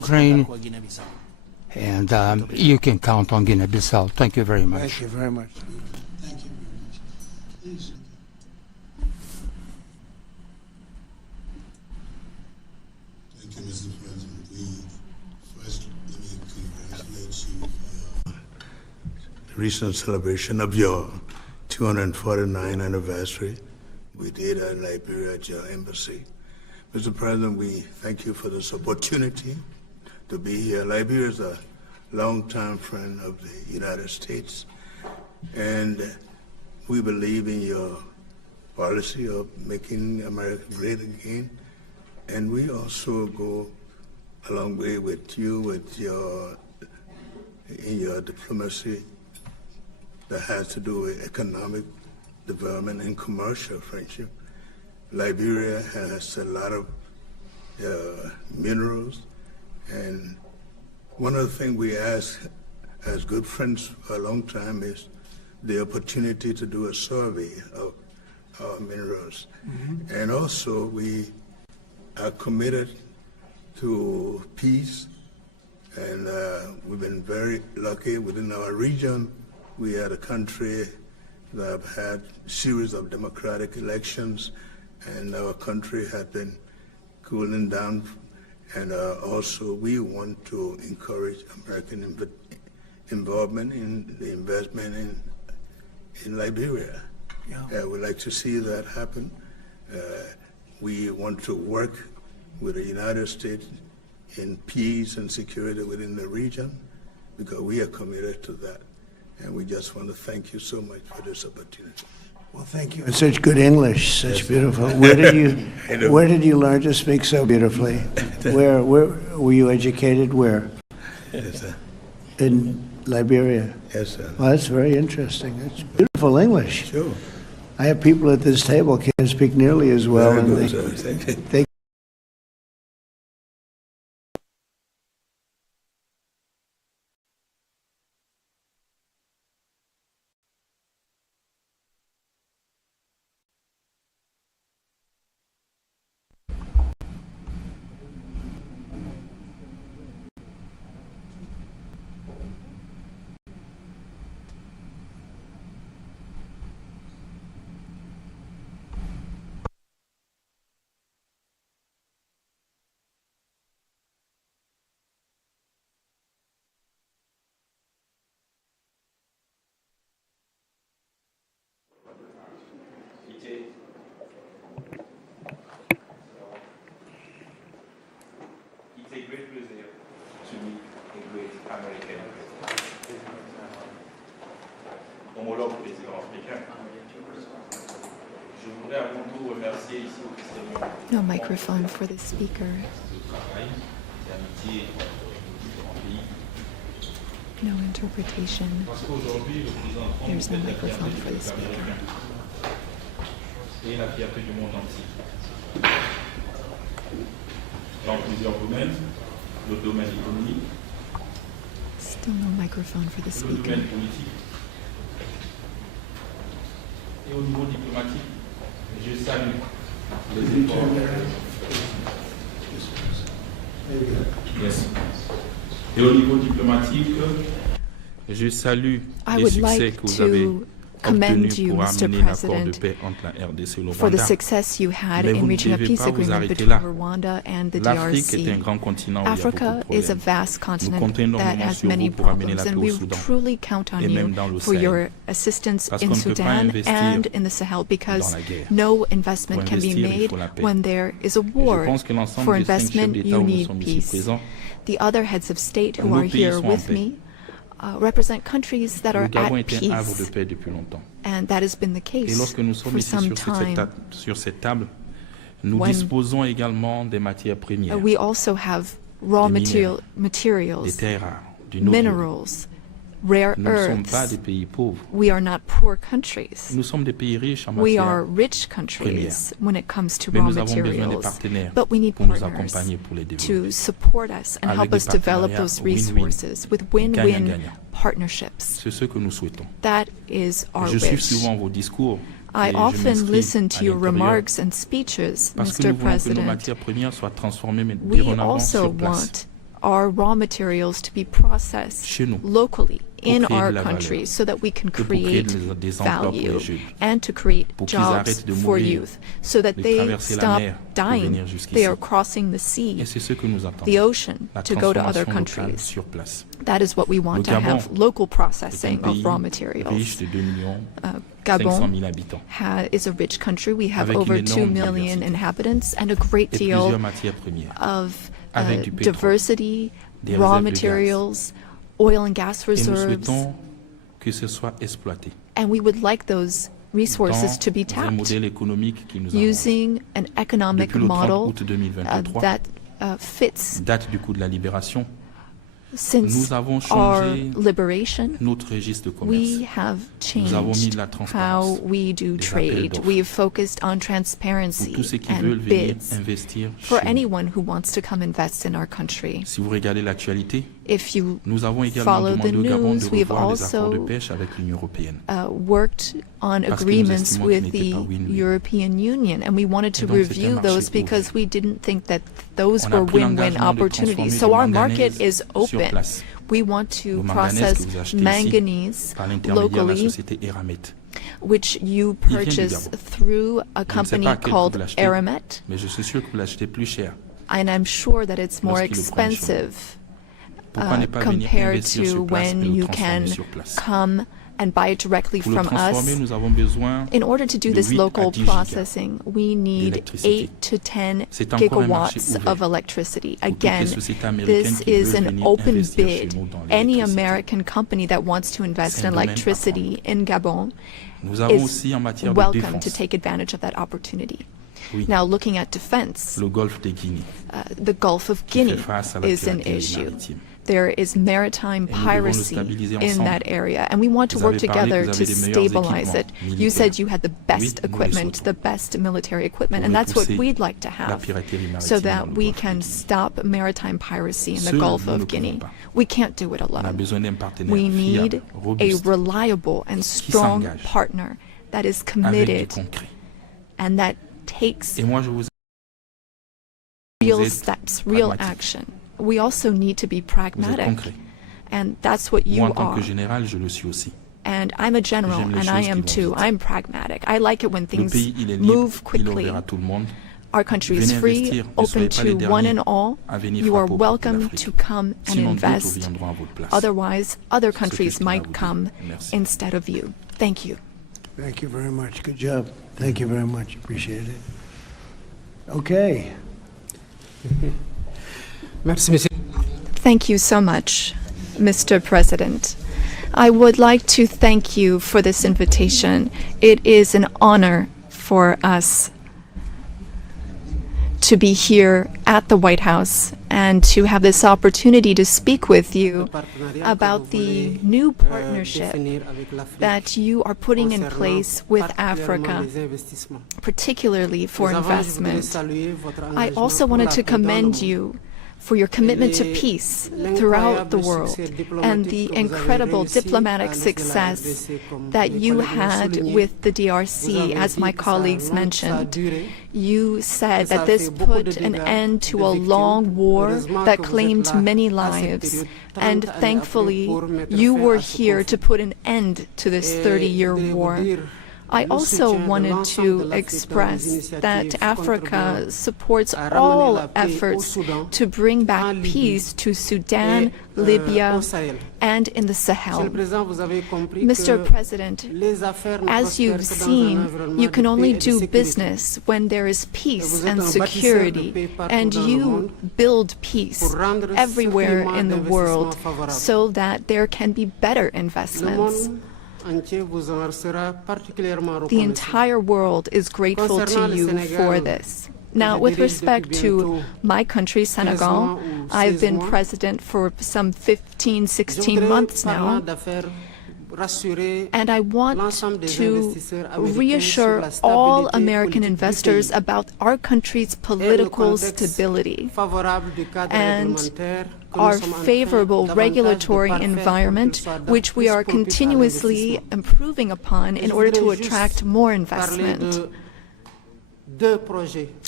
Ukraine, and you can count on Guinea-Bissau. Thank you very much. Thank you very much. Thank you very much. Please. Thank you, Mr. President. First, let me congratulate you for your recent celebration of your 249th anniversary. We did in Liberia at your embassy. Mr. President, we thank you for this opportunity to be here. Liberia is a longtime friend of the United States, and we believe in your policy of making America great again. And we also go a long way with you in your diplomacy that has to do with economic development and commercial friendship. Liberia has a lot of minerals, and one of the things we ask as good friends for a long time is the opportunity to do a survey of our minerals. Mm-hmm. And also we are committed to peace, and we've been very lucky within our region. We are a country that have had a series of democratic elections, and our country has been cooling down. And also we want to encourage American involvement in the investment in Liberia. Yeah. We'd like to see that happen. We want to work with the United States in peace and security within the region, because we are committed to that. And we just want to thank you so much for this opportunity. Well, thank you. And such good English, such beautiful. Where did you learn to speak so beautifully? Where were you educated? Where? Yes, sir. In Liberia. Yes, sir. Well, that's very interesting. That's beautiful English. Sure. I have people at this table can't speak nearly as well. Very And good, sir. Thank you. they It's a great pleasure to meet a great American. Homologue président africain. Je voudrais avant tout remercier ici officiellement. No microphone for the speaker. No interpretation. There's no microphone for the speaker. Et la fierté du monde entier. Dans plusieurs domaines, le domaine économique, Still no microphone for the le speaker. domaine politique et au niveau diplomatique, je salue les efforts. Yes. Et au niveau diplomatique, je salue I les would succès like que vous avez to commend obtenus you, pour Mr. amener l'accord de President, paix entre la RDC et le for the Rwanda. success you had Mais in vous ne reaching a devez peace pas vous agreement arrêter between là. Rwanda and the L'Afrique est un DRC. grand continent où il y a beaucoup Africa de is a problèmes. vast Nous continent comptons that énormément has sur many vous pour amener la problems, paix and au we Soudan truly count on et même you dans le for Sahel. your assistance Parce in qu'on ne peut pas Sudan investir and in the Sahel, because dans la guerre. no investment Pour can be investir, il made faut la paix. when there is a Et je war. pense que l'ensemble For des 5 chefs investment, d'État you où nous need sommes ici peace. présents, The other heads of state who Nos are pays here sont en with paix. me represent countries that le are Gabon at est un havre de peace, paix depuis longtemps. and that has been the Et case lorsque nous sommes for ici some sur time. cette table, nous When disposons également des matières premières, We also have raw Des materials, des materials, terres rares, du noble. minerals, rare Nous ne sommes pas earths. des pays pauvres. We are not poor countries. Nous sommes des pays riches en We matière, are rich countries when it comes to mais raw nous avons besoin des materials, partenaires but we need pour nous partners accompagner pour les développer. to support us and Avec help des us develop partenariats those win-win, resources with win-win gagnant-gagnant. partnerships. C'est ce que nous souhaitons. That is our Je suis wish. souvent vos discours I et je often m'inscris listen à to your l'intérieur remarks and speeches, parce que Mr. nous voulons que nos President. matières premières soient transformées mais We dorénavant also sur place. want our raw materials to be processed chez nous, locally in créer our de la valeur, country so that we can que pour créer create des emplois pour les value jeunes, and to create pour qu'ils jobs arrêtent de for mourir, youth so that de they traverser la stop mer pour dying. venir jusqu'ici. They are crossing the sea, Et c'est ce que nous attendons. the ocean, La to go to other transformation locale countries. sur place. That is what we want Le to Gabon have, local C'est un processing of pays raw riche materials. de 2 millions 500 Gabon 000 habitants is a rich country. We have Avec over une 2 énorme million diversité. inhabitants and a great et deal plusieurs matières premières. of Avec du pétrole, diversity, des raw réserves de gaz. materials, oil and gas Et nous reserves, souhaitons que ce soit exploité and we would like those resources dans to be un tapped modèle économique qui nous arrange. using an economic Depuis le 30 model août 2023, that fits date du coup de la libération, since nous avons our changé liberation. notre registre de commerce. We have Nous avons mis changed de la transparence, how we do des appels trade. d'offres. We've focused on Pour transparency tous ceux qui veulent and venir bids investir for chez nous. anyone who wants to come invest in our country. Si vous regardez l'actualité, If you nous avons également follow the demandé au Gabon de news, we've revoir les accords de also pêche avec l'Union européenne. worked on Parce que nous agreements estimons with qu'ils n'étaient the pas win-win. European Union, and we wanted to Et donc, c'est un review marché those because ouvert. we didn't think that those On a were pris win-win l'engagement de opportunities. transformer So du our manganèse market is sur open. place. We want to Le manganèse process que vous achetez ici manganese par l'intermédiaire de la locally, société Eramet. which you vient du purchase Gabon. through a Je ne sais company pas à quel prix called vous l'achetez, Aramet, mais je suis sûr que vous l'achetez plus cher. and I'm sure that it's more Lorsqu'ils le prennent chez nous. expensive Pourquoi ne pas venir compared investir to sur place et when le you transformer can sur place? come and buy it directly Pour le from transformer, us. nous avons besoin In order to do de this 8 à local 10 gigas processing, we need d'électricité. 8 to 10 C'est encore un marché gigawatts ouvert of electricity. pour toutes les Again, sociétés américaines this qui is veulent an venir open investir chez bid. nous dans Any l'électricité. American company that wants to invest C'est un in domaine electricity in Gabon Nous avons is aussi en matière de welcome défense to take advantage of that opportunity. Oui. Now, looking at defense, le golfe de Guinée the Gulf of qui Guinea fait face à la is an piraterie issue. maritime. There is maritime Et nous devons le piracy stabiliser in ensemble. that area, and we want to Vous work avez parlé together que vous to avez des meilleurs stabilize it. équipements You said militaires. you had the Oui, best nous le equipment, souhaitons. the best military equipment, Pour and that's what repousser we'd like to la have piraterie so maritime dans that le we golfe de can Guinée. stop maritime piracy in the Seuls, Gulf nous ne of pouvons Guinea. pas. We can't do it On a alone. besoin d'un partenaire We fiable, need a robuste, reliable and strong s'engage partner that is avec du committed concret. and that takes Et moi, je vous real êtes steps, real pragmatique. action. We also need to be vous êtes pragmatic, concret. and that's what you Moi, en tant are. que général, je le suis aussi. And I'm a general, J'aime les and I choses am qui vont too. vite. I'm pragmatic. I like it when Le things pays, il est libre, move il est quickly. ouvert à tout le monde. Our country is Venez free, investir, ne open soyez pas les to one derniers and all. à venir You are frapper aux portes welcome d'Afrique. to come and Sinon, d'autres invest. viendront à votre place. Otherwise, other que countries je tiens à might vous dire. come Merci. instead of you. Thank you. Thank you very much. Good job. Thank you very much. Appreciate it. Okay. Merci, monsieur. Thank you so much, Mr. President. I would like to thank you for this invitation. It is an honor for us to be here at the White House and to have this opportunity to speak with you about the new partnership that you are putting in place with Africa, particularly for investment. I also wanted to commend you for your commitment to peace throughout the world and the incredible diplomatic success that you had with the DRC, as my colleagues mentioned. You said that this put an end to a long war that claimed many lives, and thankfully you were here to put an end to this 30-year war. I also wanted to express that Africa supports all efforts to bring back peace to Sudan, Libya, and in the Sahel. Mr. President, as you've seen, you can only do business when there is peace and security, and you build peace everywhere in the world so that there can be better investments. The entire world is grateful to you for this. Now, with respect to my country, Senegal, I've been president for some 15, 16 months now, and I want to reassure all American investors about our country's political stability and our favorable regulatory environment, which we are continuously improving upon in order to attract more investment.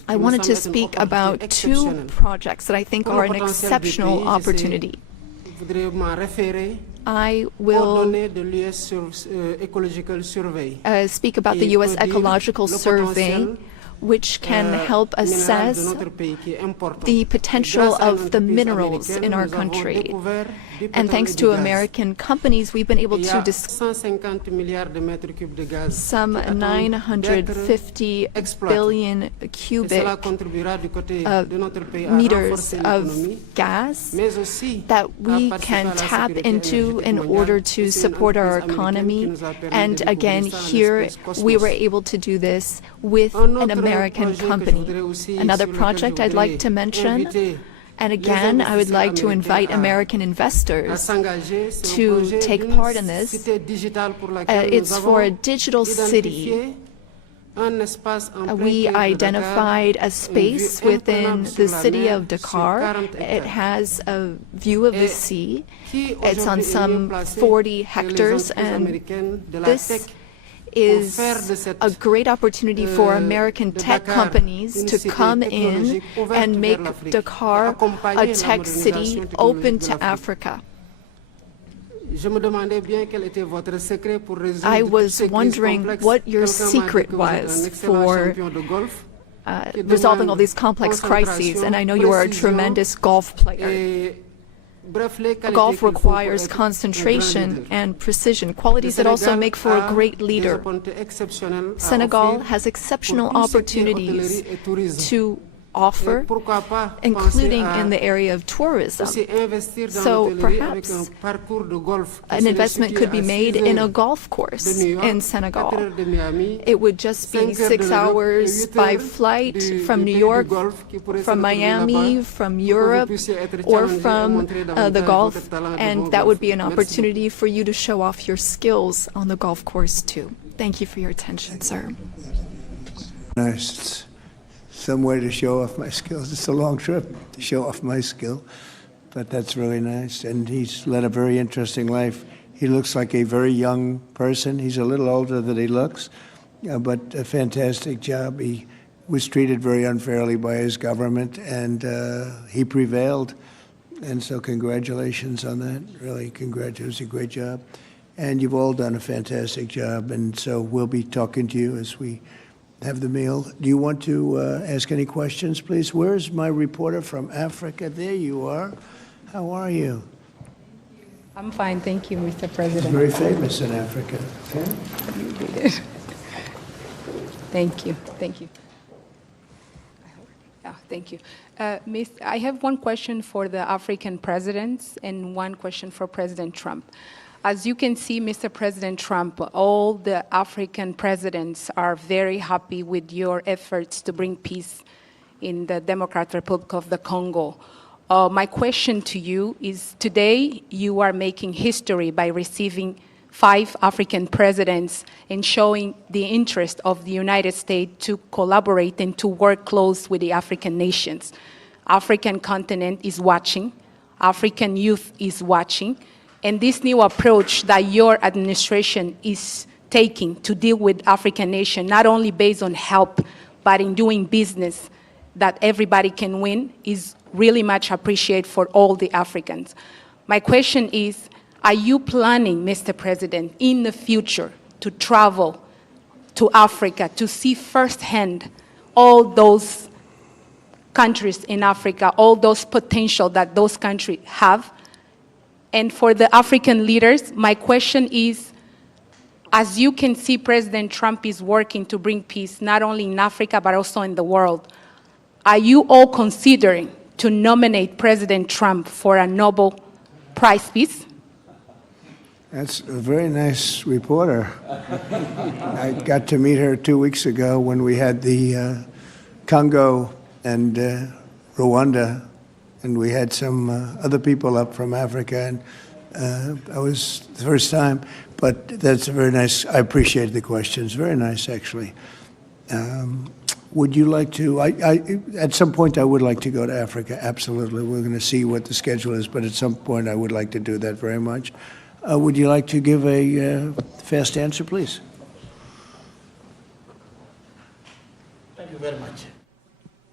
I wanted to speak about two projects that I think are an exceptional opportunity. I will speak about the U.S. Ecological Survey, which can help assess the potential of the minerals in our country. And thanks to American companies, we've been able to some 950 billion cubic meters of gas that we can tap into in order to support our economy. And again, here we were able to do this with an American company. Another project I'd like to mention, and again, I would like to invite American investors to take part in this. It's for a digital city. We identified a space within the city of Dakar. It has a view of the sea. It's on some 40 hectares, and this is a great opportunity for American tech companies to come in and make Dakar a tech city open to Africa. I was wondering what your secret was for resolving all these complex crises, and I know you are a tremendous golf player. Golf requires concentration and precision, qualities that also make for a great leader. Senegal has exceptional opportunities to offer, including in the area of tourism. So perhaps an investment could be made in a golf course in Senegal. It would just be 6 hours by flight from New York, from Miami, from Europe, or from the Gulf, and that would be an opportunity for you to show off your skills on the golf course too. Thank you for your attention, sir. Nice. Some way to show off my skills. It's a long trip to show off my skill, but that's really nice. And he's led a very interesting life. He looks like a very young person. He's a little older than he looks, but a fantastic job. He was treated very unfairly by his government, and he prevailed. And so congratulations on that. Really, congratulations. It was a great job. And you've all done a fantastic job, and so we'll be talking to you as we have the meal. Do you want to ask any questions, please? Where's my reporter from Africa? There you are. How are you? I'm fine, thank you, Mr. President. Very famous in Africa. Okay? Thank you, thank you. Thank you. Miss, I have one question for the African presidents and one question for President Trump. As you can see, Mr. President Trump, all the African presidents are very happy with your efforts to bring peace in the Democratic Republic of the Congo. My question to you is, today you are making history by receiving 5 African presidents and showing the interest of the United States to collaborate and to work close with the African nations. African continent is watching, African youth is watching, and this new approach that your administration is taking to deal with African nations, not only based on help, but in doing business that everybody can win, is really much appreciated for all the Africans. My question is, are you planning, Mr. President, in the future to travel to Africa to see firsthand all those countries in Africa, all those potential that those countries have? And for the African leaders, my question is, as you can see, President Trump is working to bring peace, not only in Africa, but also in the world. Are you all considering to nominate President Trump for a Nobel Prize Peace? That's a very nice reporter. I got to meet her 2 weeks ago when we had the Congo and Rwanda, and we had some other people up from Africa, and I was the first time, but that's a very nice, I appreciate the questions, very nice actually. Would you like to, at some point I would like to go to Africa, absolutely. We're going to see what the schedule is, but at some point I would like to do that very much. Would you like to give a fast answer, please? Thank you very much.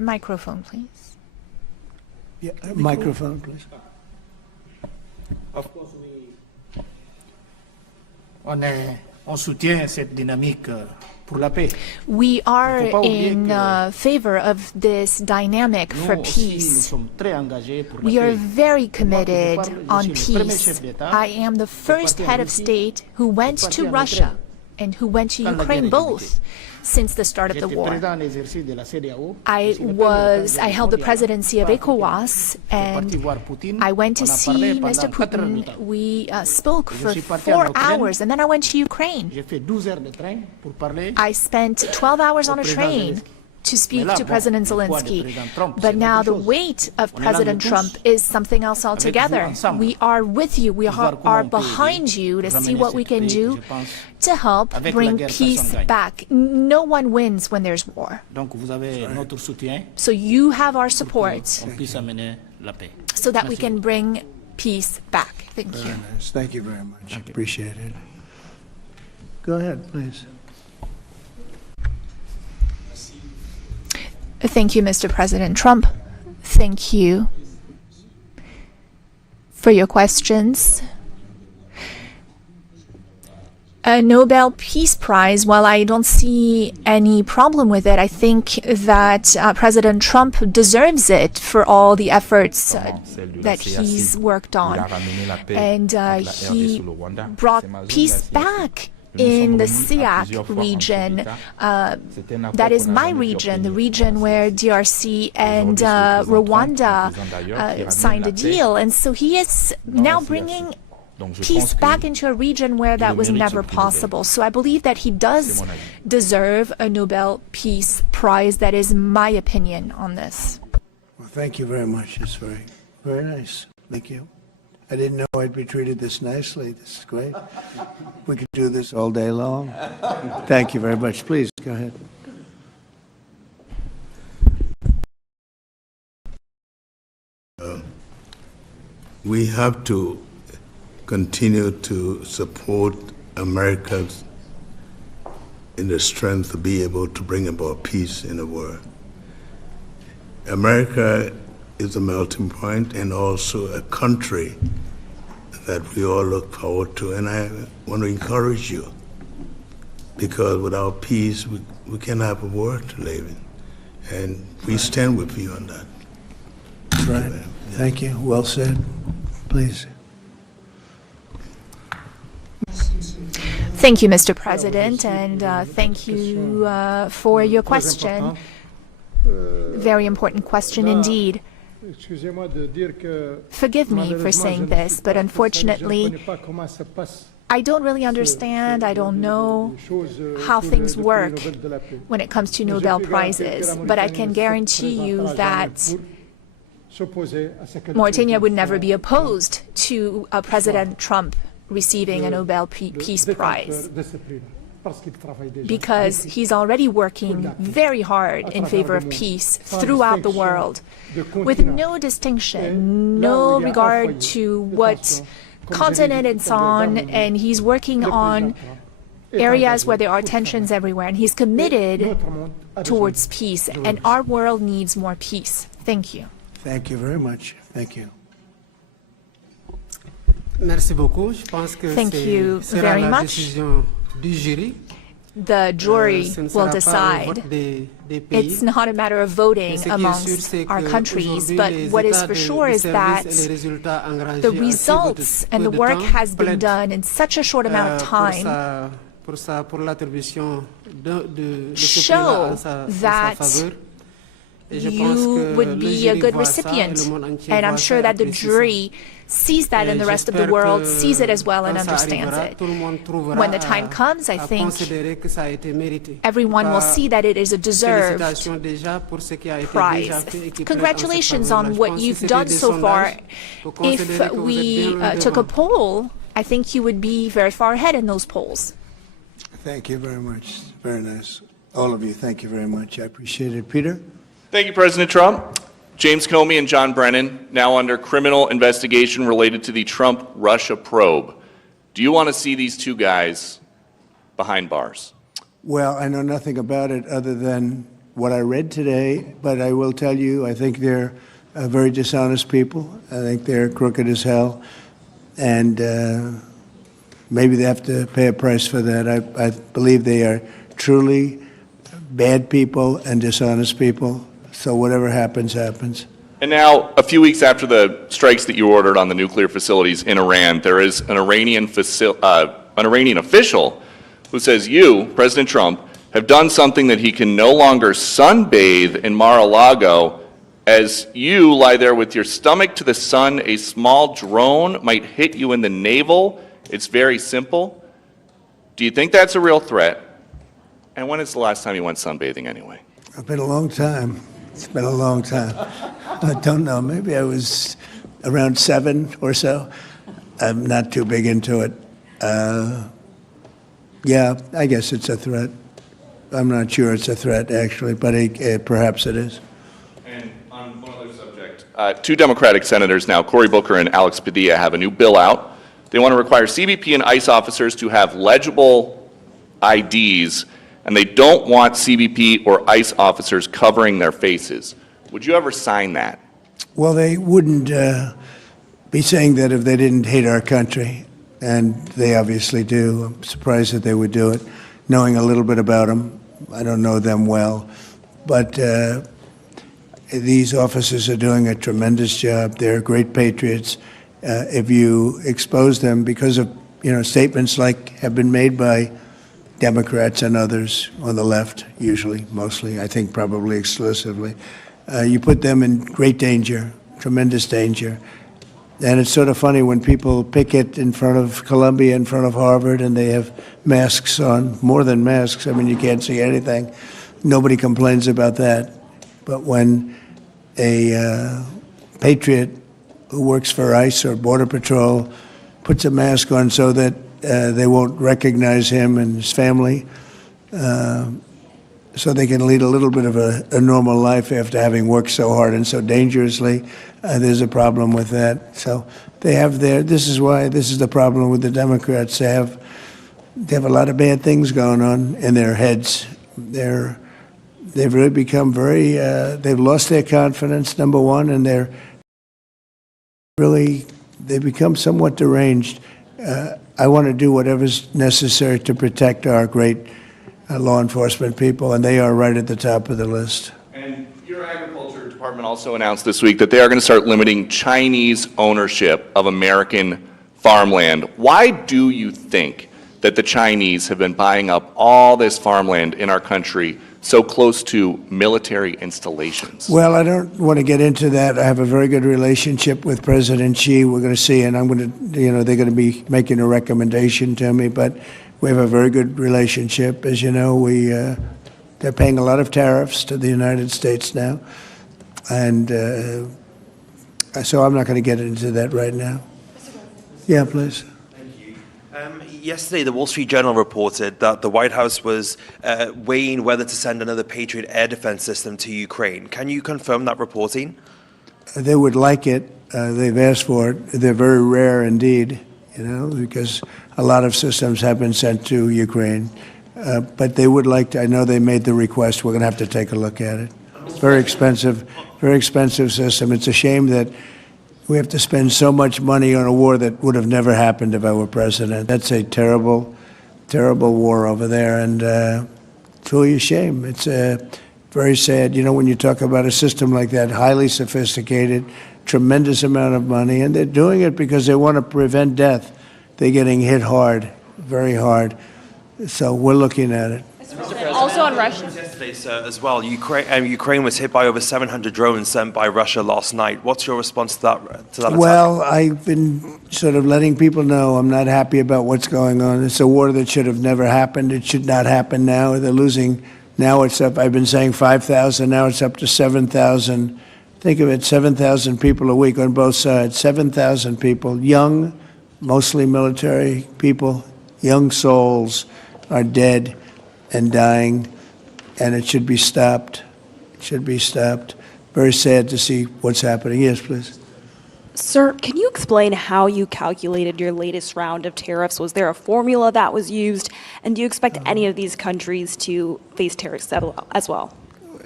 Microphone, please. Yeah, microphone, please. Of course, on soutient cette dynamique pour la paix. We are faut pas oublier in que favor of this dynamic for Nous aussi, nous peace. sommes très engagés pour We la are paix. very committed je suis on le premier peace. chef d'État I am the first parti en head of Russie, state who went parti to en Russia Ukraine. and who went to Quand la Ukraine guerre a both débuté. since the start of the J'étais war. président en exercice de la CEDEAO. I held the presidency of ECOWAS, and I went to see Mr. Putin. We spoke for 4 hours, and then I went to Ukraine. J'ai fait 12 heures de train pour parler. I spent 12 hours on a Président train Zelensky. to speak là, to bon, President le poids de Zelensky. Président Trump, But c'est now autre the chose. weight of On est là, President nous tous, Trump is something else altogether. ensemble. We are with you. We voir comment are on peut behind aider you to pour see ramener what we cette can paix, do je pense. to help Avec la bring guerre, peace personne gagne. back. No one wins when there's war. Donc vous avez notre soutien So you have our support pour qu'on puisse amener la paix. so that we Merci can beaucoup. bring peace back. Thank you. Very nice. Thank you very much. Appreciate it. Go ahead, please. Thank you, Mr. President Trump. Thank you for your questions. A Nobel Peace Prize, while I don't see any problem with it, I think that President Trump deserves it for all the efforts that he's worked on. And he brought peace back in the SEAC region. That is my region, the region where DRC and Rwanda signed a deal. And so he is now bringing peace back into a region where that was never possible. So I believe that he does deserve a Nobel Peace Prize. That is my opinion on this. Well, thank you very much. It's very, very nice. Thank you. I didn't know I'd be treated this nicely. This is great. We could do this all day long. Thank you very much. Please, go ahead. We have to continue to support America's in the strength to be able to bring about peace in the world. America is a melting point and also a country that we all look forward to. And I want to encourage you, because without peace, we can't have a world to live in. And we stand with you on that. That's right. Thank you. Well said. Please. Thank you, Mr. President, and thank you for your question. Very important question indeed. Forgive me for saying this, but unfortunately, I don't really understand, I don't know how things work when it comes to Nobel Prizes, but I can guarantee you that Mauritania would never be opposed to President Trump receiving a Nobel Peace Prize, because he's already working very hard in favor of peace throughout the world, with no distinction, no regard to what continent it's on, and he's working on areas where there are tensions everywhere, and he's committed towards peace, and our world needs more peace. Thank you. Thank you very much. Thank you. Merci beaucoup. Je pense que Thank you sera very la much. décision du jury. The jury Ce ne will sera pas le decide. vote des pays. It's not a matter of voting Ce qui est sûr, amongst c'est our que countries, aujourd'hui, but les what is états for de sure is that service et les résultats engrangés the en si peu de- results and peu the de work temps has been plaident, done in such a short amount of time pour l'attribution de ce show prix-là en sa that faveur. Et je pense you que would le be jury a good voit ça et recipient. le monde entier And I'm voit sure ça, that the apprécie ça. jury sees that and the rest of the J'espère world que sees it as well and quand ça understands arrivera, it. tout le monde trouvera When the time comes, I à think considérer que ça a été mérité. everyone will see that it is a deserved Félicitations déjà pour ce qui a été prize. déjà fait et qui Congratulations plaide en cette on faveur-là. what Je pense you've que c'était done des so far. sondages pour considérer If que vous we êtes bien took a devant. poll, I think you would be very far ahead in those polls. Thank you very much. Very nice. All of you, thank you very much. I appreciate it. Peter? Thank you, President Trump. James Comey and John Brennan, now under criminal investigation related to the Trump-Russia probe. Do you want to see these two guys behind bars? Well, I know nothing about it other than what I read today, but I will tell you, I think they're very dishonest people. I think they're crooked as hell, and maybe they have to pay a price for that. I believe they are truly bad people and dishonest people, so whatever happens, happens. And now, a few weeks after the strikes that you ordered on the nuclear facilities in Iran, there is an Iranian official who says you, President Trump, have done something that he can no longer sunbathe in Mar-a-Lago. As you lie there with your stomach to the sun, a small drone might hit you in the navel. It's very simple. Do you think that's a real threat? And when is the last time you went sunbathing anyway? It's been a long time. It's been a long time. I don't know. Maybe I was around 7 or so. I'm not too big into it. Yeah, I guess it's a threat. I'm not sure it's a threat, actually, but perhaps it is. And on one other subject, two Democratic senators now, Cory Booker and Alex Padilla, have a new bill out. They want to require CBP and ICE officers to have legible IDs, and they don't want CBP or ICE officers covering their faces. Would you ever sign that? Well, they wouldn't be saying that if they didn't hate our country, and they obviously do. I'm surprised that they would do it, knowing a little bit about them. I don't know them well, but these officers are doing a tremendous job. They're great patriots. If you expose them because of statements like have been made by Democrats and others on the left, usually, mostly, I think probably exclusively, you put them in great danger, tremendous danger. And it's sort of funny when people picket in front of Columbia, in front of Harvard, and they have masks on, more than masks. I mean, you can't see anything. Nobody complains about that. But when a patriot who works for ICE or Border Patrol puts a mask on so that they won't recognize him and his family, so they can lead a little bit of a normal life after having worked so hard and so dangerously, there's a problem with that. So they have this is the problem with the Democrats. They have a lot of bad things going on in their heads. They've really become they've lost their confidence, number one, and they've become somewhat deranged. I want to do whatever's necessary to protect our great law enforcement people, and they are right at the top of the list. And your agriculture department also announced this week that they are going to start limiting Chinese ownership of American farmland. Why do you think that the Chinese have been buying up all this farmland in our country so close to military installations? Well, I don't want to get into that. I have a very good relationship with President Xi. We're going to see, and I'm going to, they're going to be making a recommendation to me, but we have a very good relationship. As you know, they're paying a lot of tariffs to the United States now, and so I'm not going to get into that right now. Yeah, please. Yesterday, the Wall Street Journal reported that the White House was weighing whether to send another Patriot air defense system to Ukraine. Can you confirm that reporting? They would like it. They've asked for it. They're very rare indeed, because a lot of systems have been sent to Ukraine. But they would like to. I know they made the request. We're going to have to take a look at it. It's very expensive system. It's a shame that we have to spend so much money on a war that would have never happened if I were president. That's a terrible, terrible war over there, and truly a shame. It's very sad. When you talk about a system like that, highly sophisticated, tremendous amount of money, and they're doing it because they want to prevent death. They're getting hit hard, very hard. So we're looking at it. Also on Russia. Yesterday, sir, as well, Ukraine was hit by over 700 drones sent by Russia last night. What's your response to that attack? Well, I've been sort of letting people know I'm not happy about what's going on. It's a war that should have never happened. It should not happen now. They're losing. Now it's up. I've been saying 5,000. Now it's up to 7,000. Think of it, 7,000 people a week on both sides. 7,000 people, young, mostly military people, young souls are dead and dying, and it should be stopped. It should be stopped. Very sad to see what's happening. Yes, please. Sir, can you explain how you calculated your latest round of tariffs? Was there a formula that was used? And do you expect any of these countries to face tariffs as well?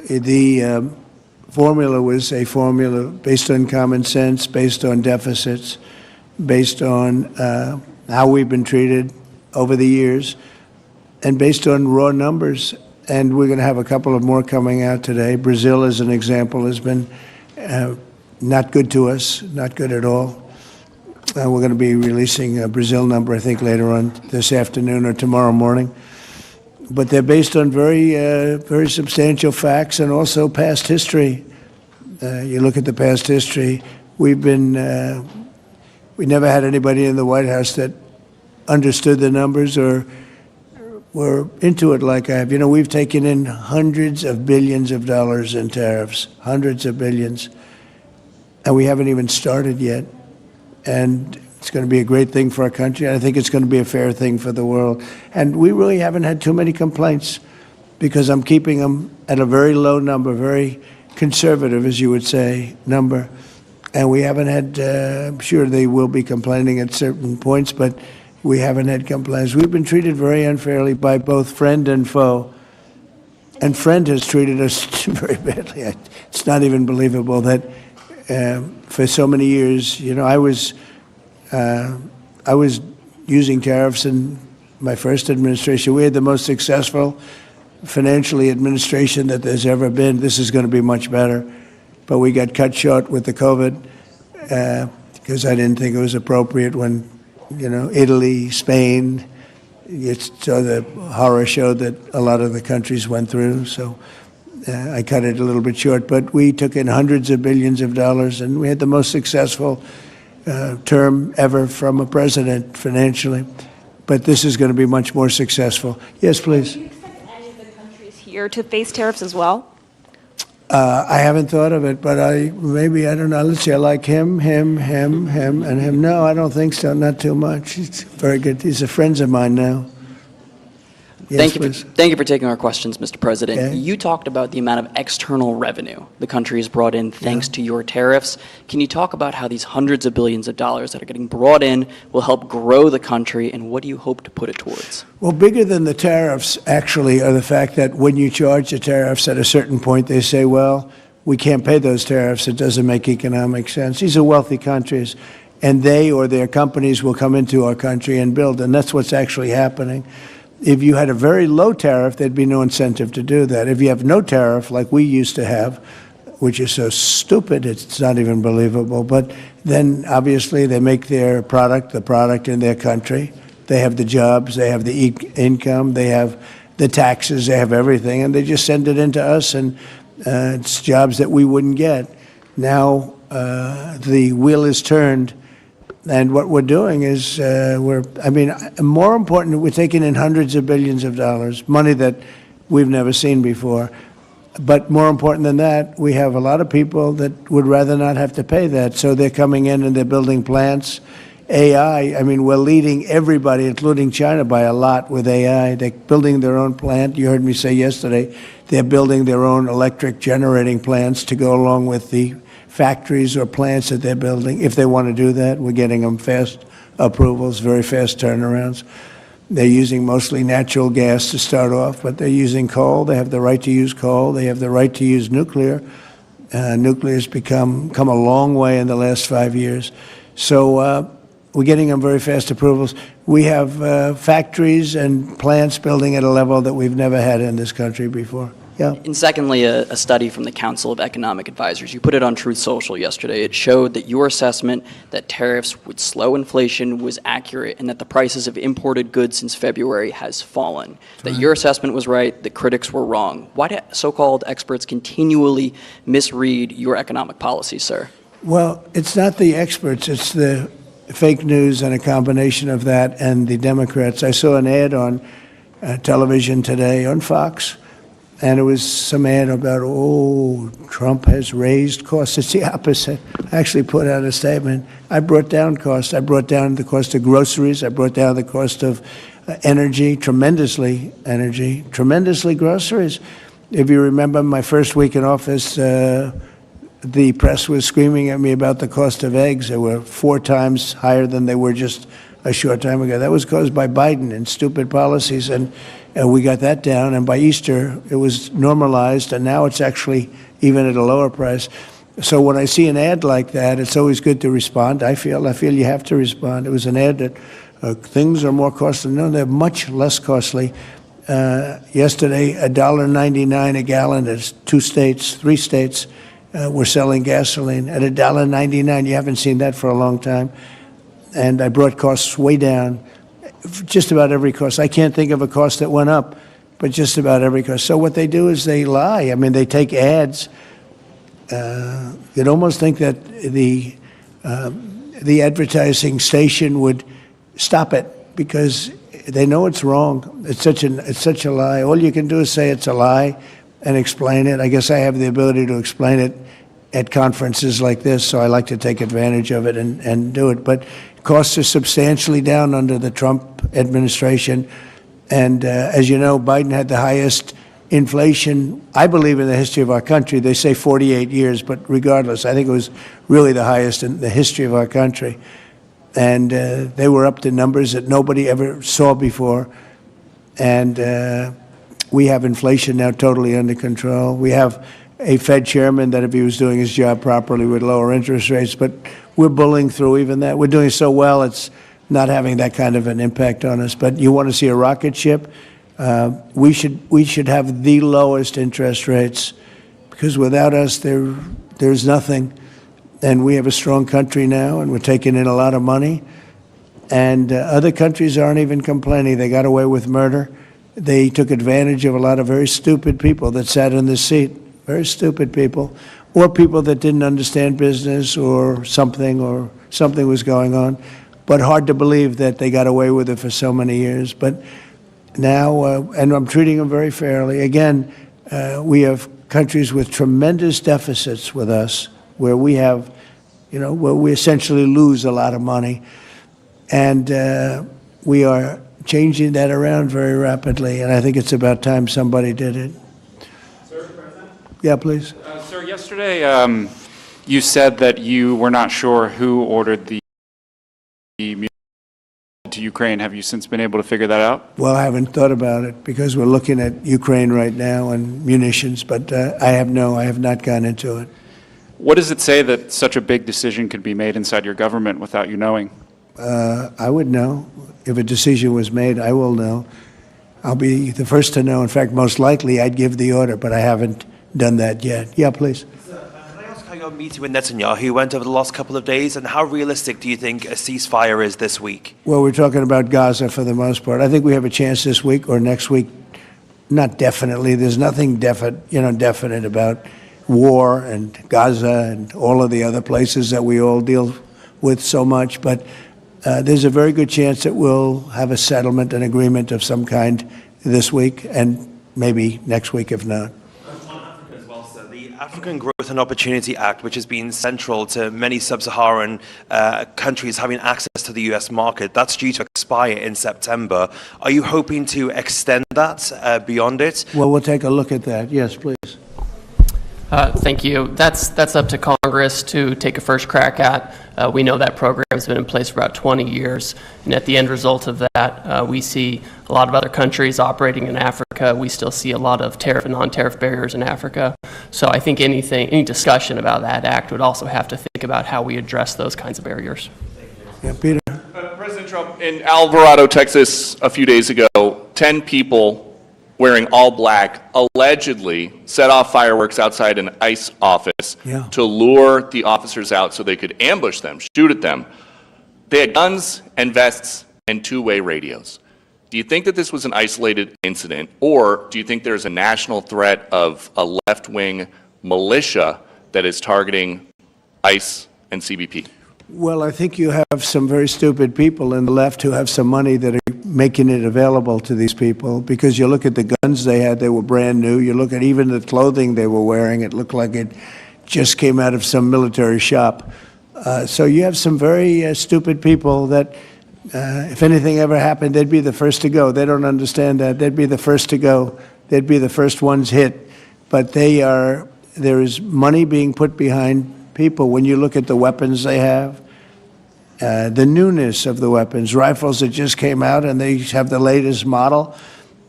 the formula was a formula based on common sense, based on deficits, based on how we've been treated over the years, and based on raw numbers. And we're going to have a couple of more coming out today. Brazil, as an example, has been not good to us, not good at all. We're going to be releasing a Brazil number, I think, later on this afternoon or tomorrow morning. But they're based on very substantial facts and also past history. You look at the past history. We never had anybody in the White House that understood the numbers or were into it like I have. You know, we've taken in hundreds of billions of dollars in tariffs, hundreds of billions, and we haven't even started yet. And it's going to be a great thing for our country. I think it's going to be a fair thing for the world. And we really haven't had too many complaints because I'm keeping them at a very low number, very conservative, as you would say, number. And we haven't had, I'm sure they will be complaining at certain points, but we haven't had complaints. We've been treated very unfairly by both friend and foe. And friend has treated us very badly. It's not even believable that for so many years, you know, I was using tariffs in my first administration. We had the most successful financially administration that there's ever been. This is going to be much better. But we got cut short with the COVID because I didn't think it was appropriate when, you know, Italy, Spain, you saw the horror show that a lot of the countries went through. So I cut it a little bit short. But we took in hundreds of billions of dollars, and we had the most successful term ever from a president financially. But this is going to be much more successful. Yes, please. Do you expect any of the countries here to face tariffs as well? I haven't thought of it, but I don't know. Let's see, I like him, and him. No, I don't think so, not too much. It's very good. These are friends of mine now. Yes, Thank you for taking our questions, Mr. President. Okay. You talked about the amount of external revenue the country has brought in thanks to your tariffs. Can you talk about how these hundreds of billions of dollars that are getting brought in will help grow the country, and what do you hope to put it towards? Well, bigger than the tariffs, actually, are the fact that when you charge the tariffs at a certain point, they say, well, we can't pay those tariffs. It doesn't make economic sense. These are wealthy countries, and they or their companies will come into our country and build, and that's what's actually happening. If you had a very low tariff, there'd be no incentive to do that. If you have no tariff, like we used to have, which is so stupid, it's not even believable, but then obviously they make their product, the product in their country. They have the jobs, they have the income, they have the taxes, they have everything, and they just send it into us, and it's jobs that we wouldn't get. Now the wheel is turned. And what we're doing is more important, we're taking in hundreds of billions of dollars, money that we've never seen before. But more important than that, we have a lot of people that would rather not have to pay that. So they're coming in and they're building plants. AI, we're leading everybody, including China, by a lot with AI. They're building their own plant. You heard me say yesterday, they're building their own electric generating plants to go along with the factories or plants that they're building. If they want to do that, we're getting them fast approvals, very fast turnarounds. They're using mostly natural gas to start off, but they're using coal. They have the right to use coal. They have the right to use nuclear. Nuclear's come a long way in the last 5 years. So we're getting them very fast approvals. We have factories and plants building at a level that we've never had in this country before. Yeah. And secondly, a study from the Council of Economic Advisors. You put it on Truth Social yesterday. It showed that your assessment that tariffs would slow inflation was accurate, and that the prices of imported goods since February has fallen. That your assessment was right, the critics were wrong. Why do so-called experts continually misread your economic policy, sir? Well, it's not the experts, it's the fake news and a combination of that and the Democrats. I saw an ad on television today on Fox, and it was some ad about, Trump has raised costs. It's the opposite. I actually put out a statement. I brought down costs. I brought down the cost of groceries. I brought down the cost of energy, tremendously groceries. If you remember my first week in office, the press was screaming at me about the cost of eggs. They were 4 times higher than they were just a short time ago. That was caused by Biden and stupid policies. And We got that down, and by Easter, it was normalized, and now it's actually even at a lower price. So when I see an ad like that, it's always good to respond. I feel you have to respond. It was an ad that things are more costly. No, they're much less costly. Yesterday, $1.99 a gallon. There's 3 states were selling gasoline at $1.99. You haven't seen that for a long time. And I brought costs way down. Just about every cost. I can't think of a cost that went up, but just about every cost. So what they do is they lie. I mean, they take ads. You'd almost think that the advertising station would stop it because they know it's wrong. It's such a lie. All you can do is say it's a lie and explain it. I guess I have the ability to explain it at conferences like this, so I like to take advantage of it and do it. But costs are substantially down under the Trump administration. And as you know, Biden had the highest inflation, I believe, in the history of our country. They say 48 years, but regardless, I think it was really the highest in the history of our country. And they were up to numbers that nobody ever saw before. And we have inflation now totally under control. We have a Fed chairman that, if he was doing his job properly, would lower interest rates. But we're bullying through even that. We're doing so well, it's not having that kind of an impact on us. But you want to see a rocket ship? We should have the lowest interest rates, because without us, there's nothing. And we have a strong country now, and we're taking in a lot of money. And other countries aren't even complaining. They got away with murder. They took advantage of a lot of very stupid people that sat in the seat, very stupid people, or people that didn't understand business or something was going on. But hard to believe that they got away with it for so many years. But now, and I'm treating them very fairly. Again, we have countries with tremendous deficits with us, where we have, where we essentially lose a lot of money. And we are changing that around very rapidly, and I think it's about time somebody did it. Sir, President? Yeah, please. Sir, yesterday you said that you were not sure who ordered the munitions to Ukraine. Have you since been able to figure that out? Well, I haven't thought about it because we're looking at Ukraine right now and munitions, but I have not gone into it. What does it say that such a big decision could be made inside your government without you knowing? I would know. If a decision was made, I will know. I'll be the first to know. In fact, most likely I'd give the order, but I haven't done that yet. Yeah, please. Can I ask how your meeting with Netanyahu went over the last couple of days, and how realistic do you think a ceasefire is this week? Well, we're talking about Gaza for the most part. I think we have a chance this week or next week. Not definitely. There's nothing definite about war and Gaza and all of the other places that we all deal with so much, but there's a very good chance that we'll have a settlement, an agreement of some kind this week, and maybe next week if not. On Africa as well, sir. The African Growth and Opportunity Act, which has been central to many sub-Saharan countries having access to the U.S. market, that's due to expire in September. Are you hoping to extend that beyond it? Well, we'll take a look at that. Yes, please. Thank you. That's up to Congress to take a first crack at. We know that program has been in place for about 20 years, and at the end result of that, we see a lot of other countries operating in Africa. We still see a lot of tariff and non-tariff barriers in Africa. So I think any discussion about that act would also have to think about how we address those kinds of barriers. Yeah, Peter. President Trump, in Alvarado, Texas, a few days ago, 10 people wearing all black allegedly set off fireworks outside an ICE office to lure the officers out so they could ambush them, shoot at them. They had guns and vests and two-way radios. Do you think that this was an isolated incident, or do you think there's a national threat of a left-wing militia that is targeting ICE and CBP? Well, I think you have some very stupid people in the left who have some money that are making it available to these people, because you look at the guns they had, they were brand new. You look at even the clothing they were wearing, it looked like it just came out of some military shop. So you have some very stupid people that, if anything ever happened, they'd be the first to go. They don't understand that. They'd be the first to go. They'd be the first ones hit. But there is money being put behind people. When you look at the weapons they have, the newness of the weapons, rifles that just came out and they have the latest model,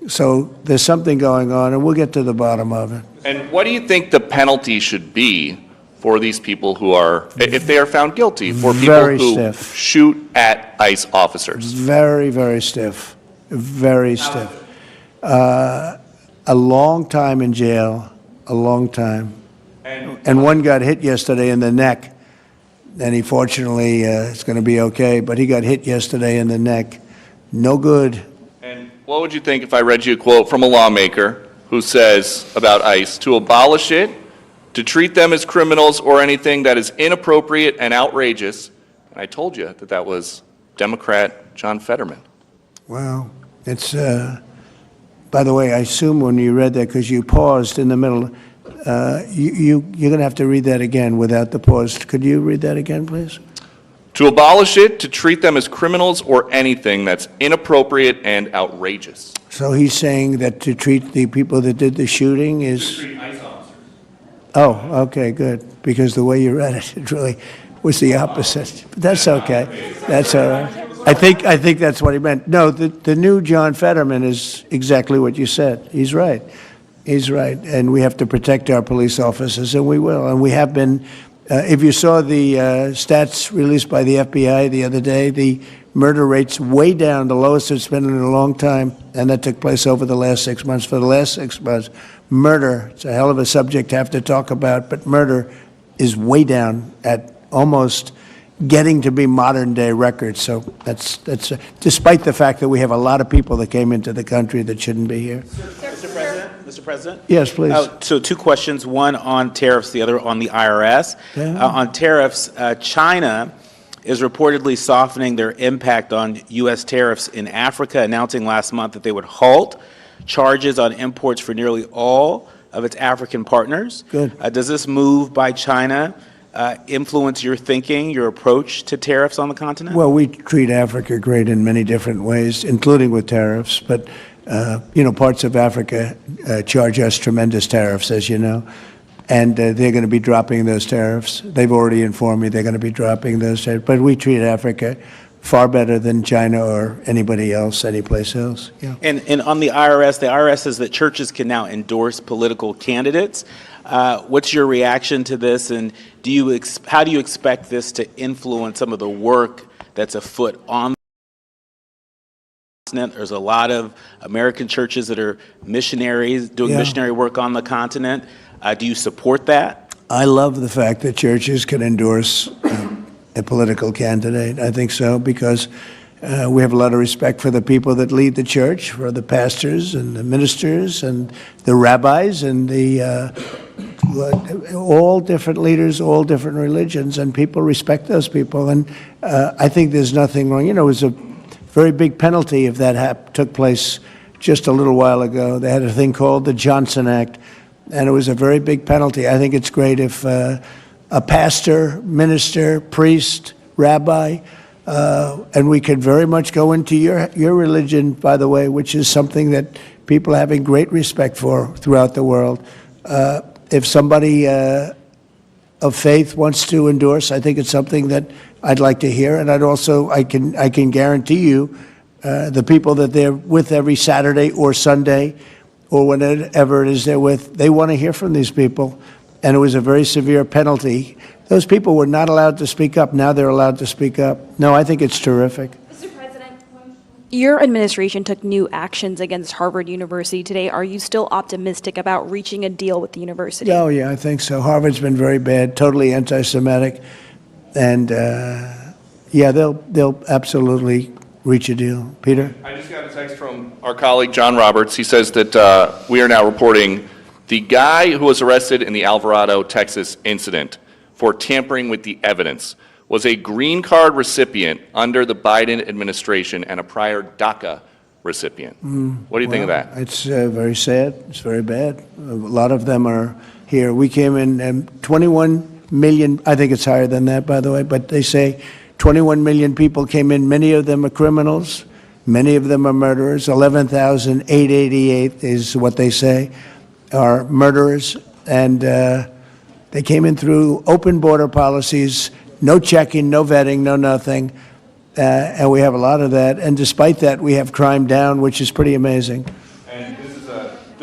So there's something going on, and we'll get to the bottom of it. And what do you think the penalty should be for these people who are, if they are found guilty, for people Very who stiff. shoot at ICE officers? Very, very stiff. Very stiff. A long time in jail, a long time. And one got hit yesterday in the neck, and he fortunately is going to be okay, but he got hit yesterday in the neck. No good. And what would you think if I read you a quote from a lawmaker who says about ICE, to abolish it, to treat them as criminals or anything that is inappropriate and outrageous? And I told you that that was Democrat John Fetterman. Well, it's, by the way, I assume when you read that, because you paused in the middle, you're going to have to read that again without the pause. Could you read that again, please? To abolish it, to treat them as criminals or anything that's inappropriate and outrageous. So he's saying that to treat the people that did the shooting is... Oh, okay, good. Because the way you read it, it really was the opposite. But that's okay. That's all right. I think that's what he meant. No, the new John Fetterman is exactly what you said. He's right. He's right. And we have to protect our police officers, and we will. And we have been... if you saw the stats released by the FBI the other day, the murder rate's way down, the lowest it's been in a long time, and that took place over the last 6 months. For the last 6 months, murder, it's a hell of a subject to have to talk about, but murder is way down at almost getting to be modern-day records. So that's despite the fact that we have a lot of people that came into the country that shouldn't be here. Mr. President? Yes, please. So two questions, one on tariffs, the other on the IRS. Yeah. On tariffs, China is reportedly softening their impact on U.S. tariffs in Africa, announcing last month that they would halt charges on imports for nearly all of its African partners. Good. Does this move by China influence your thinking, your approach to tariffs on the continent? Well, we treat Africa great in many different ways, including with tariffs, but parts of Africa charge us tremendous tariffs, as you know, and they're going to be dropping those tariffs. They've already informed me they're going to be dropping those tariffs, but we treat Africa far better than China or anybody else, anyplace else. Yeah. And on the IRS says that churches can now endorse political candidates. What's your reaction to this, and how do you expect this to influence some of the work that's afoot on the continent? There's a lot of American churches that are missionaries doing missionary work on the continent. Do you support that? I love the fact that churches can endorse a political candidate. I think so, because we have a lot of respect for the people that lead the church, for the pastors and the ministers and the rabbis and all different leaders, all different religions, and people respect those people. And I think there's nothing wrong. It was a very big penalty if that took place just a little while ago. They had a thing called the Johnson Act, and it was a very big penalty. I think it's great if a pastor, minister, priest, rabbi, and we could very much go into your religion, by the way, which is something that people are having great respect for throughout the world. If somebody of faith wants to endorse, I think it's something that I'd like to hear, and I can guarantee you the people that they're with every Saturday or Sunday or whenever it is they're with, they want to hear from these people. And it was a very severe penalty. Those people were not allowed to speak up. Now they're allowed to speak up. No, I think it's terrific. Mr. President, your administration took new actions against Harvard University today. Are you still optimistic about reaching a deal with the university? Oh, yeah, I think so. Harvard's been very bad, totally anti-Semitic. And, they'll absolutely reach a deal. Peter? I just got a text from our colleague John Roberts. He says that we are now reporting the guy who was arrested in the Alvarado, Texas incident for tampering with the evidence was a green card recipient under the Biden administration and a prior DACA recipient. What do you think of that? It's very sad. It's very bad. A lot of them are here. We came in 21 million, I think it's higher than that, by the way, but they say 21 million people came in. Many of them are criminals. Many of them are murderers. 11,888 is what they say are murderers, and they came in through open border policies, no checking, no vetting, no nothing, and we have a lot of that. And despite that, we have crime down, which is pretty amazing. And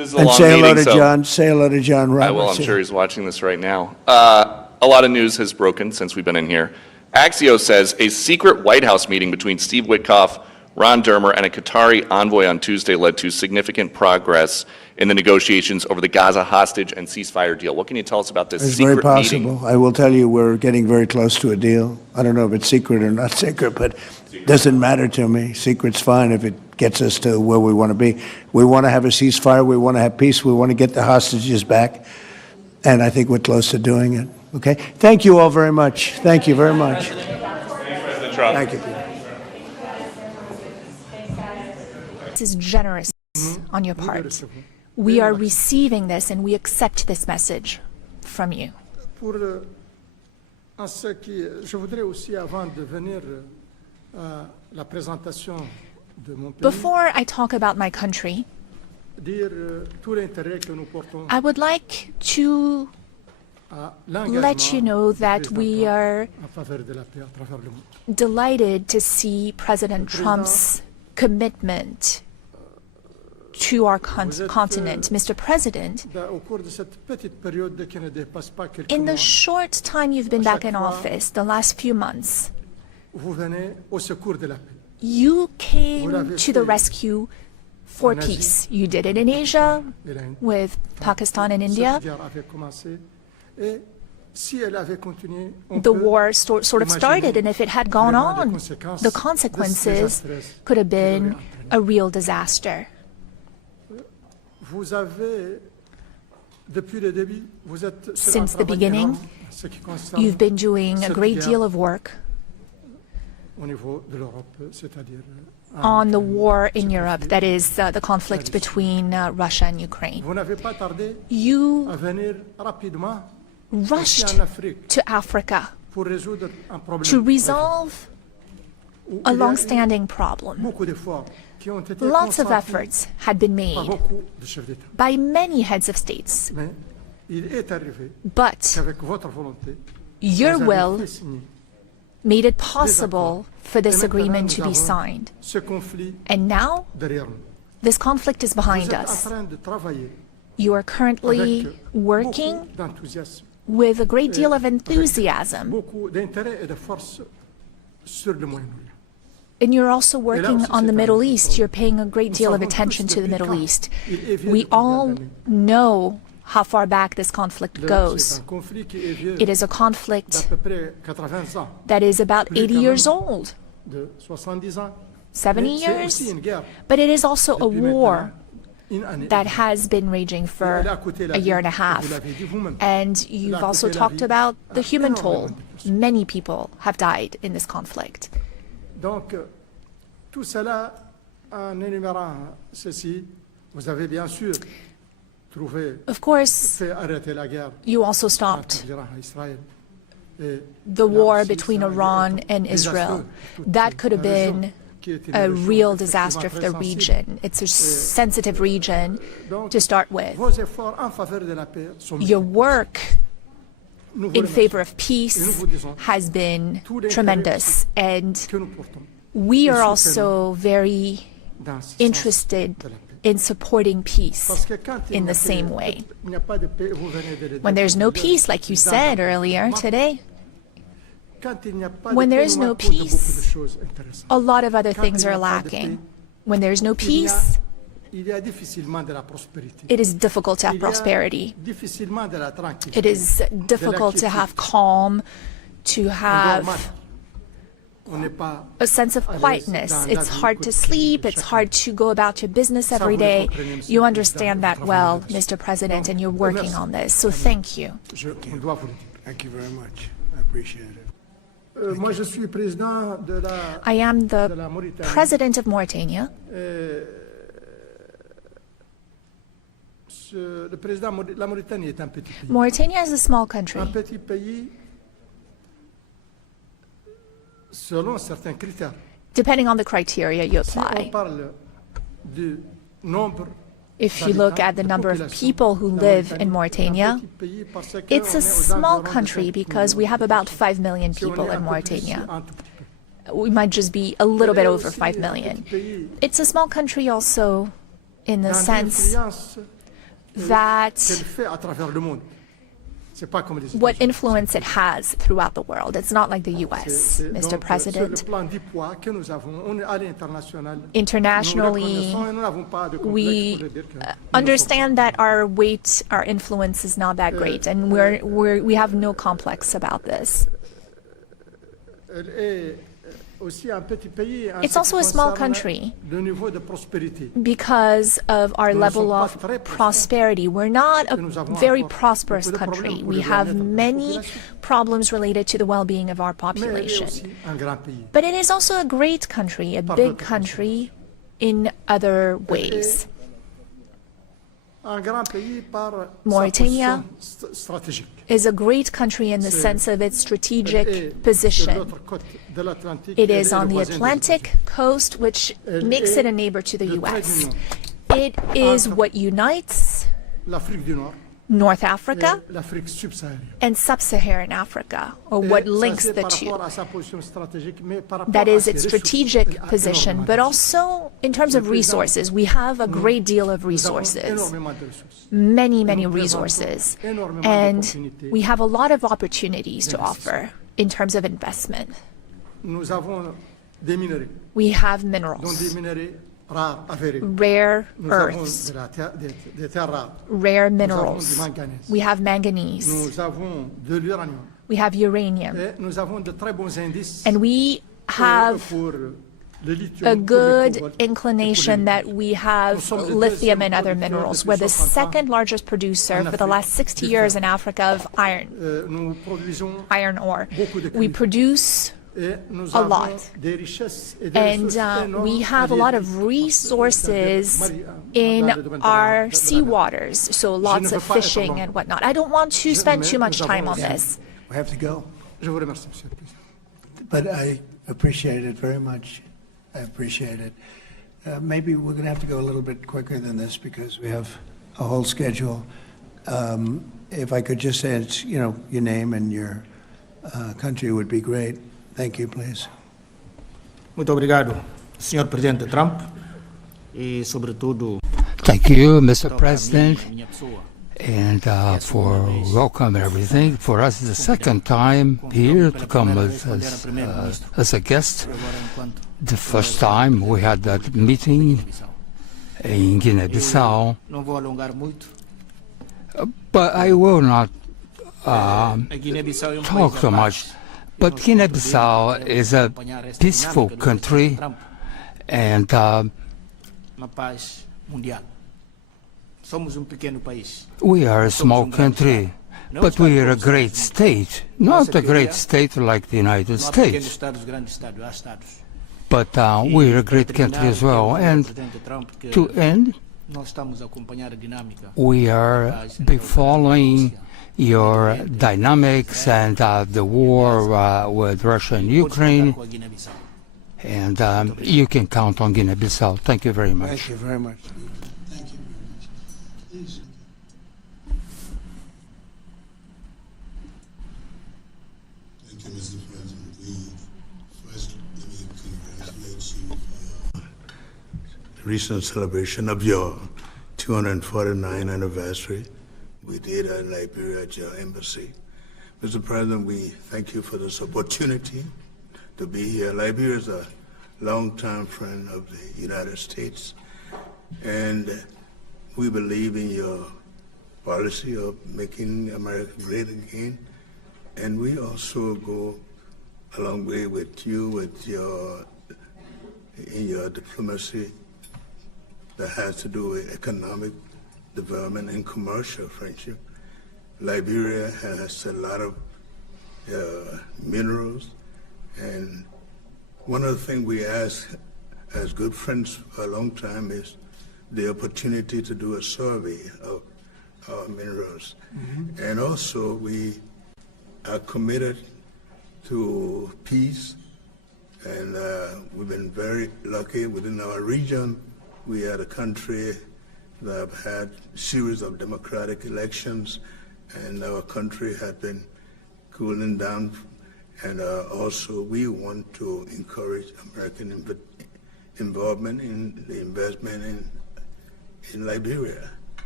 This is a And long say hello meeting, to so John. Say hello to John Roberts. I will. I'm here. sure he's watching this right now. A lot of news has broken since we've been in here. Axios says a secret White House meeting between Steve Witkoff, Ron Dermer, and a Qatari envoy on Tuesday led to significant progress in the negotiations over the Gaza hostage and ceasefire deal. What can you tell us about this It's secret very possible. meeting? I will tell you, we're getting very close to a deal. I don't know if it's secret or not secret, but it doesn't matter to me. Secret's fine if it gets us to where we want to be. We want to have a ceasefire. We want to have peace. We want to get the hostages back. And I think we're close to doing it. Okay? Thank you all very much. Thank you very much. Thanks, President Trump. Thank you, Peter. This is generous on your part. We are receiving this and we accept this message from you. En ce qui, je voudrais aussi, avant de venir à la présentation de mon pays, Before I talk about my country, dire tout l'intérêt que nous portons I would like to à let you know that we are en faveur de la paix à travers le monde. delighted to see President Trump's commitment to our continent. Mr. President, Au cours de cette petite période qui ne dépasse pas quelques in the mois, short time you've been back in office, the last few months, vous venez au secours de la paix. you came to the rescue for peace. You did it in Asia with Pakistan and India. Cette guerre avait commencé et si elle avait continué, on The peut war sort of started, and if it had gone vraiment on, the consequences could have been a real disaster. Vous avez, depuis le début, vous êtes sur un Since the travail beginning, énorme en ce qui concerne you've been doing a cette great guerre deal of work au niveau de l'Europe, c'est-à-dire on the war in Europe, that is the conflict between Russia and Ukraine. vous n'avez pas tardé You à venir rapidement rushed ici en Afrique to Africa pour résoudre un problème to resolve où a il y a eu long-standing problem. beaucoup d'efforts qui ont été Lots of consentis efforts had been par made beaucoup de chefs d'État. by many heads of states, Mais il est arrivé but qu'avec votre volonté, your vous avez will fait signer made it possible for this Et maintenant, agreement to nous be avons signed. ce conflit And now, derrière nous. this conflict is Vous behind êtes en us. train de travailler You are currently avec working beaucoup d'enthousiasme, with a great deal of avec enthusiasm, beaucoup d'intérêt et de force sur le Moyen-Orient. and you're also working aussi, on c'est the un Middle autre East. problème. You're paying a great Nous deal of savons attention tous to the depuis Middle quand East. il est vieux We depuis combien all d'années. know how far back this conflict C'est goes. un conflit qui est vieux It is a conflict d'à peu près 80 ans, that is about Plus 80 quand years même old, de 70 ans. 70 Mais c'est years, aussi une guerre but it is also a depuis war maintenant une année. that has been raging for Elle a coûté la a vie, year and a vous half. l'avez dit vous-même. And Elle you've a also coûté la talked vie about the à human énormément toll. de personnes. Many people have died in this conflict. Donc, tout cela, en énumérant ceci, vous avez bien sûr trouvé, Of course, fait arrêter la guerre you also entre stopped l'Iran et Israël. Et the là war aussi, between ça a Iran été and désastreux Israel. pour toute That could have la région, been qui est une a région real effectivement disaster for très the sensible. region. It's a sensitive region Donc, to start with. vos efforts en faveur de la paix sont Your multiples. work Nous vous in remercions. favor of peace Et nous vous disons has been tout l'intérêt tremendous, and que nous portons we et are soutenons also very dans ce sens interested de la paix. in supporting peace Parce que quand il in n'y a the pas same de- way. il n'y a pas de paix, vous venez de le When dire, there's no de- peace, like you dans said la- earlier today, Quand il n'y a pas when de there paix, is nous no manquons de beaucoup de peace, choses intéressantes. a lot of other Quand things il n'y are a pas de paix, lacking. When there's no il y a- peace, il y a difficilement de la prospérité. it is difficult to have Il y a prosperity. difficilement de la tranquillité. It is difficult to have calm, to have On n'est pas a sense of à l'aise quietness. dans la It's vie hard to quotidienne sleep. de It's chacun. hard to go about your business Ça, every vous le day. comprenez, Monsieur You le understand Président, that nous well, travaillons Mr. President, Donc, and you're working merci. on this. So thank you. on doit vous le dire. Thank you very much. I appreciate it. Moi, je suis président de la, I am de the la Mauritanie. president of Mauritania. Le président, la Mauritanie est un petit pays. Mauritania is a small country. Un petit pays selon certains critères. Depending on the criteria you Si on apply. parle du nombre If you look at the number of people who live in Mauritania, it's a small country because we have about 5 million people in Mauritania. We might just be a little bit over 5 million. It's a small country also in the sense that qu'elle fait à travers le monde. C'est pas comme les what États-Unis. influence it has throughout the world. It's not like the US, Donc, Mr. sur President. le plan du poids que nous avons, on est à l'international. Internationally, Nous reconnaissons et nous n'avons pas de complexe we pour le dire que nous understand that our weight, our influence is not that great, and we have no complex about this. Elle est aussi un petit pays en It's ce also qui a small concerne country le niveau de prospérité. because of our Nous ne level sommes pas of très prospères. prosperity. We're not a Nous avons very encore prosperous beaucoup de country. problèmes pour We le have bien-être de la many population. problems related to the well-being of our Mais elle est population. aussi un grand pays. But it is also a great country, a Par big d'autres country in other ways. Un grand pays par Mauritania sa position stratégique. is a great country in the C'est- sense of its Elle est strategic de position. l'autre côte de l'Atlantique. It Elle is est on le the voisin des Atlantic coast, which Elle makes est it a neighbor to the le trait US. d'union It is entre what unites l'Afrique du Nord North et Africa l'Afrique subsaharienne. and sub-Saharan Africa, or Et what ça, links c'est the par two. rapport à sa position stratégique, mais par rapport That à is ses its ressources. strategic Elle a position, énormément but de also in terms of resources. We have a great deal of Nous avons resources, énormément de ressources. many, many Nous présentons resources, énormément and d'opportunités. we have a lot of opportunities to offer in terms of investment. Nous avons des minerais, We have dont des minerals, minerais rares, avérés. rare Nous avons earths, de des terres rares. rare Nous avons minerals. du manganèse. We have manganese. Nous avons de l'uranium. We have uranium. Et nous avons de très bons indices And we have pour le lithium, a pour le good cobalt et pour inclination le that nickel. we have Nous sommes le lithium deuxième and other producteur minerals. depuis We're the 60 ans second largest producer en for the Afrique last 60 du years fer. in Africa of iron, Nous produisons iron ore. beaucoup de We cuivre. produce Et nous a avons lot. des richesses et des And ressources énormes we have a lot of resources in our seawaters, so lots of fishing and whatnot. I don't want to spend too much time on this. We have to go. Je vous remercie, Monsieur le Président. But I appreciate it very much. I appreciate it. Maybe we're going to have to go a little bit quicker than this because we have a whole schedule. If I could just say, it's, you know, your name and your country would be great. Thank you, please. Muito obrigado, Sr. Presidente Trump, e sobretudo Thank you, Mr. President, minha pessoa. and for welcome and everything. For us, it's the second time here to come as a guest. The first time we had that meeting in Guinea-Bissau, Não vou alongar muito. but I will not A Guiné-Bissau é talk país so da much. paz. But Guinea-Bissau is a peaceful country, and Uma paz mundial. Somos pequeno país. we are a small country, but we are a great state. Not a great state like the United Não há pequenos States, estados, grandes estados, há estados. but we are a great country as well. And to end, Nós estamos a acompanhar a dinâmica. we are be following your dynamics and the war with Russia and Ukraine, Com a Guiné-Bissau. and you can count on Guinea-Bissau. Thank you very much. Thank you very much. Thank you very much. Please. Thank you, Mr. President. First, let me congratulate you for your Recent celebration of your 249th anniversary. We did in Liberia at your embassy. Mr. President, we thank you for this opportunity to be here. Liberia is a longtime friend of the United States, and we believe in your policy of making America great again. And we also go a long way with you with in your diplomacy that has to do with economic development and commercial friendship. Liberia has a lot of minerals, and one of the things we ask as good friends for a long time is the opportunity to do a survey of our minerals. And also we are committed to peace, and we've been very lucky within our region. We are a country that have had a series of democratic elections, and our country had been cooling down. And also we want to encourage American involvement in the investment in Liberia.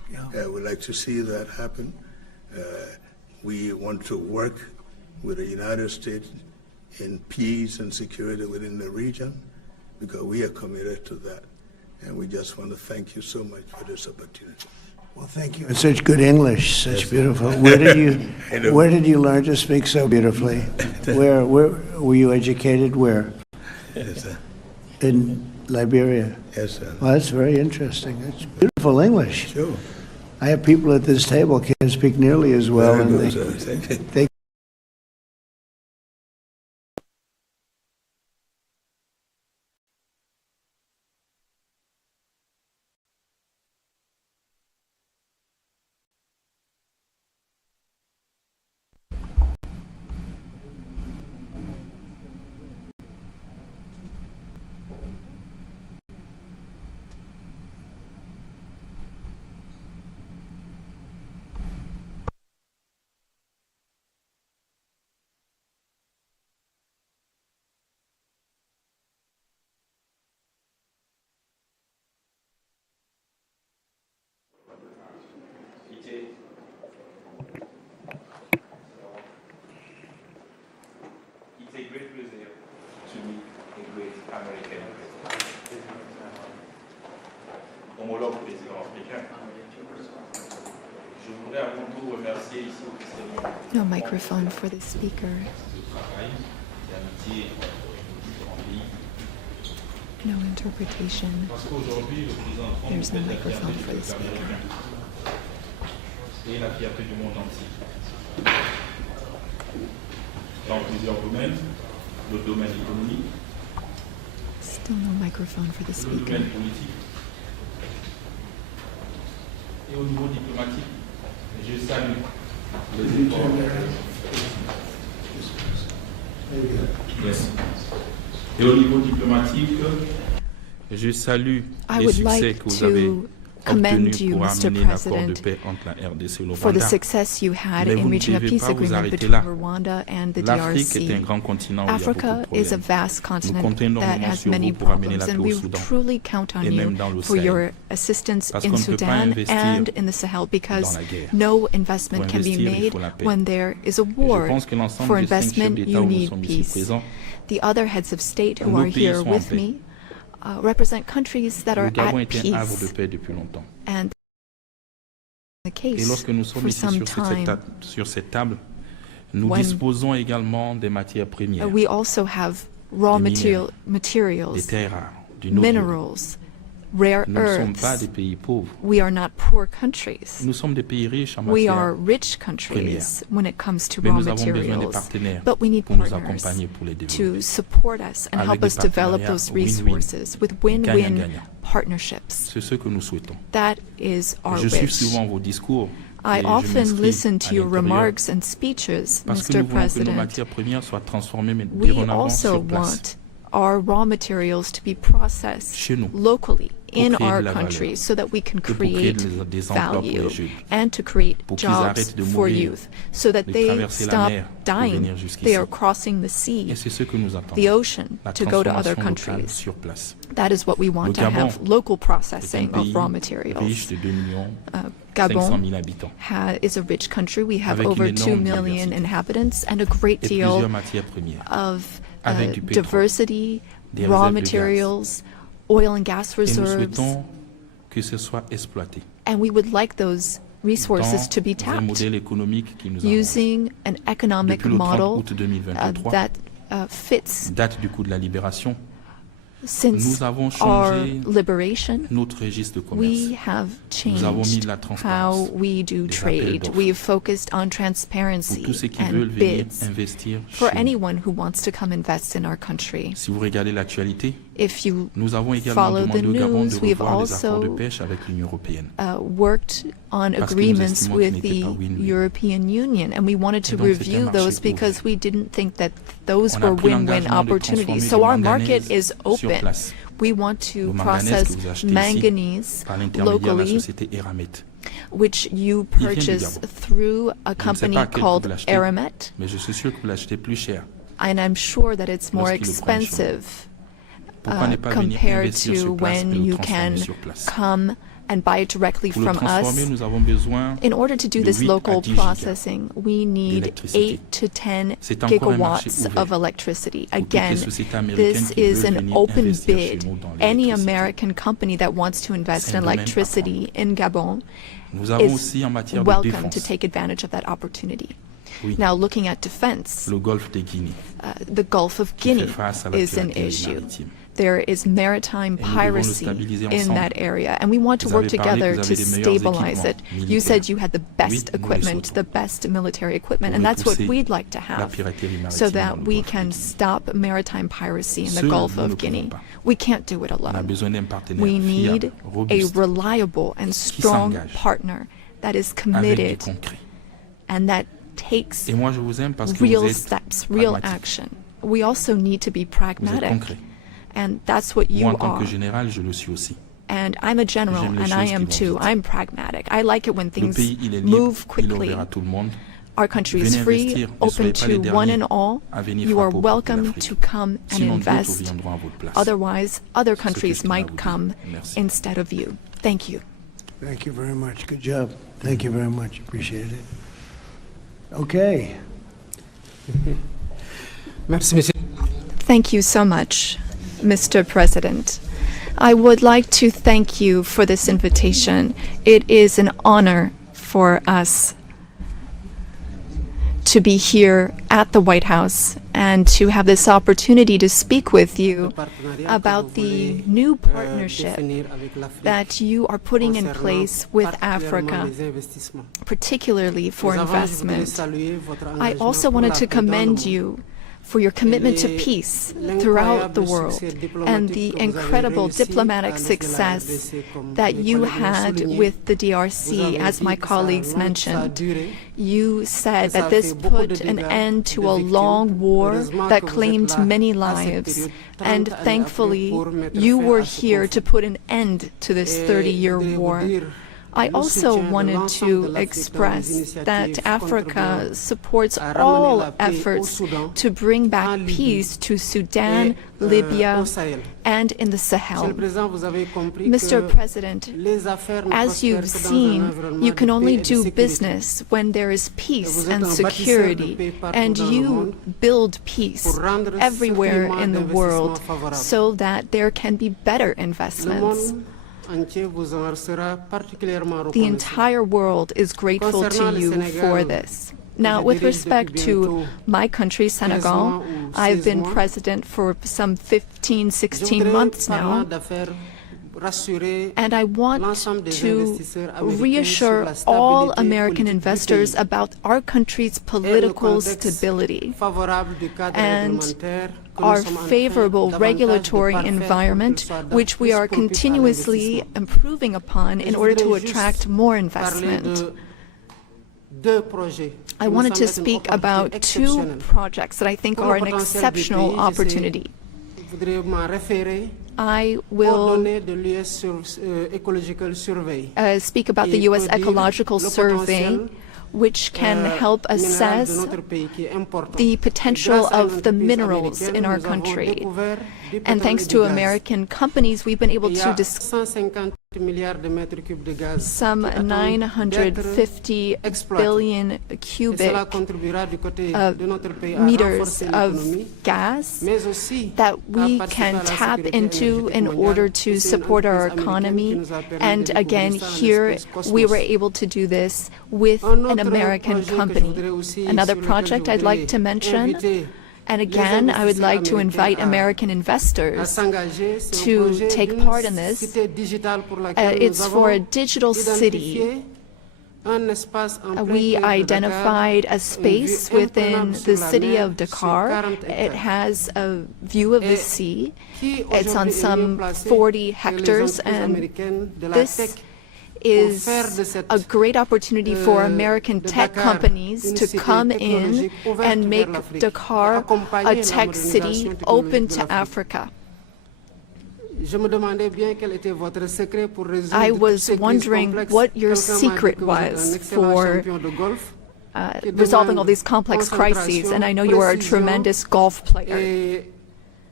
We'd like to see that happen. We want to work with the United States in peace and security within the region because we are committed to that. And we just want to thank you so much for this opportunity. Well, thank you. And such good English, such beautiful. Where did you learn to speak so beautifully? Where were you educated? Where? Yes, sir. In Liberia. Yes, sir. Well, that's very interesting. It's beautiful English. Sure. I have people at this table can't speak nearly as well, Very and good, sir. Thank you. they It's a great pleasure to meet a great American president. Homologue président africain. Je voudrais avant tout remercier ici officiellement No microphone for the speaker. le travail d'amitié en pays. No interpretation. Parce qu'aujourd'hui, le président Trump There's no est la microphone fierté for du the peuple speaker. américain et la fierté du monde entier. Dans plusieurs domaines, le domaine économique, Still no microphone for the le speaker. domaine politique et au niveau diplomatique. Je salue les efforts. Yes. Et au niveau diplomatique, je salue I les would succès like que vous avez to commend obtenus you, pour Mr. amener l'accord de President, paix entre la RDC et le for the Rwanda. success you had Mais vous in ne reaching a devez peace pas vous agreement arrêter between là. Rwanda and the L'Afrique est un DRC. grand continent où il y a beaucoup Africa de is a problèmes. vast Nous continent comptons that énormément has sur many vous pour amener problems, la and paix we au Soudan truly count on et même you dans le for Sahel. your assistance Parce in qu'on ne peut pas Sudan investir and in the Sahel, because dans la guerre. no investment Pour can be investir, il made faut la paix. when there is a Et je war. pense que l'ensemble For des 5 chefs investment, d'État you où nous need sommes ici peace. présents, The other heads of state who nos are pays here sont en with paix. me represent countries that are Le Gabon at était un havre de peace, paix depuis longtemps. and the Et case lorsque nous sommes for ici some sur cette time. table, nous When disposons également des matières premières, We also have raw des des materials, terres rares, du noble. minerals, rare Nous ne sommes pas earths. des pays pauvres. We are not poor countries. Nous sommes des pays riches en We are matières rich countries when it comes to Mais raw nous avons besoin des materials, partenaires but we need pour nous partners accompagner pour les to développer. support us and Avec help des us develop partenariats those win-win, resources with win-win gagnant-gagnant. partnerships. C'est ce que nous souhaitons. That is our Je suis wish. souvent vos discours I et je often m'inscris listen à to your l'intérieur remarks and speeches, parce que Mr. nous voulons que nos President. matières premières soient transformées mais We dorénavant also sur place. want our raw materials to be processed Chez nous, locally in créer our de la country valeur, so that we can et pour créer create des emplois pour value les jeunes, and to create pour qu'ils jobs arrêtent de for mourir, youth so that de they traverser la stop mer pour dying. venir jusqu'ici. They are crossing the Et sea, c'est ce que nous attendons. the ocean, La to go to other transformation locale countries. sur place. That is what we want Le to Gabon have, local est un processing pays of raw riche materials. de 2 millions Gabon 500 000 habitants, is a rich country. We have avec over une 2 énorme million diversité inhabitants and a great et deal plusieurs matières premières, of avec du pétrole, diversity, des raw réserves de gaz. materials, oil and gas Et nous reserves, souhaitons que ce soit exploité and we would like those resources to be dans un tapped modèle économique qui nous arrange. using an economic Depuis le 30 model août 2023, that fits date du coup de la libération, since nous avons our changé liberation. notre registre de commerce. We have Nous avons mis changed de la transparence, how we do des appels trade. d'offres. We've focused on Pour transparency tous ceux qui veulent and venir bids investir for chez nous. anyone who wants to come invest in our country. Si vous regardez l'actualité, If you nous avons également follow the demandé au Gabon de news, we've revoir les accords de also pêche avec l'Union européenne. worked on Parce que nous agreements estimons with qu'ils n'étaient the pas win-win. European Union, and we wanted to Et donc, c'est un review marché those ouvert. because we didn't think that those On a were pris win-win l'engagement de opportunities. transformer So le our manganèse market is sur open. place. We want to Le manganèse que process vous achetez ici manganese par l'intermédiaire de la locally, société Eramet. which you Il vient du purchase Gabon. through a Je ne sais company pas à quel prix called vous l'achetez, Aramet, mais je suis sûr que vous l'achetez plus cher. and I'm sure that it's more Lorsqu'il le prend chez vous. expensive compared to when you can come and buy it directly from us. In order to do this local processing, we need 8 to 10 gigawatts of electricity. Again, this is an open bid. Any American company that wants to invest in electricity in Gabon is welcome to take advantage of that opportunity. Now, looking at defense, the Gulf of Guinea is an issue. There is maritime piracy in that area, and we want to work together to stabilize it. You said you had the best equipment, the best military equipment, and that's what we'd like to have, so that we can stop maritime piracy in the Gulf of Guinea. We can't do it alone. We need a reliable and strong partner that is committed and that takes real steps, real action. We also need to be pragmatic. And that's what you are. And I'm a general, and I am too. I'm pragmatic. I like it when things move quickly. Our country is free, open to one and all. You are welcome to come and invest. Otherwise, other countries might come instead of you. Thank you. Thank you very much. Good job. Thank you very much. Appreciate it. Okay. Thank you so much, Mr. President. I would like to thank you for this invitation. It is an honor for us to be here at the White House and to have this opportunity to speak with you about the new partnership that you are putting in place with Africa, particularly for investment. I also wanted to commend you for your commitment to peace throughout the world and the incredible diplomatic success that you had with the DRC, as my colleagues mentioned. You said that this put an end to a long war that claimed many lives, and thankfully you were here to put an end to this 30-year war. I also wanted to express that Africa supports all efforts to bring back peace to Sudan, Libya, and in the Sahel. Mr. President, as you've seen, you can only do business when there is peace and security, and you build peace everywhere in the world so that there can be better investments. The entire world is grateful to you for this. Now, with respect to my country, Senegal, I've been president for some 15, 16 months now, and I want to reassure all American investors about our country's political stability and our favorable regulatory environment, which we are continuously improving upon in order to attract more investment. I wanted to speak about 2 projects that I think are an exceptional opportunity. I will speak about the U.S. Ecological Survey, which can help assess the potential of the minerals in our country. And thanks to American companies, we've been able to some 950 billion cubic meters of gas that we can tap into in order to support our economy. And again, here we were able to do this with an American company. Another project I'd like to mention, and again, I would like to invite American investors to take part in this. It's for a digital city. We identified a space within the city of Dakar. It has a view of the sea. It's on some 40 hectares, and this is a great opportunity for American tech companies to come in and make Dakar a tech city open to Africa. I was wondering what your secret was for resolving all these complex crises, and I know you are a tremendous golf player.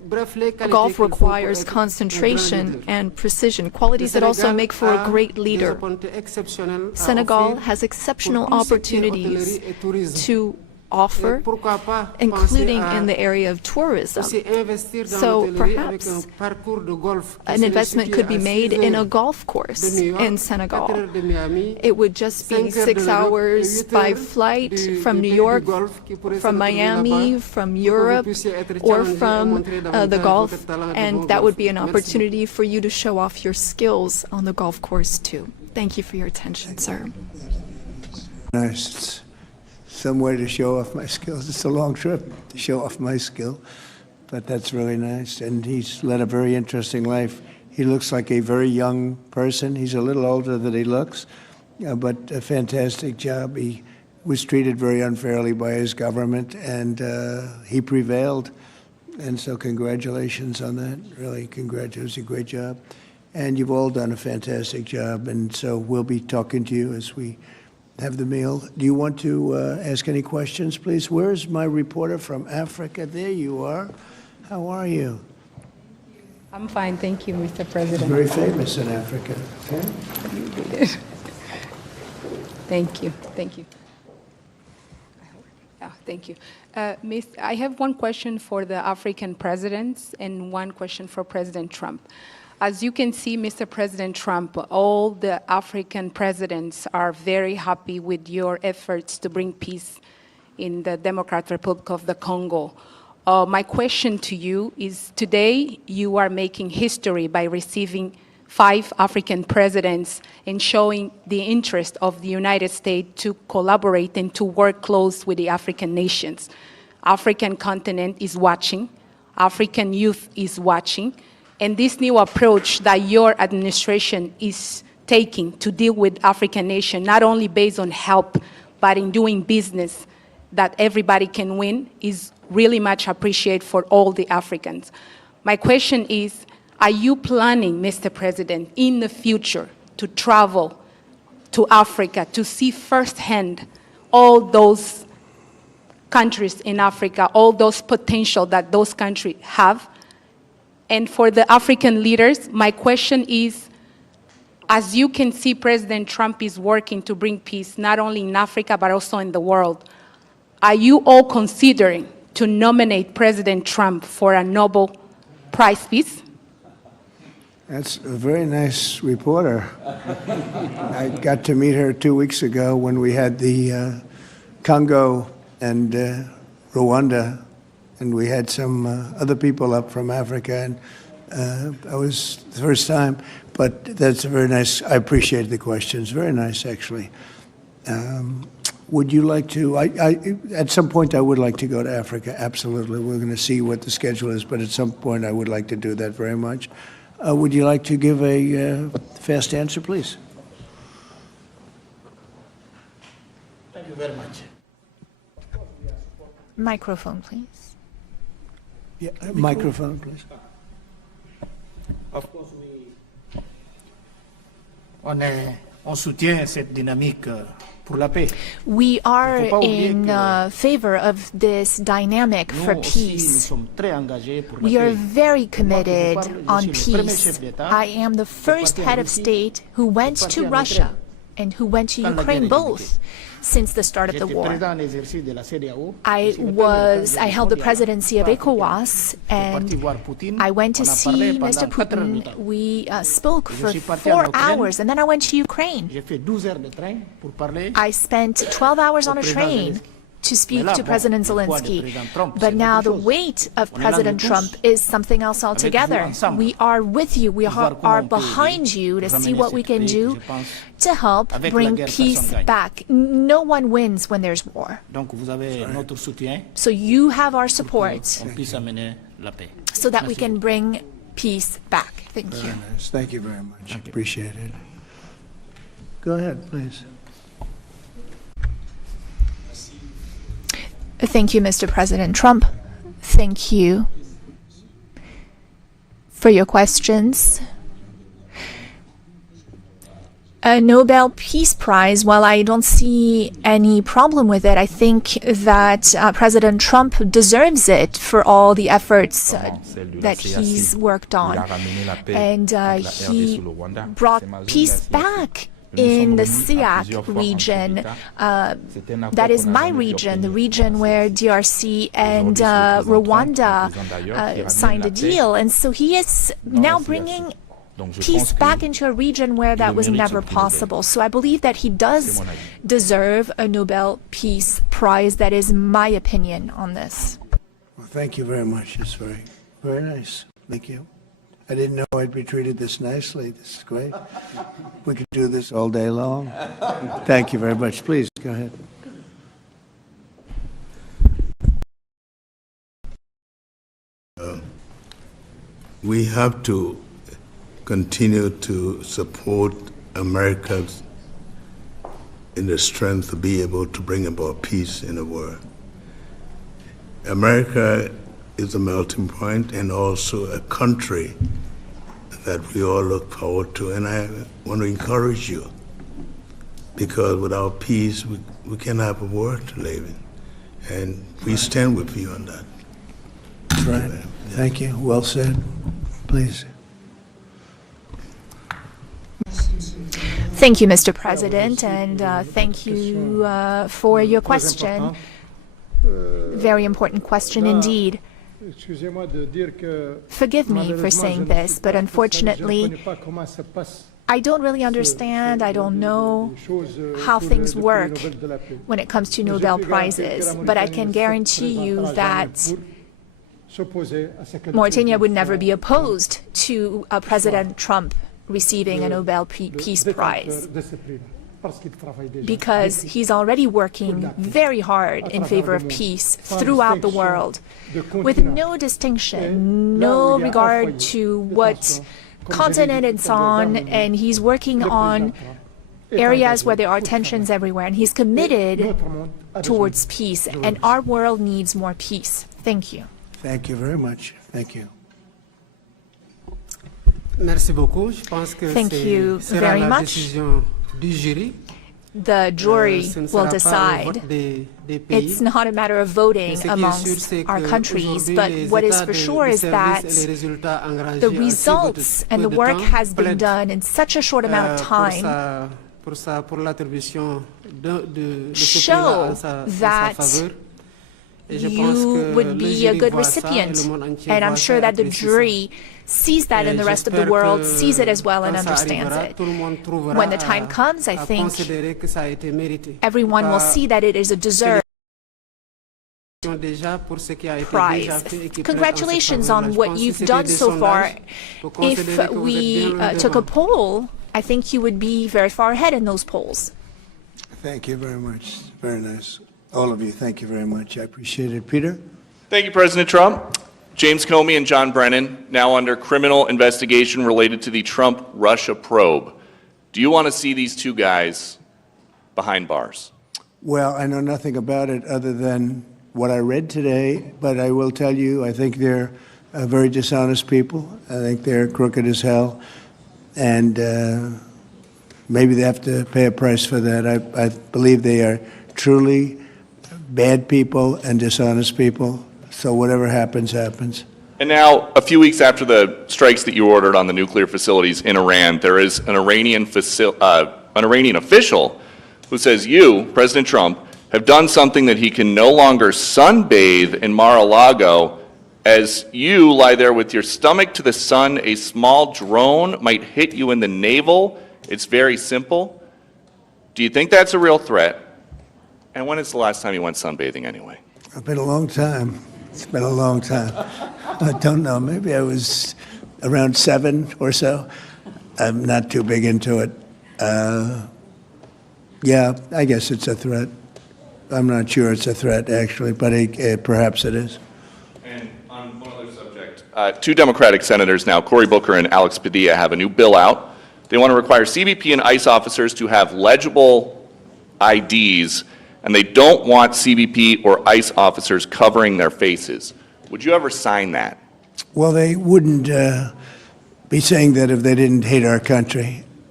Golf requires concentration and precision, qualities that also make for a great leader. Senegal has exceptional opportunities to offer, including in the area of tourism. So perhaps an investment could be made in a golf course in Senegal. It would just be 6 hours by flight from New York, from Miami, from Europe, or from the Gulf, and that would be an opportunity for you to show off your skills on the golf course too. Thank you for your attention, sir. Nice. Some way to show off my skills. It's a long trip to show off my skill, but that's really nice. And he's led a very interesting life. He looks like a very young person. He's a little older than he looks, but a fantastic job. He was treated very unfairly by his government, and he prevailed. And so congratulations on that. Really, congratulations. A great job. And you've all done a fantastic job. And so we'll be talking to you as we have the meal. Do you want to ask any questions, please? Where's my reporter from Africa? There you are. How are you? I'm fine, thank you, Mr. President. Very famous in Africa. Okay? Thank you, thank you. Thank you. I have one question for the African presidents and one question for President Trump. As you can see, Mr. President Trump, all the African presidents are very happy with your efforts to bring peace in the Democratic Republic of the Congo. My question to you is, today you are making history by receiving 5 African presidents and showing the interest of the United States to collaborate and to work close with the African nations. African continent is watching, African youth is watching, and this new approach that your administration is taking to deal with African nations, not only based on help, but in doing business that everybody can win, is really much appreciated for all the Africans. My question is, are you planning, Mr. President, in the future to travel to Africa to see firsthand all those countries in Africa, all those potential that those countries have? And for the African leaders, my question is, as you can see, President Trump is working to bring peace not only in Africa but also in the world. Are you all considering to nominate President Trump for a Nobel Prize Peace? That's a very nice reporter. I got to meet her 2 weeks ago when we had the Congo and Rwanda, and we had some other people up from Africa, and that was the first time. But that's a very nice. I appreciate the questions. Very nice, actually. Would you like to? At some point, I would like to go to Africa. Absolutely, we're going to see what the schedule is, but at some point, I would like to do that very much. Would you like to give a fast answer, please? Thank you very much. Microphone, please. Yeah, microphone, please. Of course, on soutient cette dynamique pour la paix. We are in favor of this dynamic for peace. We are very committed on peace. I am the first head of state who went to Russia and who went to Ukraine, both since the start of the war. I held the presidency of ECOWAS, and I went to see Mr. Putin. We spoke for 4 hours, and then I went to Ukraine. I spent 12 hours on a train to speak to President Zelensky. But now the weight of President Trump is something else altogether. We are with you. We are behind you to see what we can do to help bring peace back. No one wins when there's war. So you have our support so that we can bring peace back. Thank you. Very nice. Thank you very much. Appreciate it. Go ahead, please. Thank you, Mr. President Trump. Thank you for your questions. a Nobel Peace Prize, while I don't see any problem with it, I think that President Trump deserves it for all the efforts that he's worked on. And he brought peace back in the SEAC region. That is my region, the region where DRC and Rwanda signed a deal. And so he is now bringing peace back into a region where that was never possible. So I believe that he does deserve a Nobel Peace Prize. That is my opinion on this. Well, thank you very much. It's very, very nice. Thank you. I didn't know I'd be treated this nicely. This is great. We could do this all day long. Thank you very much. Please, go ahead. We have to continue to support America in the strength to be able to bring about peace in the world. America is a melting point and also a country that we all look forward to. And I want to encourage you, because without peace, we can't have a world to live in. And we stand with you on that. That's right. Thank you. Well said. Please. Thank you, Mr. President, and thank you for your question. Very important question indeed. Forgive me for saying this, but unfortunately, I don't really understand, I don't know how things work when it comes to Nobel Prizes, but I can guarantee you that Mauritania would never be opposed to President Trump receiving a Nobel Peace Prize, because he's already working very hard in favor of peace throughout the world, with no distinction, no regard to what continent it's on, and he's working on areas where there are tensions everywhere, and he's committed towards peace, and our world needs more peace. Thank you. Thank you very much. Thank you. Thank you very much. The jury will decide. It's not a matter of voting amongst our countries, but what is for sure is that the results and the work has been done in such a short amount of time show that you would be a good recipient. And I'm sure that the jury sees that, and the rest of the world sees it as well and understands it. When the time comes, I think everyone will see that it is a deserved prize. Congratulations on what you've done so far. If we took a poll, I think you would be very far ahead in those polls. Thank you very much. Very nice. All of you, thank you very much. I appreciate it. Peter? Thank you, President Trump. James Comey and John Brennan, now under criminal investigation related to the Trump-Russia probe. Do you want to see these two guys behind bars? Well, I know nothing about it other than what I read today, but I will tell you, I think they're very dishonest people. I think they're crooked as hell, and maybe they have to pay a price for that. I believe they are truly bad people and dishonest people, so whatever happens, happens. And now, a few weeks after the strikes that you ordered on the nuclear facilities in Iran, there is an Iranian official who says you, President Trump, have done something that he can no longer sunbathe in Mar-a-Lago. As you lie there with your stomach to the sun, a small drone might hit you in the navel. It's very simple. Do you think that's a real threat? And when is the last time you went sunbathing anyway? It's been a long time. It's been a long time. I don't know. Maybe I was around 7 or so. I'm not too big into it. Yeah, I guess it's a threat. I'm not sure it's a threat, actually, but perhaps it is. And on one other subject, two Democratic senators now, Cory Booker and Alex Padilla, have a new bill out. They want to require CBP and ICE officers to have legible IDs, and they don't want CBP or ICE officers covering their faces. Would you ever sign that? Well, they wouldn't be saying that if they didn't hate our country.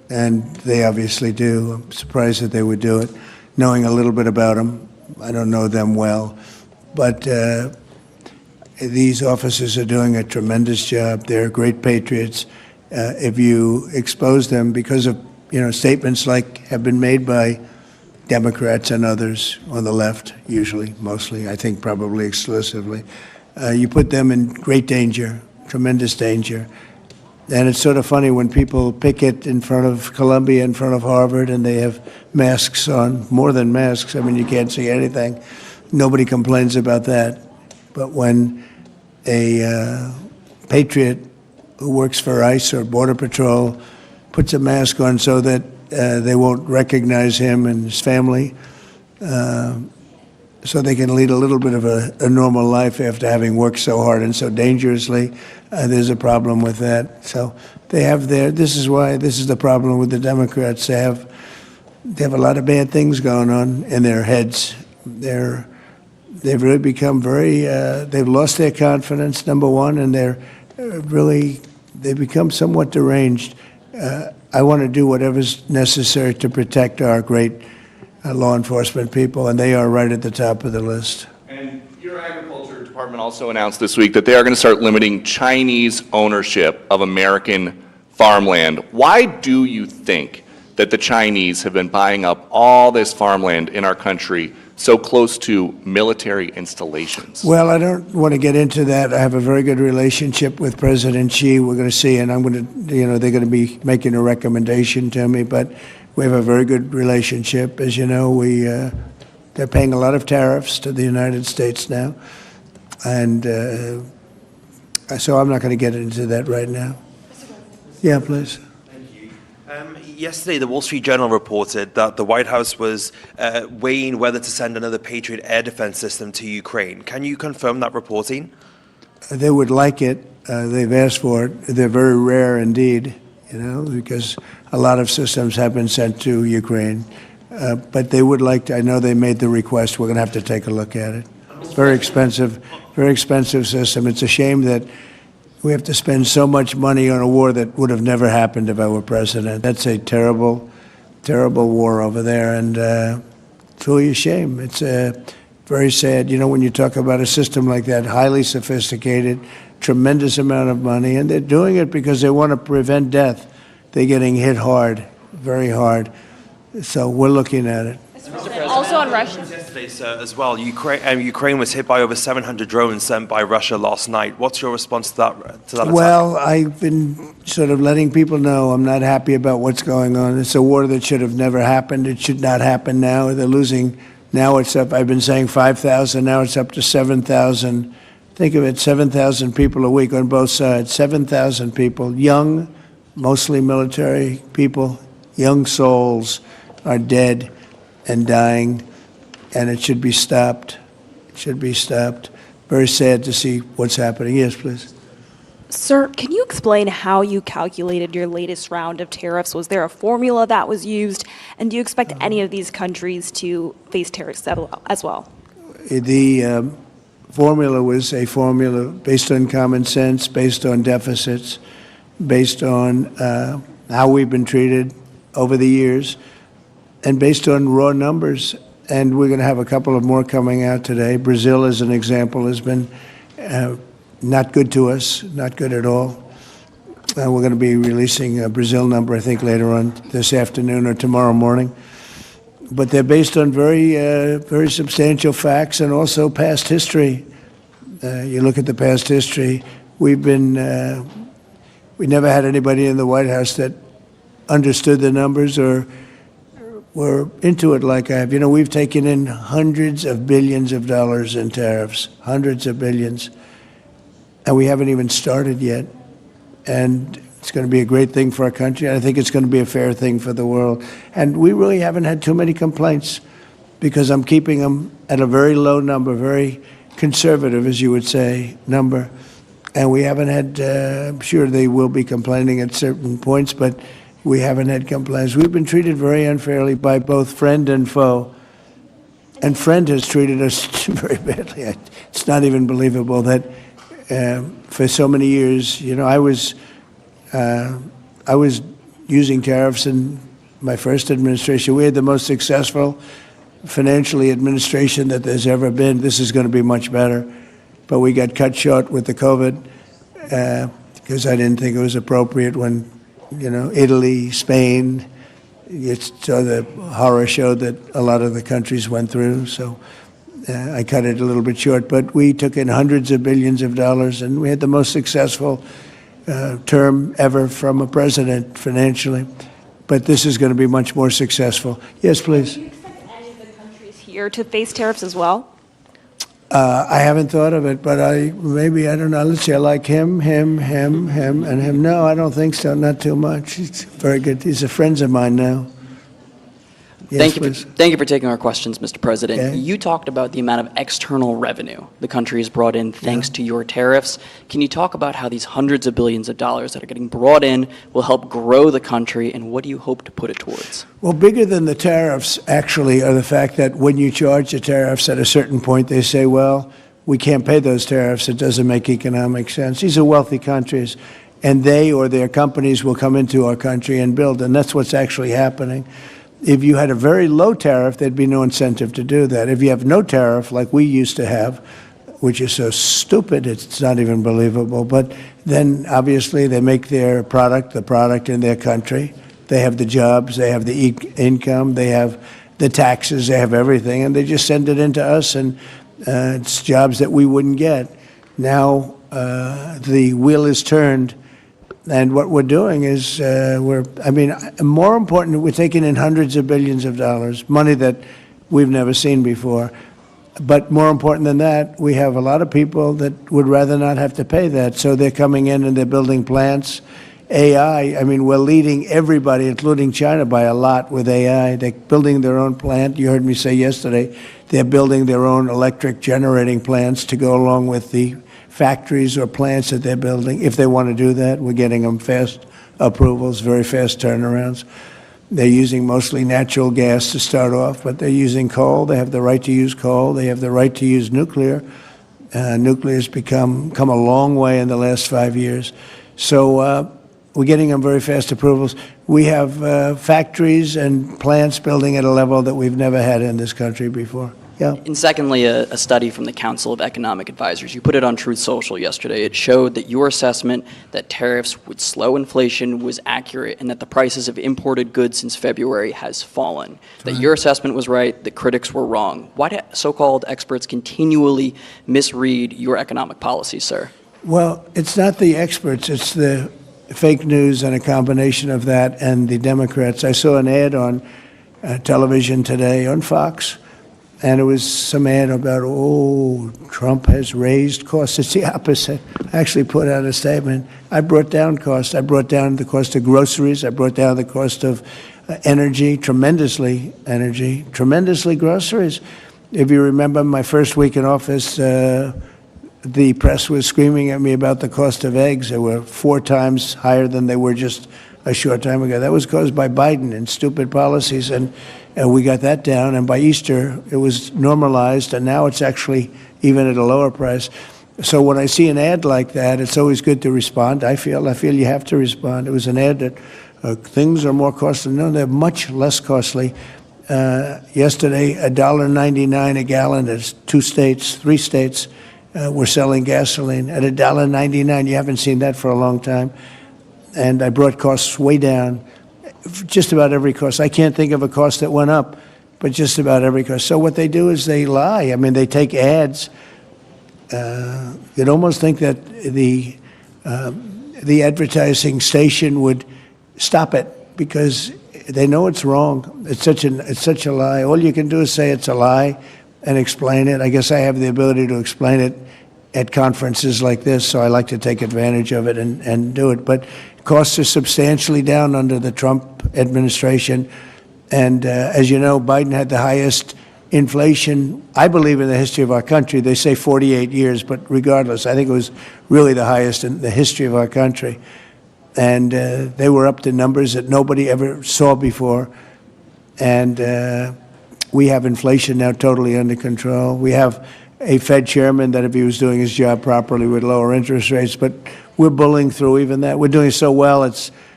and they obviously do. I'm surprised that they would do it, knowing a little bit about them. I don't know them well, but these officers are doing a tremendous job. They're great patriots. If you expose them because of statements like have been made by Democrats and others on the left, usually, mostly, I think probably exclusively, you put them in great danger, tremendous danger. And it's sort of funny when people picket in front of Columbia, in front of Harvard, and they have masks on, more than masks. I mean, you can't see anything. Nobody complains about that. But when a patriot who works for ICE or Border Patrol puts a mask on so that they won't recognize him and his family, so they can lead a little bit of a normal life after having worked so hard and so dangerously, there's a problem with that. So they have this is the problem with the Democrats. They have a lot of bad things going on in their heads. They've really become they've lost their confidence, number one, and they've become somewhat deranged. I want to do whatever's necessary to protect our great law enforcement people, and they are right at the top of the list. And your agriculture department also announced this week that they are going to start limiting Chinese ownership of American farmland. Why do you think that the Chinese have been buying up all this farmland in our country so close to military installations? Well, I don't want to get into that. I have a very good relationship with President Xi. We're going to see, and I'm going to, they're going to be making a recommendation to me, but we have a very good relationship. As you know, they're paying a lot of tariffs to the United States now, and so I'm not going to get into that right now. Yeah, please. Yesterday, the Wall Street Journal reported that the White House was weighing whether to send another Patriot air defense system to Ukraine. Can you confirm that reporting? They would like it. They've asked for it. They're very rare indeed, because a lot of systems have been sent to Ukraine. But they would like to. I know they made the request. We're going to have to take a look at it. It's very expensive system. It's a shame that we have to spend so much money on a war that would have never happened if I were president. That's a terrible, terrible war over there, and it's really a shame. It's very sad. When you talk about a system like that, highly sophisticated, tremendous amount of money, and they're doing it because they want to prevent death. They're getting hit hard, very hard. So we're looking at it. Also on Russia. Yesterday, sir, as well, Ukraine was hit by over 700 drones sent by Russia last night. What's your response to that attack? Well, I've been sort of letting people know I'm not happy about what's going on. It's a war that should have never happened. It should not happen now. They're losing. Now it's up. I've been saying 5,000. Now it's up to 7,000. Think of it, 7,000 people a week on both sides. 7,000 people, young, mostly military people, young souls are dead and dying, and it should be stopped. It should be stopped. Very sad to see what's happening. Yes, please. Sir, can you explain how you calculated your latest round of tariffs? Was there a formula that was used? And do you expect any of these countries to face tariffs as well? The formula was a formula based on common sense, based on deficits, based on how we've been treated over the years, and based on raw numbers. And we're going to have a couple of more coming out today. Brazil, as an example, has been not good to us, not good at all. We're going to be releasing a Brazil number, I think, later on this afternoon or tomorrow morning. But they're based on very substantial facts and also past history. You look at the past history. We never had anybody in the White House that understood the numbers or were into it like I have. We've taken in hundreds of billions of dollars in tariffs, hundreds of billions, and we haven't even started yet. And it's going to be a great thing for our country. I think it's going to be a fair thing for the world. And we really haven't had too many complaints because I'm keeping them at a very low number, very conservative, as you would say, number. And we haven't had, I'm sure they will be complaining at certain points, but we haven't had complaints. We've been treated very unfairly by both friend and foe. And friend has treated us very badly. It's not even believable that for so many years, I was using tariffs in my first administration. We had the most successful financially administration that there's ever been. This is going to be much better. But we got cut short with the COVID because I didn't think it was appropriate when, Italy, Spain, so the horror show that a lot of the countries went through. So I cut it a little bit short. But we took in hundreds of billions of dollars, and we had the most successful term ever from a president financially. But this is going to be much more successful. Yes, please. Do you expect any of the countries here to face tariffs as well? I haven't thought of it, but I don't know. Let's see, I like him, and him. No, I don't think so, not too much. It's very good. These are friends of mine now. Yes, Thank you for taking our questions, Mr. President. Okay. You talked about the amount of external revenue the country has brought in thanks to your tariffs. Can you talk about how these hundreds of billions of dollars that are getting brought in will help grow the country, and what do you hope to put it towards? Well, bigger than the tariffs, actually, are the fact that when you charge the tariffs at a certain point, they say, well, we can't pay those tariffs. It doesn't make economic sense. These are wealthy countries, and they or their companies will come into our country and build, and that's what's actually happening. If you had a very low tariff, there'd be no incentive to do that. If you have no tariff, like we used to have, which is so stupid, it's not even believable, but then obviously they make their product, the product in their country. They have the jobs, they have the income, they have the taxes, they have everything, and they just send it into us, and it's jobs that we wouldn't get. Now the wheel is turned. And what we're doing is, more important, we're taking in hundreds of billions of dollars, money that we've never seen before. But more important than that, we have a lot of people that would rather not have to pay that. So they're coming in and they're building plants. AI, we're leading everybody, including China, by a lot with AI. They're building their own plant. You heard me say yesterday, they're building their own electric generating plants to go along with the factories or plants that they're building. If they want to do that, we're getting them fast approvals, very fast turnarounds. They're using mostly natural gas to start off, but they're using coal. They have the right to use coal. They have the right to use nuclear. Nuclear has come a long way in the last 5 years. So we're getting them very fast approvals. We have factories and plants building at a level that we've never had in this country before. Yeah. And secondly, a study from the Council of Economic Advisors. You put it on Truth Social yesterday. It showed that your assessment that tariffs would slow inflation was accurate, and that the prices of imported goods since February has fallen. That your assessment was right, the critics were wrong. Why do so-called experts continually misread your economic policy, sir? Well, it's not the experts, it's the fake news and a combination of that and the Democrats. I saw an ad on television today on Fox, and it was some ad about, Trump has raised costs. It's the opposite. I actually put out a statement. I brought down costs. I brought down the cost of groceries. I brought down the cost of energy, tremendously groceries. If you remember my first week in office, the press was screaming at me about the cost of eggs. They were 4 times higher than they were just a short time ago. That was caused by Biden and stupid policies, and we got that down. And by Easter, it was normalized, and now it's actually even at a lower price. So when I see an ad like that, it's always good to respond. I feel you have to respond. It was an ad that things are more costly. No, they're much less costly. Yesterday, $1.99 a gallon. There's 3 states were selling gasoline at $1.99. You haven't seen that for a long time. And I brought costs way down, just about every cost. I can't think of a cost that went up, but just about every cost. So what they do is they lie. They take ads. You'd almost think that the advertising station would stop it because they know it's wrong. It's such a lie. All you can do is say it's a lie and explain it. I guess I have the ability to explain it at conferences like this, so I like to take advantage of it and do it. But costs are substantially down under the Trump administration. And as you know, Biden had the highest inflation, I believe, in the history of our country. They say 48 years, but regardless, I think it was really the highest in the history of our country. And they were up to numbers that nobody ever saw before. And we have inflation now totally under control. We have a Fed chairman that, if he was doing his job properly, would lower interest rates. But we're bullying through even that. We're doing so well, it's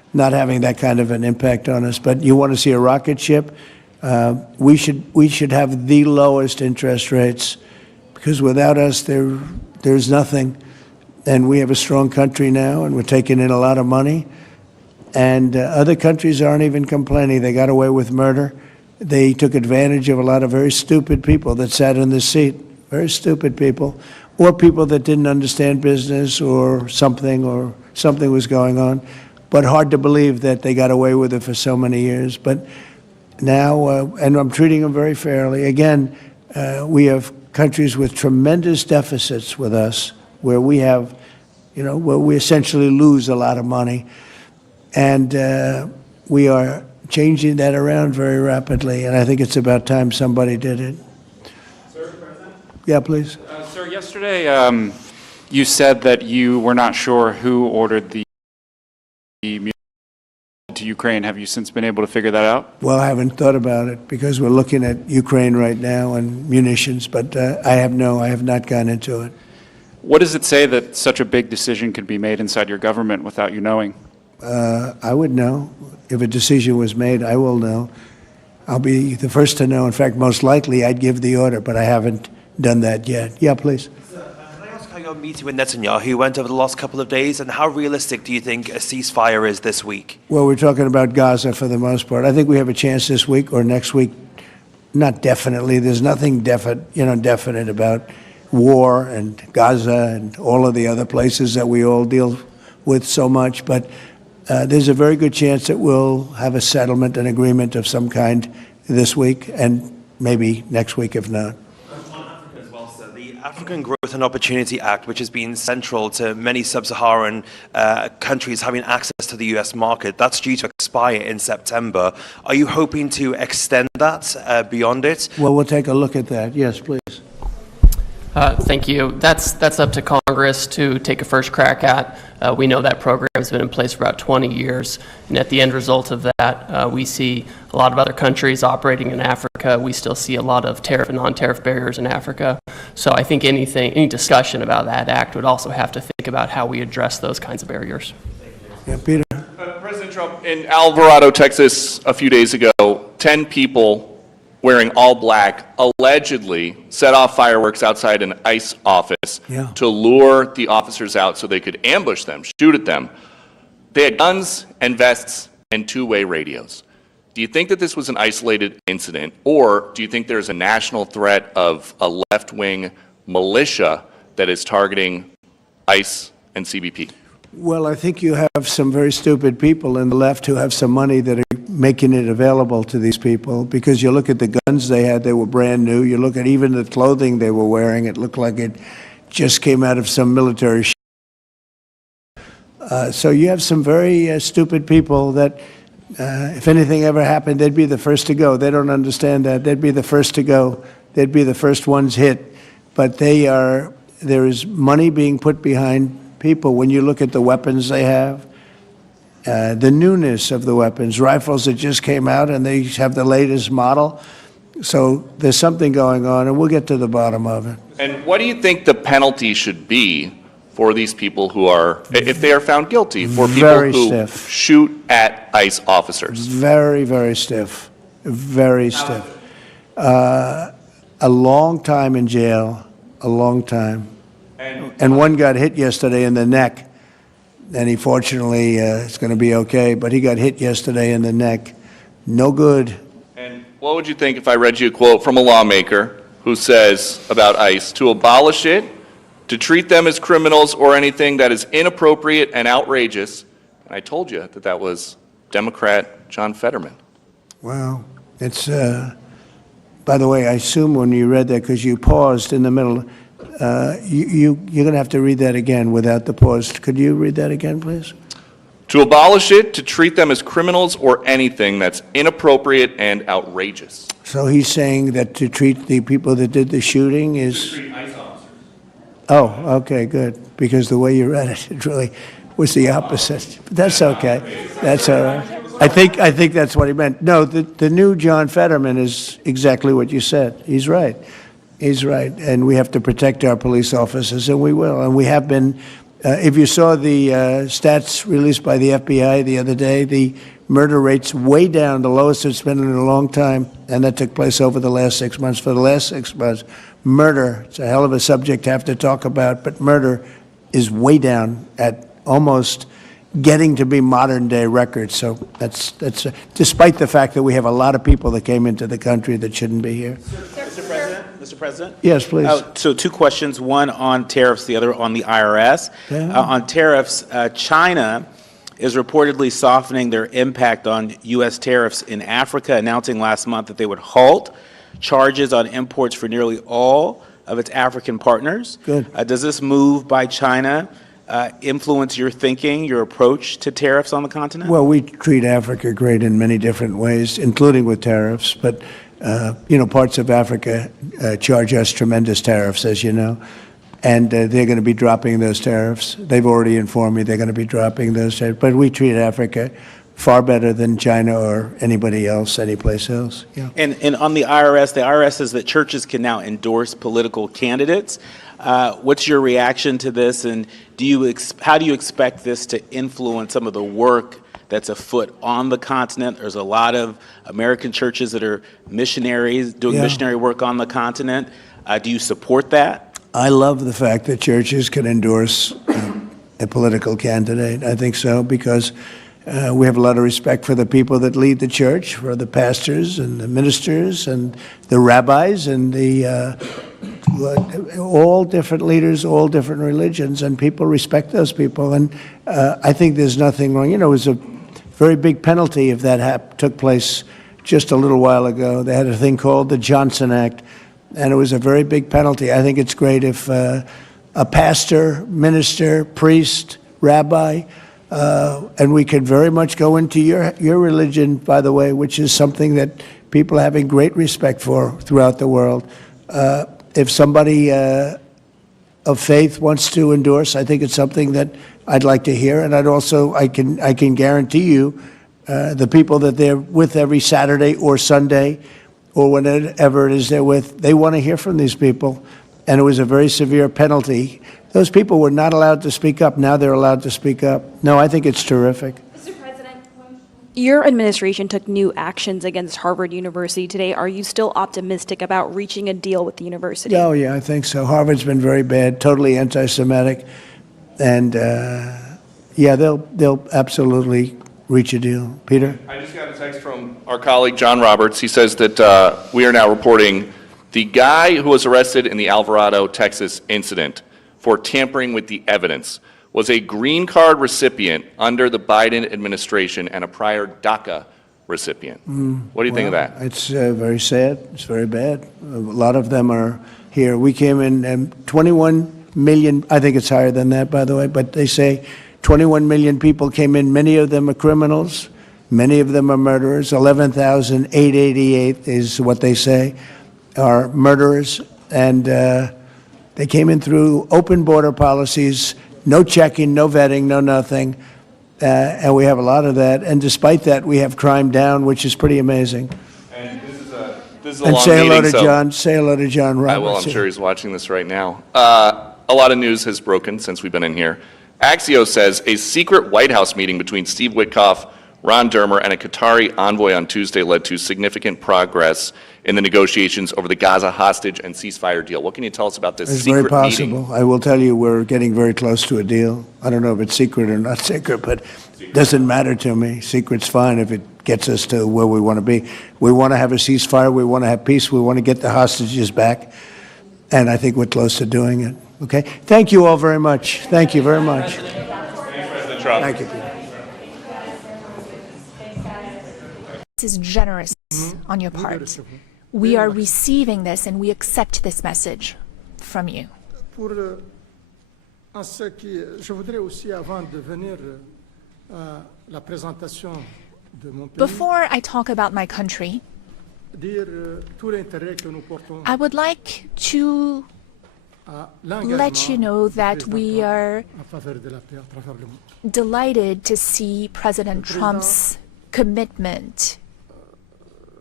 not having that kind of an impact on us. But you want to see a rocket ship? We should have the lowest interest rates, because without us, there's nothing. And we have a strong country now, and we're taking in a lot of money. And other countries aren't even complaining. They got away with murder. They took advantage of a lot of very stupid people that sat in the seat, very stupid people, or people that didn't understand business or something was going on. But hard to believe that they got away with it for so many years. But now, and I'm treating them very fairly. Again, we have countries with tremendous deficits with us, where we have, where we essentially lose a lot of money. And we are changing that around very rapidly, and I think it's about time somebody did it. Sir, President? Yeah, please. Sir, yesterday you said that you were not sure who ordered the munitions to Ukraine. Have you since been able to figure that out? Well, I haven't thought about it, because we're looking at Ukraine right now and munitions, but I have not gone into it. What does it say that such a big decision could be made inside your government without you knowing? I would know. If a decision was made, I will know. I'll be the first to know. In fact, most likely I'd give the order, but I haven't done that yet. Yeah, please. Can I ask how your meeting with Netanyahu went over the last couple of days, and how realistic do you think a ceasefire is this week? Well, we're talking about Gaza for the most part. I think we have a chance this week or next week. Not definitely. There's nothing definite about war and Gaza and all of the other places that we all deal with so much, but there's a very good chance that we'll have a settlement, an agreement of some kind this week, and maybe next week if not. As well, sir, the African Growth and Opportunity Act, which has been central to many sub-Saharan countries having access to the U.S. market, that's due to expire in September. Are you hoping to extend that beyond it? Well, we'll take a look at that. Yes, please. Thank you. That's up to Congress to take a first crack at. We know that program has been in place for about 20 years, and at the end result of that, we see a lot of other countries operating in Africa. We still see a lot of tariff and non-tariff barriers in Africa. So I think any discussion about that act would also have to think about how we address those kinds of barriers. Yeah, Peter. President Trump, in Alvarado, Texas, a few days ago, 10 people wearing all black allegedly set off fireworks outside an ICE office to lure the officers out so they could ambush them, shoot at them. They had guns and vests and two-way radios. Do you think that this was an isolated incident, or do you think there's a national threat of a left-wing militia that is targeting ICE and CBP? Well, I think you have some very stupid people in the left who have some money that are making it available to these people, because you look at the guns they had, they were brand new. You look at even the clothing they were wearing, it looked like it just came out of some military so you have some very stupid people that if anything ever happened, they'd be the first to go. They don't understand that. They'd be the first to go. They'd be the first ones hit. But there is money being put behind people. When you look at the weapons they have, the newness of the weapons, rifles that just came out and they have the latest model. So there's something going on, and we'll get to the bottom of it. And what do you think the penalty should be for these people who are, if they are found guilty, for people Very who stiff. shoot at ICE officers? Very, very stiff. Very stiff. A long time in jail, a long time. And one got hit yesterday in the neck, and he fortunately is going to be okay, but he got hit yesterday in the neck. No good. And what would you think if I read you a quote from a lawmaker who says about ICE, to abolish it, to treat them as criminals or anything that is inappropriate and outrageous? And I told you that that was Democrat John Fetterman. Wow. It's, by the way, I assume when you read that, because you paused in the middle, you're going to have to read that again without the pause. Could you read that again, please? To abolish it, to treat them as criminals or anything that's inappropriate and outrageous. So he's saying that to treat the people that did the shooting is... Oh, okay, good. Because the way you read it, it really was the opposite. But that's okay. That's all right. I think that's what he meant. No, the new John Fetterman is exactly what you said. He's right. He's right. And we have to protect our police officers, and we will. And we have been If you saw the stats released by the FBI the other day, the murder rate's way down, the lowest it's been in a long time, and that took place over the last 6 months. For the last 6 months, murder, it's a hell of a subject to have to talk about, but murder is way down at almost getting to be modern day records. So that's despite the fact that we have a lot of people that came into the country that shouldn't be here. Mr. President? Yes, please. So two questions, one on tariffs, the other on the IRS. On tariffs, China is reportedly softening their impact on U.S. tariffs in Africa, announcing last month that they would halt charges on imports for nearly all of its African partners. Good. Does this move by China influence your thinking, your approach to tariffs on the continent? Well, we treat Africa great in many different ways, including with tariffs. But, parts of Africa charge us tremendous tariffs, as you know. And they're going to be dropping those tariffs. They've already informed me they're going to be dropping those tariffs. But we treat Africa far better than China or anybody else, anyplace else. Yeah. And on the IRS says that churches can now endorse political candidates. What's your reaction to this, and how do you expect this to influence some of the work that's afoot on the continent? There's a lot of American churches that are missionaries doing missionary work on the continent. Do you support that? I love the fact that churches can endorse a political candidate. I think so, because we have a lot of respect for the people that lead the church, for the pastors and the ministers and the rabbis and the all different leaders, all different religions, and people respect those people. And I think there's nothing wrong. It was a very big penalty if that took place just a little while ago. They had a thing called the Johnson Act, and it was a very big penalty. I think it's great if a pastor, minister, priest, rabbi, and we could very much go into your religion, by the way, which is something that people are having great respect for throughout the world. If somebody of faith wants to endorse, I think it's something that I'd like to hear. And I can guarantee you the people that they're with every Saturday or Sunday or whenever it is they're with, they want to hear from these people. And it was a very severe penalty. Those people were not allowed to speak up. Now they're allowed to speak up. No, I think it's terrific. Mr. President, your administration took new actions against Harvard University today. Are you still optimistic about reaching a deal with the university? Oh, yeah, I think so. Harvard's been very bad, totally anti-Semitic. And, they'll absolutely reach a deal. Peter? I just got a text from our colleague, John Roberts. He says that we are now reporting the guy who was arrested in the Alvarado, Texas incident for tampering with the evidence was a green card recipient under the Biden administration and a prior DACA recipient. What do you think of that? It's very sad. It's very bad. A lot of them are here. We came in 21 million, I think it's higher than that, by the way, but they say 21 million people came in. Many of them are criminals. Many of them are murderers. 11,888 is what they say are murderers. And they came in through open border policies, no checking, no vetting, no nothing. And we have a lot of that. And despite that, we have crime down, which is pretty amazing. And this is a And long say hello meeting, to so John. Say hello to John Roberts. I will. I'm sure he's watching this right now. A lot of news has broken since we've been in here. Axios says a secret White House meeting between Steve Witkoff, Ron Dermer, and a Qatari envoy on Tuesday led to significant progress in the negotiations over the Gaza hostage and ceasefire deal. What can you tell us about this It's secret very possible. meeting? I will tell you we're getting very close to a deal. I don't know if it's secret or not secret, but it doesn't matter to me. Secret's fine if it gets us to where we want to be. We want to have a ceasefire. We want to have peace. We want to get the hostages back. And I think we're close to doing it. Okay? Thank you all very much. Thank you very much. Thanks, President Trump. Thank you, Peter. This is generous on your part. We are receiving this and we accept this message from you. En ce qui, je voudrais aussi, avant de venir à la présentation de mon pays, Before I talk about my country, dire tout l'intérêt que nous portons I would like to à let you know that we are en faveur de la paix à travers le monde. delighted to see President Trump's commitment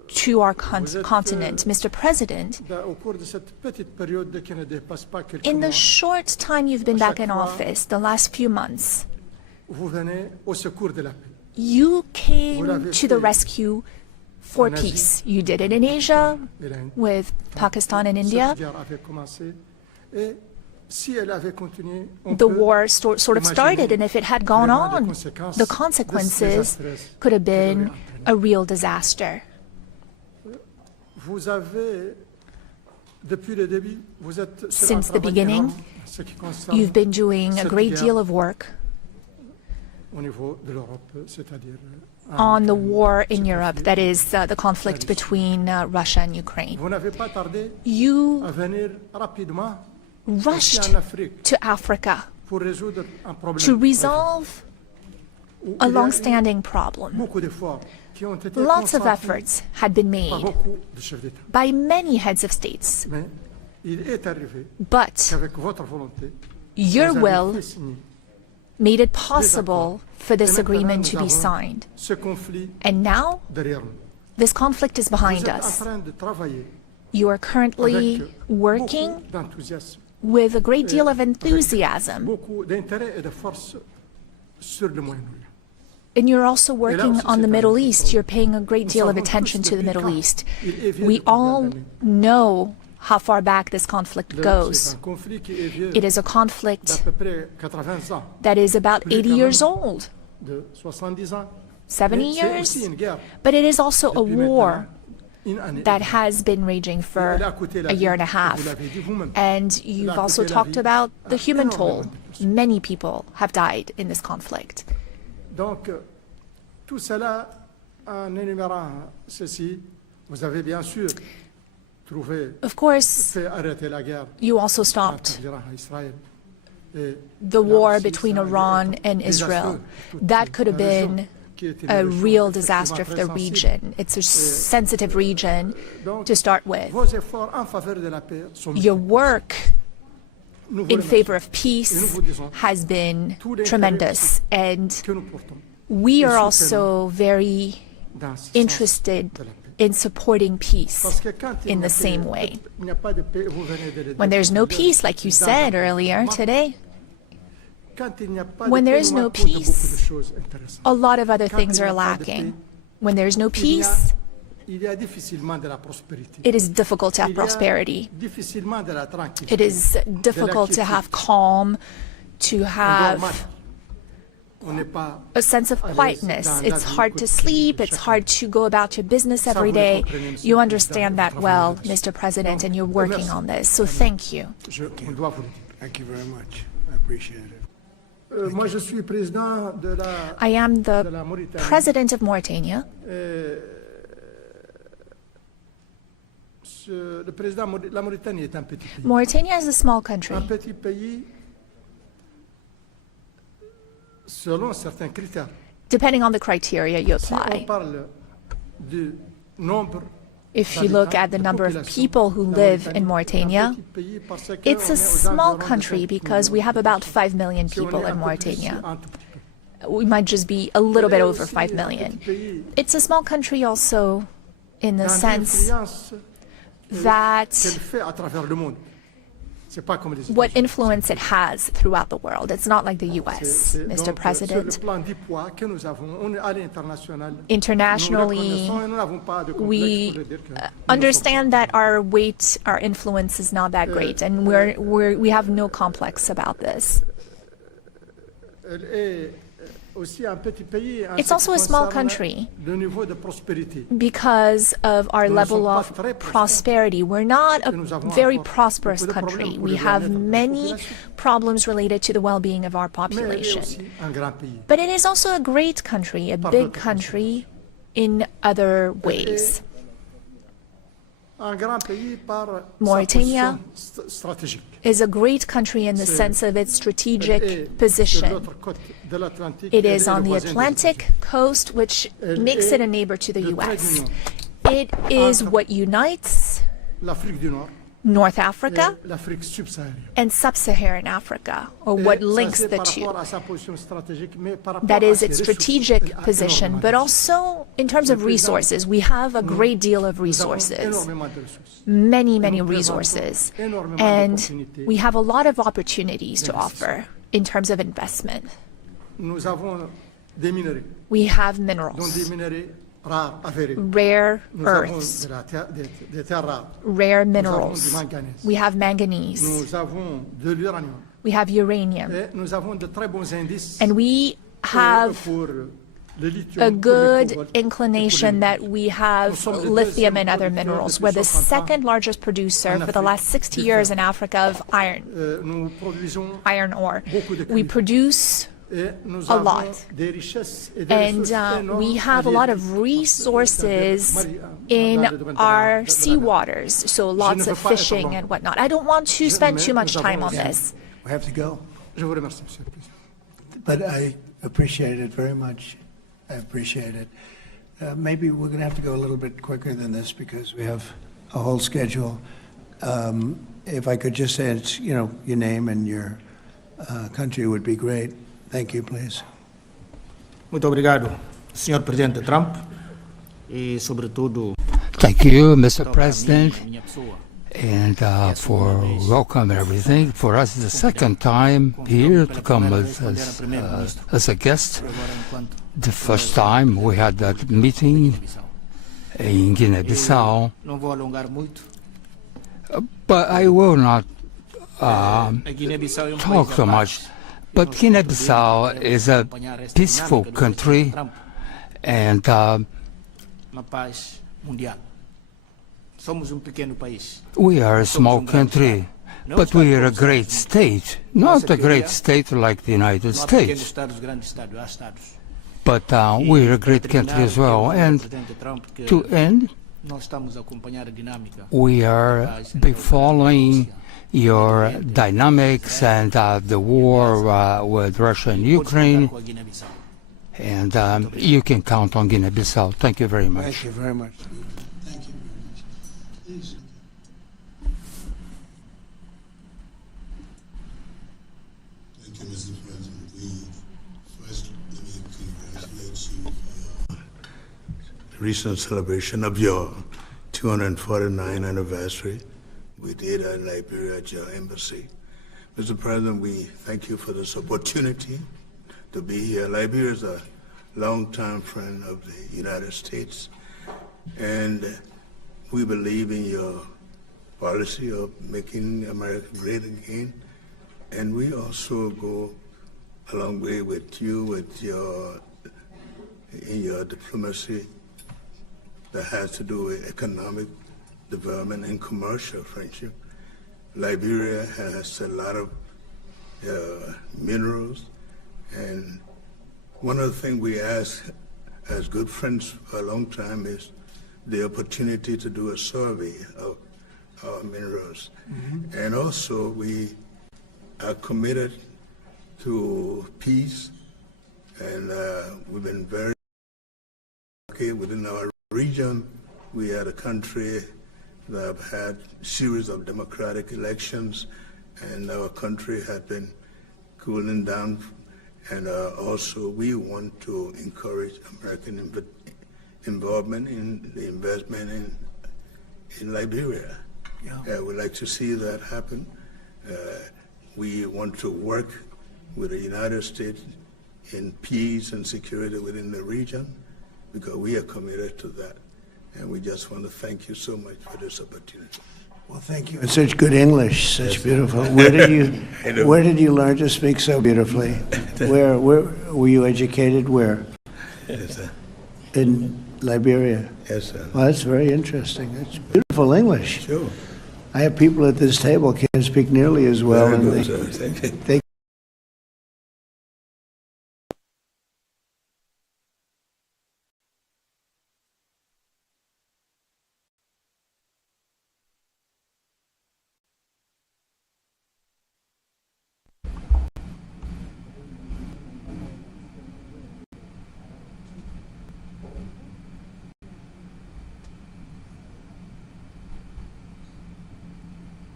to our continent. Mr. President, in the short time you've been back in office, the last few months, you came to the rescue for peace. You did it in Asia with Pakistan and India. The war sort of started, and if it had gone on, the consequences could have been a real disaster. Since the beginning, you've been doing a great deal of work on the war in Europe, that is the conflict between Russia and Ukraine. You rushed to Africa to resolve a long-standing problem. Lots of efforts had been made by many heads of states, but your will made it possible for this agreement to be signed. And now, this conflict is behind us. You are currently working with a great deal of enthusiasm. And you're also working on the Middle East. You're paying a great deal of attention to the Middle East. We all know how far back this conflict goes. It is a conflict that is about 80 years old, 70 years, but it is also a war that has been raging for a year and a half. And you've also talked about the human toll. Many people have died in this conflict. Donc, tout cela, en énumérant ceci, vous avez bien sûr trouvé, of course, fait arrêter la guerre you also stopped entre l'Iran et Israël. The war between Iran and Israel. That could have been a real disaster for the region. It's a sensitive region to start with. Your work in favor of peace has been tremendous, and we are also very interested in supporting peace in the same way. When there's no peace, like you said earlier today, when there is no peace, a lot of other things are lacking. When there is no peace, it is difficult to have prosperity. It is difficult to have calm, to have a sense of quietness. It's hard to sleep. It's hard to go about your business every day. You understand that well, Mr. President, and you're working on this. So thank you. Thank you very much. I appreciate it. I am the president of Mauritania. Mauritania is a small country. Depending on the criteria you apply. If you look at the number of people who live in Mauritania, it's a small country because we have about 5 million people in Mauritania. We might just be a little bit over 5 million. It's a small country also in the sense that what influence it has throughout the world. It's not like the US, Mr. President. Internationally, we understand that our weight, our influence is not that great, and we have no complex about this. It's also a small country because of our level of prosperity. We're not a very prosperous country. We have many problems related to the well-being of our population. But it is also a great country, a big country in other ways. Mauritania is a great country in the sense of its strategic position. It is on the Atlantic coast, which makes it a neighbor to the US. It is what unites North Africa l'Afrique subsaharienne. and Sub-Saharan Africa, or what links the two. That is its strategic position, but also in terms of resources. We have a great deal of resources, many, many resources, and we have a lot of opportunities to offer in terms of investment. We have minerals, rare earths, rare minerals. We have manganese. We have uranium. And we have a good inclination that we have lithium and other minerals. We're the second largest producer for the last 60 years in Africa of iron ore. We produce a lot. And we have a lot of resources in our seawaters, so lots of fishing and whatnot. I don't want to spend too much time on this. We have to go. But I appreciate it very much. I appreciate it. Maybe we're going to have to go a little bit quicker than this because we have a whole schedule. If I could just say it's, your name and your country would be great. Thank you, please. Muito obrigado, Sr. Presidente Trump, e sobretudo. Thank you, Mr. President, and for welcome and everything. For us, it's the second time here to come as a guest. The first time we had that meeting in Guinea-Bissau, but I will not talk so much. But Guinea-Bissau is a peaceful country, and we are a small country, but we are a great state. Not a great state like the United States, but we are a great country as well. And to end, we are following your dynamics and the war with Russia and Ukraine, and you can count on Guinea-Bissau. Thank you very much. Thank you very much. Thank you very much. Please. Thank you, Mr. President. First, let me congratulate you for your recent celebration of your 249th anniversary. We did in Liberia at your embassy. Mr. President, we thank you for this opportunity to be here. Liberia is a longtime friend of the United States, and we believe in your policy of making America great again. And we also go a long way with you with in your diplomacy that has to do with economic development and commercial friendship. Liberia has a lot of minerals, and one of the things we ask as good friends for a long time is the opportunity to do a survey of our minerals. Mm-hmm. And also we are committed to peace, and we've been very lucky within our region. We are a country that have had a series of democratic elections, and our country had been cooling down. And also we want to encourage American involvement in the investment in Liberia. Yeah. We'd like to see that happen. We want to work with the United States in peace and security within the region, because we are committed to that. And we just want to thank you so much for this opportunity. Well, thank you. And such good English, such beautiful. Where did you learn to speak so beautifully? Where were you educated? Where? Yes, sir. In Liberia. Yes, sir. Well, that's very interesting. That's beautiful English. Sure. I have people at this table can't speak nearly as well. Very and good, sir. Thank you. they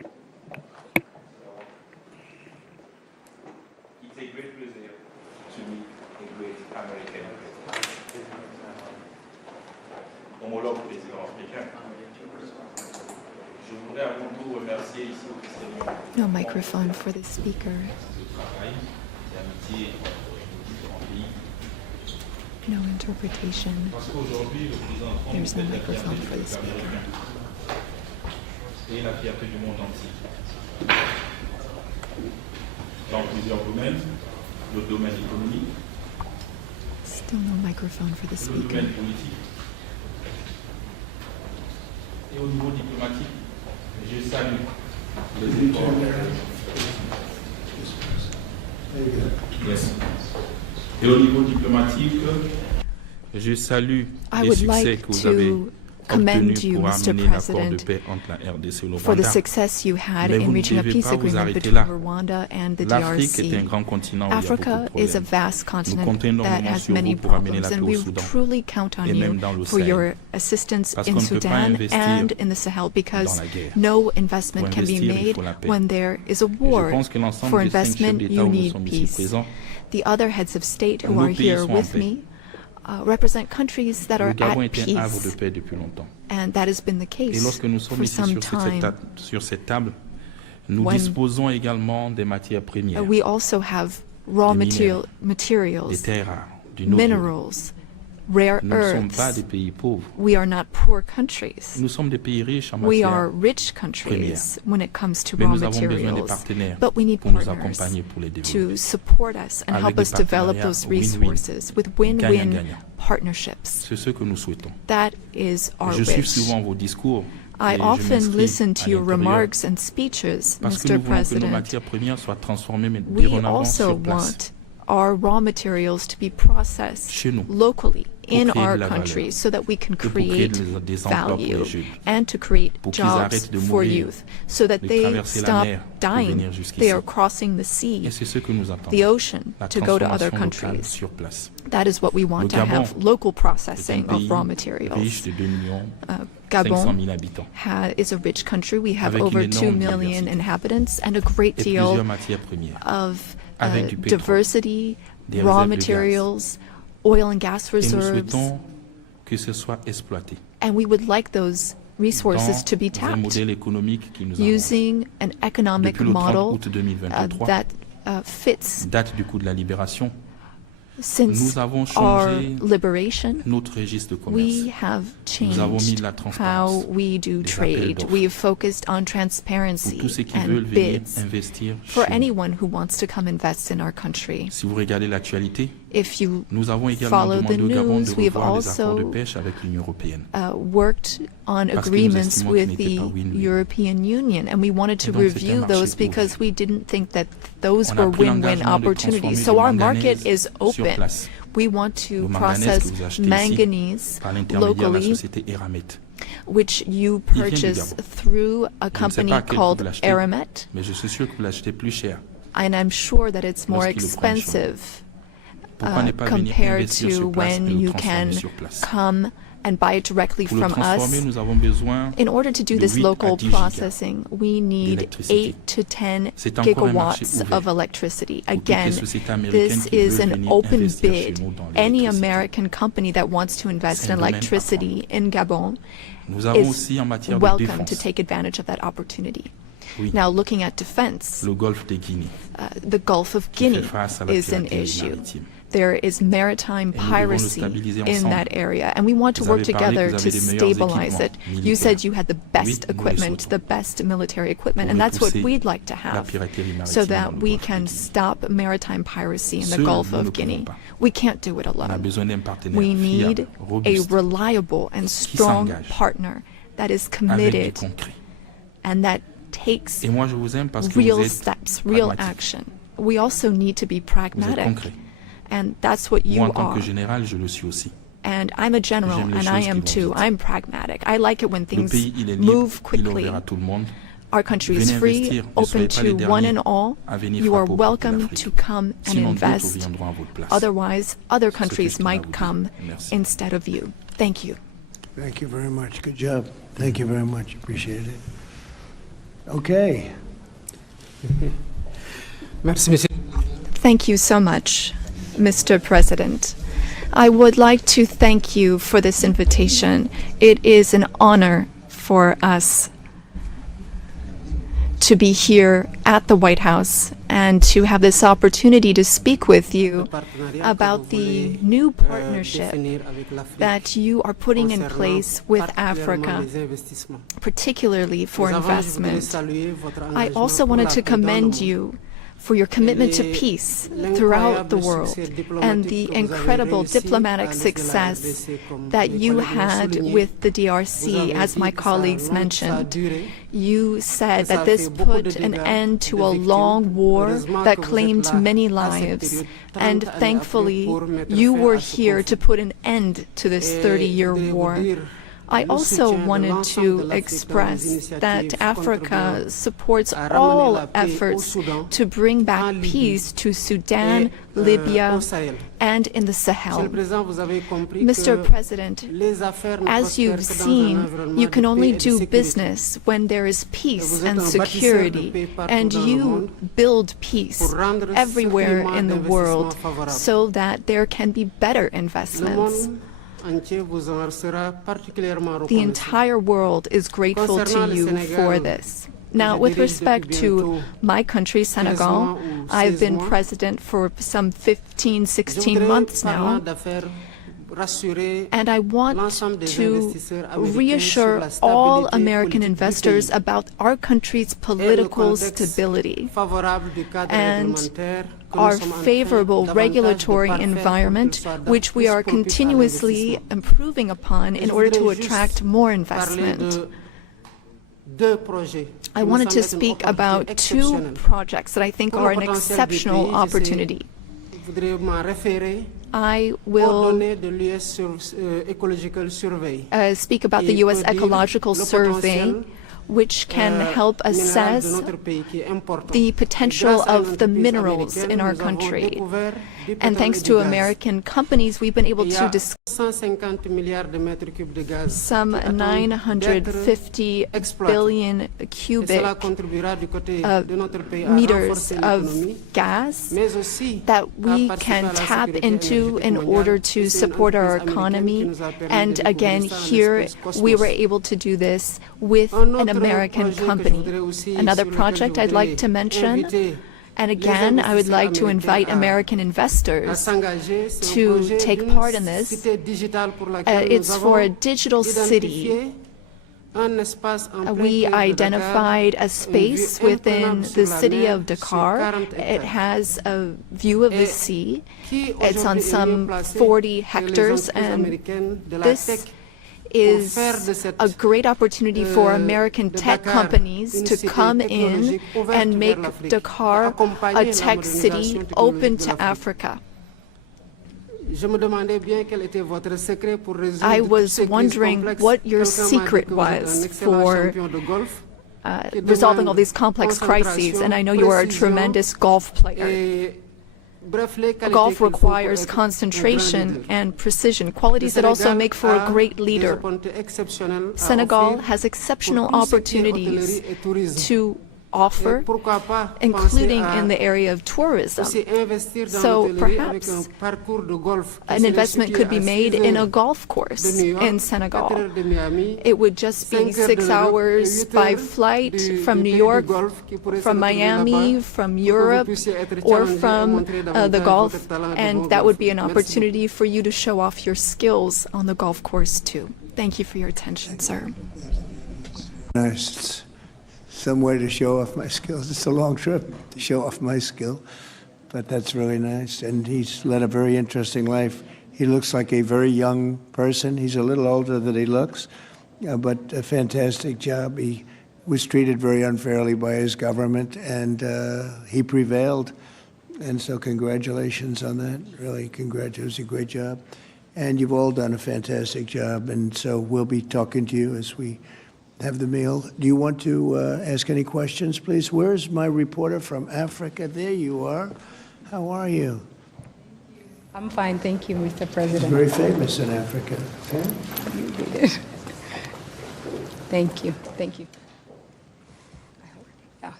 américaine. Homologue président africain. Je voudrais à mon tour remercier ici officiellement No microphone for the speaker. d'amitié différents pays. No interpretation. Parce qu'aujourd'hui, le président Trump There's no est la microphone fierté for du the peuple speaker. américain et la fierté du monde entier. Dans plusieurs domaines, le domaine économique, Still no microphone for the le speaker. domaine politique et au niveau diplomatique, je salue les efforts. Yes. Et au niveau diplomatique, je salue I les would succès like que vous avez to commend obtenus you, pour Mr. amener l'accord de President, paix entre la RDC et le for the Rwanda. success you had Mais in vous ne reaching a devez peace pas vous agreement arrêter between là. Rwanda and the L'Afrique est un DRC. grand continent où il y a beaucoup Africa de is a problèmes. vast Nous continent comptons that énormément has sur many vous pour amener problems, la and paix au we Soudan truly count on et même you dans le for Sahel. your assistance Parce in qu'on ne peut pas Sudan investir and in the Sahel, because dans la guerre. no investment Pour can be investir, il made faut la paix. when there is a Et je war. pense que l'ensemble For des 5 chefs investment, d'État you où nous need sommes ici peace. présents, The other heads of state who nos are pays here sont en with paix. me represent countries that Le are Gabon at est un havre de peace, paix depuis longtemps. and that has been the Et case lorsque nous sommes for ici some sur time. sur cette table, nous When disposons également des matières premières, We also have raw des minéraux, des materials, terres rares, du noble. minerals, rare Nous ne sommes pas earths. des pays pauvres. We are not poor countries. Nous sommes des pays riches en We matières are rich premières. countries when it comes to Mais raw nous avons besoin des materials. partenaires But we need pour nous partners accompagner pour les développer. to support us and Avec help des us develop partenariats those win-win, resources with win-win gagnant-gagnant. partnerships. C'est ce que nous souhaitons. That is our Je suis wish. souvent vos discours. I et je often m'inscris listen à to your l'intérieur remarks and speeches, parce que Mr. nous voulons que nos President. matières premières soient transformées mais We dorénavant also sur place. want our raw materials to be processed Chez nous, locally pour in créer our de la valeur, country so that we can et pour créer create des emplois pour value les jeunes, and to create pour qu'ils jobs arrêtent de for mourir, youth so that de they traverser la stop mer pour dying. venir jusqu'ici. They are crossing the Et sea, c'est ce que nous attendons. the ocean, La to go to other transformation locale countries. sur place. That is what we want Le to Gabon have, local est un processing of pays raw riche materials. de 2 millions Gabon 500 000 habitants, is a rich country. We have avec over une 2 énorme million diversité inhabitants and a great et deal plusieurs matières premières, of avec du pétrole, diversity, des raw réserves de gaz. materials, oil and gas Et nous reserves, souhaitons que ce soit exploité and we would like those resources to be dans un tapped modèle économique qui nous arrange. using an economic Depuis le 30 model août 2023, that fits. date du coup de la libération, Since nous avons our changé liberation, notre registre de commerce. we have Nous avons mis changed de la transparence, how we do des appels trade. d'offres. We've focused on Pour transparency tous ceux qui veulent and venir bids investir for chez nous. anyone who wants to come invest in our country. Si vous regardez l'actualité, If you nous avons également follow the demandé au Gabon de news, we've revoir les accords de also pêche avec l'Union européenne. worked on Parce que nous agreements estimons with qu'ils n'étaient the pas win-win. European Union, and we wanted to Et donc, c'est un review marché those ouvert. because we didn't think that those On a were pris win-win l'engagement de opportunities. transformer So du our manganèse market is sur open. place. We want to Le manganèse process que vous achetez ici manganese par l'intermédiaire de la locally, société Eramet. which you Il vient du purchase Gabon. through a Je ne sais company pas à quel prix called vous l'achetez, Aramet, mais je suis sûr que vous l'achetez plus cher. and I'm sure that it's more Lorsqu'il le prend chez expensive Pourquoi ne pas venir compared investir to sur place et when le you transformer can sur place? come and buy it directly Pour le from transformer, us. nous avons besoin In order to do de this 8 à local 10 gigas processing, we need d'électricité. 8 to 10 C'est encore un marché gigawatts ouvert of electricity. pour toutes les Again, sociétés américaines this qui is veulent an venir open investir chez bid. nous dans Any l'électricité. American company that wants to invest C'est un in domaine electricity in Gabon Nous avons is aussi en matière de welcome to défense take advantage of that opportunity. Oui. Now, looking at defense, le golfe de Guinée, the Gulf of qui Guinea fait face à la is an piraterie issue. maritime. There is maritime Et nous devons le piracy stabiliser in ensemble. that area, and we want to Vous work avez parlé together que vous to avez des meilleurs stabilize it. équipements You militaires. said you had the best Oui, nous le equipment, souhaitons. the best military equipment, Pour and that's what repousser we'd like to la have, piraterie maritime so dans that le we golfe de can Guinée. stop maritime piracy in the Seuls, Gulf nous ne of Guinea. pouvons pas. We can't do it On a alone. besoin d'un partenaire We need fiable, a robuste, reliable and strong s'engage partner that is avec du committed concret. and that takes Et moi, je vous aime parce que real vous êtes steps, real pragmatique. action. We also need to be Vous êtes pragmatic, concret. and that's what you Moi, en tant are. que général, je le suis aussi. And I'm a general, J'aime les and I choses am qui vont too. vite. I'm pragmatic. I like it when Le things pays, il est libre, move il est quickly. ouvert à tout le monde. Our country is Venez free, investir, ne open soyez pas les to one derniers and all. à venir You are frapper aux portes de welcome l'Afrique. to come and Sinon, d'autres invest. viendront à votre place. Otherwise, other countries que je tenais à might vous dire. come Merci. instead of you. Thank you. Thank you very much. Good job. Thank you very much. Appreciate it. Okay. Merci, monsieur. Thank you so much. Mr. President. I would like to thank you for this invitation. It is an honor for us to be here at the White House and to have this opportunity to speak with you about the new partnership that you are putting in place with Africa, particularly for investment. I also wanted to commend you for your commitment to peace throughout the world and the incredible diplomatic success that you had with the DRC, as my colleagues mentioned. You said that this put an end to a long war that claimed many lives, and thankfully you were here to put an end to this 30-year war. I also wanted to express that Africa supports all efforts to bring back peace to Sudan, Libya, and in the Sahel. Mr. President, as you've seen, you can only do business when there is peace and security, and you build peace everywhere in the world so that there can be better investments. The entire world is grateful to you for this. Now, with respect to my country, Senegal, I've been president for some 15, 16 months now, and I want to reassure all American investors about our country's political stability and our favorable regulatory environment, which we are continuously improving upon in order to attract more investment. I wanted to speak about two projects that I think are an exceptional opportunity. I will speak about the U.S. Ecological Survey, which can help assess the potential of the minerals in our country. And thanks to American companies, we've been able to discover some 950 billion cubic meters of gas that we can tap into in order to support our economy. And again, here we were able to do this with an American company. Another project I'd like to mention, and again, I would like to invite American investors to take part in this. It's for a digital city. We identified a space within the city of Dakar. It has a view of the sea. It's on some 40 hectares, and this is a great opportunity for American tech companies to come in and make Dakar a tech city open to Africa. I was wondering what your secret was for resolving all these complex crises, and I know you are a tremendous golf player. Golf requires concentration and precision, qualities that also make for a great leader. Senegal has exceptional opportunities to offer, including in the area of tourism. So perhaps an investment could be made in a golf course in Senegal. It would just be 6 hours by flight from New York, from Miami, from Europe, or from the Gulf, and that would be an opportunity for you to show off your skills on the golf course too. Thank you for your attention, sir. Nice. Some way to show off my skills. It's a long trip to show off my skill, but that's really nice. And he's led a very interesting life. He looks like a very young person. He's a little older than he looks, but a fantastic job. He was treated very unfairly by his government, and he prevailed. And so congratulations on that. Really, congratulations. It was a great job. And you've all done a fantastic job. And so we'll be talking to you as we have the meal. Do you want to ask any questions, please? Where's my reporter from Africa? There you are. How are you? I'm fine, thank you, Mr. President. Very famous in Africa. Okay? Thank you, thank you.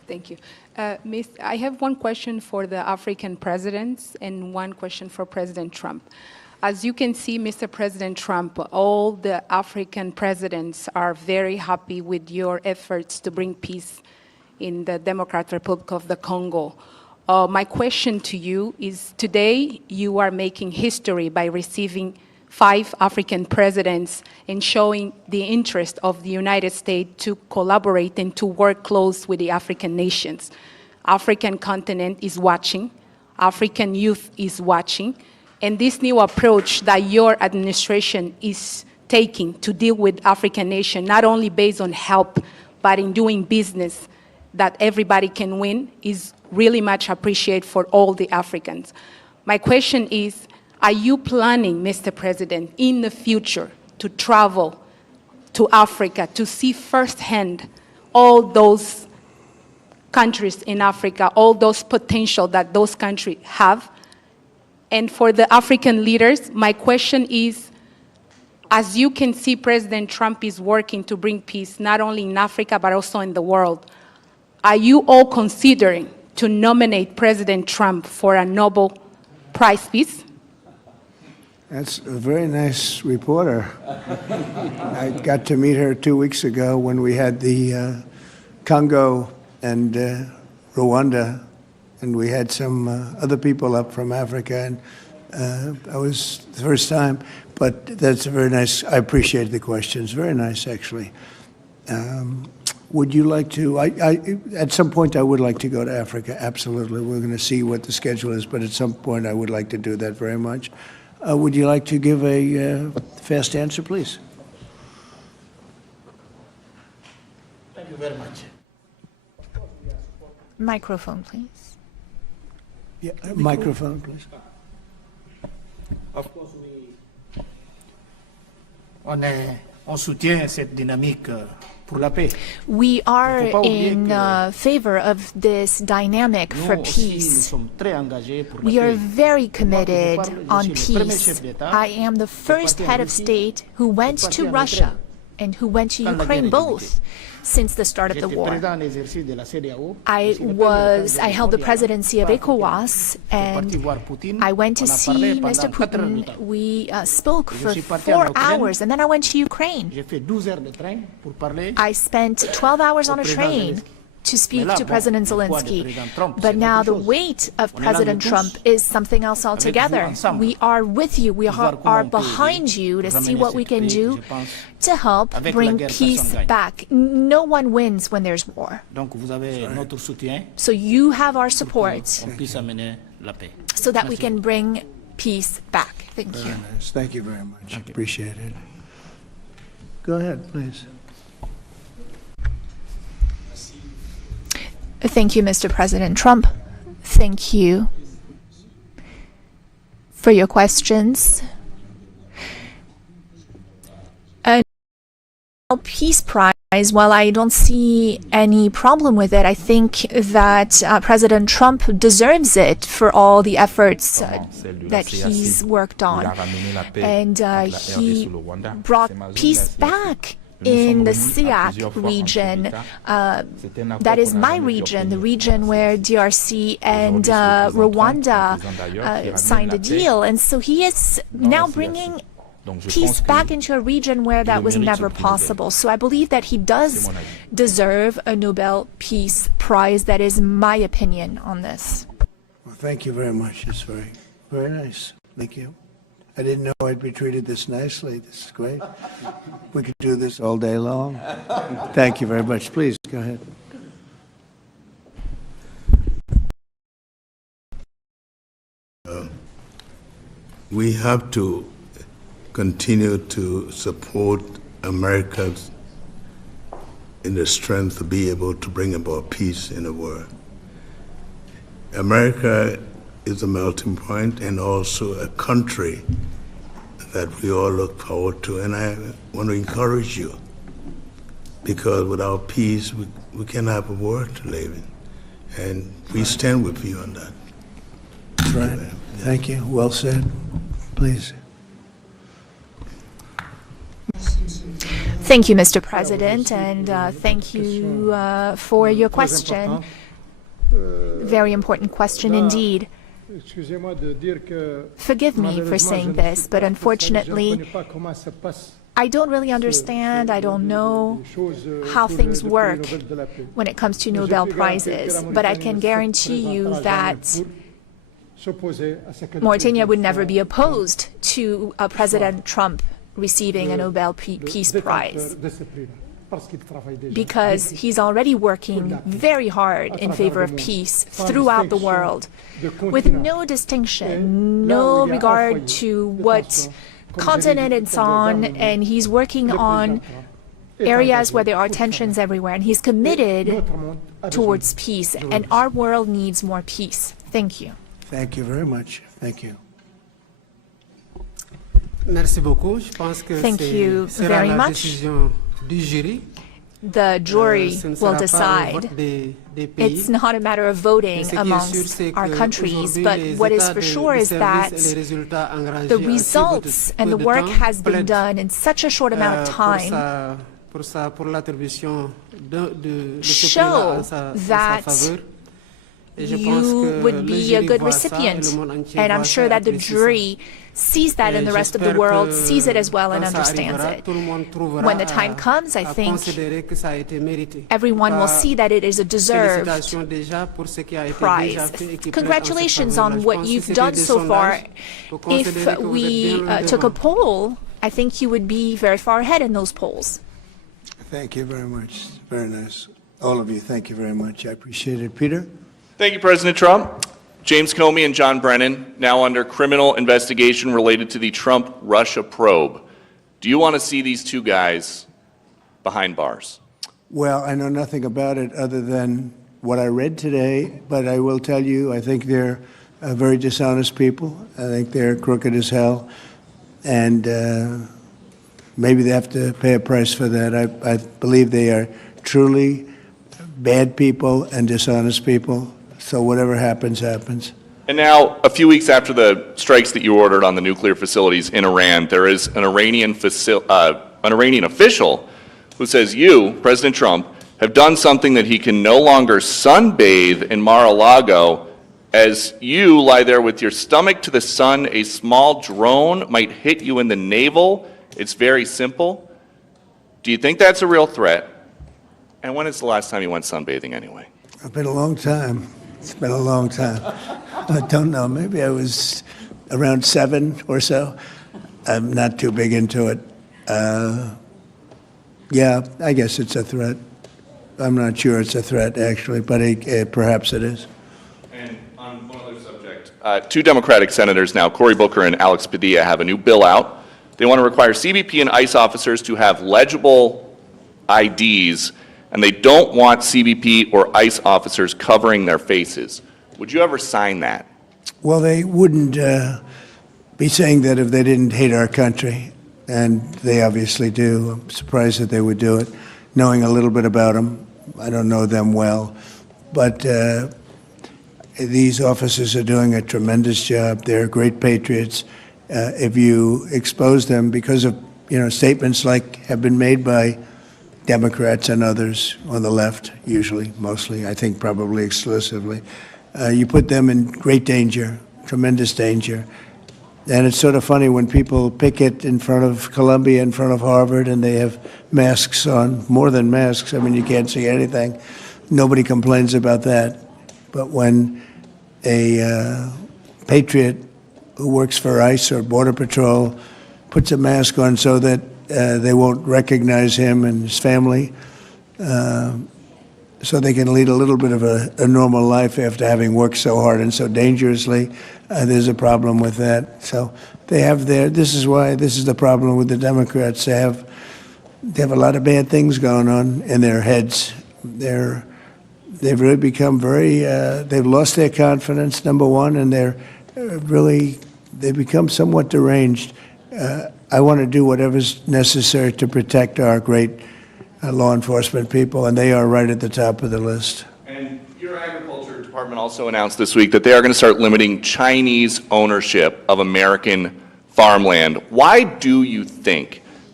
Thank you. I have one question for the African presidents and one question for President Trump. As you can see, Mr. President Trump, all the African presidents are very happy with your efforts to bring peace in the Democratic Republic of the Congo. My question to you is, today you are making history by receiving 5 African presidents and showing the interest of the United States to collaborate and to work close with the African nations. African continent is watching, African youth is watching, and this new approach that your administration is taking to deal with African nations, not only based on help, but in doing business that everybody can win, is really much appreciated for all the Africans. My question is, are you planning, Mr. President, in the future to travel to Africa to see firsthand all those countries in Africa, all those potential that those countries have? And for the African leaders, my question is, as you can see, President Trump is working to bring peace not only in Africa but also in the world. Are you all considering to nominate President Trump for a Nobel Prize Peace? That's a very nice reporter. I got to meet her 2 weeks ago when we had the Congo and Rwanda, and we had some other people up from Africa, and that was the first time. But that's a very nice, I appreciate the questions. Very nice, actually. Would you like to, at some point I would like to go to Africa, absolutely. We're going to see what the schedule is, but at some point I would like to do that very much. Would you like to give a fast answer, please? Thank you very much. Microphone, please. Yeah, microphone, please. Of course, on soutient cette dynamique pour la paix. We are in favor of this dynamic for peace. We are very committed on peace. I am the first head of state who went to Russia and who went to Ukraine, both since the start of the war. I held the presidency of ECOWAS, and I went to see Mr. Putin. We spoke for 4 hours, and then I went to Ukraine. I spent 12 hours on a train to speak to President Zelensky. But now the weight of President Trump is something else altogether. We are with you. We are behind you to see what we can do to help bring peace back. No one wins when there's war. So you have our support so that we can bring peace back. Thank you. Very nice. Thank you very much. Appreciate it. Go ahead, please. Thank you, Mr. President Trump. Thank you for your questions. A Nobel Peace Prize, while I don't see any problem with it, I think that President Trump deserves it for all the efforts that he's worked on. And he brought peace back in the SEAC region. That is my region, the region where DRC and Rwanda signed a deal. And so he is now bringing peace back into a region where that was never possible. So I believe that he does deserve a Nobel Peace Prize. That is my opinion on this. Well, thank you very much. It's very, very nice. Thank you. I didn't know I'd be treated this nicely. This is great. We could do this all day long. Thank you very much. Please, go ahead. We have to continue to support America in the strength to be able to bring about peace in the world. America is a melting point and also a country that we all look forward to. And I want to encourage you, because without peace, we can't have a world to live in. And we stand with you on that. That's right. Thank you. Well said. Please. Thank you, Mr. President, and thank you for your question. Very important question indeed. Forgive me for saying this, but unfortunately, I don't really understand, I don't know how things work when it comes to Nobel Prizes, but I can guarantee you that Mauritania would never be opposed to President Trump receiving a Nobel Peace Prize, because he's already working very hard in favor of peace throughout the world, with no distinction, no regard to what continent it's on, and he's working on areas where there are tensions everywhere, and he's committed towards peace, and our world needs more peace. Thank you. Thank you very much. Thank you. Merci beaucoup. Je pense que Thank you very much. Décision du jury. The jury will decide. It's not a matter of voting amongst our countries, but what is for sure is that the results and the work has been done in such a short amount of time show that you would be a good recipient. And I'm sure that the jury sees that, and the rest of the world sees it as well and understands it. When the time comes, I think everyone will see that it is a deserved prize. Congratulations on what you've done so far. If we took a poll, I think you would be very far ahead in those polls. Thank you very much. Very nice. All of you, thank you very much. I appreciate it. Peter? Thank you, President Trump. James Comey and John Brennan, now under criminal investigation related to the Trump-Russia probe. Do you want to see these two guys behind bars? Well, I know nothing about it other than what I read today, but I will tell you, I think they're very dishonest people. I think they're crooked as hell, and maybe they have to pay a price for that. I believe they are truly bad people and dishonest people. So whatever happens, happens. And now, a few weeks after the strikes that you ordered on the nuclear facilities in Iran, there is an Iranian official who says you, President Trump, have done something that he can no longer sunbathe in Mar-a-Lago. As you lie there with your stomach to the sun, a small drone might hit you in the navel. It's very simple. Do you think that's a real threat? And when is the last time you went sunbathing anyway? It's been a long time. It's been a long time. I don't know. Maybe I was around 7 or so. I'm not too big into it. Yeah, I guess it's a threat. I'm not sure it's a threat, actually, but perhaps it is. And on one other subject, two Democratic senators now, Cory Booker and Alex Padilla, have a new bill out. They want to require CBP and ICE officers to have legible IDs, and they don't want CBP or ICE officers covering their faces. Would you ever sign that? Well, they wouldn't be saying that if they didn't hate our country, and they obviously do. I'm surprised that they would do it, knowing a little bit about them. I don't know them well, but these officers are doing a tremendous job. They're great patriots. If you expose them because of statements like have been made by Democrats and others on the left, usually, mostly, I think probably exclusively, you put them in great danger, tremendous danger. And it's sort of funny when people picket in front of Columbia, in front of Harvard, and they have masks on, more than masks. I mean, you can't see anything. Nobody complains about that. But when a patriot who works for ICE or Border Patrol puts a mask on so that they won't recognize him and his family, so they can lead a little bit of a normal life after having worked so hard and so dangerously. There's a problem with that. So they have this is the problem with the Democrats. They have a lot of bad things going on in their heads. They've really become they've lost their confidence, number one, and they've become somewhat deranged. I want to do whatever's necessary to protect our great law enforcement people, and they are right at the top of the list. And your agriculture department also announced this week that they are going to start limiting Chinese ownership of American farmland. Why do you think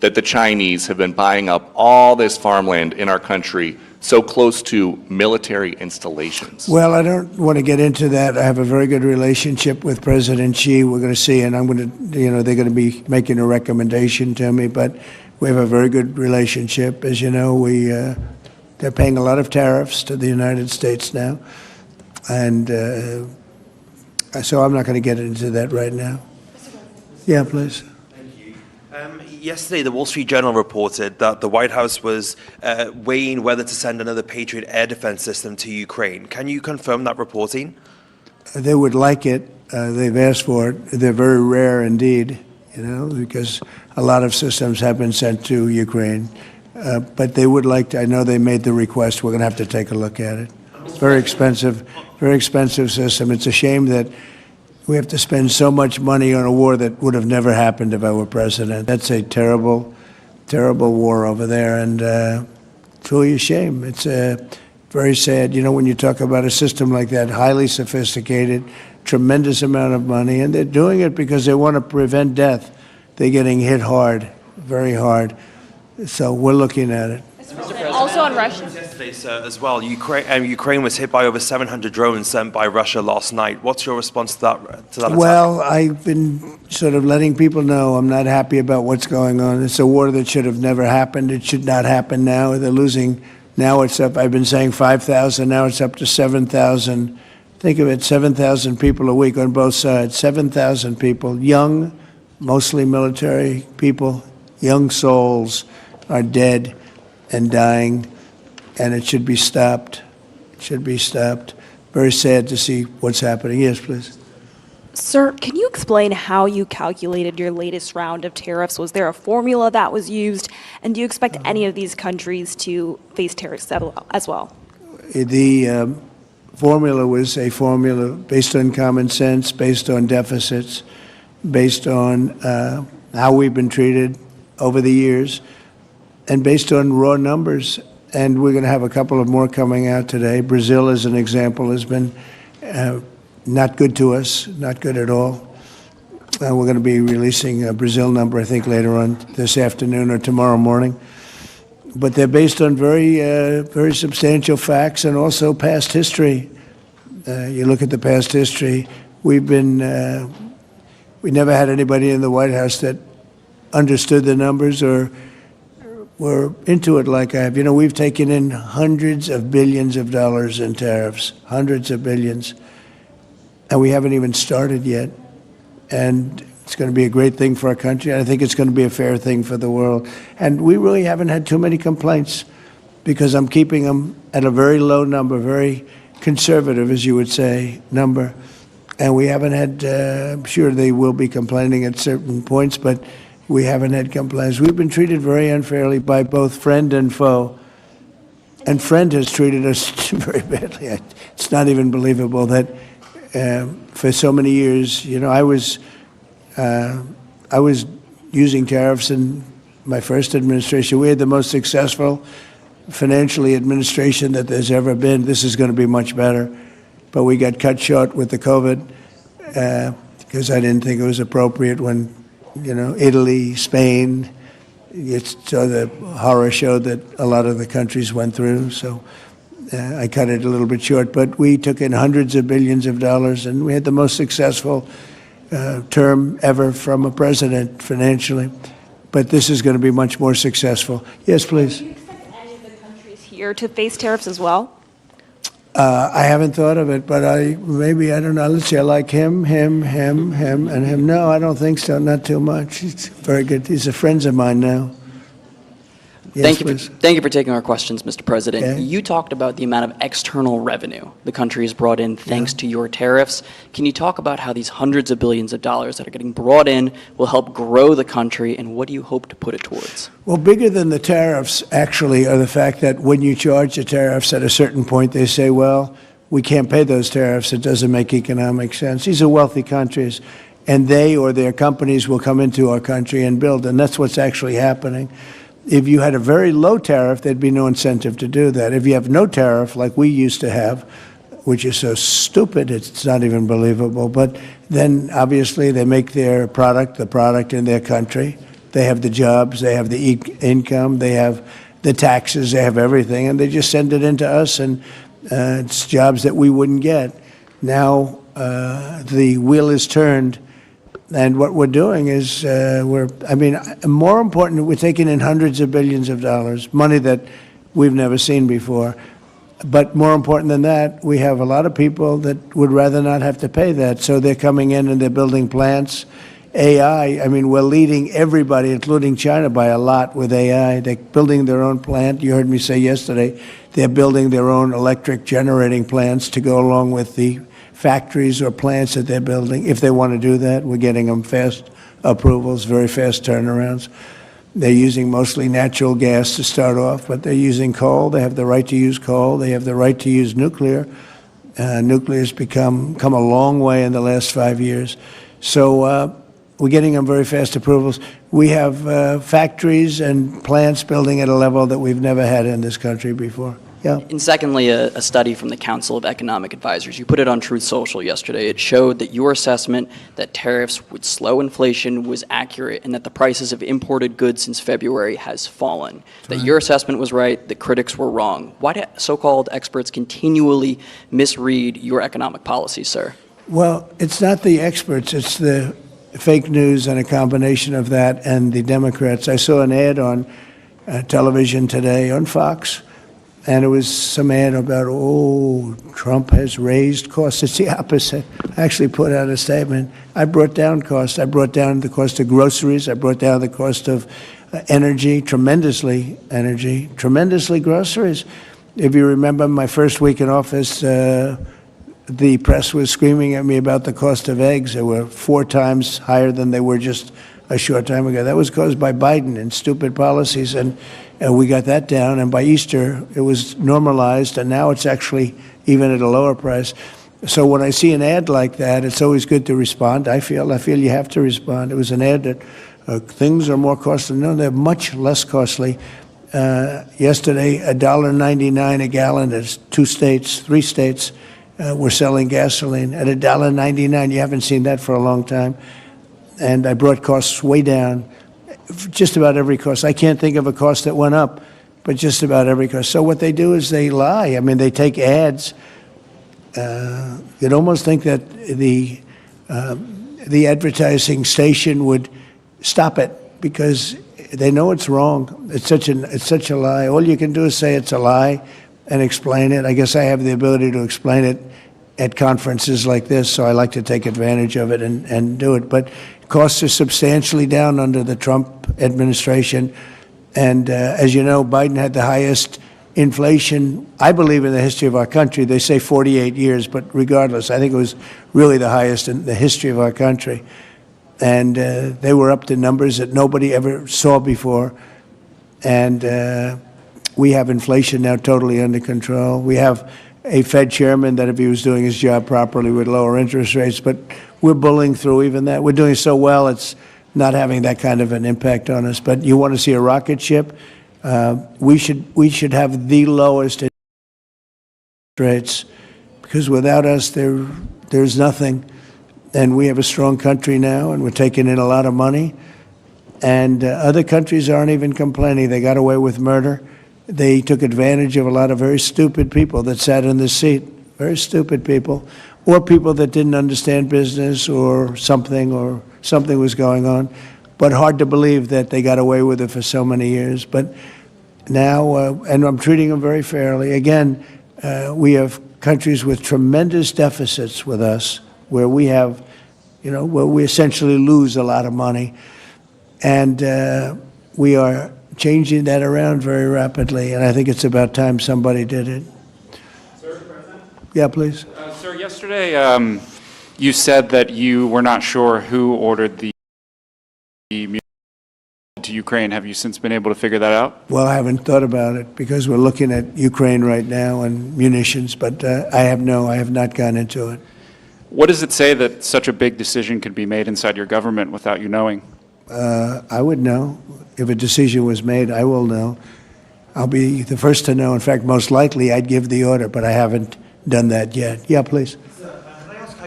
that the Chinese have been buying up all this farmland in our country so close to military installations? Well, I don't want to get into that. I have a very good relationship with President Xi. We're going to see, and I'm going to, they're going to be making a recommendation to me, but we have a very good relationship. As you know, they're paying a lot of tariffs to the United States now, and so I'm not going to get into that right now. Yeah, please. Yesterday, the Wall Street Journal reported that the White House was weighing whether to send another Patriot air defense system to Ukraine. Can you confirm that reporting? They would like it. They've asked for it. They're very rare indeed, because a lot of systems have been sent to Ukraine. But they would like to. I know they made the request. We're going to have to take a look at it. It's very expensive system. It's a shame that we have to spend so much money on a war that would have never happened if I were president. That's a terrible, terrible war over there, and it's really a shame. It's very sad. When you talk about a system like that, highly sophisticated, tremendous amount of money, and they're doing it because they want to prevent death. They're getting hit hard, very hard. So we're looking at it. Also on Russia. Yesterday, sir, as well, Ukraine was hit by over 700 drones sent by Russia last night. What's your response to that Well, I've been sort of letting people know I'm not happy about what's going on. It's a war that should have never happened. It should not happen now. They're losing. Now it's up. I've been saying 5,000. Now it's up to 7,000. Think of it, 7,000 people a week on both sides. 7,000 people, young, mostly military people, young souls are dead and dying, and it should be stopped. It should be stopped. Very sad to see what's happening. Yes, please. Sir, can you explain how you calculated your latest round of tariffs? Was there a formula that was used? And do you expect any of these countries to face tariffs as well? The formula was a formula based on common sense, based on deficits, based on how we've been treated over the years, and based on raw numbers. And we're going to have a couple of more coming out today. Brazil, as an example, has been not good to us, not good at all. We're going to be releasing a Brazil number, I think, later on this afternoon or tomorrow morning. But they're based on very substantial facts and also past history. You look at the past history, we never had anybody in the White House that understood the numbers or were into it like I have. We've taken in hundreds of billions of dollars in tariffs, hundreds of billions, and we haven't even started yet. And it's going to be a great thing for our country. I think it's going to be a fair thing for the world. And we really haven't had too many complaints because I'm keeping them at a very low number, very conservative, as you would say, number. And we haven't had, I'm sure they will be complaining at certain points, but we haven't had complaints. We've been treated very unfairly by both friend and foe. And friend has treated us very badly. It's not even believable that for so many years, I was using tariffs in my first administration. We had the most successful financially administration that there's ever been. This is going to be much better. But we got cut short with the COVID because I didn't think it was appropriate when, Italy, Spain, so the horror show that a lot of the countries went through. So I cut it a little bit short. But we took in hundreds of billions of dollars, and we had the most successful term ever from a president financially. But this is going to be much more successful. Yes, please. Do you expect any of the countries here to face tariffs as well? I haven't thought of it, but I don't know. Let's see, I like him, and him. No, I don't think so, not too much. He's very good. He's friends of mine now. Yes, Thank you for taking our questions, Mr. President. Okay. You talked about the amount of external revenue the country has brought in thanks to your tariffs. Can you talk about how these hundreds of billions of dollars that are getting brought in will help grow the country, and what do you hope to put it towards? Well, bigger than the tariffs, actually, are the fact that when you charge the tariffs at a certain point, they say, well, we can't pay those tariffs. It doesn't make economic sense. These are wealthy countries, and they or their companies will come into our country and build, and that's what's actually happening. If you had a very low tariff, there'd be no incentive to do that. If you have no tariff, like we used to have, which is so stupid, it's not even believable, but then obviously they make their product, the product in their country, They have the jobs, they have the income, they have the taxes, they have everything, and they just send it into us, and it's jobs that we wouldn't get. Now the wheel is turned, and what we're doing is more important, we're taking in hundreds of billions of dollars, money that we've never seen before. But more important than that, we have a lot of people that would rather not have to pay that. So they're coming in and they're building plants. AI, we're leading everybody, including China, by a lot with AI. They're building their own plant. You heard me say yesterday, they're building their own electric generating plants to go along with the factories or plants that they're building. If they want to do that, we're getting them fast approvals, very fast turnarounds. They're using mostly natural gas to start off, but they're using coal. They have the right to use coal. They have the right to use nuclear. Nuclear's come a long way in the last 5 years. So we're getting them very fast approvals. We have factories and plants building at a level that we've never had in this country before. Yeah. And secondly, a study from the Council of Economic Advisors. You put it on Truth Social yesterday. It showed that your assessment that tariffs would slow inflation was accurate and that the prices of imported goods since February has fallen. That your assessment was right, that critics were wrong. Why do so-called experts continually misread your economic policies, sir? Well, it's not the experts. It's the fake news and a combination of that and the Democrats. I saw an ad on television today on Fox, and it was some ad about, Trump has raised costs. It's the opposite. I actually put out a statement. I brought down costs. I brought down the cost of groceries. I brought down the cost of energy, tremendously groceries. If you remember my first week in office, the press was screaming at me about the cost of eggs. They were 4 times higher than they were just a short time ago. That was caused by Biden and stupid policies, and we got that down. And by Easter, it was normalized, and now it's actually even at a lower price. So when I see an ad like that, it's always good to respond. I feel you have to respond. It was an ad that things are more costly. No, they're much less costly. Yesterday, $1.99 a gallon. There's 3 states. We're selling gasoline at $1.99. You haven't seen that for a long time. And I brought costs way down, just about every cost. I can't think of a cost that went up, but just about every cost. So what they do is they lie. They take ads. You'd almost think that the advertising station would stop it because they know it's wrong. It's such a lie. All you can do is say it's a lie and explain it. I guess I have the ability to explain it at conferences like this, so I like to take advantage of it and do it. But costs are substantially down under the Trump administration. And as you know, Biden had the highest inflation, I believe, in the history of our country. They say 48 years, but regardless, I think it was really the highest in the history of our country. And they were up to numbers that nobody ever saw before. And we have inflation now totally under control. We have a Fed chairman that, if he was doing his job properly, would lower interest rates, but we're bullying through even that. We're doing so well, it's not having that kind of an impact on us. But you want to see a rocket ship? We should have the lowest interest rates, because without us, there's nothing. And we have a strong country now, and we're taking in a lot of money. And other countries aren't even complaining. They got away with murder. They took advantage of a lot of very stupid people that sat in the seat, very stupid people, or people that didn't understand business or something was going on. But hard to believe that they got away with it for so many years. But now, and I'm treating them very fairly. Again, we have countries with tremendous deficits with us, where we have, where we essentially lose a lot of money. And we are changing that around very rapidly, and I think it's about time somebody did it. Sir, President? Yeah, please. Sir, yesterday you said that you were not sure who ordered the munitions to Ukraine. Have you since been able to figure that out? Well, I haven't thought about it because we're looking at Ukraine right now and munitions, but I have not gone into it. What does it say that such a big decision could be made inside your government without you knowing? I would know. If a decision was made, I will know. I'll be the first to know. In fact, most likely I'd give the order, but I haven't done that yet. Yeah, please. Can I ask how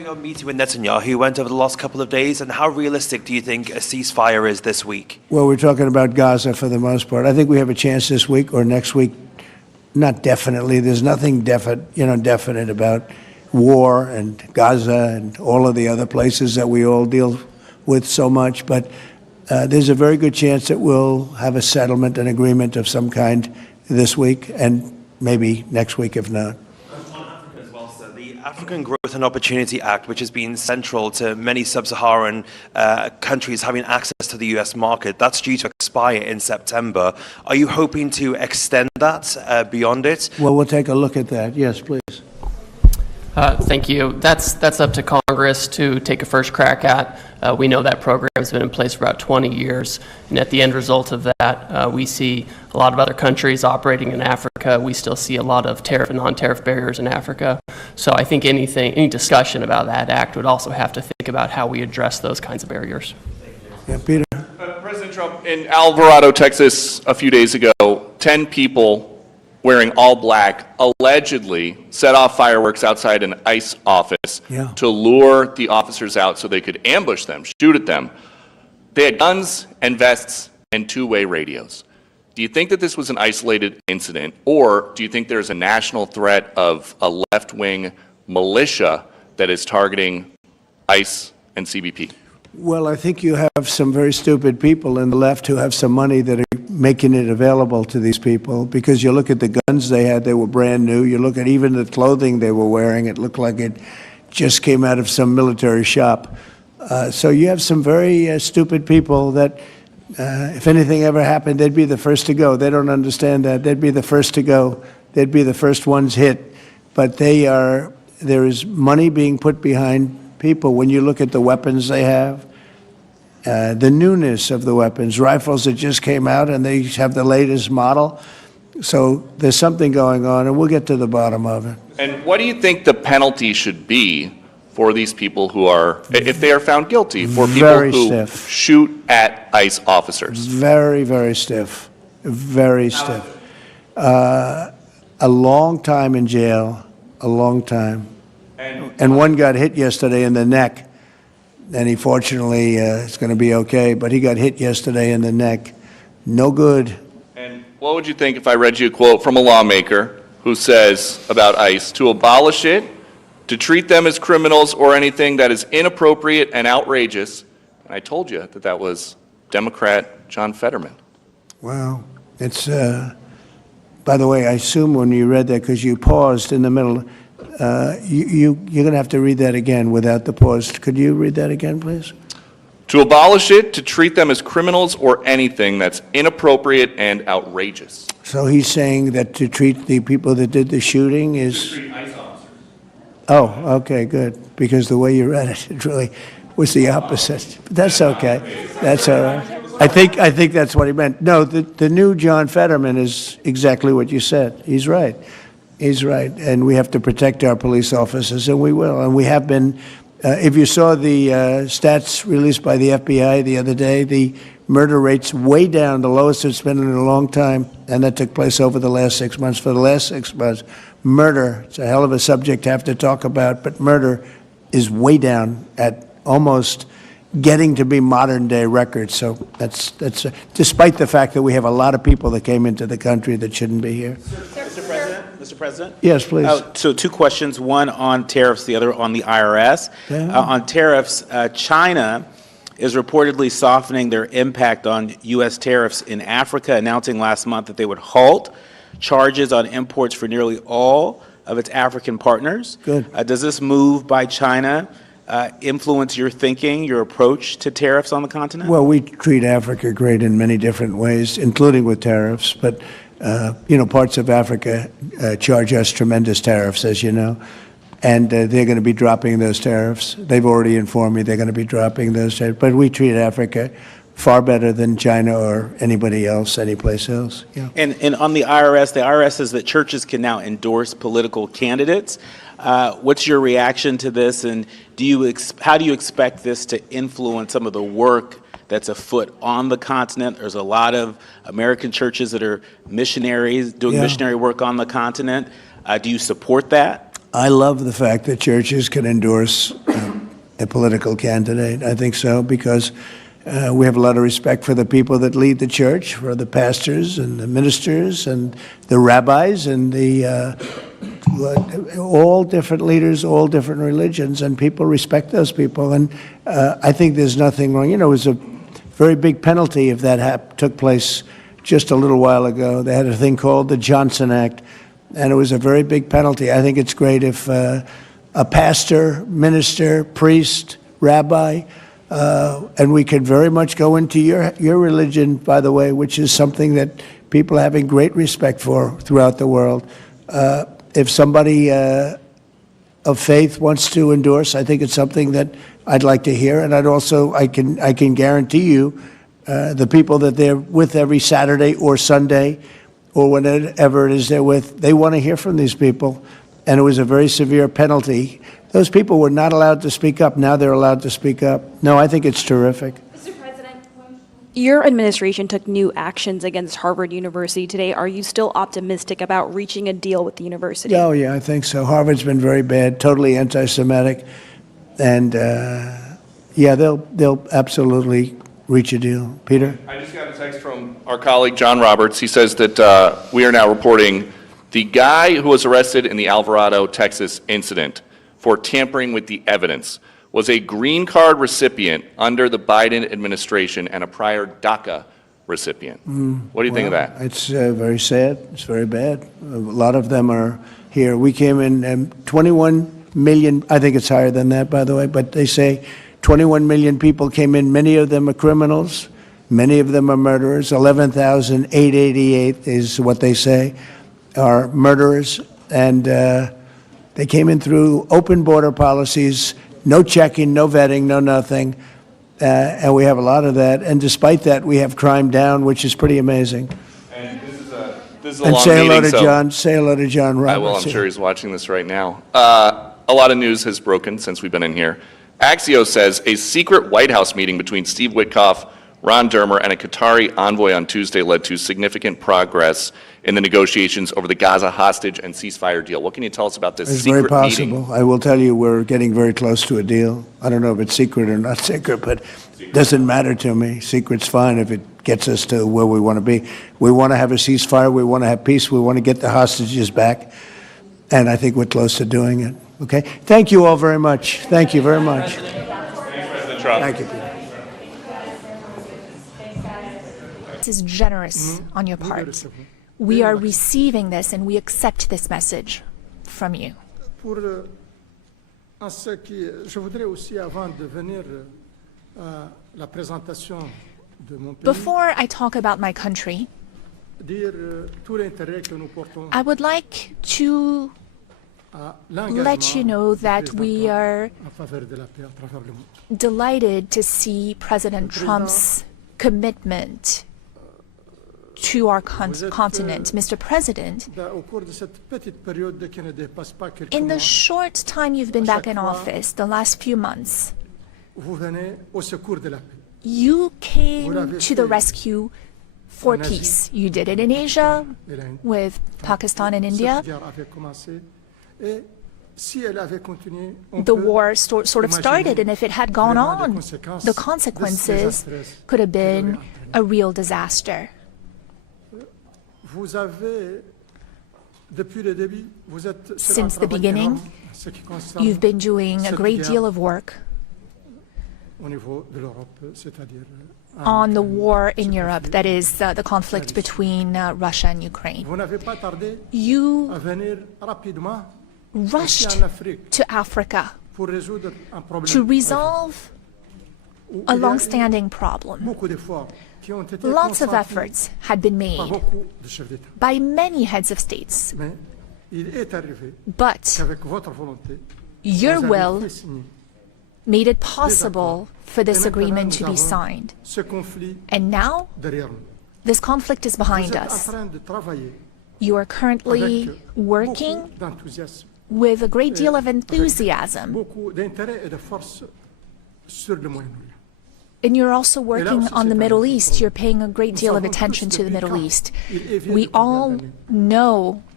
your meeting with Netanyahu went over the last couple of days, and how realistic do you think a ceasefire is this week? Well, we're talking about Gaza for the most part. I think we have a chance this week or next week. Not definitely. There's nothing definite about war and Gaza and all of the other places that we all deal with so much. But there's a very good chance that we'll have a settlement, an agreement of some kind this week, and maybe next week if not. As well, sir, the African Growth and Opportunity Act, which has been central to many sub-Saharan countries having access to the U.S. market, that's due to expire in September. Are you hoping to extend that beyond it? Well, we'll take a look at that. Yes, please. Thank you. That's up to Congress to take a first crack at. We know that program has been in place for about 20 years, and at the end result of that, we see a lot of other countries operating in Africa. We still see a lot of tariff and non-tariff barriers in Africa. So I think any discussion about that act would also have to think about how we address those kinds of barriers. Yeah, Peter. President Trump, in Alvarado, Texas, a few days ago, 10 people wearing all black allegedly set off fireworks outside an ICE office to lure the officers out so they could ambush them, shoot at them. They had guns and vests and two-way radios. Do you think that this was an isolated incident, or do you think there's a national threat of a left-wing militia that is targeting ICE and CBP? Well, I think you have some very stupid people in the left who have some money that are making it available to these people, because you look at the guns they had, they were brand new. You look at even the clothing they were wearing, it looked like it just came out of some military shop. So you have some very stupid people that, if anything ever happened, they'd be the first to go. They don't understand that. They'd be the first to go. They'd be the first ones hit. But there is money being put behind people. When you look at the weapons they have, the newness of the weapons, rifles that just came out and they have the latest model. So there's something going on, and we'll get to the bottom of it. And what do you think the penalty should be for these people who are, if they are found guilty, for people Very who stiff. shoot at ICE officers? Very, very stiff. Very stiff. A long time in jail, a long time. And one got hit yesterday in the neck, and he fortunately is going to be okay, but he got hit yesterday in the neck. No good. And what would you think if I read you a quote from a lawmaker who says about ICE, to abolish it, to treat them as criminals or anything that is inappropriate and outrageous? And I told you that that was Democrat John Fetterman. Wow. It's, by the way, I assume when you read that, because you paused in the middle, you're going to have to read that again without the pause. Could you read that again, please? To abolish it, to treat them as criminals or anything that's inappropriate and outrageous. So he's saying that to treat the people that did the shooting is... Oh, okay, good. Because the way you read it, it really was the opposite. But that's okay. That's all right. I think that's what he meant. No, the new John Fetterman is exactly what you said. He's right. He's right. And we have to protect our police officers, and we will. And we have been... if you saw the stats released by the FBI the other day, the murder rate's way down, the lowest it's been in a long time, and that took place over the last 6 months. For the last 6 months, murder, it's a hell of a subject to have to talk about, but murder is way down at almost getting to be modern-day records. So that's despite the fact that we have a lot of people that came into the country that shouldn't be here. Mr. President? Yes, please. So two questions, one on tariffs, the other on the IRS. On tariffs, China is reportedly softening their impact on U.S. tariffs in Africa, announcing last month that they would halt charges on imports for nearly all of its African partners. Good. Does this move by China influence your thinking, your approach to tariffs on the continent? Well, we treat Africa great in many different ways, including with tariffs. But, parts of Africa charge us tremendous tariffs, as you know. And they're going to be dropping those tariffs. They've already informed me they're going to be dropping those tariffs. But we treat Africa far better than China or anybody else, anyplace else. Yeah. And on the IRS says that churches can now endorse political candidates. What's your reaction to this, and how do you expect this to influence some of the work that's afoot on the continent? There's a lot of American churches that are missionaries doing missionary work on the continent. Do you support that? I love the fact that churches can endorse a political candidate. I think so, because we have a lot of respect for the people that lead the church, for the pastors and the ministers and the rabbis and all different leaders, all different religions, and people respect those people. And I think there's nothing wrong. You know, it was a very big penalty if that took place just a little while ago. They had a thing called the Johnson Act, and it was a very big penalty. I think it's great if a pastor, minister, priest, rabbi, and we could very much go into your religion, by the way, which is something that people are having great respect for throughout the world. If somebody of faith wants to endorse, I think it's something that I'd like to hear, and I can guarantee you the people that they're with every Saturday or Sunday or whenever it is they're with, they want to hear from these people. And it was a very severe penalty. Those people were not allowed to speak up. Now they're allowed to speak up. No, I think it's terrific. Mr. President, your administration took new actions against Harvard University today. Are you still optimistic about reaching a deal with the university? Oh, yeah, I think so. Harvard's been very bad, totally anti-Semitic. And, yeah, they'll absolutely reach a deal. Peter? I just got a text from our colleague, John Roberts. He says that we are now reporting the guy who was arrested in the Alvarado, Texas incident for tampering with the evidence was a green card recipient under the Biden administration and a prior DACA recipient. What do you think of that? It's very sad. It's very bad. A lot of them are here. We came in 21 million, I think it's higher than that, by the way, but they say 21 million people came in. Many of them are criminals. Many of them are murderers. 11,888 is what they say are murderers. And they came in through open border policies, no checking, no vetting, no nothing. And we have a lot of that. And despite that, we have crime down, which is pretty amazing. And this is a And long say hello meeting, to so John. Say hello to John Roberts. I will. I'm sure he's watching this right now. A lot of news has broken since we've been in here. Axios says a secret White House meeting between Steve Witkoff, Ron Dermer, and a Qatari envoy on Tuesday led to significant progress in the negotiations over the Gaza hostage and ceasefire deal. What can you tell us about this It's secret very meeting? possible. I will tell you, we're getting very close to a deal. I don't know if it's secret or not secret, but it doesn't matter to me. Secret's fine if it gets us to where we want to be. We want to have a ceasefire. We want to have peace. We want to get the hostages back. And I think we're close to doing it. Okay? Thank you all very much. Thank you very much. Thanks, President Trump. Thank you, Peter. This is generous on your part. We are receiving this and we accept this message from you. En ce qui, je voudrais aussi, avant de venir à la présentation de mon pays, Before I talk about my country, dire tout l'intérêt que nous portons I would like to à let you know that we are en faveur de la paix à travers le monde. delighted to see President Trump's commitment to our continent. Mr. President, Au cours de cette petite période qui ne dépasse pas quelques in the mois, short time you've been back in office, the last few months, vous venez au secours de la paix. you came to the rescue for peace. You did it in Asia with Pakistan and India. Cette guerre avait commencé et si elle avait continué, on The peut war sort of started, and if it had gone vraiment on, the consequences could have been a real disaster. Vous avez, depuis le début, vous êtes sur un Since the travail beginning, énorme en ce qui concerne you've been doing a cette great guerre deal of work au niveau de l'Europe, c'est-à-dire on the war in Europe, that is the conflict between Russia and Ukraine. vous n'avez pas tardé You à venir rapidement rushed ici en Afrique to Africa pour résoudre un problème to resolve où a il y a eu long-standing problem. beaucoup d'efforts qui ont été Lots of consentis efforts had been par made beaucoup de chefs d'État. by many heads of states, Mais il est arrivé but qu'avec votre volonté, your vous avez will fait signer made it possible for this Et maintenant, agreement to nous be avons signed. ce conflit And now, derrière nous. this conflict is Vous behind êtes en us. train de travailler You are currently avec working beaucoup d'enthousiasme, with a great deal of avec enthusiasm, beaucoup d'intérêt et de force sur le Moyen-Orient. and you're also working aussi, on the c'est un Middle autre East. problème. You're paying a great Nous deal of savons attention tous to the depuis Middle quand East. il est vieux We de combien all d'années. know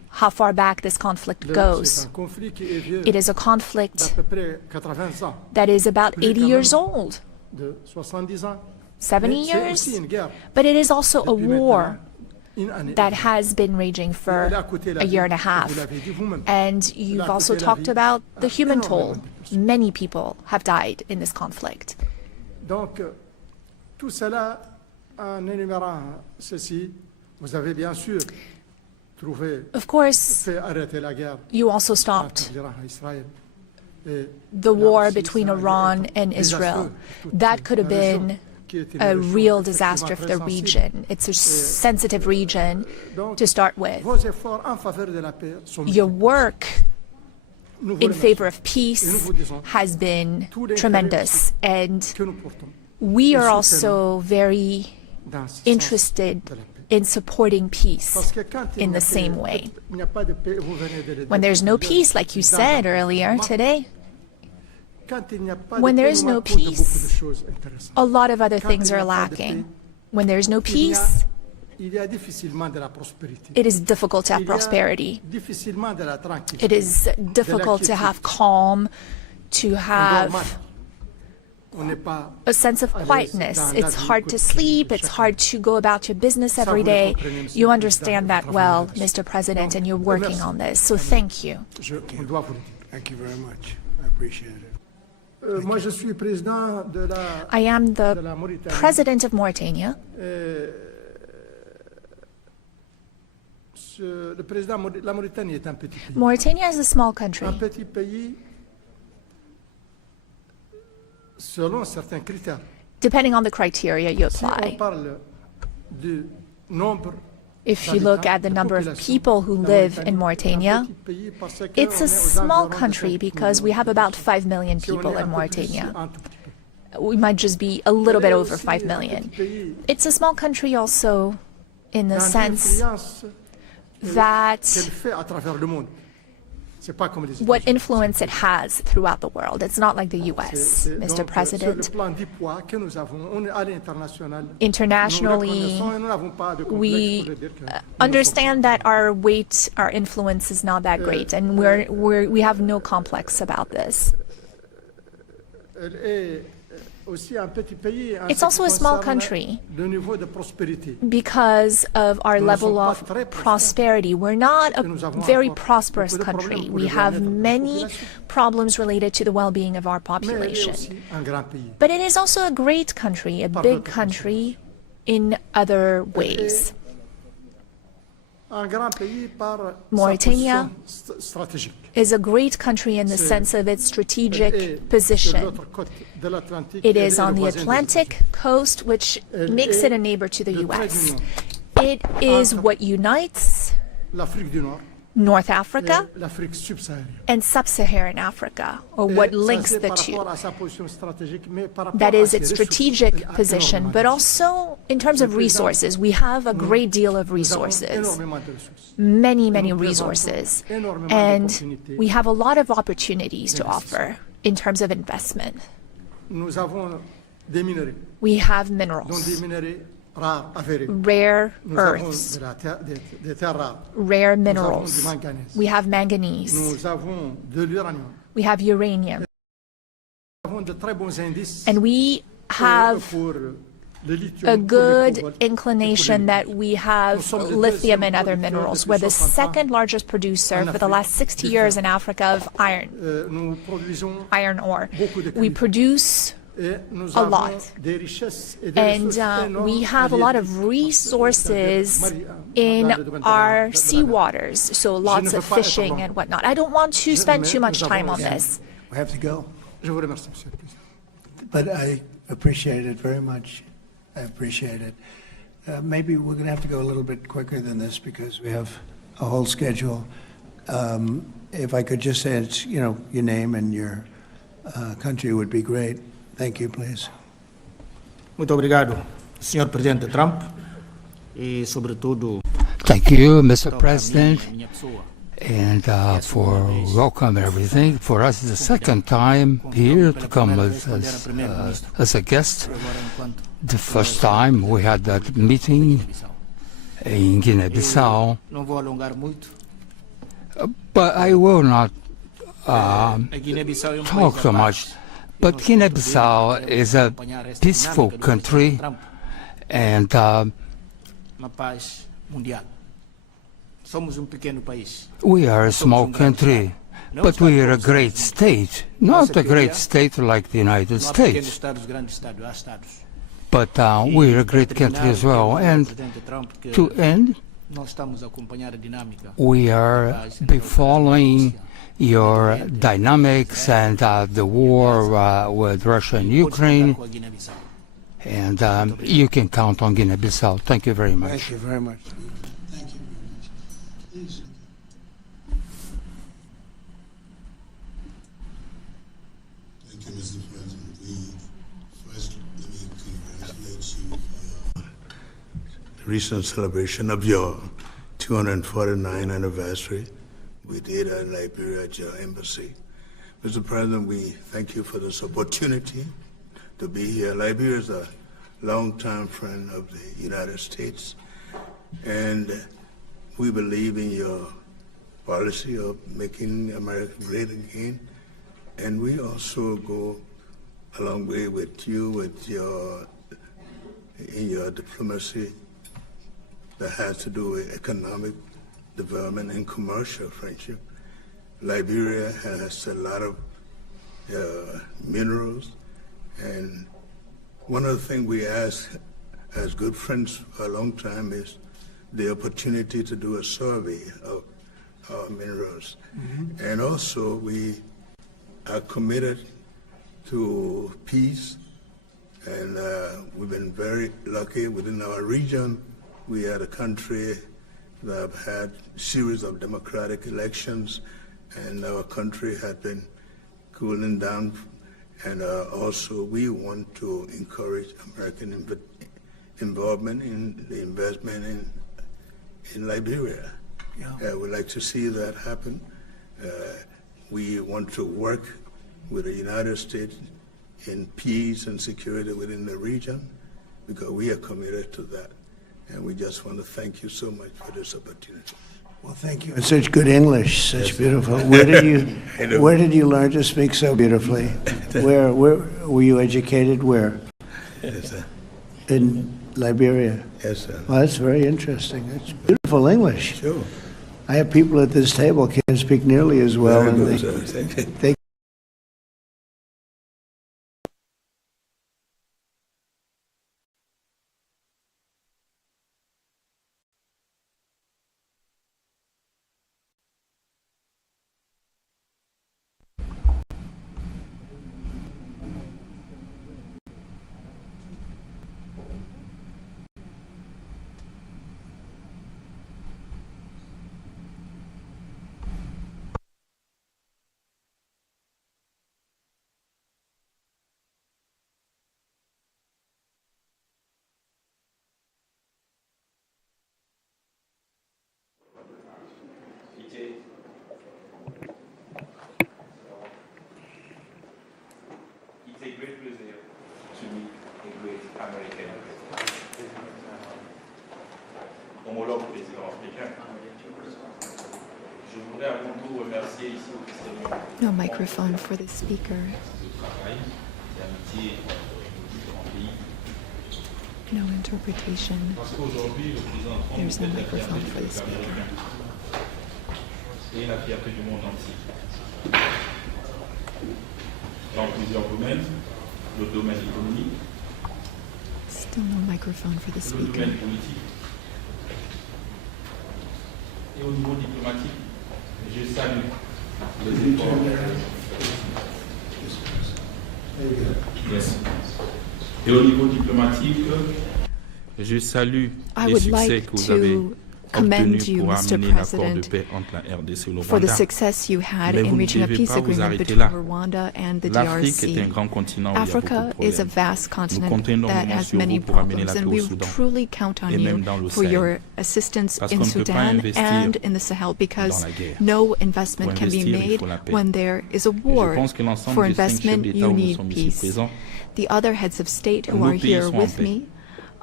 how far back this conflict goes. It is a conflict that is about 80 years old, 70 years, but it is also a war that has been raging for a year and a half. And you've also talked about the human toll. Many people have died in this conflict. Donc, tout cela, en énumérant ceci, vous avez bien sûr trouvé, of course, fait arrêter la guerre. You also stopped the war between Iran and Israel. That could have been a real disaster for the region. It's a sensitive region to start with. Your work in favor of peace has been tremendous, and we are also very interested in supporting peace in the same way. When there's no peace, like you said earlier today, when there is no peace, a lot of other things are lacking. When there is no peace, it is difficult to have prosperity. It is difficult to have calm, to have a sense of quietness. It's hard to sleep. It's hard to go about your business every day. You understand that well, Mr. President, and you're working on this. So thank you. Thank you very much. I appreciate it. I am the president of Mauritania. Mauritania is a small country. Depending on the criteria you apply. If you look at the number of people who live in Mauritania, it's a small country because we have about 5 million people in Mauritania. We might just be a little bit over 5 million. It's a small country also in the sense that what influence it has throughout the world. It's not like the US, Mr. President. Internationally, we understand that our weight, our influence is not that great, and we have no complex about this. It's also a small country because of our level of prosperity. We're not a very prosperous country. We have many problems related to the well-being of our population. But it is also a great country, a big country in other ways. Mauritania is a great country in the sense of its strategic position. It is on the Atlantic coast, which makes it a neighbor to the US. It is what unites North Africa and Sub-Saharan Africa, or what links the two. That is its strategic position, but also in terms of resources. We have a great deal of resources, many, many resources, and we have a lot of opportunities to offer in terms of investment. We have minerals, rare earths, rare minerals. We have manganese. We have uranium. And we have a good inclination that we have lithium and other minerals. We're the second largest producer for the last 60 years in Africa of iron ore. We produce a lot, and we have a lot of resources in our seawaters, so lots of fishing and whatnot. I don't want to spend too much time on this. We have to go. But I appreciate it very much. I appreciate it. Maybe we're going to have to go a little bit quicker than this because we have a whole schedule. If I could just say it's, your name and your country would be great. Thank you, please. Muito obrigado, Sr. Presidente Trump, e sobretudo. Thank you, Mr. President, and for welcome and everything. For us, it's the second time here to come as a guest. The first time we had that meeting in Guinea-Bissau. But I will not talk so much. But Guinea-Bissau is a peaceful country, and we are a small country, but we are a great state. Not a great state like the United States, but we are a great country as well. And to end, we are following your dynamics and the war with Russia and Ukraine, and you can count on Guinea-Bissau. Thank you very much. Thank you very much. Thank you very much. Please. Thank you, Mr. President. First, let me congratulate you for the recent celebration of your 249th anniversary. We did at Liberia at your embassy. Mr. President, we thank you for this opportunity to be here. Liberia is a longtime friend of the United States, and we believe in your policy of making America great again. And we also go a long way with you in your diplomacy that has to do with economic development and commercial friendship. Liberia has a lot of minerals, and one of the things we ask as good friends for a long time is the opportunity to do a survey of our minerals. Mm-hmm. And also we are committed to peace, and we've been very lucky within our region. We are a country that have had a series of democratic elections, and our country has been cooling down. And also we want to encourage American involvement in the investment in Liberia. Yeah. We'd like to see that happen. We want to work with the United States in peace and security within the region, because we are committed to that. And we just want to thank you so much for this opportunity. Well, thank you. And such good English, such beautiful. Where did you learn to speak so beautifully? Where were you educated? Where? Yes, sir. In Liberia. Yes, sir. Well, that's very interesting. That's beautiful English. Sure. I have people at this table can't speak nearly as well. Very and good, sir. Thank you. they It's a great pleasure to meet a great American. Homologue président africain. Je voudrais avant tout remercier ici au Festival. No microphone for the speaker. No interpretation. There's no microphone for the speaker. Et la fierté du monde entier. Dans plusieurs domaines, le domaine économique, Still no microphone for the le speaker. domaine politique et au niveau diplomatique, je salue les efforts. Yes. Et au niveau diplomatique, je salue I les would succès like que vous avez to commend obtenus you, pour Mr. amener l'accord de President, paix entre la RDC et le for the Rwanda. success you had Mais vous in ne reaching a devez peace pas vous agreement arrêter between là. Rwanda and the L'Afrique est un DRC. grand continent où il y a beaucoup Africa de is a problèmes. vast Nous continent comptons that énormément has sur many vous pour amener problems, la and paix we au Soudan truly count on et même you dans le for Sahel. your assistance Parce in qu'on ne peut pas Sudan investir and in the Sahel, because dans la guerre. no investment Pour can be investir, il made faut la paix. when there is a Et war. je pense que l'ensemble For des 5 chefs investment, d'État you où nous need sommes ici peace. présents, The other heads of state who nos are pays here sont en with paix. me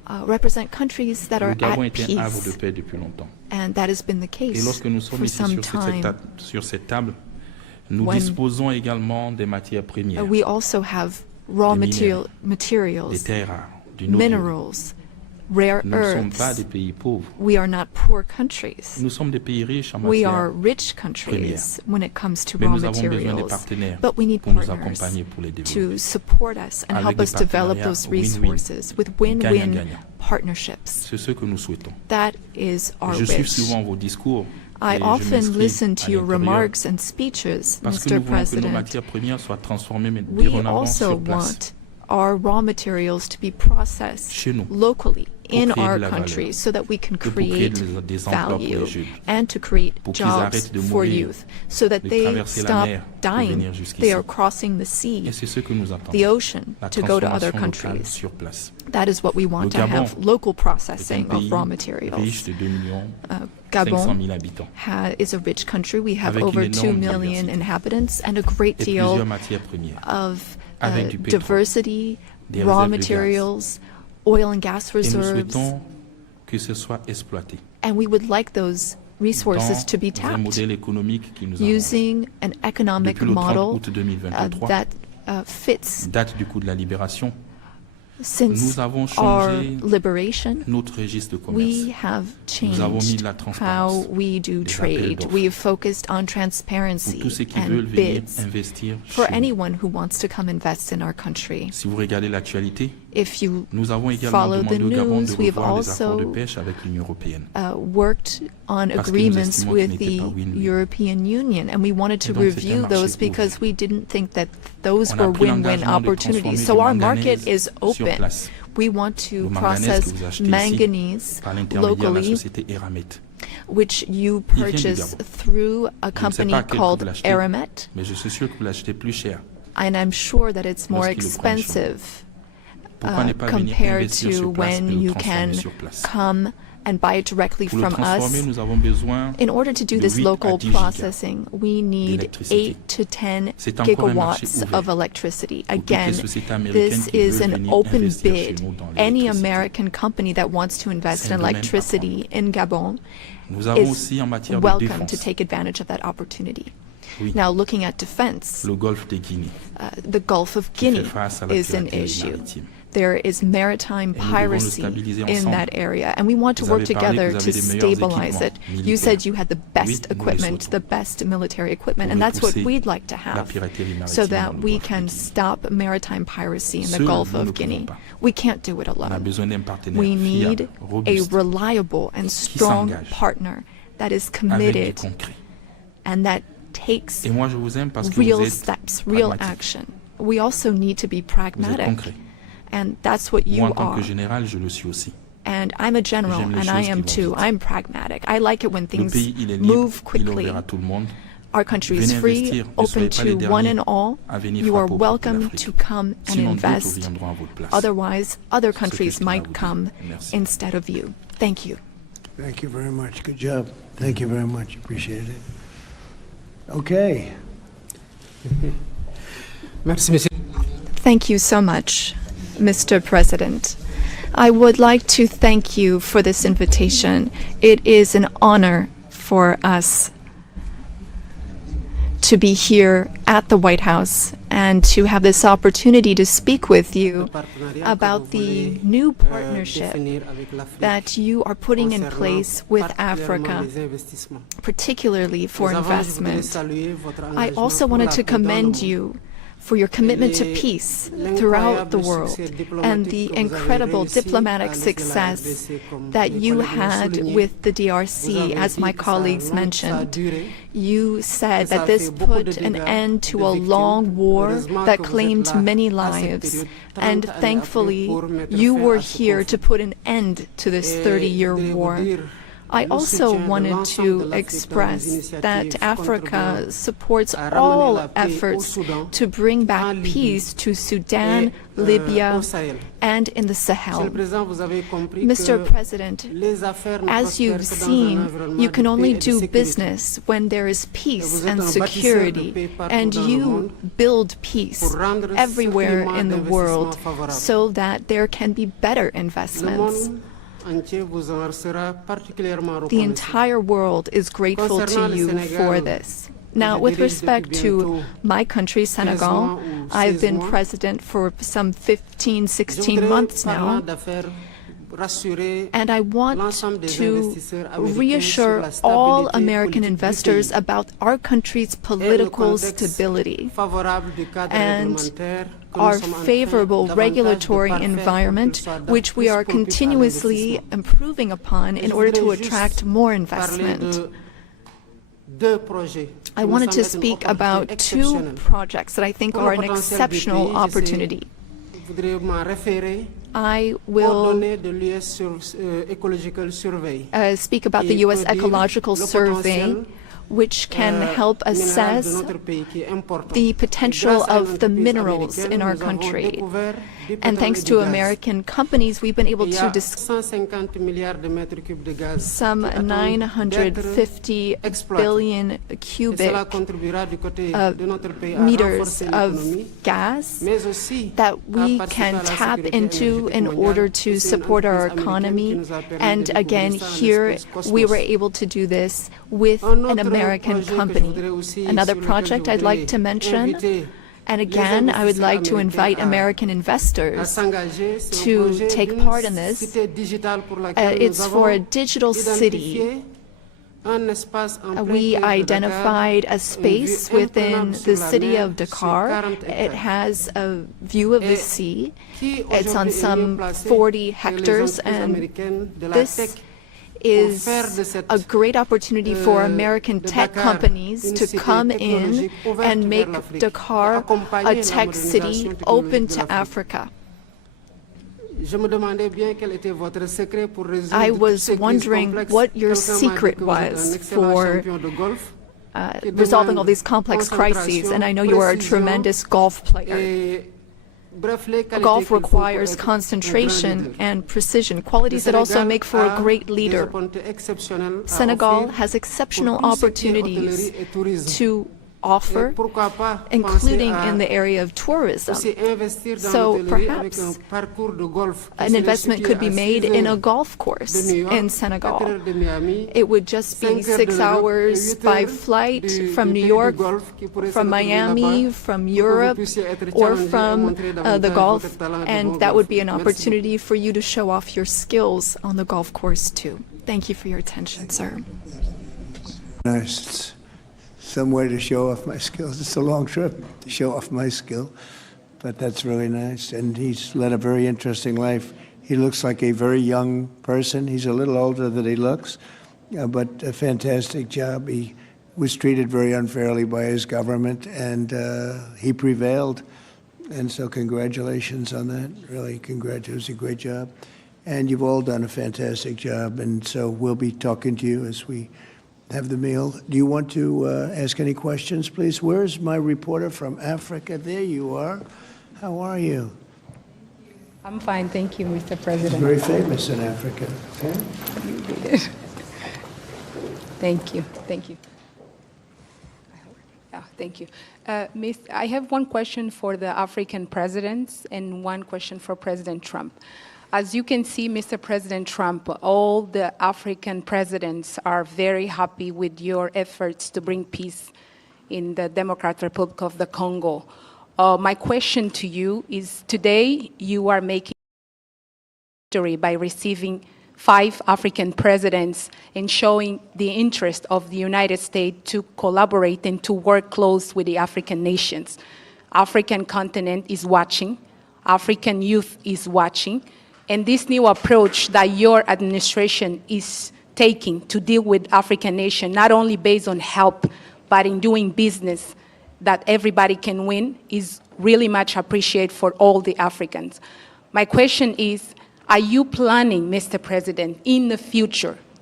represent countries that are Le Gabon at est un havre de peace, paix depuis longtemps. and that has been the Et case lorsque nous sommes for ici some sur time. sur cette table, nous When disposons également des matières premières, We also have raw des materials, des terres rares, du noble. minerals, rare Nous ne sommes pas earths. des pays pauvres. We are not poor countries. Nous sommes des pays riches en We matières are rich premières. countries when it comes to Mais raw nous avons besoin des materials, partenaires but we need pour nous partners accompagner pour les développer. to support us and Avec help des us develop partenariats those win-win, resources with win-win gagnant-gagnant. partnerships. C'est ce que nous souhaitons. That is our Je suis wish. souvent vos discours. I et je often m'inscris listen à to your l'intérieur remarks and speeches, parce que Mr. nous voulons que nos President. matières premières soient transformées mais We dorénavant also sur place. want our raw materials to be processed Chez nous, locally pour in créer our de la country valeur, so that we can et pour créer create des emplois pour les value jeunes, and to create pour qu'ils jobs arrêtent de for mourir, youth so that de they traverser la stop mer pour dying. venir jusqu'ici. They are crossing the Et sea, c'est ce que nous attendons. the ocean, La to go to other transformation locale countries. sur place. That is what we want Le to Gabon have, local est un processing of pays raw riche materials. de 2 millions 500 Gabon 000 habitants is a rich country. We have Avec over une 2 énorme million diversité. inhabitants and a great et deal plusieurs matières premières. of Avec du pétrole, diversity, des raw réserves de gaz. materials, oil and gas Et nous reserves, souhaitons que ce soit exploité and we would like those resources dans to be un tapped modèle économique qui nous arrange. using an economic Depuis le 30 model août 2023, that fits date du coup de la libération, since nous avons our changé liberation. notre registre de commerce. We have Nous avons mis changed de la transparence, how we do des appels trade. d'offres. We've focused on Pour transparency tous ceux qui veulent and venir bids investir for chez nous. anyone who wants to come invest in our country. Si vous regardez l'actualité, If you nous avons également follow the demandé au Gabon de news, we've revoir les accords de also pêche avec l'Union européenne. worked on Parce que nous agreements estimons with qu'ils n'étaient the pas win-win. European Union, and we wanted to Et donc, c'est un review marché those ouvert. because we didn't think that those On a were pris win-win l'engagement de opportunities. transformer So du our manganèse market is sur open. place. We want to Le manganèse process que vous achetez ici manganese par l'intermédiaire de la locally, société Eramet. which you Il vient du purchase Gabon. through a Je ne sais company pas à quel prix called vous l'achetez, Aramet, mais je suis sûr que vous l'achetez plus cher. and I'm sure that it's more Lorsqu'il le prend en expensive Pourquoi ne pas venir compared investir to sur place et when le you transformer can sur place? come and buy it directly Pour le from transformer, us. nous avons besoin In order to do de this 8 à local 10 gigas processing, we need d'électricité. 8 to 10 C'est encore un marché gigawatts ouvert of electricity. pour toutes les Again, sociétés américaines this qui is veulent an venir open investir chez bid. nous dans Any l'électricité. American company that wants to invest C'est in un domaine electricity in Gabon Nous avons is aussi en matière de welcome défense to take advantage of that opportunity. Oui. Now, looking at defense, le golfe de Guinée the Gulf of qui Guinea fait face à la is an piraterie issue. maritime. There is maritime Et nous devons le piracy stabiliser in ensemble. that area, and we want to Vous work avez parlé together que vous to avez des meilleurs stabilize it. équipements You militaires. said you had the best Oui, nous le equipment, souhaitons. the best military equipment, Pour and that's what repousser we'd like to la have, piraterie so maritime dans that le we golfe de can Guinée. stop maritime piracy in the Seuls, Gulf nous ne of pouvons Guinea. pas. We can't do it On a alone. besoin d'un partenaire We fiable, need a robuste, reliable and strong s'engage partner that is avec du committed concret. and that takes Et moi, je vous aime parce que real vous êtes steps, real pragmatique. action. We also need to be Vous êtes pragmatic, concret. and that's what you Moi, en tant que are. général, je le suis aussi. And I'm a general, J'aime les and I choses am qui vont too. vite. I'm pragmatic. I like it when Le things pays, il est libre, move il est quickly. ouvert à tout le monde. Our country is Venez free, investir, ne open soyez pas les to one derniers and all. à venir You are frapper aux portes de welcome l'Afrique. to come and Sinon, d'autres invest. viendront à votre place. Otherwise, other C'est ce que countries je tenais à might vous dire. come Merci. instead of you. Thank you. Thank you very much. Good job. Thank you very much. Appreciate it. Okay. Merci, monsieur. Thank you so much, Mr. President. I would like to thank you for this invitation. It is an honor for us to be here at the White House and to have this opportunity to speak with you about the new partnership that you are putting in place with Africa, particularly for investment. I also wanted to commend you for your commitment to peace throughout the world and the incredible diplomatic success that you had with the DRC, as my colleagues mentioned. You said that this put an end to a long war that claimed many lives, and thankfully you were here to put an end to this 30-year war. I also wanted to express that Africa supports all efforts to bring back peace to Sudan, Libya, and in the Sahel. Mr. President, as you've seen, you can only do business when there is peace and security, and you build peace everywhere in the world so that there can be better investments. The entire world is grateful to you for this. Now, with respect to my country, Senegal, I've been president for some 15, 16 months now, and I want to reassure all American investors about our country's political stability and our favorable regulatory environment, which we are continuously improving upon in order to attract more investment. I wanted to speak about two projects that I think are an exceptional opportunity. I will speak about the U.S. Ecological Survey, which can help assess the potential of the minerals in our country. And thanks to American companies, we've been able to some 950 billion cubic meters of gas that we can tap into in order to support our economy. And again, here we were able to do this with an American company. Another project I'd like to mention, and again, I would like to invite American investors to take part in this. It's for a digital city. We identified a space within the city of Dakar. It has a view of the sea. It's on some 40 hectares, and this is a great opportunity for American tech companies to come in and make Dakar a tech city open to Africa. I was wondering what your secret was for resolving all these complex crises, and I know you are a tremendous golf player. Golf requires concentration and precision, qualities that also make for a great leader. Senegal has exceptional opportunities to offer, including in the area of tourism. So perhaps an investment could be made in a golf course in Senegal. It would just be 6 hours by flight from New York, from Miami, from Europe, or from the Gulf, and that would be an opportunity for you to show off your skills on the golf course too. Thank you for your attention, sir. Nice. Some way to show off my skills. It's a long trip to show off my skill, but that's really nice. And he's led a very interesting life. He looks like a very young person. He's a little older than he looks, but a fantastic job. He was treated very unfairly by his government, and he prevailed. And so congratulations on that. Really, congratulations. It was a great job. And you've all done a fantastic job. And so we'll be talking to you as we have the meal. Do you want to ask any questions, please? Where's my reporter from Africa? There you are. How are you? I'm fine, thank you, Mr. President. Very famous in Africa. Okay? Thank you, thank you. Thank you. I have one question for the African presidents and one question for President Trump. As you can see, Mr. President Trump, all the African presidents are very happy with your efforts to bring peace in the Democratic Republic of the Congo. My question to you is, today you are making history by receiving 5 African presidents and showing the interest of the United States to collaborate and to work close with the African nations. African continent is watching, African youth is watching, and this new approach that your administration is taking to deal with African nations, not only based on help, but in doing business that everybody can win, is really much appreciated for all the Africans. My question is, are you planning, Mr. President, in the future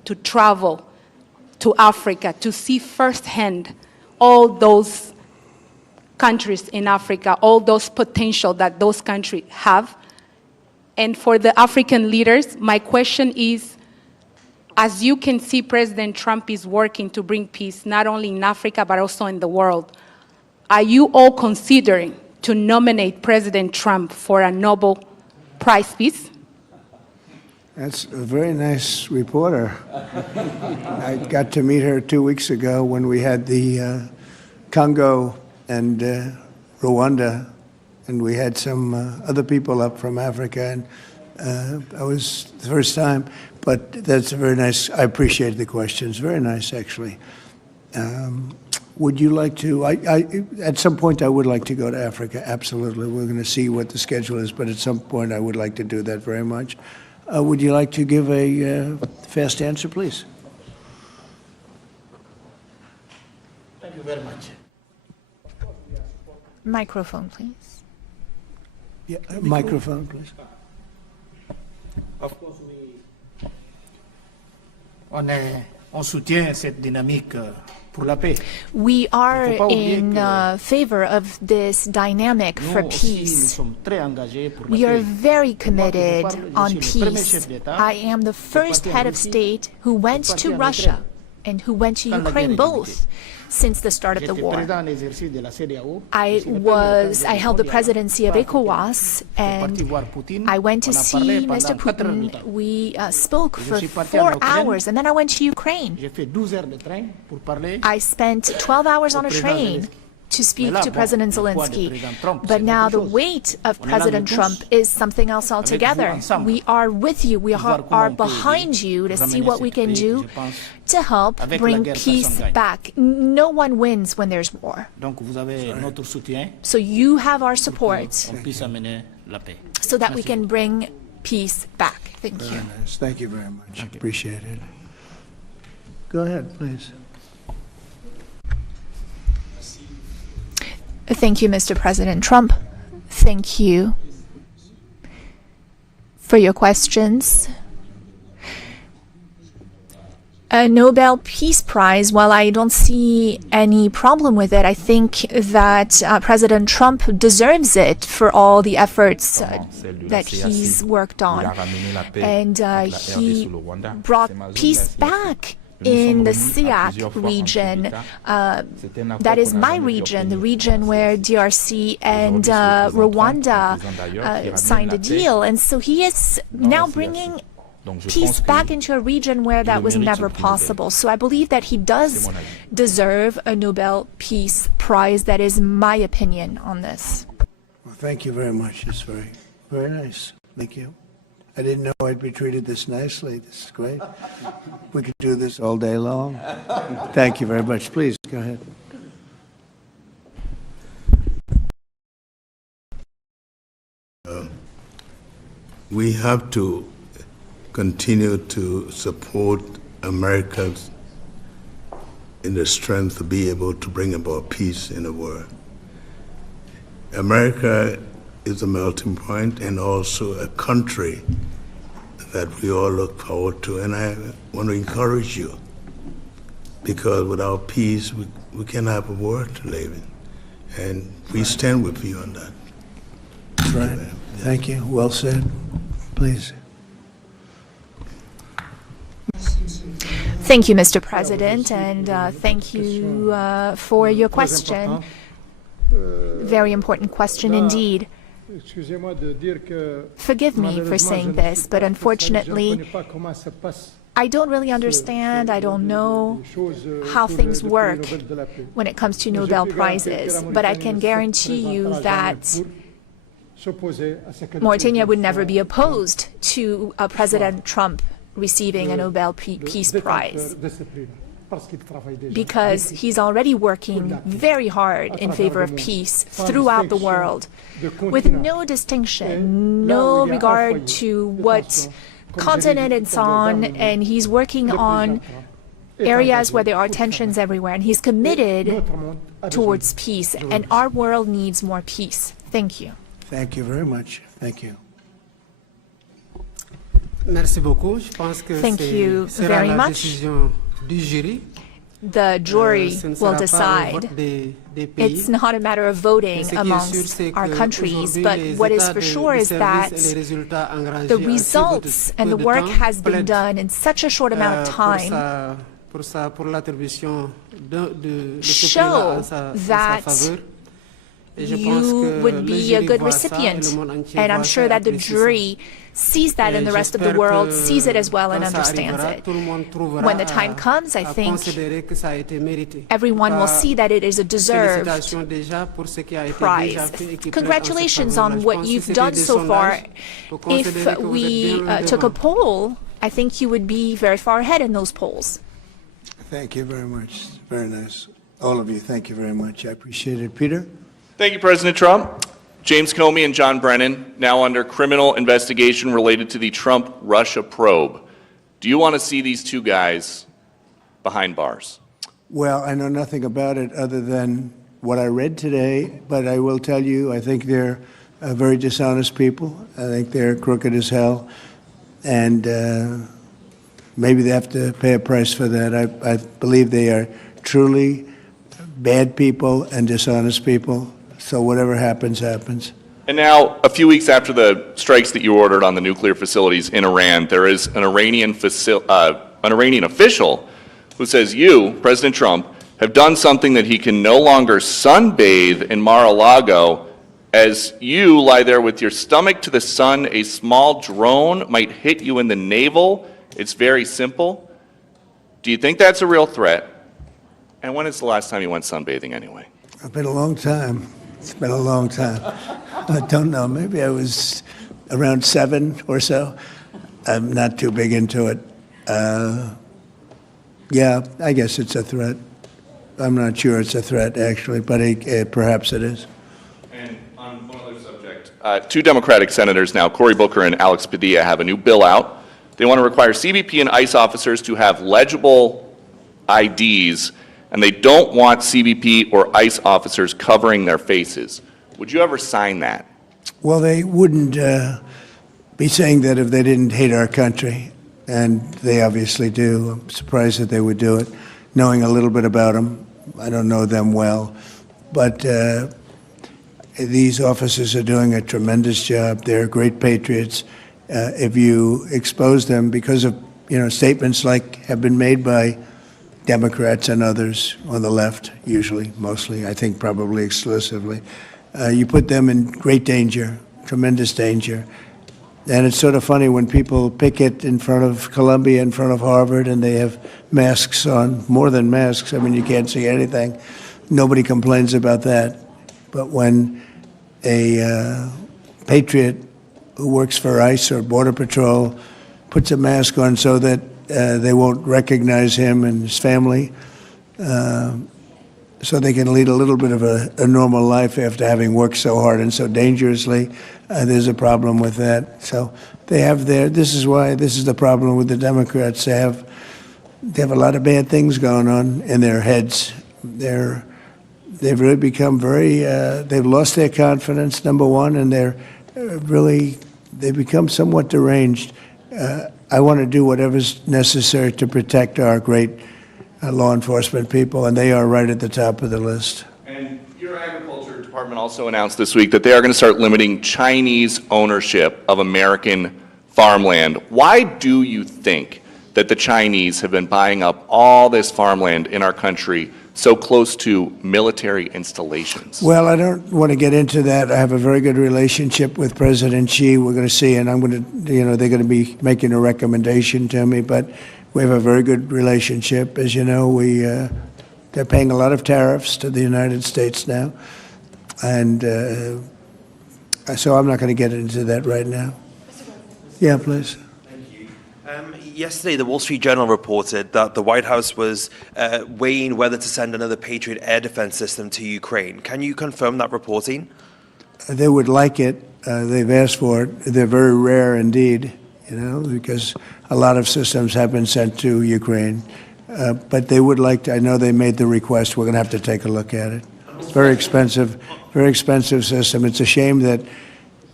to travel to Africa to see firsthand all those countries in Africa, all those potential that those countries have. And for the African leaders, my question is, as you can see, President Trump is working to bring peace not only in Africa but also in the world. Are you all considering to nominate President Trump for a Nobel Prize Peace? That's a very nice reporter. I got to meet her 2 weeks ago when we had the Congo and Rwanda, and we had some other people up from Africa, and I was the first time, but that's a very nice, I appreciate the questions, very nice actually. Would you like to, at some point I would like to go to Africa, absolutely. We're going to see what the schedule is, but at some point I would like to do that very much. Would you like to give a fast answer, please? Thank you very much. Microphone, please. Yeah, microphone, please. Of course, on soutient cette dynamique pour la paix. We are in favor of this dynamic for peace. We are very committed on peace. I am the first head of state who went to Russia and who went to Ukraine, both, since the start of the war. I held the presidency of ECOWAS, and I went to see Mr. Putin. We spoke for 4 hours, and then I went to Ukraine. I spent 12 hours on a train to speak to President Zelensky. But now the weight of President Trump is something else altogether. We are with you. We are behind you to see what we can do to help bring peace back. No one wins when there's war. So you have our support so that we can bring peace back. Thank you. Very nice. Thank you very much. Appreciate it. Go ahead, please. Thank you, Mr. President Trump. Thank you for your questions. A Nobel Peace Prize, while I don't see any problem with it, I think that President Trump deserves it for all the efforts that he's worked on. And he brought peace back in the SIAC region. That is my region, the region where DRC and Rwanda signed a deal. And so he is now bringing peace back into a region where that was never possible. So I believe that he does deserve a Nobel Peace Prize. That is my opinion on this. Well, thank you very much. It's very, very nice. Thank you. I didn't know I'd be treated this nicely. This is great. We could do this all day long. Thank you very much. Please, go ahead. We have to continue to support America's in the strength to be able to bring about peace in the world. America is a melting point and also a country that we all look forward to. And I want to encourage you, because without peace, we can't have a world to live in. And we stand with you on that. That's right. Thank you. Well said. Please. Thank you, Mr. President, and thank you for your question. Very important question indeed. Forgive me for saying this, but unfortunately, I don't really understand, I don't know how things work when it comes to Nobel Prizes, but I can guarantee you that Mauritania would never be opposed to President Trump receiving a Nobel Peace Prize, because he's already working very hard in favor of peace throughout the world, with no distinction, no regard to what continent it's on, and he's working on areas where there are tensions everywhere, and he's committed towards peace, and our world needs more peace. Thank you. Thank you very much. Thank you. Merci beaucoup. Je pense que Thank you sera very la much. décision du jury. The jury Ce ne will sera pas au decide. vote des pays. It's not a matter of voting Mais ce qui est sûr, amongst c'est our que countries, aujourd'hui, but les what is états for de sure is service that et les résultats engrangés the en si results peu and the de work temps has been plaident, done in such a short amount of time pour l'attribution de ce show prix-là en sa that faveur. Et je pense you que would le be a jury good voit ça et recipient. le monde entier And I'm voit sure ça et that the apprécie ça. jury sees that and the rest of the J'espère world que sees it as well and quand ça understands arrivera, it. tout le monde trouvera When the time comes, I à think considérer que ça a été mérité. everyone will see that it is a deserved Félicitations déjà pour ce qui a été prize. déjà fait et qui plaide en ce Congratulations faveur-là. on Je what pense que you've c'était done des so far. sondages pour considérer If que vous we êtes bien took a devant. poll, I think you would be very far ahead in those polls. Thank you very much. Very nice. All of you, thank you very much. I appreciate it. Peter? Thank you, President Trump. James Comey and John Brennan, now under criminal investigation related to the Trump-Russia probe. Do you want to see these two guys behind bars? Well, I know nothing about it other than what I read today, but I will tell you, I think they're very dishonest people. I think they're crooked as hell, and maybe they have to pay a price for that. I believe they are truly bad people and dishonest people, so whatever happens, happens. And now, a few weeks after the strikes that you ordered on the nuclear facilities in Iran, there is an Iranian official who says you, President Trump, have done something that he can no longer sunbathe in Mar-a-Lago. As you lie there with your stomach to the sun, a small drone might hit you in the navel. It's very simple. Do you think that's a real threat? And when is the last time you went sunbathing anyway? It's been a long time. It's been a long time. I don't know. Maybe I was around 7 or so. I'm not too big into it. Yeah, I guess it's a threat. I'm not sure it's a threat, actually, but perhaps it is. And on one other subject, two Democratic senators now, Cory Booker and Alex Padilla, have a new bill out. They want to require CBP and ICE officers to have legible IDs, and they don't want CBP or ICE officers covering their faces. Would you ever sign that? Well, they wouldn't be saying that if they didn't hate our country, and they obviously do. I'm surprised that they would do it, knowing a little bit about them. I don't know them well, but these officers are doing a tremendous job. They're great patriots. If you expose them because of statements like have been made by Democrats and others on the left, usually, mostly, I think probably exclusively, you put them in great danger, tremendous danger. And it's sort of funny when people picket in front of Columbia, in front of Harvard, and they have masks on, more than masks. I mean, you can't see anything. Nobody complains about that. But when a patriot who works for ICE or Border Patrol puts a mask on so that they won't recognize him and his family, so they can lead a little bit of a normal life after having worked so hard and so dangerously, there's a problem with that. So they have this is the problem with the Democrats. They have a lot of bad things going on in their heads. They've really become they've lost their confidence, number one, and they've become somewhat deranged. I want to do whatever's necessary to protect our great law enforcement people, and they are right at the top of the list. And your agriculture department also announced this week that they are going to start limiting Chinese ownership of American farmland. Why do you think that the Chinese have been buying up all this farmland in our country so close to military installations? Well, I don't want to get into that. I have a very good relationship with President Xi. We're going to see, and I'm going to, they're going to be making a recommendation to me, but we have a very good relationship. As you know, they're paying a lot of tariffs to the United States now, and so I'm not going to get into that right now. Yeah, please. Yesterday, the Wall Street Journal reported that the White House was weighing whether to send another Patriot air defense system to Ukraine. Can you confirm that reporting? They would like it. They've asked for it. They're very rare indeed, because a lot of systems have been sent to Ukraine. But they would like to. I know they made the request. We're going to have to take a look at it. It's very expensive system. It's a shame that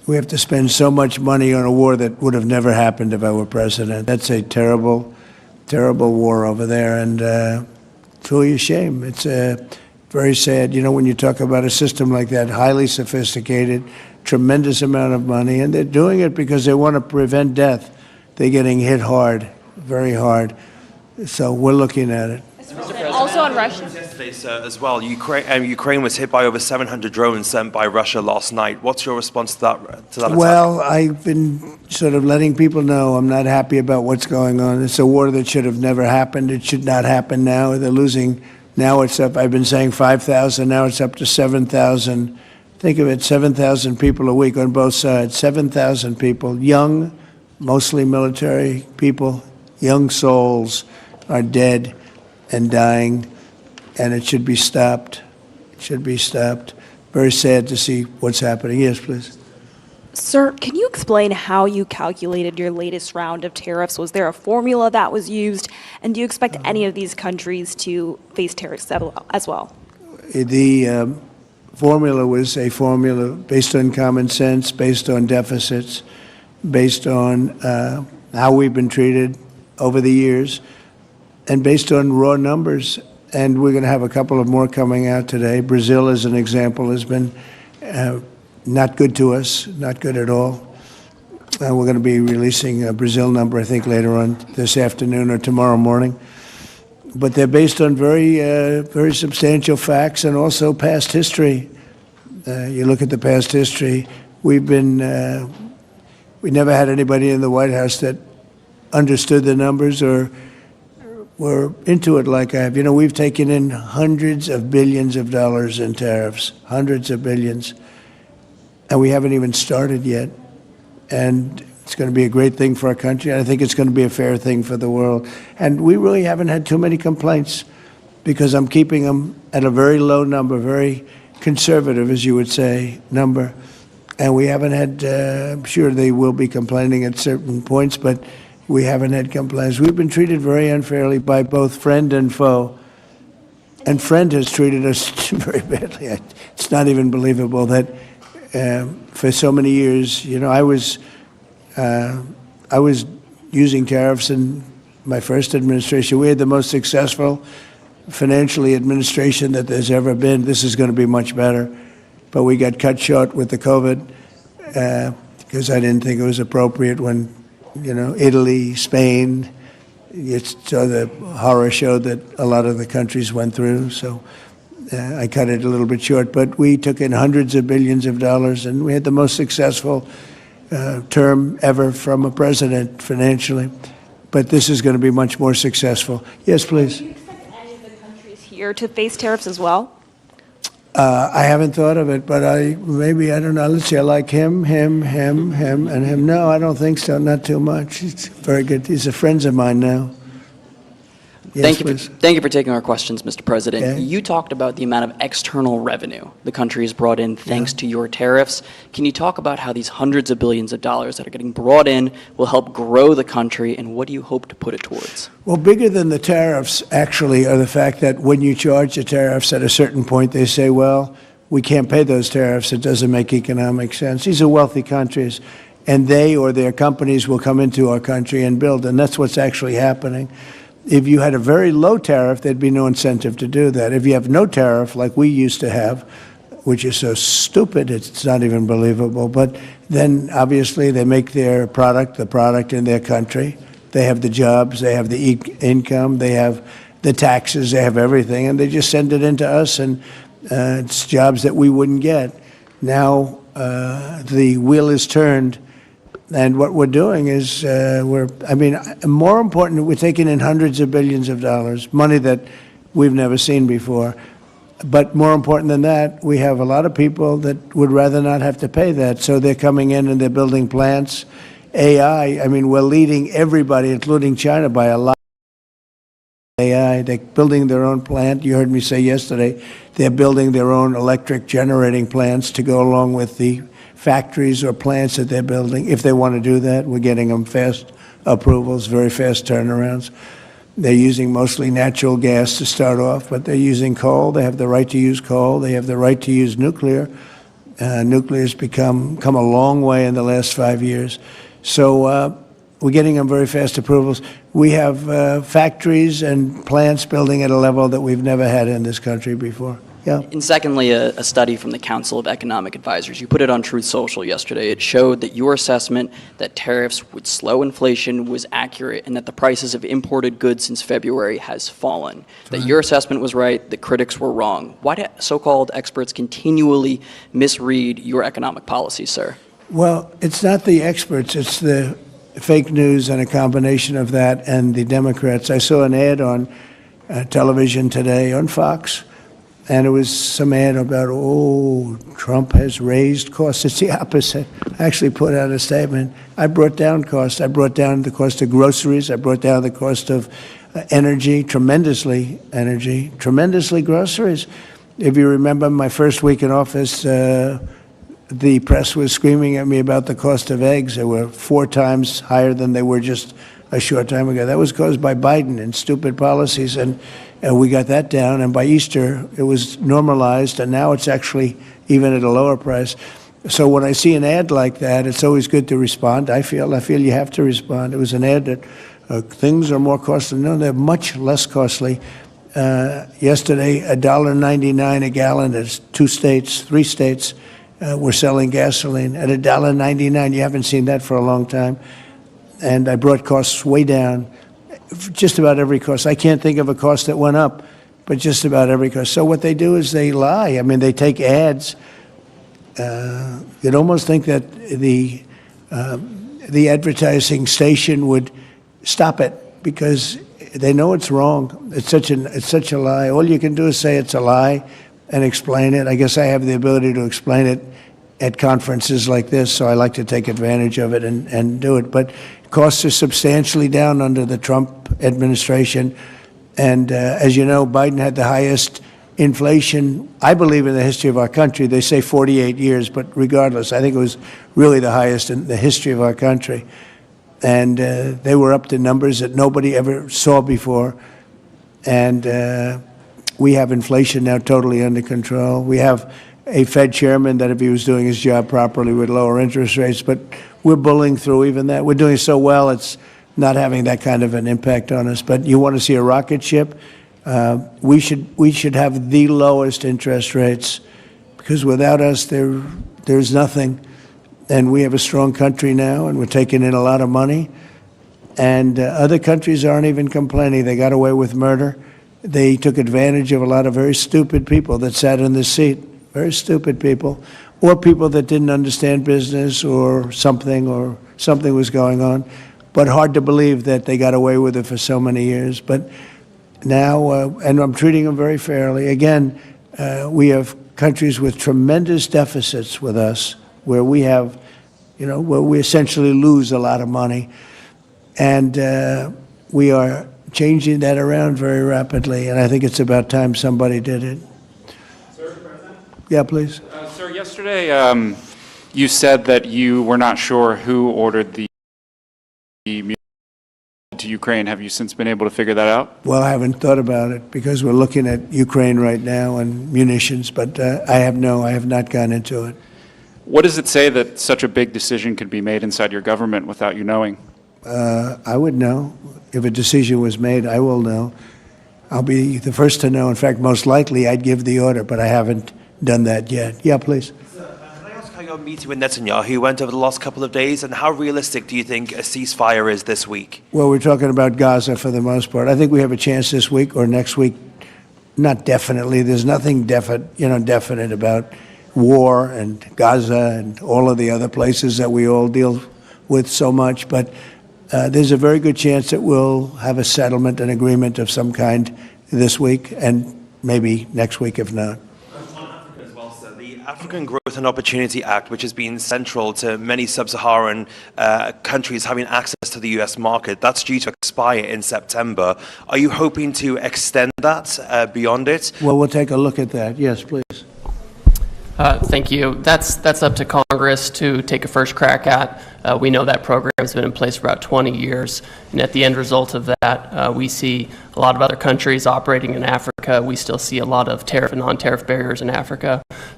we have to spend so much money on a war that would have never happened if I were president. That's a terrible, terrible war over there, and truly a shame. It's very sad. You know, when you talk about a system like that, highly sophisticated, tremendous amount of money, and they're doing it because they want to prevent death. They're getting hit hard, very hard. So we're looking at it. Also on Russia. Yesterday, sir, as well, Ukraine was hit by over 700 drones sent by Russia last night. What's your response to that attack? Well, I've been sort of letting people know I'm not happy about what's going on. It's a war that should have never happened. It should not happen now. They're losing. Now it's up, I've been saying 5,000. Now it's up to 7,000. Think of it, 7,000 people a week on both sides. 7,000 people, young, mostly military people, young souls are dead and dying, and it should be stopped. It should be stopped. Very sad to see what's happening. Yes, please. Sir, can you explain how you calculated your latest round of tariffs? Was there a formula that was used? And do you expect any of these countries to face tariffs as well? The formula was a formula based on common sense, based on deficits, based on how we've been treated over the years, and based on raw numbers. And we're going to have a couple of more coming out today. Brazil, as an example, has been not good to us, not good at all. We're going to be releasing a Brazil number, I think, later on this afternoon or tomorrow morning. But they're based on very substantial facts and also past history. You look at the past history, we never had anybody in the White House that understood the numbers or were into it like I have. You know, we've taken in hundreds of billions of dollars in tariffs, hundreds of billions, and we haven't even started yet. And it's going to be a great thing for our country. I think it's going to be a fair thing for the world. And we really haven't had too many complaints because I'm keeping them at a very low number, very conservative, as you would say, number. And we haven't had, I'm sure they will be complaining at certain points, but we haven't had complaints. We've been treated very unfairly by both friend and foe. And friend has treated us very badly. It's not even believable that for so many years, you know, I was using tariffs in my first administration. We had the most successful financially administration that there's ever been. This is going to be much better. But we got cut short with the COVID because I didn't think it was appropriate when, you know, Italy, Spain, so the horror show that a lot of the countries went through. So I cut it a little bit short. But we took in hundreds of billions of dollars, and we had the most successful term ever from a president financially. But this is going to be much more successful. Yes, please. Do you expect any of the countries here to face tariffs as well? I haven't thought of it, but I don't know. Let's see, I like him, and him. No, I don't think so, not too much. It's very good. These are friends of mine now. Yes, Thank you for taking our questions, Mr. President. Okay. You talked about the amount of external revenue the country has brought in thanks to your tariffs. Can you talk about how these hundreds of billions of dollars that are getting brought in will help grow the country, and what do you hope to put it towards? Well, bigger than the tariffs, actually, are the fact that when you charge the tariffs at a certain point, they say, well, we can't pay those tariffs. It doesn't make economic sense. These are wealthy countries, and they or their companies will come into our country and build, and that's what's actually happening. If you had a very low tariff, there'd be no incentive to do that. If you have no tariff, like we used to have, which is so stupid, it's not even believable, but then obviously they make their product, the product in their country. They have the jobs, they have the income, they have the taxes, they have everything, and they just send it into us, and it's jobs that we wouldn't get. Now the wheel is turned. And what we're doing is, more important, we're taking in hundreds of billions of dollars, money that we've never seen before. But more important than that, we have a lot of people that would rather not have to pay that. So they're coming in and they're building plants. AI, we're leading everybody, including China, by a lot. AI, they're building their own plant. You heard me say yesterday, they're building their own electric generating plants to go along with the factories or plants that they're building. If they want to do that, we're getting them fast approvals, very fast turnarounds. They're using mostly natural gas to start off, but they're using coal. They have the right to use coal. They have the right to use nuclear. Nuclear's come a long way in the last 5 years. So we're getting them very fast approvals. We have factories and plants building at a level that we've never had in this country before. Yeah. And secondly, a study from the Council of Economic Advisors. You put it on Truth Social yesterday. It showed that your assessment that tariffs would slow inflation was accurate and that the prices of imported goods since February has fallen. That your assessment was right, the critics were wrong. Why do so-called experts continually misread your economic policies, sir? Well, it's not the experts, it's the fake news and a combination of that and the Democrats. I saw an ad on television today on Fox, and it was some ad about, oh, Trump has raised costs. It's the opposite. I actually put out a statement. I brought down costs. I brought down the cost of groceries. I brought down the cost of energy, tremendously groceries. If you remember my first week in office, the press was screaming at me about the cost of eggs. They were 4 times higher than they were just a short time ago. That was caused by Biden and stupid policies, and we got that down. And by Easter, it was normalized, and now it's actually even at a lower price. So when I see an ad like that, it's always good to respond. I feel you have to respond. It was an ad that things are more costly. No, they're much less costly. Yesterday, $1.99 a gallon. There's 3 states. We're selling gasoline at $1.99. You haven't seen that for a long time. And I brought costs way down, just about every cost. I can't think of a cost that went up, but just about every cost. So what they do is they lie. I mean, they take ads. You'd almost think that the advertising station would stop it because they know it's wrong. It's such a lie. All you can do is say it's a lie and explain it. I guess I have the ability to explain it at conferences like this, so I like to take advantage of it and do it. But costs are substantially down under the Trump administration. And as you know, Biden had the highest inflation, I believe, in the history of our country. They say 48 years, but regardless, I think it was really the highest in the history of our country. And they were up to numbers that nobody ever saw before. And we have inflation now totally under control. We have a Fed chairman that if he was doing his job properly would lower interest rates, but we're bullying through even that. We're doing so well, it's not having that kind of an impact on us. But you want to see a rocket ship? We should have the lowest interest rates, because without us, there's nothing. And we have a strong country now, and we're taking in a lot of money. And other countries aren't even complaining. They got away with murder. They took advantage of a lot of very stupid people that sat in this seat, very stupid people, or people that didn't understand business or something was going on. But hard to believe that they got away with it for so many years. But now, and I'm treating them very fairly. Again, we have countries with tremendous deficits with us, where we have, where we essentially lose a lot of money. And we are changing that around very rapidly, and I think it's about time somebody did it. Sir, President? Yeah, please. Sir, yesterday you said that you were not sure who ordered the munitions to Ukraine. Have you since been able to figure that out? Well, I haven't thought about it because we're looking at Ukraine right now and munitions, but I have not gone into it. What does it say that such a big decision could be made inside your government without you knowing? I would know. If a decision was made, I will know. I'll be the first to know. In fact, most likely I'd give the order, but I haven't done that yet. Yeah, please. Can I ask how your meeting with Netanyahu went over the last couple of days, and how realistic do you think a ceasefire is this week? Well, we're talking about Gaza for the most part. I think we have a chance this week or next week. Not definitely. There's nothing definite about war and Gaza and all of the other places that we all deal with so much, but there's a very good chance that we'll have a settlement, an agreement of some kind this week, and maybe next week if not. As well, sir, the African Growth and Opportunity Act, which has been central to many sub-Saharan countries having access to the U.S. market, that's due to expire in September. Are you hoping to extend that beyond it? Well, we'll take a look at that. Yes, please. Thank you. That's up to Congress to take a first crack at. We know that program has been in place for about 20 years, and at the end result of that, we see a lot of other countries operating in Africa. We still see a lot of tariff and non-tariff barriers in Africa.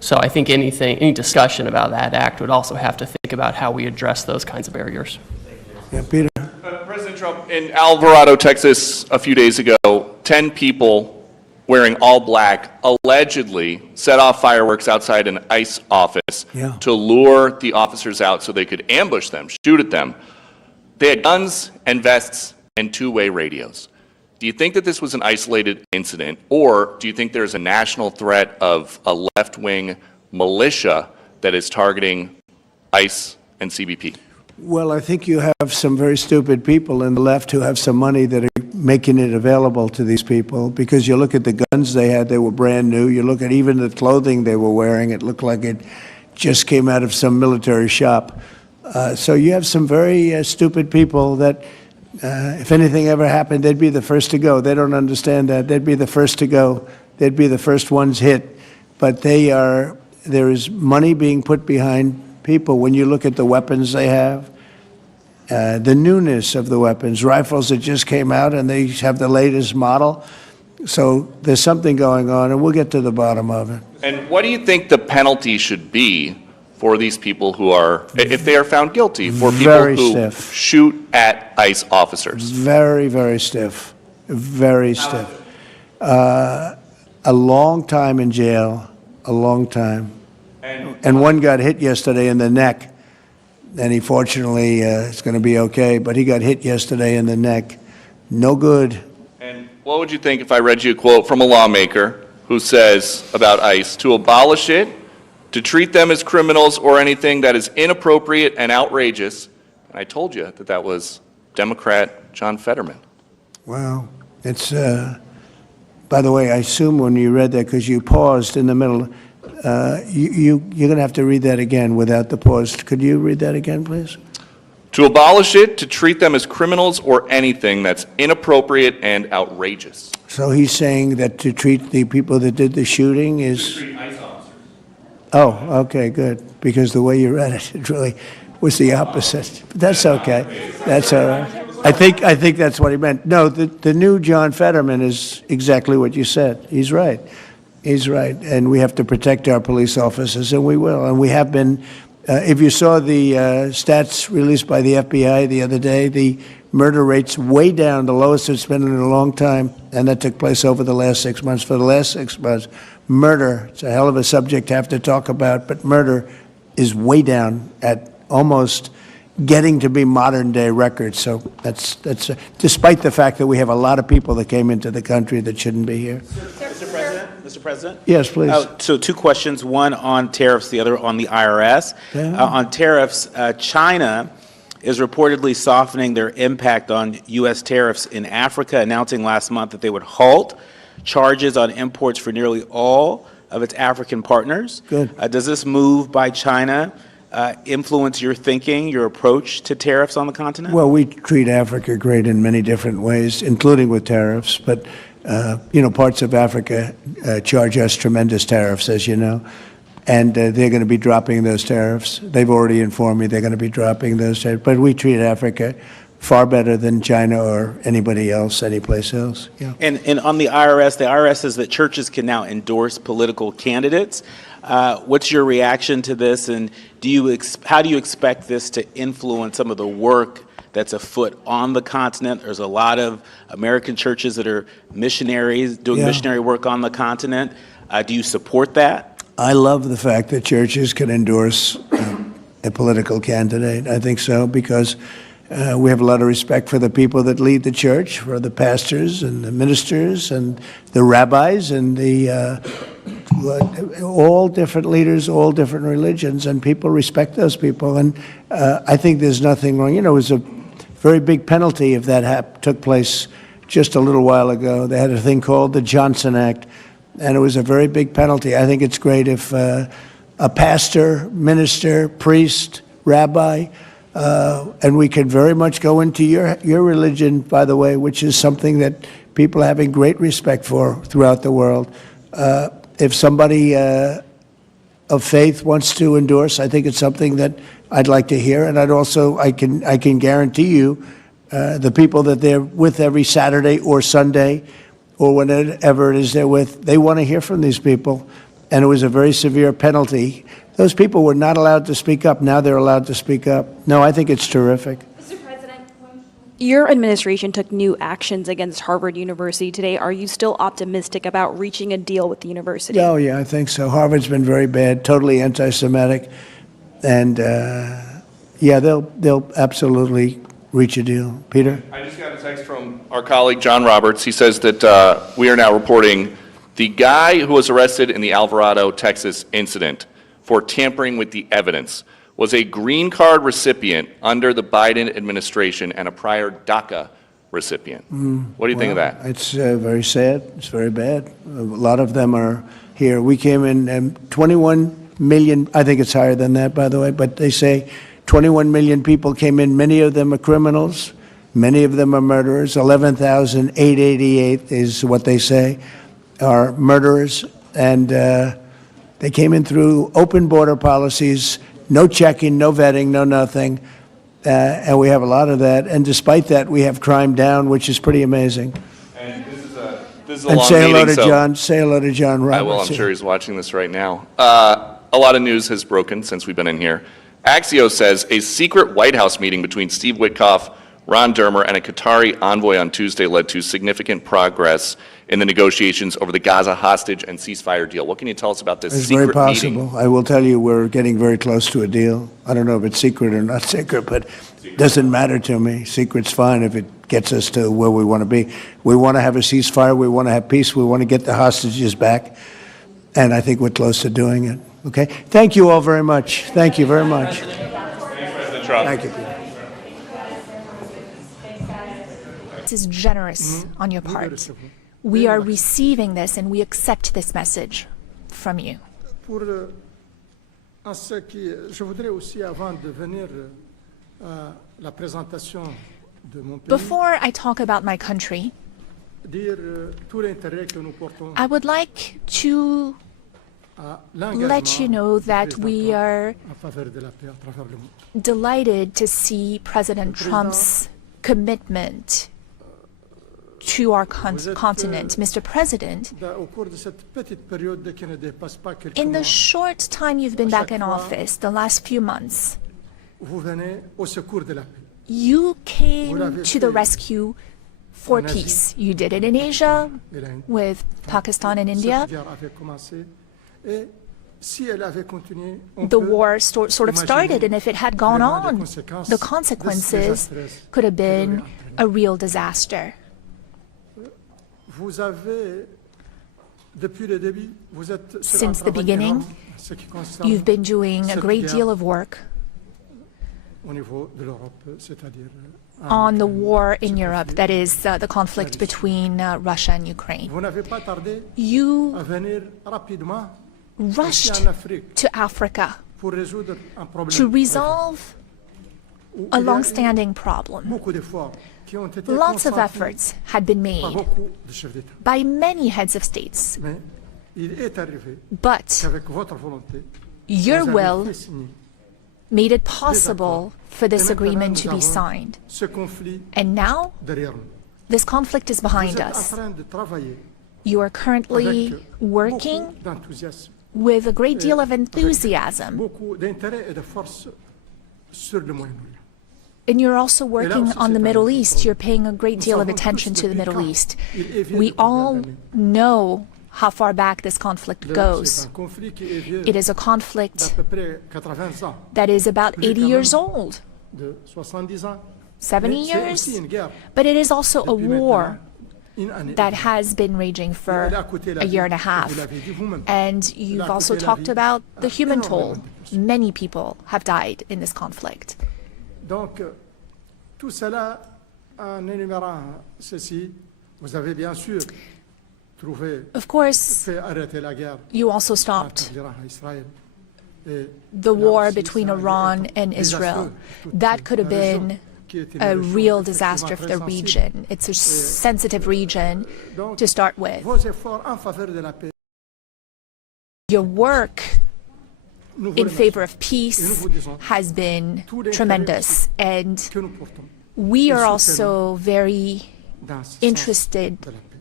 So I think any discussion about that act would also have to think about how we address those kinds of barriers. Yeah, Peter. President Trump, in Alvarado, Texas, a few days ago, 10 people wearing all black allegedly set off fireworks outside an ICE office to lure the officers out so they could ambush them, shoot at them. They had guns and vests and two-way radios. Do you think that this was an isolated incident, or do you think there's a national threat of a left-wing militia that is targeting ICE and CBP? Well, I think you have some very stupid people in the left who have some money that are making it available to these people, because you look at the guns they had, they were brand new. You look at even the clothing they were wearing, it looked like it just came out of some military shop. So you have some very stupid people that if anything ever happened, they'd be the first to go. They don't understand that. They'd be the first to go. They'd be the first ones hit. But there is money being put behind people. When you look at the weapons they have, the newness of the weapons, rifles that just came out and they have the latest model. So there's something going on, and we'll get to the bottom of it. And what do you think the penalty should be for these people who are, if they are found guilty, for people Very who stiff. shoot at ICE officers? Very, very stiff. Very stiff. A long time in jail, a long time. And one got hit yesterday in the neck, and he fortunately is going to be okay, but he got hit yesterday in the neck. No good. And what would you think if I read you a quote from a lawmaker who says about ICE, to abolish it, to treat them as criminals or anything that is inappropriate and outrageous? And I told you that that was Democrat John Fetterman. Well, it's, by the way, I assume when you read that, because you paused in the middle, you're going to have to read that again without the pause. Could you read that again, please? To abolish it, to treat them as criminals or anything that's inappropriate and outrageous. So he's saying that to treat the people that did the shooting is... Oh, okay, good. Because the way you read it, it really was the opposite. But that's okay. That's all right. I think that's what he meant. No, the new John Fetterman is exactly what you said. He's right. He's right. And we have to protect our police officers, and we will. And we have been. If you saw the stats released by the FBI the other day, the murder rate's way down, the lowest it's been in a long time, and that took place over the last 6 months. For the last 6 months, murder, it's a hell of a subject to have to talk about, but murder is way down at almost getting to be modern-day records. So that's despite the fact that we have a lot of people that came into the country that shouldn't be here. Mr. President? Yes, please. So two questions, one on tariffs, the other on the IRS. On tariffs, China is reportedly softening their impact on U.S. tariffs in Africa, announcing last month that they would halt charges on imports for nearly all of its African partners. Good. Does this move by China influence your thinking, your approach to tariffs on the continent? Well, we treat Africa great in many different ways, including with tariffs. But, parts of Africa charge us tremendous tariffs, as you know. And they're going to be dropping those tariffs. They've already informed me they're going to be dropping those tariffs. But we treat Africa far better than China or anybody else, anyplace else. Yeah. And on the IRS says that churches can now endorse political candidates. What's your reaction to this, and how do you expect this to influence some of the work that's afoot on the continent? There's a lot of American churches that are missionaries doing missionary work on the continent. Do you support that? I love the fact that churches can endorse a political candidate. I think so, because we have a lot of respect for the people that lead the church, for the pastors and the ministers and the rabbis and all different leaders, all different religions, and people respect those people. And I think there's nothing wrong. It was a very big penalty if that took place just a little while ago. They had a thing called the Johnson Act, and it was a very big penalty. I think it's great if a pastor, minister, priest, rabbi, and we could very much go into your religion, by the way, which is something that people are having great respect for throughout the world. If somebody of faith wants to endorse, I think it's something that I'd like to hear. And I can guarantee you the people that they're with every Saturday or Sunday or whenever it is they're with, they want to hear from these people. and it was a very severe penalty. Those people were not allowed to speak up. Now they're allowed to speak up. No, I think it's terrific. Mr. President, your administration took new actions against Harvard University today. Are you still optimistic about reaching a deal with the university? Oh, yeah, I think so. Harvard's been very bad, totally anti-Semitic, and yeah, they'll absolutely reach a deal. Peter? I just got a text from our colleague John Roberts. He says that we are now reporting the guy who was arrested in the Alvarado, Texas incident for tampering with the evidence was a green card recipient under the Biden administration and a prior DACA recipient. What do you think of that? It's very sad. It's very bad. A lot of them are here. We came in 21 million, I think it's higher than that, by the way, but they say 21 million people came in. Many of them are criminals. Many of them are murderers. 11,888 is what they say are murderers. And they came in through open border policies, no checking, no vetting, no nothing. And we have a lot of that. And despite that, we have crime down, which is pretty amazing. And this is a And long say hello meeting, to so John. Say hello to John Roberts. I will. I'm sure he's watching this right now. A lot of news has broken since we've been in here. Axios says a secret White House meeting between Steve Witkoff, Ron Dermer, and a Qatari envoy on Tuesday led to significant progress in the negotiations over the Gaza hostage and ceasefire deal. What can you tell us about this It's secret very possible. meeting? I will tell you we're getting very close to a deal. I don't know if it's secret or not secret, but it doesn't matter to me. Secret's fine if it gets us to where we want to be. We want to have a ceasefire. We want to have peace. We want to get the hostages back. And I think we're close to doing it. Okay? Thank you all very much. Thank you very much. Thanks, President Trump. Thank you, Peter. This is generous on your part. We are receiving this and we accept this message from you. En ce qui, je voudrais aussi, avant de venir à la présentation de mon pays, Before I talk about my country, dire tout l'intérêt que nous portons I would like to à let you know that we are en faveur de la paix à travers le monde. delighted to see President Trump's commitment to our continent. Mr. President, Au cours de cette petite période qui ne dépasse pas quelques in the mois, short time you've been back in office, the last few months, vous venez au secours de la paix. you came to the rescue for peace. You did it in Asia with Pakistan and India. Cette guerre avait commencé et si elle avait continué, on The peut war sort of started, and if it had gone vraiment on, the consequences could have been a real disaster. Vous avez, depuis le début, vous êtes sur un Since the travail beginning, énorme en ce qui concerne you've been doing a cette great guerre deal of work au niveau de l'Europe, c'est-à-dire on the war in Europe, that is the conflict between Russia and Ukraine. vous n'avez pas tardé You à venir rapidement rushed ici en Afrique to Africa pour résoudre un problème to resolve où a il y a eu long-standing problem. beaucoup d'efforts qui ont été Lots of consentis efforts had been par made beaucoup de chefs d'État. by many heads of states, Mais il est arrivé but qu'avec votre volonté, your vous avez will fait signer made it possible for this Et maintenant, agreement to nous be avons signed. ce conflit And now, derrière nous. this conflict is Vous behind êtes en us. train de travailler You are currently avec working beaucoup d'enthousiasme, with a great deal of avec enthusiasm, beaucoup d'intérêt et de force sur le Moyen-Orient. and you're also working aussi, on the c'est un Middle autre East. problème. You're paying a great Nous deal of savons attention tous to the depuis Middle quand East. il est vieux We de combien all d'années. know how far back this conflict C'est goes. un conflit qui est vieux It is a d'à conflict peu près 80 ans, that is about Plus 80 quand years même. old, de 70 ans. 70 Mais c'est aussi years, une guerre but it is also a depuis war maintenant une année. that has been raging for Elle a coûté la a year and a vie, half. vous l'avez dit vous-même. And Elle you've a also coûté la talked vie about the à human énormément toll. de personnes. Many people have died in this conflict. Donc, tout cela, en énumérant ceci, vous avez bien sûr trouvé, Of course, fait arrêter la guerre you also entre stopped l'Iran et Israël. Et the là war aussi, between ça a Iran été and désastreux Israel. pour toute That could la have région, been qui est une a région real effectivement disaster for très the sensible. region. It's a sensitive region Donc, to start with. vos efforts en faveur de la paix, Your work nous vous in remercions. favor of Et nous peace vous disons has been tout l'intérêt tremendous, and que nous portons we et are soutenons also very dans ce sens interested de la paix.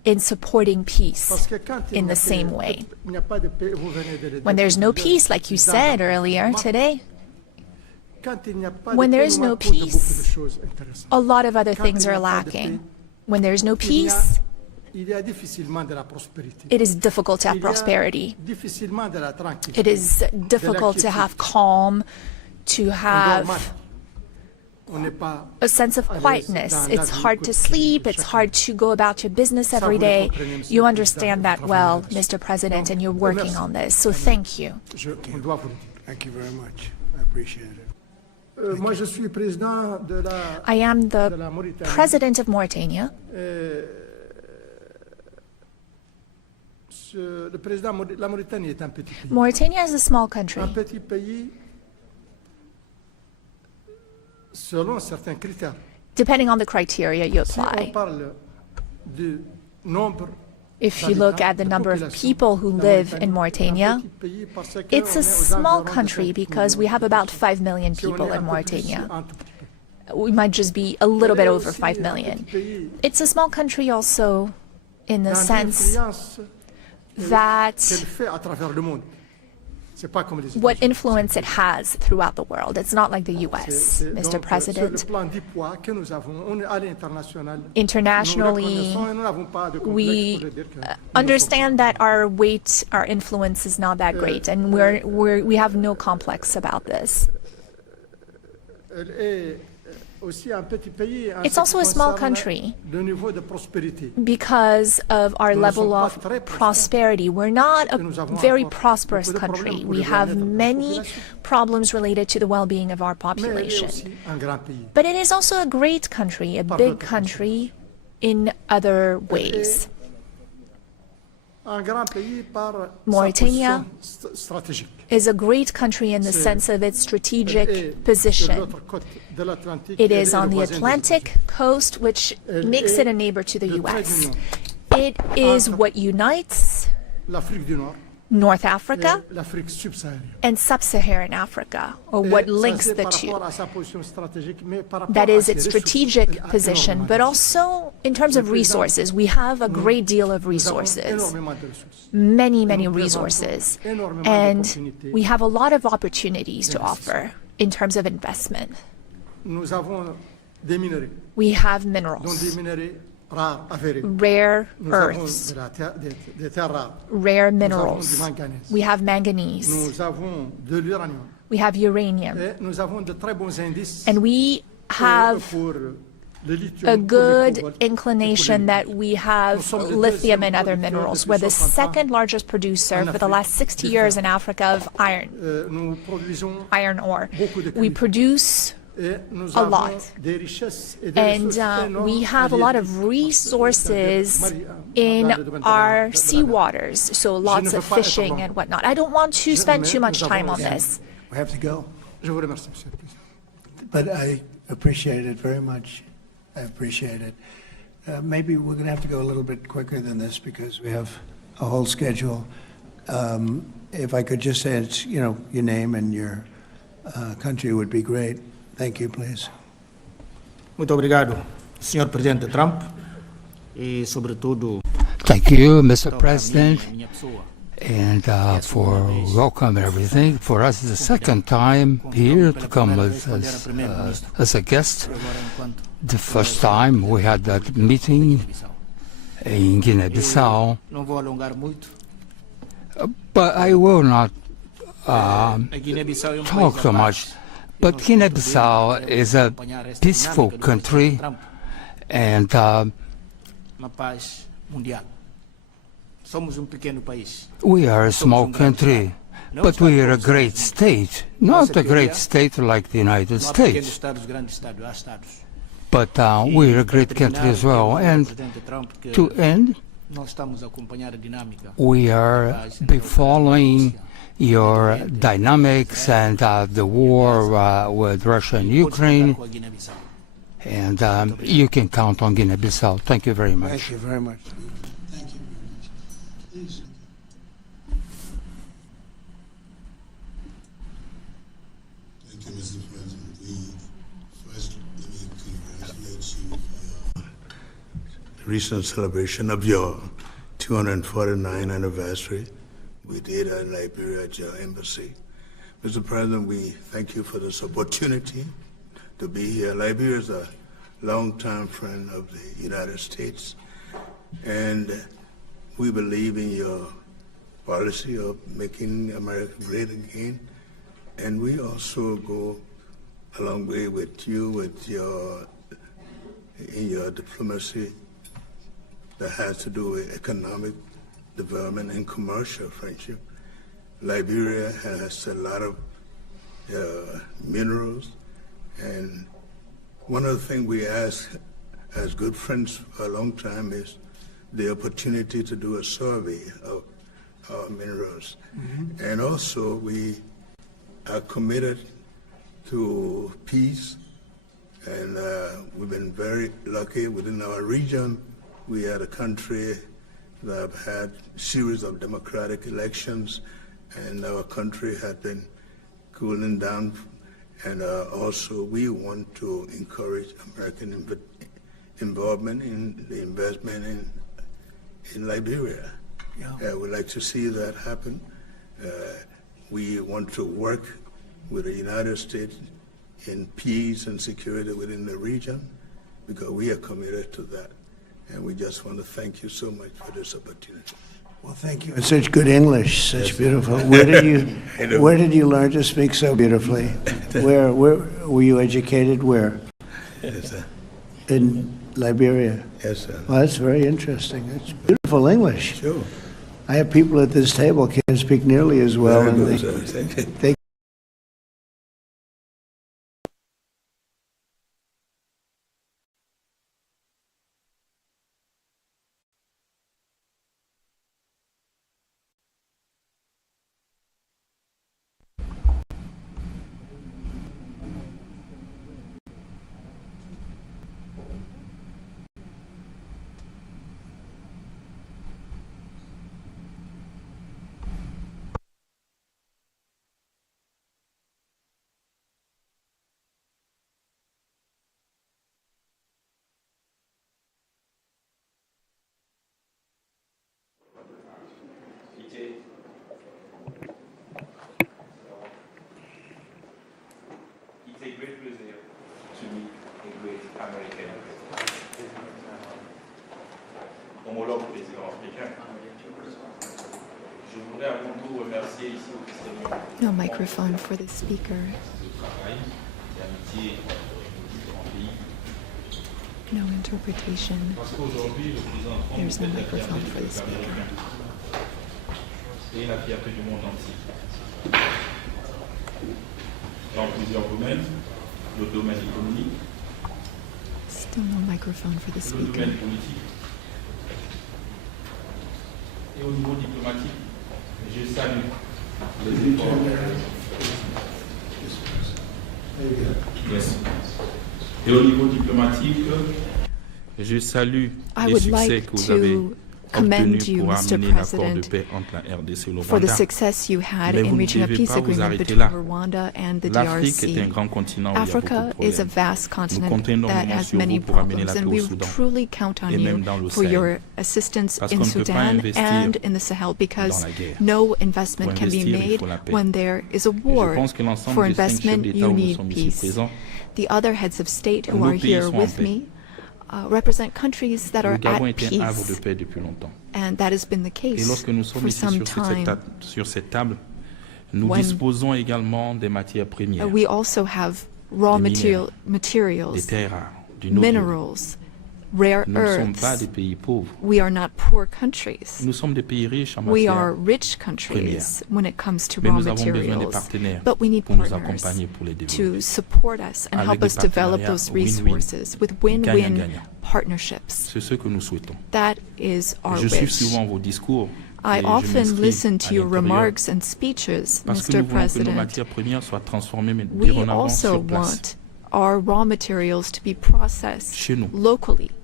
in supporting peace in the same way. When there's no peace, like you said earlier today, when there's no peace, a lot of other things are lacking. When there's no peace, it is difficult to have prosperity. It is difficult to have calm, to have a sense of quietness. It's hard to sleep. It's hard to go about your business every day. You understand that well, Mr. President, and you're working on this. So thank you. Thank you very much. I appreciate it. I am the president of Mauritania. Mauritania is a small country. Depending on the criteria you apply. If you look at the number of people who live in Mauritania, it's a small country because we have about 5 million people in Mauritania. We might just be a little bit over 5 million. It's a small country also in the sense that what influence it has throughout the world. It's not like the US, Mr. President. Internationally, we understand that our weight, our influence is not that great, and we have no complex about this. It's also a small country because of our level of prosperity. We're not a very prosperous country. We have many problems related to the well-being of our population. But it is also a great country, a big country in other ways. Mauritania is a great country in the sense of its strategic position. It is on the Atlantic coast, which makes it a neighbor to the US. It is what unites North Africa and Sub-Saharan Africa, or what links the two. That is its strategic position, but also in terms of resources. We have a great deal of resources, many, many resources, and we have a lot of opportunities to offer in terms of investment. We have minerals, rare earths, rare minerals. We have manganese. We have uranium. And we have a good inclination that we have lithium and other minerals. We're the second largest producer for the last 60 years in Africa of iron ore. We produce a lot, and we have a lot of resources in our seawaters, so lots of fishing and whatnot. I don't want to spend too much time on this. We have to go. But I appreciate it very much. I appreciate it. Maybe we're going to have to go a little bit quicker than this because we have a whole schedule. If I could just say it's, your name and your country would be great. Thank you, please. Muito obrigado, Sr. Presidente Trump, e sobretudo. Thank you, Mr. President, and for welcome and everything. For us, it's the second time here to come as a guest. The first time we had that meeting in Guinea-Bissau, but I will not talk too much. But Guinea-Bissau is a peaceful country, and we are a small country, but we are a great state. Not a great state like the United States, but we are a great country as well. And to end, we are following your dynamics and the war with Russia and Ukraine, and you can count on Guinea-Bissau. Thank you very much. Thank you very much. Thank you very much. Please. Thank you, Mr. President. First, let me congratulate you for recent celebration of your 249th anniversary we did at Liberia at your embassy. Mr. President, we thank you for this opportunity to be here. Liberia is a longtime friend of the United States, and we believe in your policy of making America great again. And we also go a long way with you in your diplomacy that has to do with economic development and commercial friendship. Liberia has a lot of minerals, and one of the things we ask as good friends for a long time is the opportunity to do a survey of our minerals. Mm-hmm. And also we are committed to peace, and we've been very lucky within our region. We had a country that have had a series of democratic elections, and our country had been cooling down. And also we want to encourage American involvement in the investment in Liberia. Yeah. We'd like to see that happen. We want to work with the United States in peace and security within the region, because we are committed to that. And we just want to thank you so much for this opportunity. Well, thank you. And such good English, such beautiful. Where did you learn to speak so beautifully? Where were you educated? Where? Yes, sir. In Liberia. Yes, sir. Well, that's very interesting. It's beautiful English. Sure. I have people at this table can't speak nearly as well, Very and good, sir. Thank you. they It's a great pleasure to meet a great American. Homologue président africain. Je voudrais avant tout remercier ici officiellement No microphone for the speaker. le travail d'amitié différents pays. No interpretation. Parce qu'aujourd'hui, le président Trump There's no est la microphone fierté for du the peuple speaker. américain et la fierté du monde entier. Dans plusieurs domaines, le domaine économique, Still no microphone for the le speaker. domaine politique et au niveau diplomatique, je salue les efforts. Yes. Et au niveau diplomatique, je salue I les would succès like que vous avez to commend obtenus you, pour Mr. amener l'accord de President, paix entre la RDC et le for the Rwanda. success you had Mais in vous ne reaching a devez peace pas vous agreement arrêter between là. Rwanda and the L'Afrique est un DRC. grand continent où il y a beaucoup Africa de is a problèmes. vast Nous continent comptons that énormément has sur many vous pour amener problems, la and paix we au Soudan truly count on et même you dans le for Sahel. your assistance Parce in qu'on ne peut pas Sudan investir and in the Sahel, because dans la guerre. no investment Pour can be investir, il made faut la paix. when there is a Et je war. pense que l'ensemble For des 5 chefs investment, d'État you où nous need sommes ici peace. présents, The other heads of state who nos are pays here sont en with paix. me represent countries that are Le Gabon at est un havre de peace, paix depuis longtemps. and that has been the Et case lorsque nous sommes for ici some sur time. cette table, nous When disposons également des matières premières, We also have raw des materials, des terres rares, du noble. minerals, rare Nous ne sommes pas earths. des pays pauvres. We are not poor countries. Nous sommes des pays riches en We matières are rich premières. countries when it comes to Mais raw nous avons besoin des materials. partenaires But we need pour nous partners accompagner pour les développer. to support us and Avec help des us develop partenariats those win-win, resources with win-win gagnant-gagnant. partnerships. C'est ce que nous souhaitons. That is our Je suis wish. souvent vos discours. I et je often m'inscris listen à to your l'intérieur remarks and speeches, parce que Mr. nous voulons que nos President. matières premières soient transformées We dorénavant also sur place. want our raw materials to be processed Chez nous. locally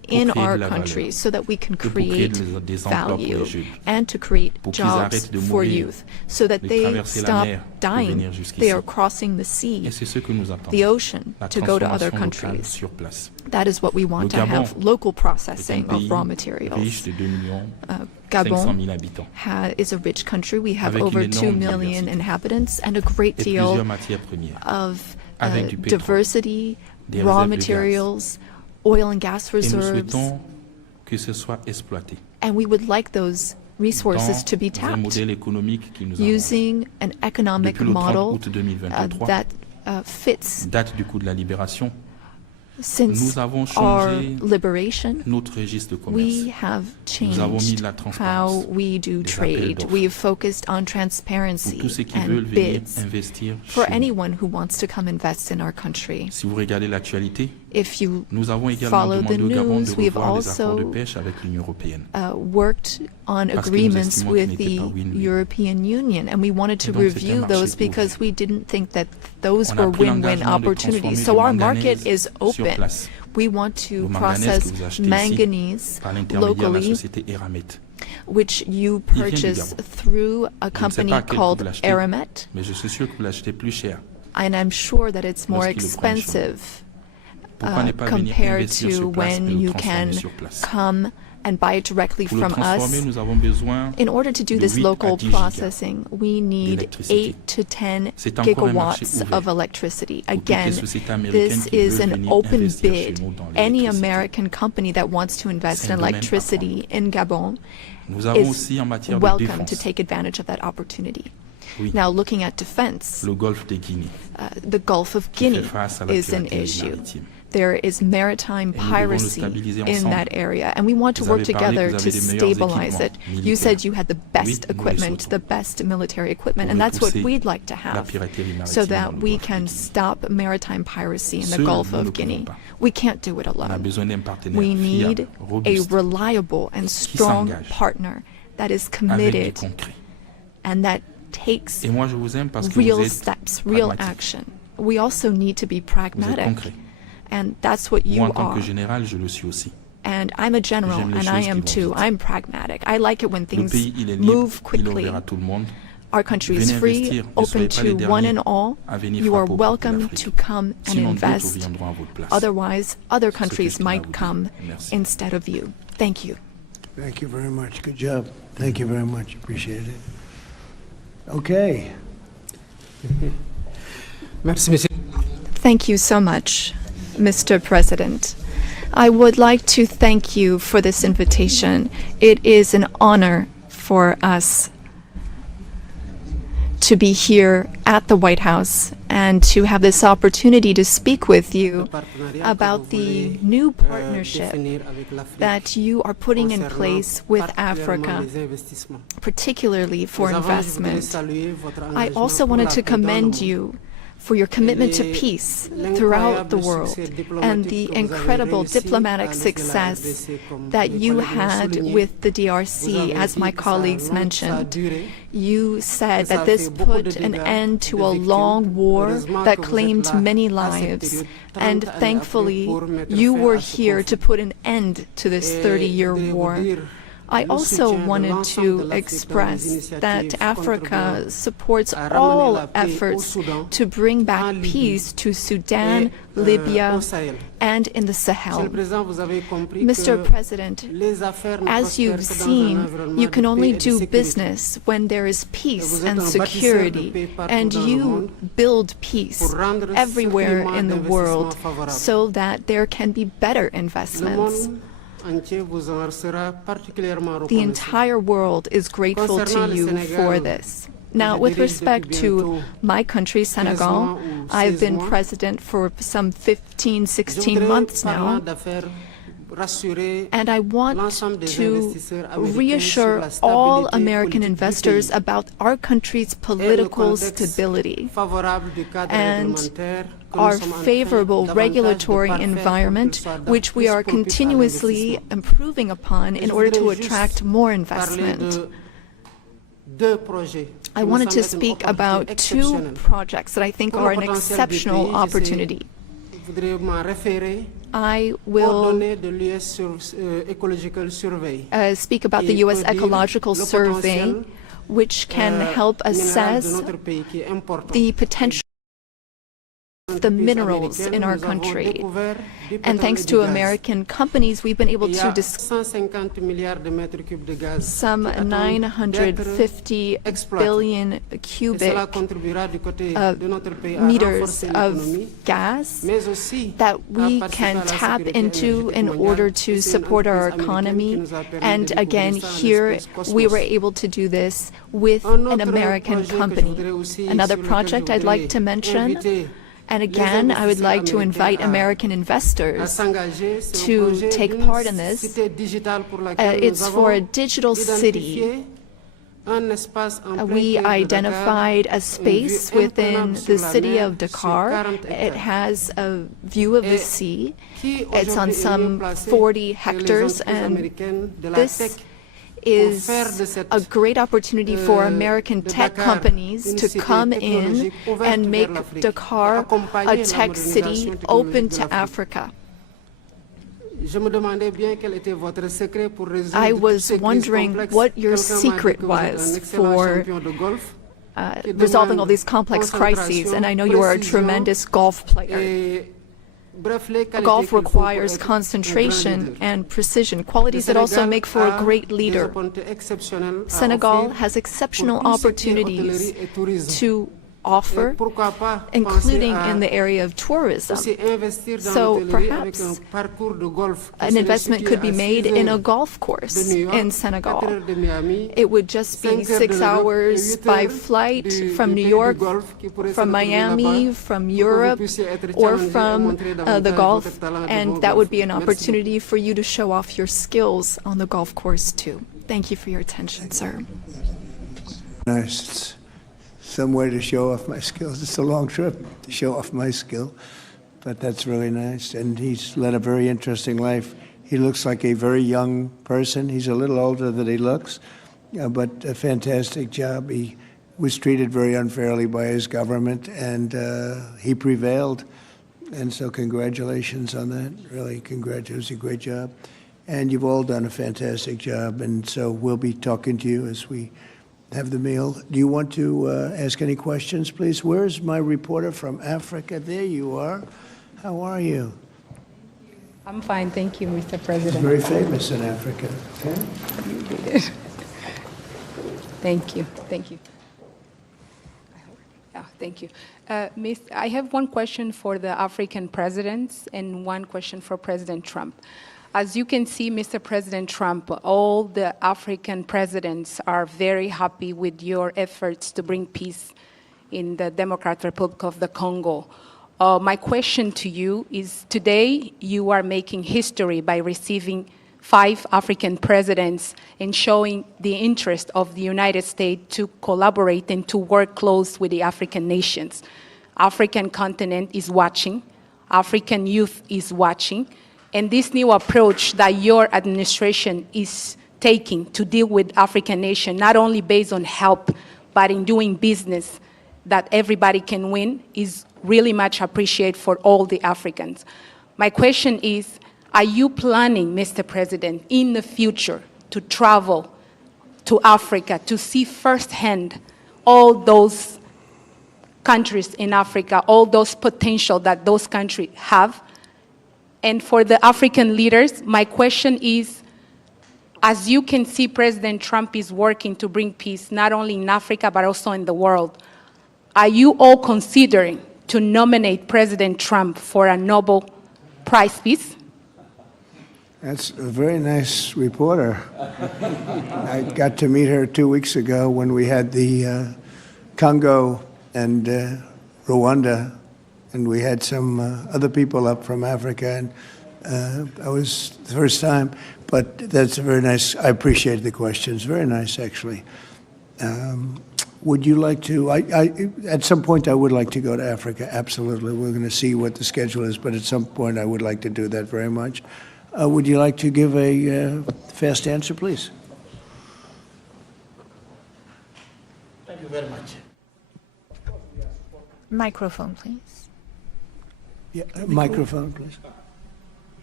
in créer our de la countries so that we can et pour créer create des emplois pour value les jeunes, and to create pour qu'ils jobs arrêtent de for mourir, youth, so that de they traverser la stop mer pour dying. venir jusqu'ici. They are crossing the sea, Et c'est ce que nous attendons, the ocean, la to go to other transformation locale countries. sur place. That is what we want Le to Gabon have, local est un processing of pays raw riche materials. de 2 millions 500 Gabon 000 habitants, is a rich country. We have avec over une 2 énorme million diversité inhabitants and a great et deal plusieurs matières premières, of avec du pétrole, diversity, des raw réserves de gaz. materials, oil and gas Et nous reserves, souhaitons que ce soit exploité and we would like those resources to be dans un tapped modèle économique qui nous avance. using an economic Depuis le 30 model août 2023, that fits. date du coup de la libération, Since nous avons our changé liberation, notre registre de commerce. we have Nous avons mis changed de la transparence, how we do des appels trade. d'offres. We have focused on Pour transparency tous ceux qui veulent and venir bids investir for chez nous. anyone who wants to come invest in our country. Si vous regardez l'actualité, If you nous avons également follow the demandé au Gabon de news, we have revoir les accords de also pêche avec l'Union européenne. worked on Parce que nous agreements estimons with qu'ils n'étaient the pas win-win. European Union, and we wanted to Et donc, c'est un review marché those ouvert. because we didn't think that those On a were pris win-win l'engagement de opportunities. transformer So du our manganèse market is sur open. place. We want to Le manganèse process que vous achetez ici manganese par l'intermédiaire de la locally, société Eramet. which you Il vient du purchase Gabon. through a Je ne sais company pas à quel prix called vous l'achetez, Aramet, mais je suis sûr que vous l'achetez plus cher. and I'm sure that it's more Lorsqu'il le prend en chemin. expensive Pourquoi ne pas venir compared investir to sur place et when le you transformer can sur place? come and buy it directly Pour le from transformer, us. nous avons besoin In order to do de this 8 à local 10 gigas processing, we need d'électricité. 8 to 10 C'est encore un marché gigawatts ouvert of electricity. pour toutes les Again, sociétés américaines this qui is veulent an venir open investir chez bid. nous dans Any l'électricité. American company that wants to invest C'est in un domaine à electricity in Gabon Nous avons is aussi en matière de welcome to défense take advantage of that opportunity. Oui. Now, looking at defense, le golfe de Guinée, the Gulf of qui fait Guinea face à la is an piraterie issue. maritime. There is maritime Et nous devons le piracy stabiliser in ensemble. that area, and we want to Vous work avez parlé together que vous to avez des meilleurs stabilize it. équipements You said militaires. you had the Oui, best nous les equipment, souhaitons. the best military equipment, Pour and that's what repousser we'd like to la have, piraterie maritime so dans that le we golfe de can Guinée. stop maritime piracy in the Seuls, Gulf nous ne of pouvons Guinea. pas. We can't do it On a alone. besoin d'un partenaire We need fiable, a robuste, reliable and strong s'engage partner that is avec du committed concret. and that takes Et moi, je vous aime parce que real vous êtes steps, real pragmatique. action. We also need to be Vous êtes pragmatic, concret. and that's what Moi, you en tant are. que général, je le suis aussi. And I'm a general, J'aime les and I choses am qui vont too. vite. I'm pragmatic. I like it when Le things pays, il est libre, move il est quickly. ouvert à tout le monde. Our country is Venez free, investir, ne open soyez pas to les one derniers and all. à venir You are frapper aux portes de welcome l'Afrique. to come and Sinon, d'autres invest. viendront à votre place. Otherwise, other C'est countries ce que je might voulais come vous dire. Merci. instead of you. Thank you. Thank you very much. Good job. Thank you very much. Appreciate it. Okay. Merci, monsieur. Thank you so much, Mr. President. I would like to thank you for this invitation. It is an honor for us to be here at the White House and to have this opportunity to speak with you about the new partnership that you are putting in place with Africa, particularly for investment. I also wanted to commend you for your commitment to peace throughout the world and the incredible diplomatic success that you had with the DRC, as my colleagues mentioned. You said that this put an end to a long war that claimed many lives, and thankfully you were here to put an end to this 30-year war. I also wanted to express that Africa supports all efforts to bring back peace to Sudan, Libya, and in the Sahel. Mr. President, as you've seen, you can only do business when there is peace and security, and you build peace everywhere in the world so that there can be better investments. The entire world is grateful to you for this. Now, with respect to my country, Senegal, I've been president for some 15, 16 months now, and I want to reassure all American investors about our country's political stability and our favorable regulatory environment, which we are continuously improving upon in order to attract more investment. I wanted to speak about two projects that I think are an exceptional opportunity. I will speak about the U.S. Ecological Survey, which can help assess the potential of the minerals in our country. And thanks to American companies, we've been able to discover some 950 billion cubic meters of gas that we can tap into in order to support our economy. And again, here we were able to do this with an American company. Another project I'd like to mention, and again, I would like to invite American investors to take part in this. It's for a digital city. We identified a space within the city of Dakar. It has a view of the sea. It's on some 40 hectares, and this is a great opportunity for American tech companies to come in and make Dakar a tech city open to Africa. I was wondering what your secret was for resolving all these complex crises, and I know you are a tremendous golf player. Golf requires concentration and precision, qualities that also make for a great leader. Senegal has exceptional opportunities to offer, including in the area of tourism. So perhaps an investment could be made in a golf course in Senegal. It would just be 6 hours by flight from New York, from Miami, from Europe, or from the Gulf, and that would be an opportunity for you to show off your skills on the golf course too. Thank you for your attention, sir. Nice. Some way to show off my skills. It's a long trip to show off my skill, but that's really nice. And he's led a very interesting life. He looks like a very young person. He's a little older than he looks, but a fantastic job. He was treated very unfairly by his government, and he prevailed. And so congratulations on that. Really, congratulations. It was a great job. And you've all done a fantastic job. And so we'll be talking to you as we have the meal. Do you want to ask any questions, please? Where's my reporter from Africa? There you are. How are you? I'm fine, thank you, Mr. President. Very famous in Africa. Okay? Thank you, thank you. Thank you. Miss, I have one question for the African presidents and one question for President Trump. As you can see, Mr. President Trump, all the African presidents are very happy with your efforts to bring peace in the Democratic Republic of the Congo. My question to you is, today you are making history by receiving 5 African presidents and showing the interest of the United States to collaborate and to work close with the African nations. African continent is watching, African youth is watching, and this new approach that your administration is taking to deal with African nations, not only based on help, but in doing business that everybody can win, is really much appreciated for all the Africans. My question is, are you planning, Mr. President, in the future to travel to Africa to see firsthand all those countries in Africa, all those potential that those countries have? And for the African leaders, my question is, as you can see, President Trump is working to bring peace not only in Africa, but also in the world. Are you all considering to nominate President Trump for a Nobel Prize Peace? That's a very nice reporter. I got to meet her 2 weeks ago when we had the Congo and Rwanda, and we had some other people up from Africa, and that was the first time. But that's a very nice, I appreciate the questions. Very nice, actually. Would you like to, at some point I would like to go to Africa, absolutely. We're going to see what the schedule is, but at some point I would like to do that very much. Would you like to give a fast answer, please? Thank you very much. Microphone, please. Yeah, microphone, please.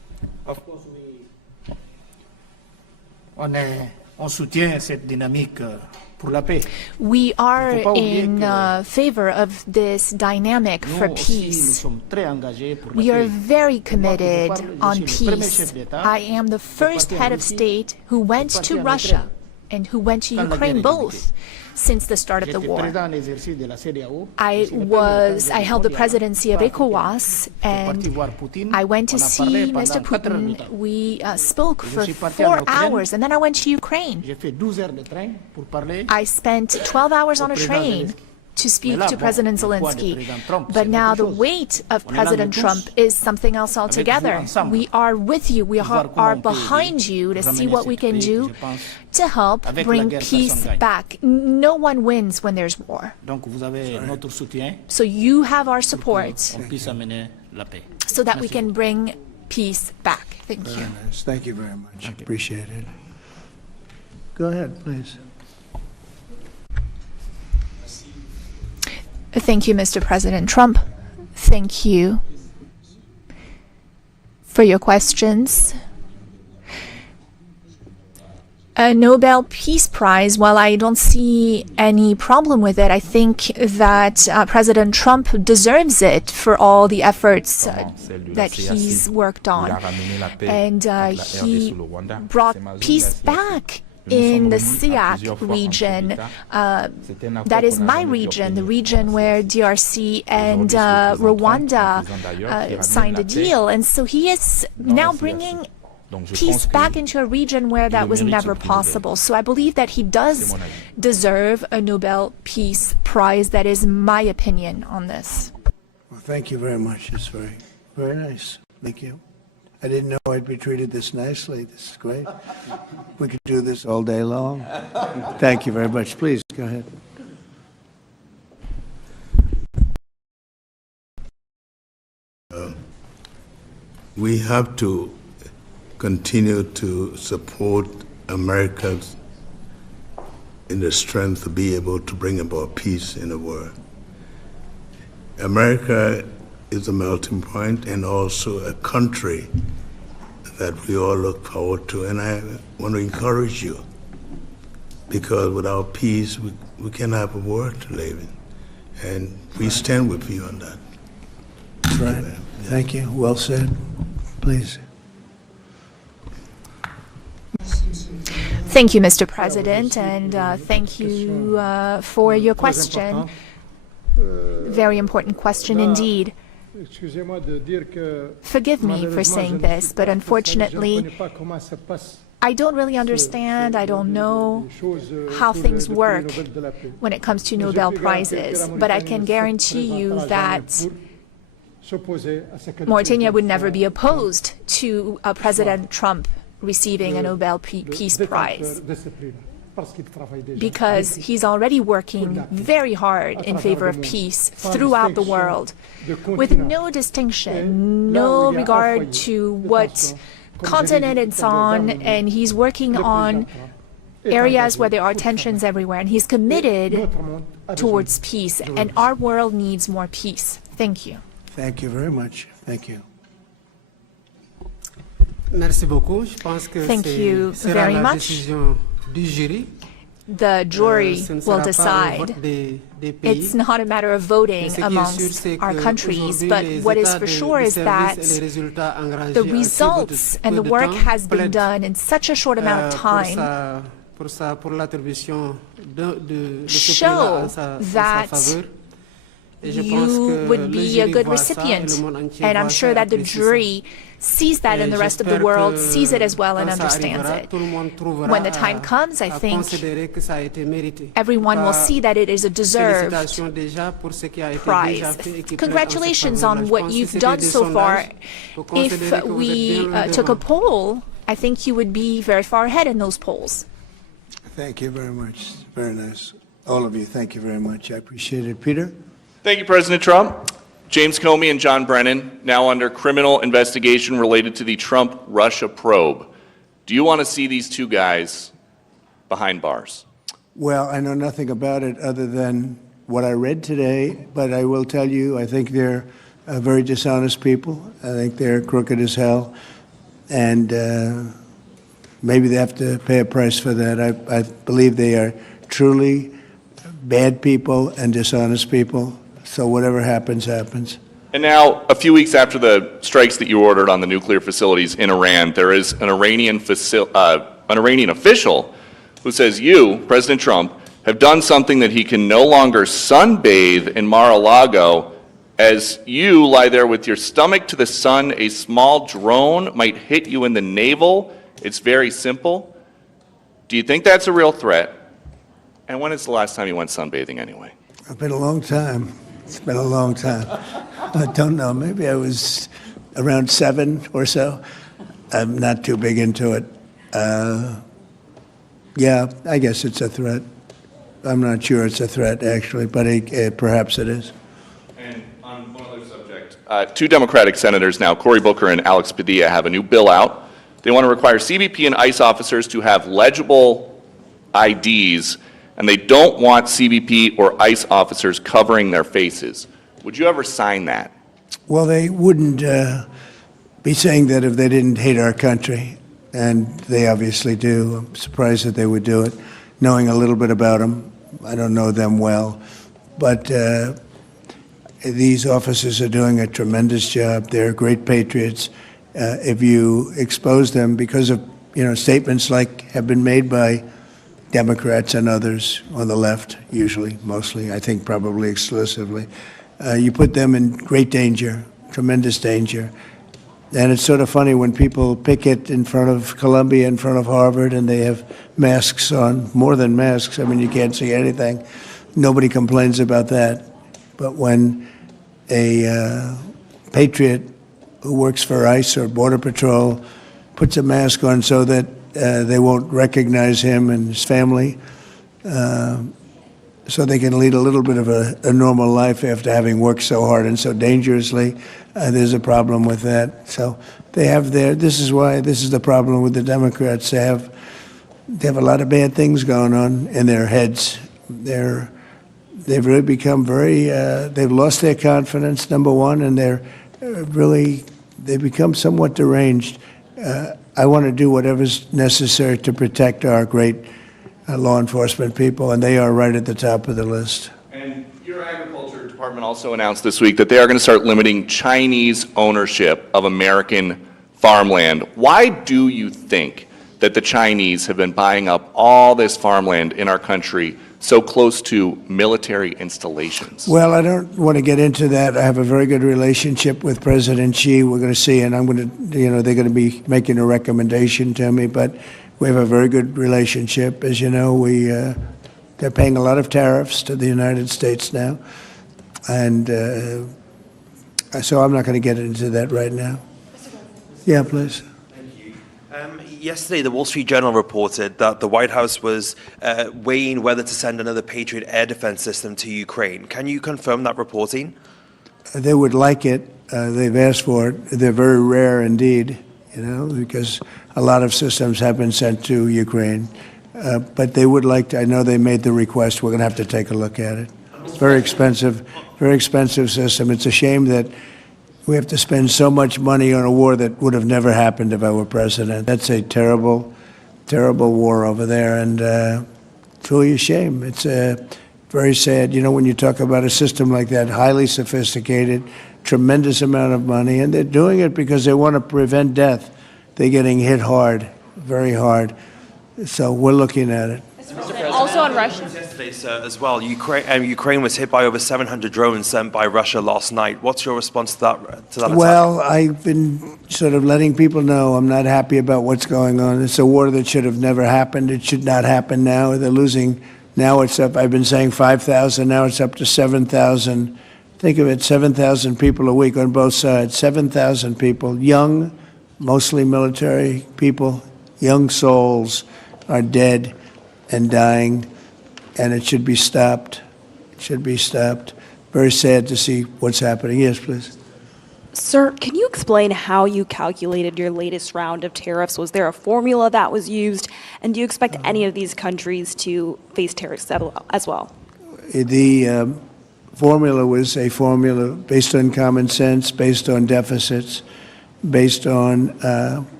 On soutient cette dynamique pour la paix. We are in favor of this dynamic for peace. We are very committed on peace. I am the first head of state who went to Russia and who went to Ukraine both since the start of the war. I held the presidency of ECOWAS, and I went to see Mr. Putin. We spoke for 4 hours, and then I went to Ukraine. I spent 12 hours on a train to speak to President Zelensky. But now the weight of President Trump is something else altogether. We are with you. We are behind you to see what we can do to help bring peace back. No one wins when there's war. So you have our support so that we can bring peace back. Thank you. Very nice. Thank you very much. Appreciate it. Go ahead, please. Thank you, Mr. President Trump. Thank you for your questions. A Nobel Peace Prize, well, I don't see any problem with it. I think that President Trump deserves it for all the efforts that he's worked on. And he brought peace back in the SIAC region. That is my region, the region where DRC and Rwanda signed a deal. And so he is now bringing peace back into a region where that was never possible. So I believe that he does deserve a Nobel Peace Prize. That is my opinion on this. Well, thank you very much. It's very, very nice. Thank you. I didn't know I'd be treated this nicely. This is great. We could do this all day long. Thank you very much. Please, go ahead. We have to continue to support America's in the strength to be able to bring about peace in the world. America is a melting point and also a country that we all look forward to. And I want to encourage you, because without peace, we can't have a world to live in. And we stand with you on that. That's right. Thank you. Well said. Please. Thank you, Mr. President, and thank you for your question. Very important question indeed. Forgive me for saying this, but unfortunately, I don't really understand, I don't know how things work when it comes to Nobel Prizes, but I can guarantee you that Mauritania would never be opposed to President Trump receiving a Nobel Peace Prize, because he's already working very hard in favor of peace throughout the world, with no distinction, no regard to what continent it's on, and he's working on areas where there are tensions everywhere, and he's committed towards peace, and our world needs more peace. Thank you. Thank you very much. Thank you. Thank you very much. The jury will decide. It's not a matter of voting amongst our countries, but what is for sure is that the results and the work has been done in such a short amount of time show that you would be a good recipient. And I'm sure that the jury sees that, and the rest of the world sees it as well and understands it. When the time comes, I think everyone will see that it is a deserved prize. Congratulations on what you've done so far. If we took a poll, I think you would be very far ahead in those polls. Thank you very much. Very nice. All of you, thank you very much. I appreciate it. Peter? Thank you, President Trump. James Comey and John Brennan, now under criminal investigation related to the Trump-Russia probe. Do you want to see these two guys behind bars? Well, I know nothing about it other than what I read today, but I will tell you, I think they're very dishonest people. I think they're crooked as hell. and maybe they have to pay a price for that. I believe they are truly bad people and dishonest people, so whatever happens, happens. And now, a few weeks after the strikes that you ordered on the nuclear facilities in Iran, there is an Iranian official who says you, President Trump, have done something that he can no longer sunbathe in Mar-a-Lago. As you lie there with your stomach to the sun, a small drone might hit you in the navel. It's very simple. Do you think that's a real threat? And when is the last time you went sunbathing anyway? It's been a long time. It's been a long time. I don't know. Maybe I was around 7 or so. I'm not too big into it. Yeah, I guess it's a threat. I'm not sure it's a threat, actually, but perhaps it is. And on one other subject, two Democratic senators now, Cory Booker and Alex Padilla, have a new bill out. They want to require CBP and ICE officers to have legible IDs, and they don't want CBP or ICE officers covering their faces. Would you ever sign that? Well, they wouldn't be saying that if they didn't hate our country, and they obviously do. I'm surprised that they would do it, knowing a little bit about them. I don't know them well, but these officers are doing a tremendous job. They're great patriots. If you expose them because of statements like have been made by Democrats and others on the left, usually, mostly, I think probably exclusively, you put them in great danger, tremendous danger. And it's sort of funny when people picket in front of Columbia, in front of Harvard, and they have masks on, more than masks. I mean, you can't see anything. Nobody complains about that. But when a patriot who works for ICE or Border Patrol puts a mask on so that they won't recognize him and his family, so they can lead a little bit of a normal life after having worked so hard and so dangerously, there's a problem with that. So they have this is the problem with the Democrats. They have a lot of bad things going on in their heads. They've really become they've lost their confidence, number one, and they've become somewhat deranged. I want to do whatever's necessary to protect our great law enforcement people, and they are right at the top of the list. And your agriculture department also announced this week that they are going to start limiting Chinese ownership of American farmland. Why do you think that the Chinese have been buying up all this farmland in our country so close to military installations? Well, I don't want to get into that. I have a very good relationship with President Xi. We're going to see, and I'm going to, they're going to be making a recommendation to me, but we have a very good relationship. As you know, they're paying a lot of tariffs to the United States now, and so I'm not going to get into that right now. Yeah, please. Yesterday, the Wall Street Journal reported that the White House was weighing whether to send another Patriot air defense system to Ukraine. Can you confirm that reporting? They would like it. They've asked for it. They're very rare indeed, because a lot of systems have been sent to Ukraine. But they would like to. I know they made the request. We're going to have to take a look at it. It's very expensive system. It's a shame that we have to spend so much money on a war that would have never happened if I were president. That's a terrible, terrible war over there, and truly a shame. It's very sad. When you talk about a system like that, highly sophisticated, tremendous amount of money, and they're doing it because they want to prevent death. They're getting hit hard, very hard. So we're looking at it. Also on Russia. Yesterday, sir, as well, Ukraine was hit by over 700 drones sent by Russia last night. What's your response to that attack? Well, I've been sort of letting people know I'm not happy about what's going on. It's a war that should have never happened. It should not happen now. They're losing. Now it's up. I've been saying 5,000. Now it's up to 7,000. Think of it, 7,000 people a week on both sides. 7,000 people, young, mostly military people, young souls are dead and dying, and it should be stopped. It should be stopped. Very sad to see what's happening. Yes, please. Sir, can you explain how you calculated your latest round of tariffs? Was there a formula that was used? And do you expect any of these countries to face tariffs as well? The formula was a formula based on common sense, based on deficits, based on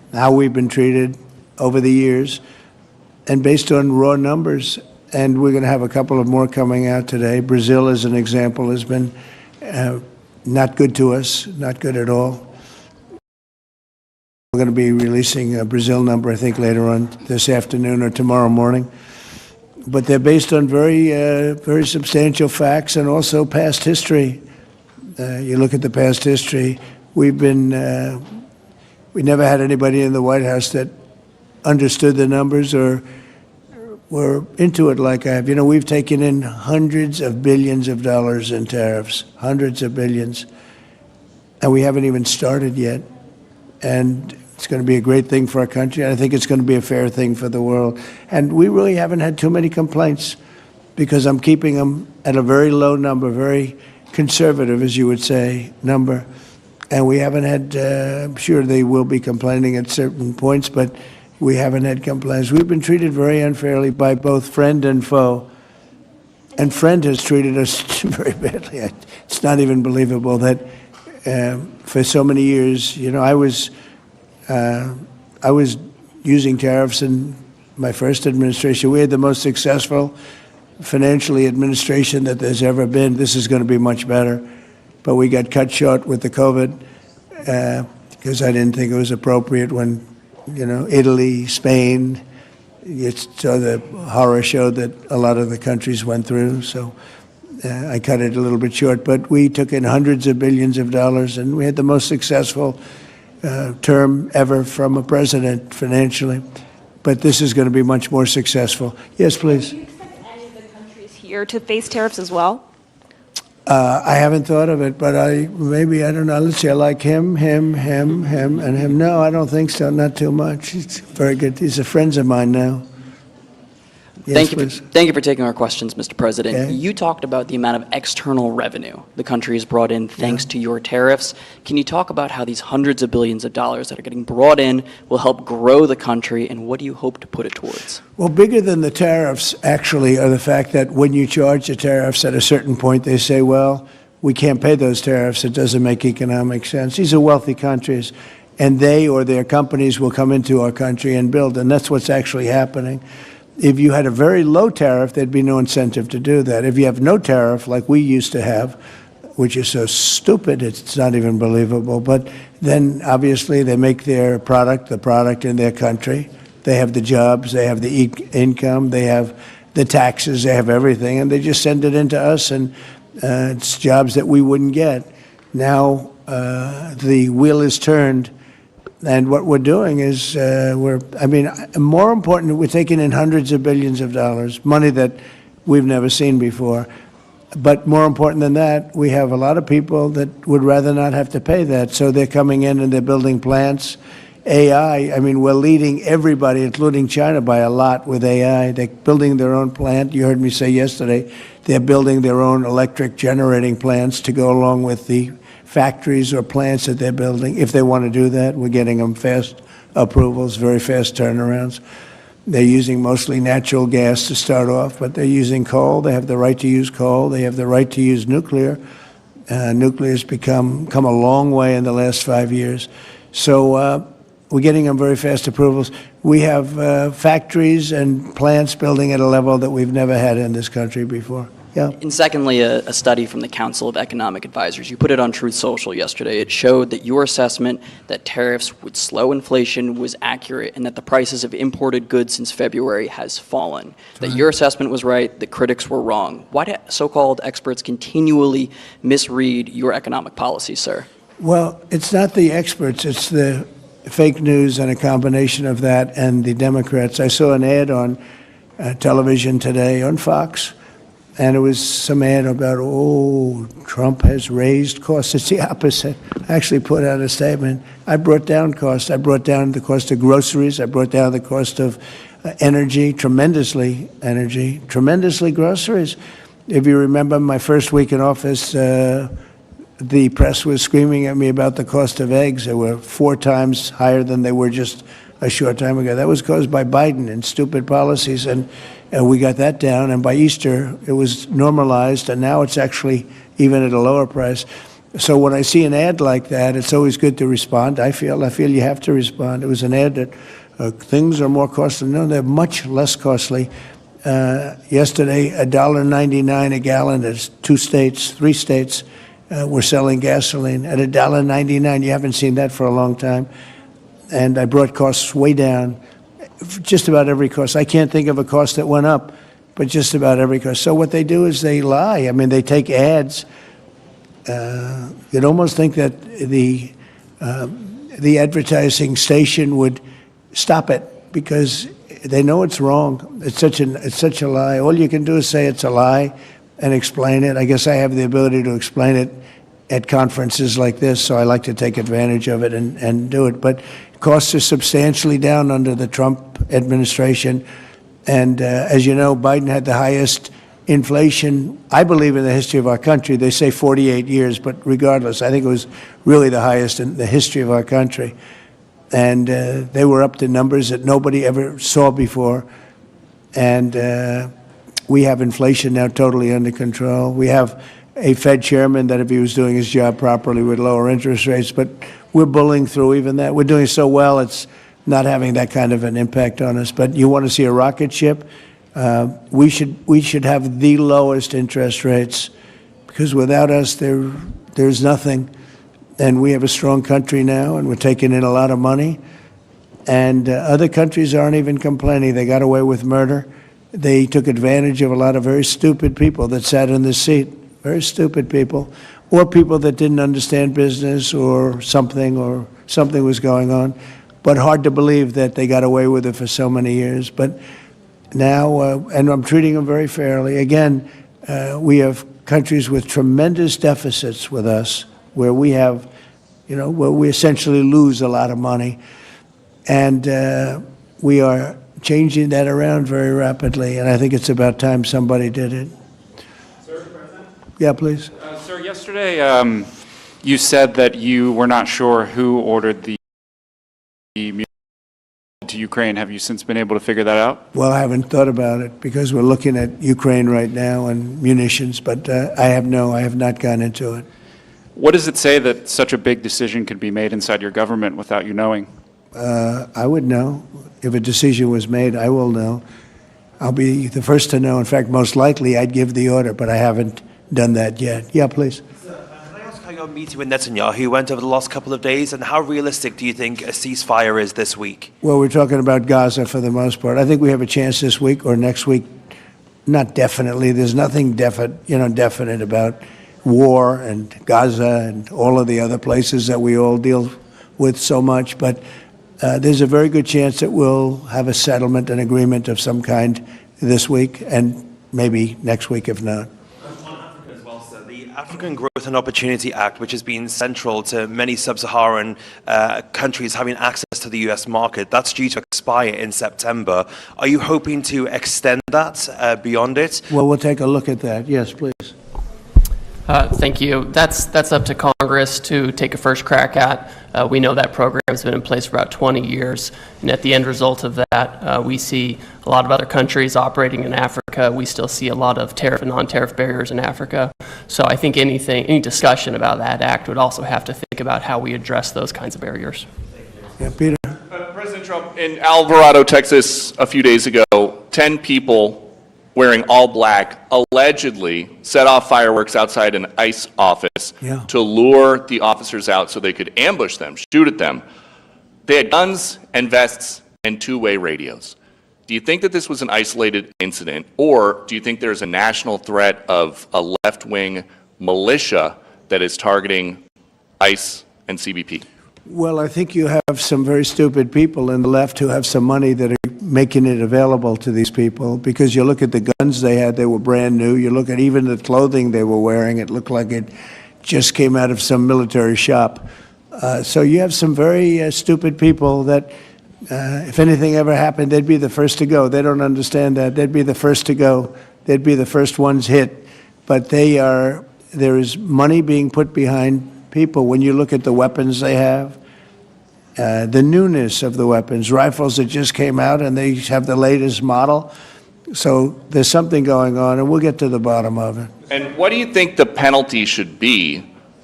how we've been treated over the years, and based on raw numbers. And we're going to have a couple of more coming out today. Brazil, as an example, has been not good to us, not good at all. We're going to be releasing a Brazil number, I think, later on this afternoon or tomorrow morning. But they're based on very substantial facts and also past history. You look at the past history, we never had anybody in the White House that understood the numbers or were into it like I have. You know, we've taken in hundreds of billions of dollars in tariffs, hundreds of billions, and we haven't even started yet. And it's going to be a great thing for our country. I think it's going to be a fair thing for the world. And we really haven't had too many complaints because I'm keeping them at a very low number, very conservative, as you would say, number. And we haven't had, I'm sure they will be complaining at certain points, but we haven't had complaints. We've been treated very unfairly by both friend and foe. And friend has treated us very badly. It's not even believable that for so many years, you know, I was using tariffs in my first administration. We had the most successful financially administration that there's ever been. This is going to be much better. But we got cut short with the COVID because I didn't think it was appropriate when, you know, Italy, Spain, you saw the horror show that a lot of the countries went through. So I cut it a little bit short. But we took in hundreds of billions of dollars, and we had the most successful term ever from a president financially. But this is going to be much more successful. Yes, please. Do you expect any of the countries here to face tariffs as well? I haven't thought of it, but I don't know. Let's see, I like him, and him. No, I don't think so, not too much. It's very good. These are friends of mine now. Yes, Thank you for taking our questions, Mr. President. Okay. You talked about the amount of external revenue the country has brought in thanks to your tariffs. Can you talk about how these hundreds of billions of dollars that are getting brought in will help grow the country, and what do you hope to put it towards? Well, bigger than the tariffs, actually, are the fact that when you charge the tariffs at a certain point, they say, well, we can't pay those tariffs. It doesn't make economic sense. These are wealthy countries, and they or their companies will come into our country and build, and that's what's actually happening. If you had a very low tariff, there'd be no incentive to do that. If you have no tariff, like we used to have, which is so stupid, it's not even believable, but then obviously they make their product, the product in their country. They have the jobs, they have the income, they have the taxes, they have everything, and they just send it into us, and it's jobs that we wouldn't get. Now the wheel is turned. And what we're doing is, more important, we're taking in hundreds of billions of dollars, money that we've never seen before. But more important than that, we have a lot of people that would rather not have to pay that. So they're coming in and they're building plants. AI, we're leading everybody, including China, by a lot with AI. They're building their own plant. You heard me say yesterday, they're building their own electric generating plants to go along with the factories or plants that they're building. If they want to do that, we're getting them fast approvals, very fast turnarounds. They're using mostly natural gas to start off, but they're using coal. They have the right to use coal. They have the right to use nuclear. Nuclear has come a long way in the last 5 years. So we're getting them very fast approvals. We have factories and plants building at a level that we've never had in this country before. Yeah. And secondly, a study from the Council of Economic Advisors. You put it on Truth Social yesterday. It showed that your assessment that tariffs would slow inflation was accurate and that the prices of imported goods since February has fallen. That your assessment was right, the critics were wrong. Why do so-called experts continually misread your economic policy, sir? Well, it's not the experts, it's the fake news and a combination of that and the Democrats. I saw an ad on television today on Fox. And it was some ad about, Trump has raised costs. It's the opposite. I actually put out a statement. I brought down costs. I brought down the cost of groceries. I brought down the cost of tremendously groceries. If you remember my first week in office, the press was screaming at me about the cost of eggs. They were 4 times higher than they were just a short time ago. That was caused by Biden and stupid policies, and we got that down, and by Easter it was normalized, and now it's actually even at a lower price. So when I see an ad like that, it's always good to respond. I feel you have to respond. It was an ad that things are more costly. No, they're much less costly. Yesterday, $1.99 a gallon. There's 3 states were selling gasoline at $1.99. You haven't seen that for a long time. And I brought costs way down. Just about every cost. I can't think of a cost that went up, but just about every cost. So what they do is they lie. I mean, they take ads. You'd almost think that the advertising station would stop it because they know it's wrong. It's such a lie. All you can do is say it's a lie and explain it. I guess I have the ability to explain it at conferences like this, so I like to take advantage of it and do it. But costs are substantially down under the Trump administration. And as you know, Biden had the highest inflation, I believe, in the history of our country. They say 48 years, but regardless, I think it was really the highest in the history of our country. And they were up to numbers that nobody ever saw before. And we have inflation now totally under control. We have a Fed chairman that, if he was doing his job properly, would lower interest rates. But we're bullying through even that. We're doing so well, it's not having that kind of an impact on us. But you want to see a rocket ship? We should have the lowest interest rates, because without us, there's nothing. And we have a strong country now, and we're taking in a lot of money. And other countries aren't even complaining. They got away with murder. They took advantage of a lot of very stupid people that sat in the seat, very stupid people, or people that didn't understand business or something was going on. But hard to believe that they got away with it for so many years. But now, and I'm treating them very fairly. Again, we have countries with tremendous deficits with us, where we have, where we essentially lose a lot of money. And we are changing that around very rapidly. And I think it's about time somebody did it. Sir, President? Yeah, please. Sir, yesterday you said that you were not sure who ordered the to Ukraine. Have you since been able to figure that out? Well, I haven't thought about it because we're looking at Ukraine right now and munitions, but I have not gone into it. What does it say that such a big decision could be made inside your government without you knowing? I would know. If a decision was made, I will know. I'll be the first to know. In fact, most likely I'd give the order, but I haven't done that yet. Yeah, please. Can I ask how your meeting with Netanyahu went over the last couple of days, and how realistic do you think a ceasefire is this week? Well, we're talking about Gaza for the most part. I think we have a chance this week or next week. Not definitely. There's nothing definite about war and Gaza and all of the other places that we all deal with so much. But there's a very good chance that we'll have a settlement, an agreement of some kind this week, and maybe next week if not. As well, sir, the African Growth and Opportunity Act, which has been central to many sub-Saharan countries having access to the U.S. market, that's due to expire in September. Are you hoping to extend that beyond it? Well, we'll take a look at that. Yes, please. Thank you. That's up to Congress to take a first crack at. We know that program has been in place for about 20 years, and at the end result of that, we see a lot of other countries operating in Africa. We still see a lot of tariff and non-tariff barriers in Africa. So I think any discussion about that act would also have to think about how we address those kinds of barriers. Yeah, Peter. President Trump, in Alvarado, Texas, a few days ago, 10 people wearing all black allegedly set off fireworks outside an ICE office to lure the officers out so they could ambush them, shoot at them. They had guns and vests and two-way radios. Do you think that this was an isolated incident, or do you think there's a national threat of a left-wing militia that is targeting ICE and CBP? Well, I think you have some very stupid people in the left who have some money that are making it available to these people, because you look at the guns they had, they were brand new. You look at even the clothing they were wearing, it looked like it just came out of some military shop. So you have some very stupid people that, if anything ever happened, they'd be the first to go. They don't understand that. They'd be the first to go. They'd be the first ones hit. But there is money being put behind people. When you look at the weapons they have, the newness of the weapons, rifles that just came out and they have the latest model. So there's something going on, and we'll get to the bottom of it. And what do you think the penalty should be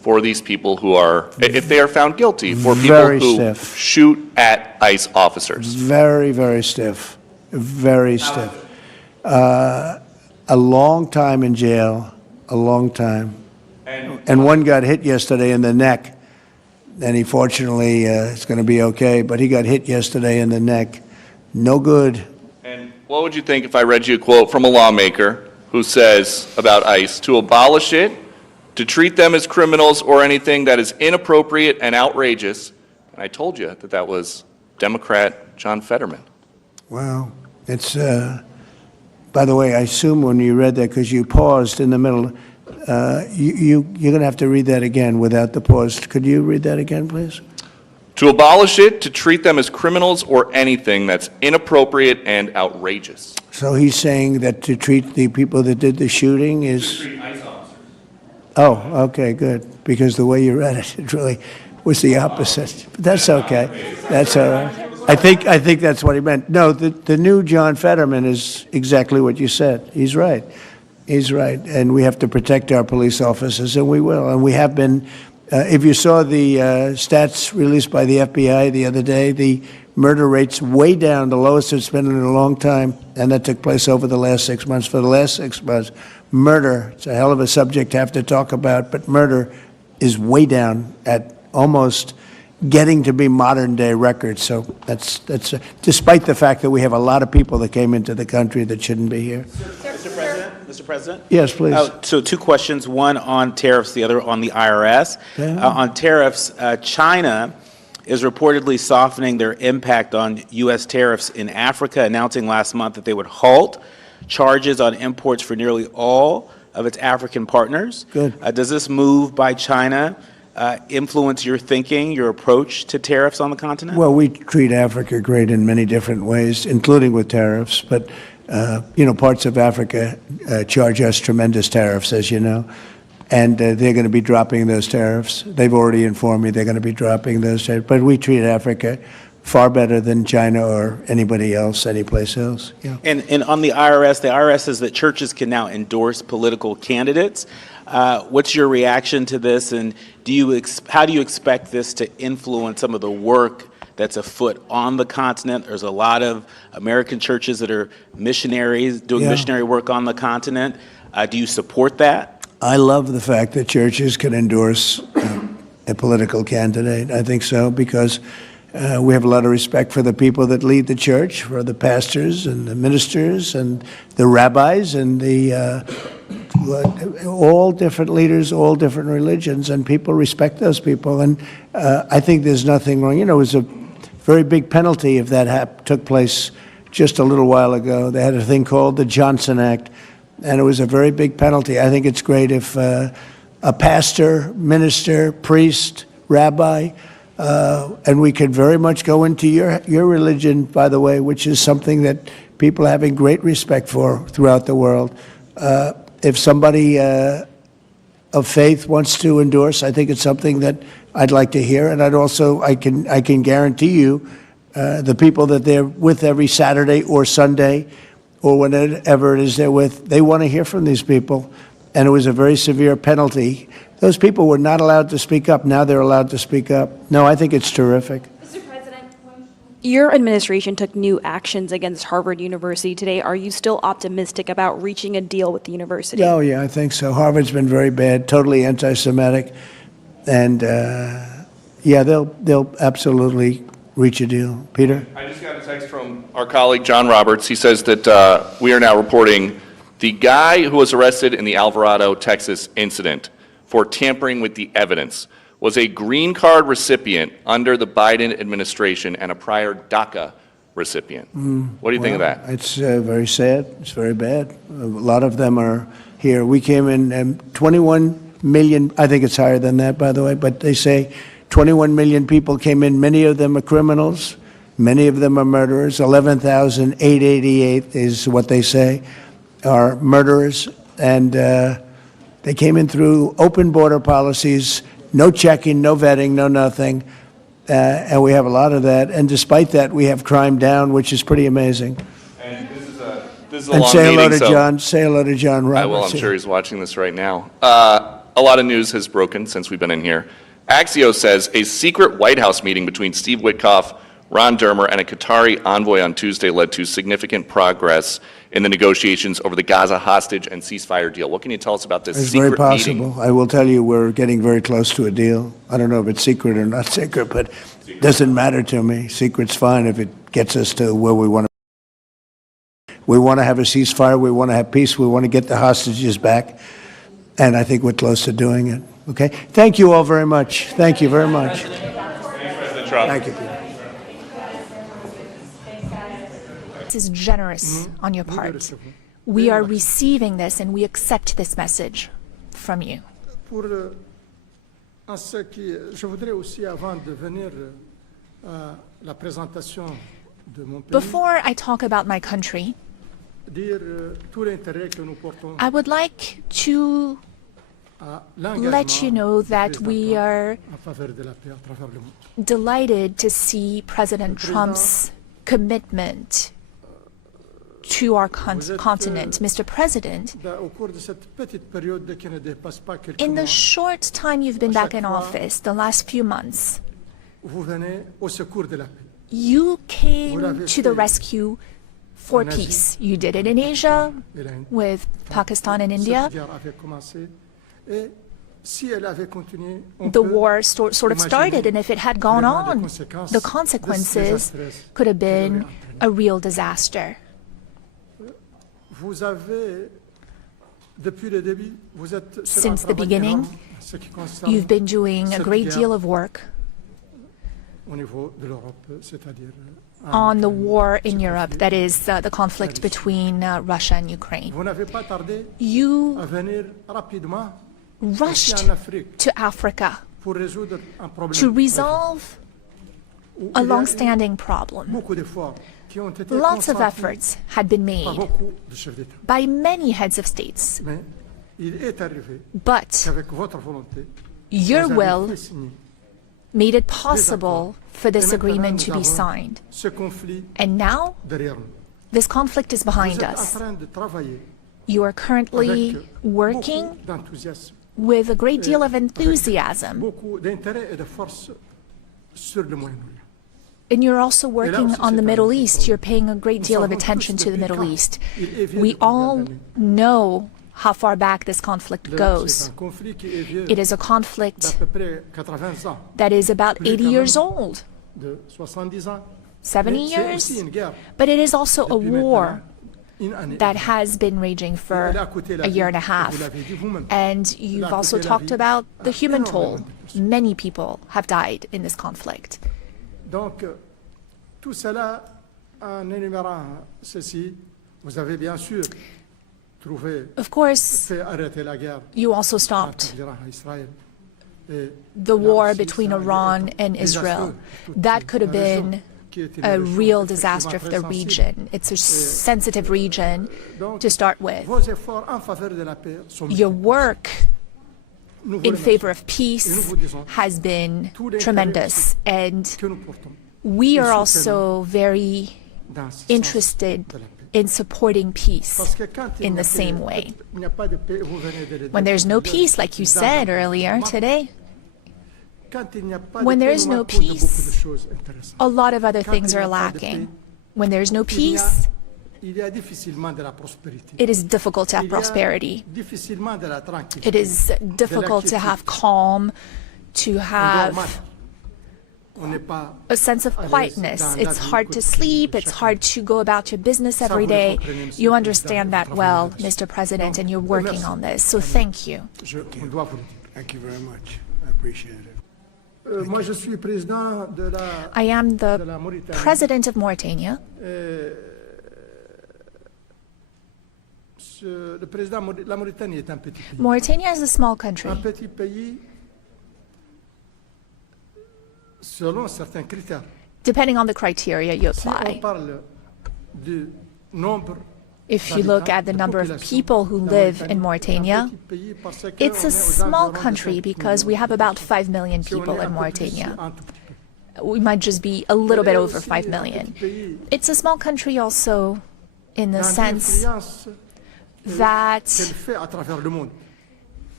for these people who are, if they are found guilty, for people Very who stiff. shoot at ICE officers? Very, very stiff. Very stiff. A long time in jail, a long time. And one got hit yesterday in the neck, and he fortunately is going to be okay, but he got hit yesterday in the neck. No good. And what would you think if I read you a quote from a lawmaker who says about ICE, to abolish it, to treat them as criminals or anything that is inappropriate and outrageous? And I told you that that was Democrat John Fetterman. Wow. It's, by the way, I assume when you read that, because you paused in the middle, you're going to have to read that again without the pause. Could you read that again, please? To abolish it, to treat them as criminals or anything that's inappropriate and outrageous. So he's saying that to treat the people that did the shooting is... Oh, okay, good. Because the way you read it, it really was the opposite. But that's okay. That's all right. I think that's what he meant. No, the new John Fetterman is exactly what you said. He's right. He's right. And we have to protect our police officers, and we will. And we have been. If you saw the stats released by the FBI the other day, the murder rate's way down, the lowest it's been in a long time, and that took place over the last 6 months. For the last 6 months, murder, it's a hell of a subject to have to talk about, but murder is way down at almost getting to be modern-day records. So that's despite the fact that we have a lot of people that came into the country that shouldn't be here. Mr. President? Yes, please. So two questions, one on tariffs, the other on the IRS. Yeah. On tariffs, China is reportedly softening their impact on U.S. tariffs in Africa, announcing last month that they would halt charges on imports for nearly all of its African partners. Good. Does this move by China influence your thinking, your approach to tariffs on the continent? Well, we treat Africa great in many different ways, including with tariffs. But, parts of Africa charge us tremendous tariffs, as you know. And they're going to be dropping those tariffs. They've already informed me they're going to be dropping those tariffs. But we treat Africa far better than China or anybody else, anyplace else. Yeah. And on the IRS says that churches can now endorse political candidates. What's your reaction to this, and how do you expect this to influence some of the work that's afoot on the continent? There's a lot of American churches that are missionaries doing missionary work on the continent. Do you support that? I love the fact that churches can endorse a political candidate. I think so, because we have a lot of respect for the people that lead the church, for the pastors and the ministers and the rabbis and all different leaders, all different religions, and people respect those people. And I think there's nothing wrong. It was a very big penalty if that took place just a little while ago. They had a thing called the Johnson Act, and it was a very big penalty. I think it's great if a pastor, minister, priest, rabbi, and we could very much go into your religion, by the way, which is something that people are having great respect for throughout the world. If somebody of faith wants to endorse, I think it's something that I'd like to hear. And I can guarantee you the people that they're with every Saturday or Sunday or whenever it is they're with, they want to hear from these people. And it was a very severe penalty. Those people were not allowed to speak up. Now they're allowed to speak up. No, I think it's terrific. Mr. President, your administration took new actions against Harvard University today. Are you still optimistic about reaching a deal with the university? Oh, yeah, I think so. Harvard's been very bad, totally anti-Semitic. And, they'll absolutely reach a deal. Peter? I just got a text from our colleague, John Roberts. He says that we are now reporting the guy who was arrested in the Alvarado, Texas incident for tampering with the evidence was a green card recipient under the Biden administration and a prior DACA recipient. What do you think of that? It's very sad. It's very bad. A lot of them are here. We came in 21 million, I think it's higher than that, by the way, but they say 21 million people came in. Many of them are criminals. Many of them are murderers. 11,888 is what they say are murderers. And they came in through open border policies, no checking, no vetting, no nothing. And we have a lot of that. And despite that, we have crime down, which is pretty amazing. And this is a And long say hello meeting, to so John. Say hello to John Roberts. I will. I'm sure he's watching this right now. a lot of news has broken since we've been in here. Axios says a secret White House meeting between Steve Witkoff, Ron Dermer, and a Qatari envoy on Tuesday led to significant progress in the negotiations over the Gaza hostage and ceasefire deal. What can you tell us about this It's secret very possible. meeting? I will tell you we're getting very close to a deal. I don't know if it's secret or not secret, but it doesn't matter to me. Secret's fine if it gets us to where we want to. We want to have a ceasefire. We want to have peace. We want to get the hostages back. And I think we're close to doing it. Okay? Thank you all very much. Thank you very much. Thanks, President Trump. Thank you, Peter. This is generous on your part. We are receiving this and we accept this message from you. En ce qui, je voudrais aussi, avant de venir à la présentation de mon pays, Before I talk about my country, dire tout l'intérêt que nous portons I would like to à let you know that we are en faveur de la paix à travers le monde. delighted to see President Trump's commitment to our continent. Mr. President, Au cours de cette petite période qui ne dépasse pas quelques in the mois, short time you've been back in office, the last few months, vous venez au secours de la paix. you came to the rescue for peace. You did it in Asia with Pakistan and India. Cette guerre avait commencé et si elle avait continué, on The peut war sort of started, and if it had gone vraiment on, the consequences could have been a real disaster. Vous avez, depuis le début, vous êtes sur un Since the travail beginning, énorme en ce qui concerne you've been doing a cette great guerre deal of work au niveau de l'Europe, c'est-à-dire on the war in Europe, that is the conflict between Russia and Ukraine. vous n'avez pas tardé You à venir rapidement rushed ici en Afrique to Africa pour résoudre un problème to resolve où a il y a eu long-standing problem. beaucoup d'efforts qui ont été Lots of consentis efforts had been par made beaucoup de chefs d'État. by many heads of states, Mais il est arrivé but qu'avec votre volonté, your vous avez will fait signer made it possible for this Et maintenant, agreement to nous be avons signed. ce conflit And now, derrière nous. this conflict is Vous behind êtes en us. train de travailler You are currently avec working beaucoup d'enthousiasme, with a great deal of enthusiasm, beaucoup d'intérêt et de force sur le Moyen-Orient. and you're also working aussi, on the c'est un Middle autre East. problème. You're paying a great Nous deal of savons attention tous to the depuis Middle quand East. il est vieux We de combien all d'années. know how far back this conflict C'est goes. un conflit qui est vieux It is a conflict d'à peu près 80 ans, that is about Plus 80 quand years même. old, de 70 ans. 70 Mais c'est years, aussi une guerre but it is also a depuis war maintenant une année. that has been raging for Elle a coûté la a year and a vie, half. vous l'avez dit vous-même. And Elle a you've also coûté la talked vie about the à human énormément toll. de personnes. Many people have died in this conflict. Donc, tout cela, en énumérant ceci, vous avez bien sûr trouvé, Of course, fait arrêter la guerre you also entre stopped l'Iran et Israël. Et the là war aussi, between ça a été Iran and désastreux Israel. pour toute That could have la région, been qui est une a région real effectivement disaster for très the sensible. region. It's a sensitive region Donc, to start with. vos efforts en faveur de la paix sont Your multiples. work Nous vous in remercions. favor of Et nous peace vous disons has been tout l'intérêt tremendous, and que nous portons we et are soutenons also very dans ce sens interested de la paix. in supporting peace Parce que quand il in n'y a the pas same de- way. il n'y a pas de paix, vous venez de le When dire, there's no vous peace, like you dans said un earlier moment, today, quand il n'y a pas when de there paix, is nous no manquons de beaucoup de peace, choses intéressantes. a lot of other Quand things il n'y are a pas de lacking. paix, When there's no il y a- peace, il y a difficilement de la prospérité. it is difficult to have Il y a prosperity. difficilement de la tranquillité. It is difficult to have calm, to On dort have mal. On n'est pas a sense of à l'aise quietness. dans la It's vie hard to quotidienne sleep. de It's chacun. hard to go about your business Ça, every vous le day. comprenez, Monsieur You le understand Président, that nous well, travaillons là-dessus. Mr. President, Donc, and you're working merci. on this. So thank you. On doit vous le dire. Thank you very much. I appreciate it. Moi, je suis président de la, I am de the la Mauritanie. president of Mauritania. Le président, la Mauritanie est un petit pays. Mauritania is a small country. Un petit pays selon certains critères. Depending on the criteria you Si on apply. parle du nombre If you look at the number of people who live in Mauritania, it's a small country because we have about 5 million people in Mauritania. We might just be a little bit over 5 million. It's a small country also in the sense that qu'elle fait à travers le monde.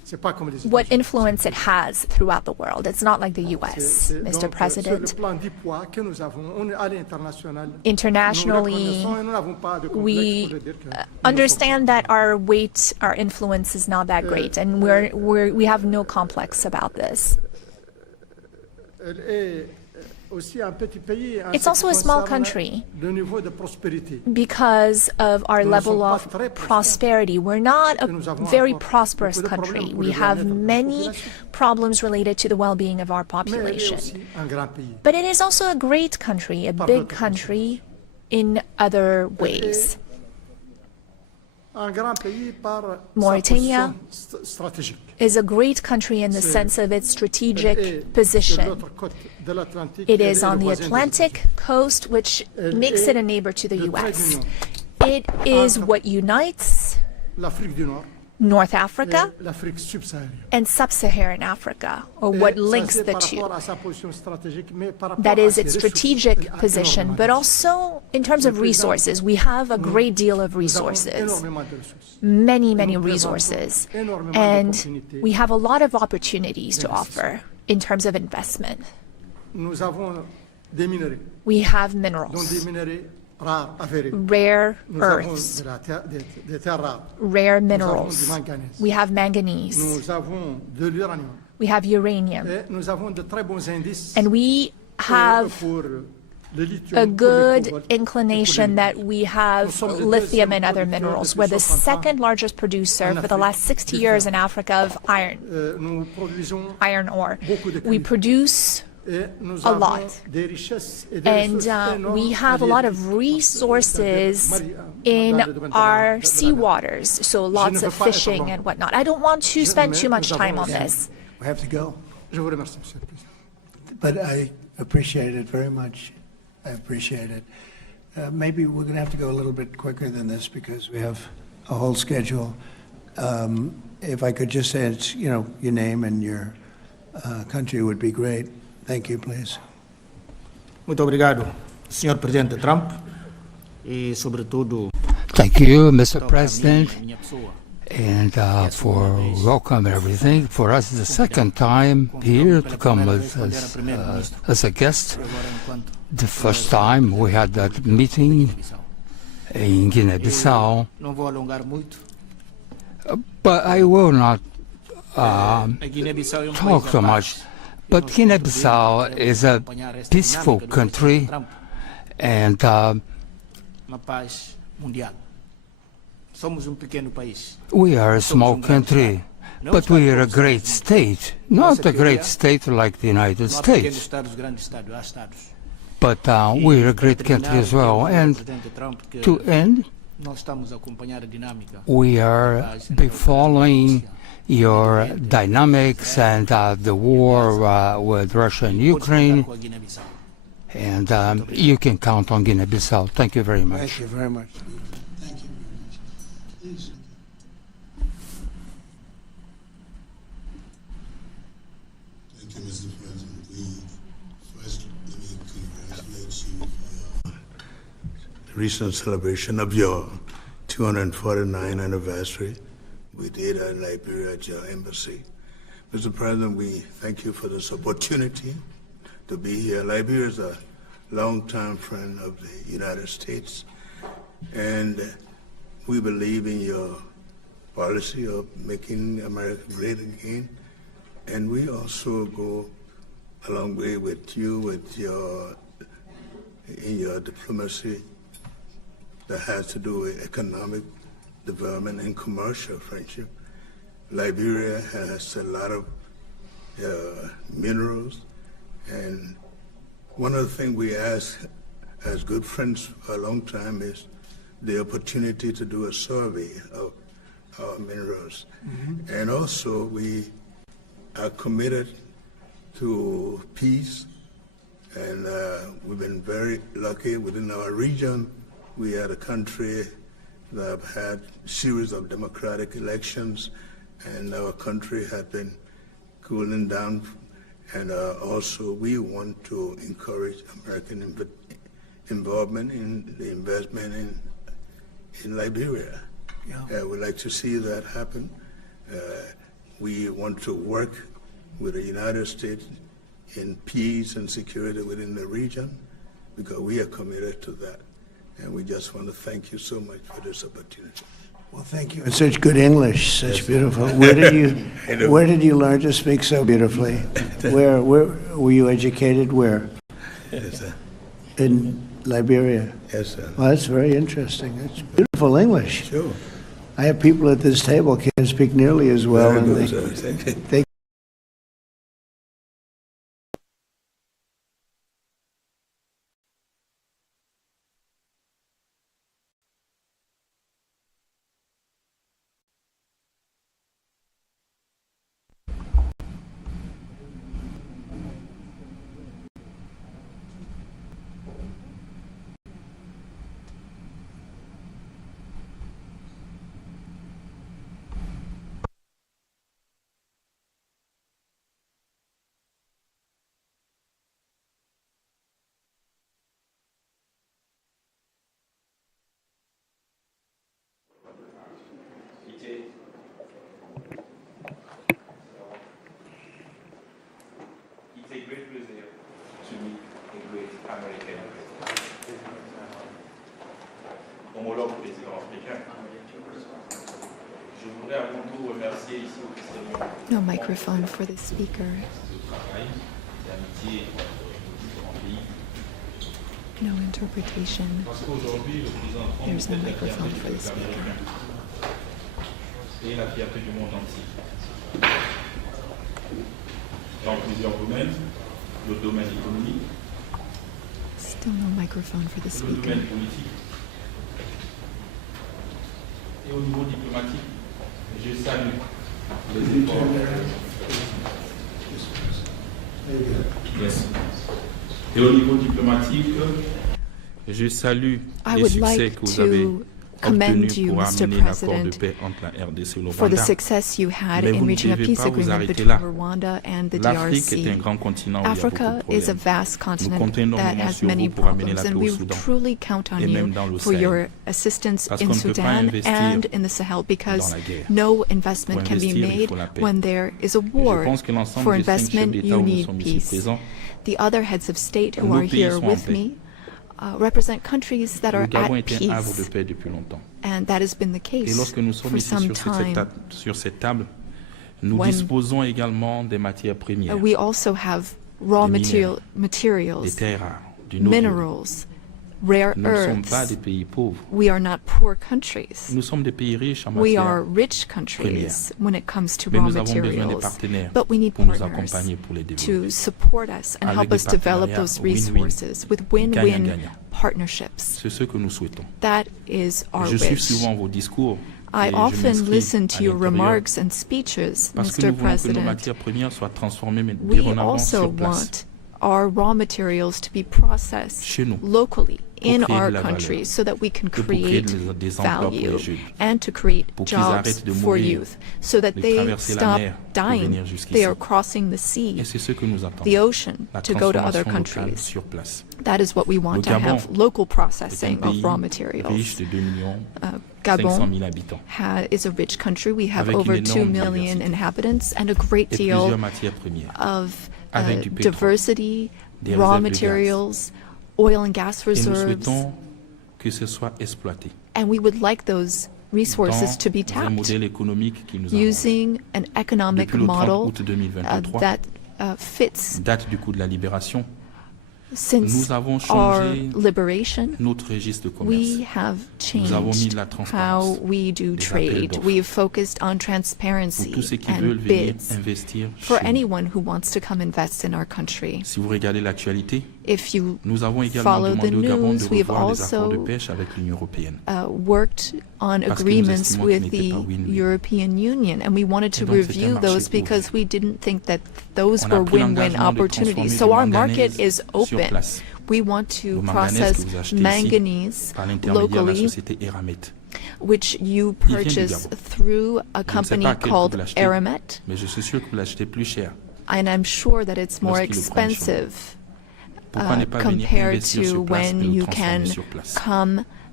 what influence it has throughout the world. It's not like the US, Mr. President. Internationally, we understand that our weight, our influence is not that great, and we have no complex about this. It's also a small country because of our level of prosperity. We're not a very prosperous country. We have many problems related to the well-being of our population. But it is also a great country, a big country in other ways. Mauritania is a great country in the sense of its strategic position. It is on the Atlantic coast, which makes it a neighbor to the US. It is what unites North Africa and Sub-Saharan Africa, or what links the two. That is its strategic position, but also in terms of resources. We have a great deal of resources, many, many resources, and we have a lot of opportunities to offer in terms of investment. We have minerals, rare earths, rare minerals. We have manganese. We have uranium. And we have a good inclination that we have lithium and other minerals. We're the second largest producer for the last 60 years in Africa of iron ore. We produce a lot, and we have a lot of resources in our seawaters, so lots of fishing and whatnot. I don't want to spend too much time on this. We have to go. But I appreciate it very much. I appreciate it. Maybe we're going to have to go a little bit quicker than this because we have a whole schedule. If I could just say, it's, your name and your country would be great. Thank you, please. Muito obrigado, Sr. Presidente Trump, e sobretudo. Thank you, Mr. President, and for welcome everything. For us, it's the second time here to come as a guest. The first time we had that meeting in Guinea-Bissau, but I will not talk so much. But Guinea-Bissau is a peaceful country, and we are a small country, but we are a great state. Not a great state like the United States, but we are a great country as well. And to end, we are following your dynamics and the war with Russia and Ukraine, and you can count on Guinea-Bissau. Thank you very much. Thank you very much. Thank you. Please. Thank you, Mr. President. First, let me congratulate you for the recent celebration of your 249th anniversary. We did in Liberia at your embassy. Mr. President, we thank you for this opportunity to be here. Liberia is a longtime friend of the United States, and we believe in your policy of making America great again. And we also go a long way with you in your diplomacy that has to do with economic development and commercial friendship. Liberia has a lot of minerals, and one of the things we ask as good friends for a long time is the opportunity to do a survey of our minerals. Mm-hmm. And also we are committed to peace, and we've been very lucky within our region. We had a country that have had a series of democratic elections, and our country had been cooling down. And also we want to encourage American involvement in the investment in Liberia. Yeah. We'd like to see that happen. we want to work with the United States in peace and security within the region, because we are committed to that. And we just want to thank you so much for this opportunity. Well, thank you. And such good English, such beautiful. Where did you learn to speak so beautifully? Where were you educated? Where? Yes, sir. In Liberia. Yes, sir. Well, that's very interesting. That's beautiful English. Sure. I have people at this table can't speak nearly as well, Very and good, sir. Thank you. they It's a great pleasure to meet a great American president. Homologue président africain. Je voudrais avant tout remercier ici officiellement No microphone for the speaker. le travail d'amitié entre différents pays. No interpretation. Parce qu'aujourd'hui, le président Trump There's no est la microphone fierté for du the peuple speaker. américain et la fierté du monde entier. Dans plusieurs domaines, le domaine économique, Still no microphone for the le speaker. domaine politique et au niveau diplomatique, je salue les efforts. Yes. Et au niveau diplomatique, je salue I les would succès like que vous avez to commend obtenus you, pour Mr. amener l'accord de President, paix entre la RDC et le for the Rwanda. success you had Mais in vous ne reaching a devez peace pas vous agreement arrêter between là. Rwanda and the L'Afrique est un DRC. grand continent où il y a beaucoup Africa de is a problèmes. vast Nous continent comptons that énormément has sur many vous pour amener problems, la and paix we au Soudan truly count on et you même dans le for Sahel. your assistance Parce in qu'on ne peut pas Sudan investir and in the Sahel, because dans la guerre. no investment Pour can be investir, il made faut la paix. when there is a Et war. je pense que l'ensemble For des 5 chefs investment, d'État you où nous need sommes ici peace. présents, The other heads of state who nos are pays here sont en with paix. me represent countries that are Le Gabon at est un havre de peace, paix depuis longtemps. and that has been the Et case lorsque nous sommes for ici some sur time. cette table, nous When disposons également des matières premières, We also have raw Des minéraux, des materials, terres rares, du noble. minerals, rare Nous ne sommes pas earths. des pays pauvres. We are not poor countries. Nous sommes des pays riches en We are matières rich countries when it comes to Mais raw nous avons besoin des materials, partenaires but we need pour nous partners accompagner pour les to développer. support us and Avec help des us develop partenariats those win-win, resources with win-win gagnant-gagnant. partnerships. C'est ce que nous souhaitons. That is our Je suis wish. souvent vos discours I et je often m'inscris listen to à your l'intérieur remarks and speeches, parce que Mr. nous voulons que nos President. matières premières soient transformées mais We dorénavant also sur place. want our raw materials to be processed Chez nous, locally pour in créer our de la valeur, countries so that we can et pour créer create des emplois pour value les jeunes, and to create pour qu'ils jobs arrêtent de for mourir, youth so that de they traverser la stop mer pour dying. venir jusqu'ici. They are crossing the Et sea, c'est ce que nous attendons. the ocean, La to go to other transformation locale countries. sur place. That is what we want Le to Gabon have, local est un processing pays of raw riche materials. de 2 millions Gabon 500 000 habitants, is a rich country. We have avec over une 2 énorme million diversité inhabitants and a great et deal plusieurs matières premières, of avec du pétrole, diversity, des raw réserves de gaz. materials, oil and gas Et nous reserves, souhaitons que ce soit exploité and we would like those resources to be dans un tapped modèle économique qui nous arrange. using an economic Depuis le 30 model août 2023, that fits date du coup de la libération, since nous avons our changé liberation. notre registre de commerce. We have Nous avons mis changed de la transparence, how we do des appels trade. d'offres. We've focused on Pour transparency tous ceux qui veulent and venir bids investir for chez nous. anyone who wants to come invest in our country. Si vous regardez l'actualité, If you nous avons également follow the demandé au Gabon de news, we've revoir les accords de also pêche avec l'Union européenne. worked on Parce que nous agreements estimons with qu'ils n'étaient the pas win-win. European Union, and we wanted to Et donc, c'est un review marché those pour because we didn't think that those On a were pris win-win l'engagement de opportunities. transformer So du our manganèse market is sur open. place. We want to Le manganèse que process vous achetez ici manganese par l'intermédiaire de la locally, société Eramet. which you Il vient du purchase Gabon. through a Je ne sais company pas à quel prix called vous l'achetez, Aramet, mais je suis sûr que vous l'achetez plus cher. and I'm sure that it's more Lorsqu'ils le prennent chez nous. expensive Pourquoi ne pas venir compared investir to sur place et when le you transformer can sur place? come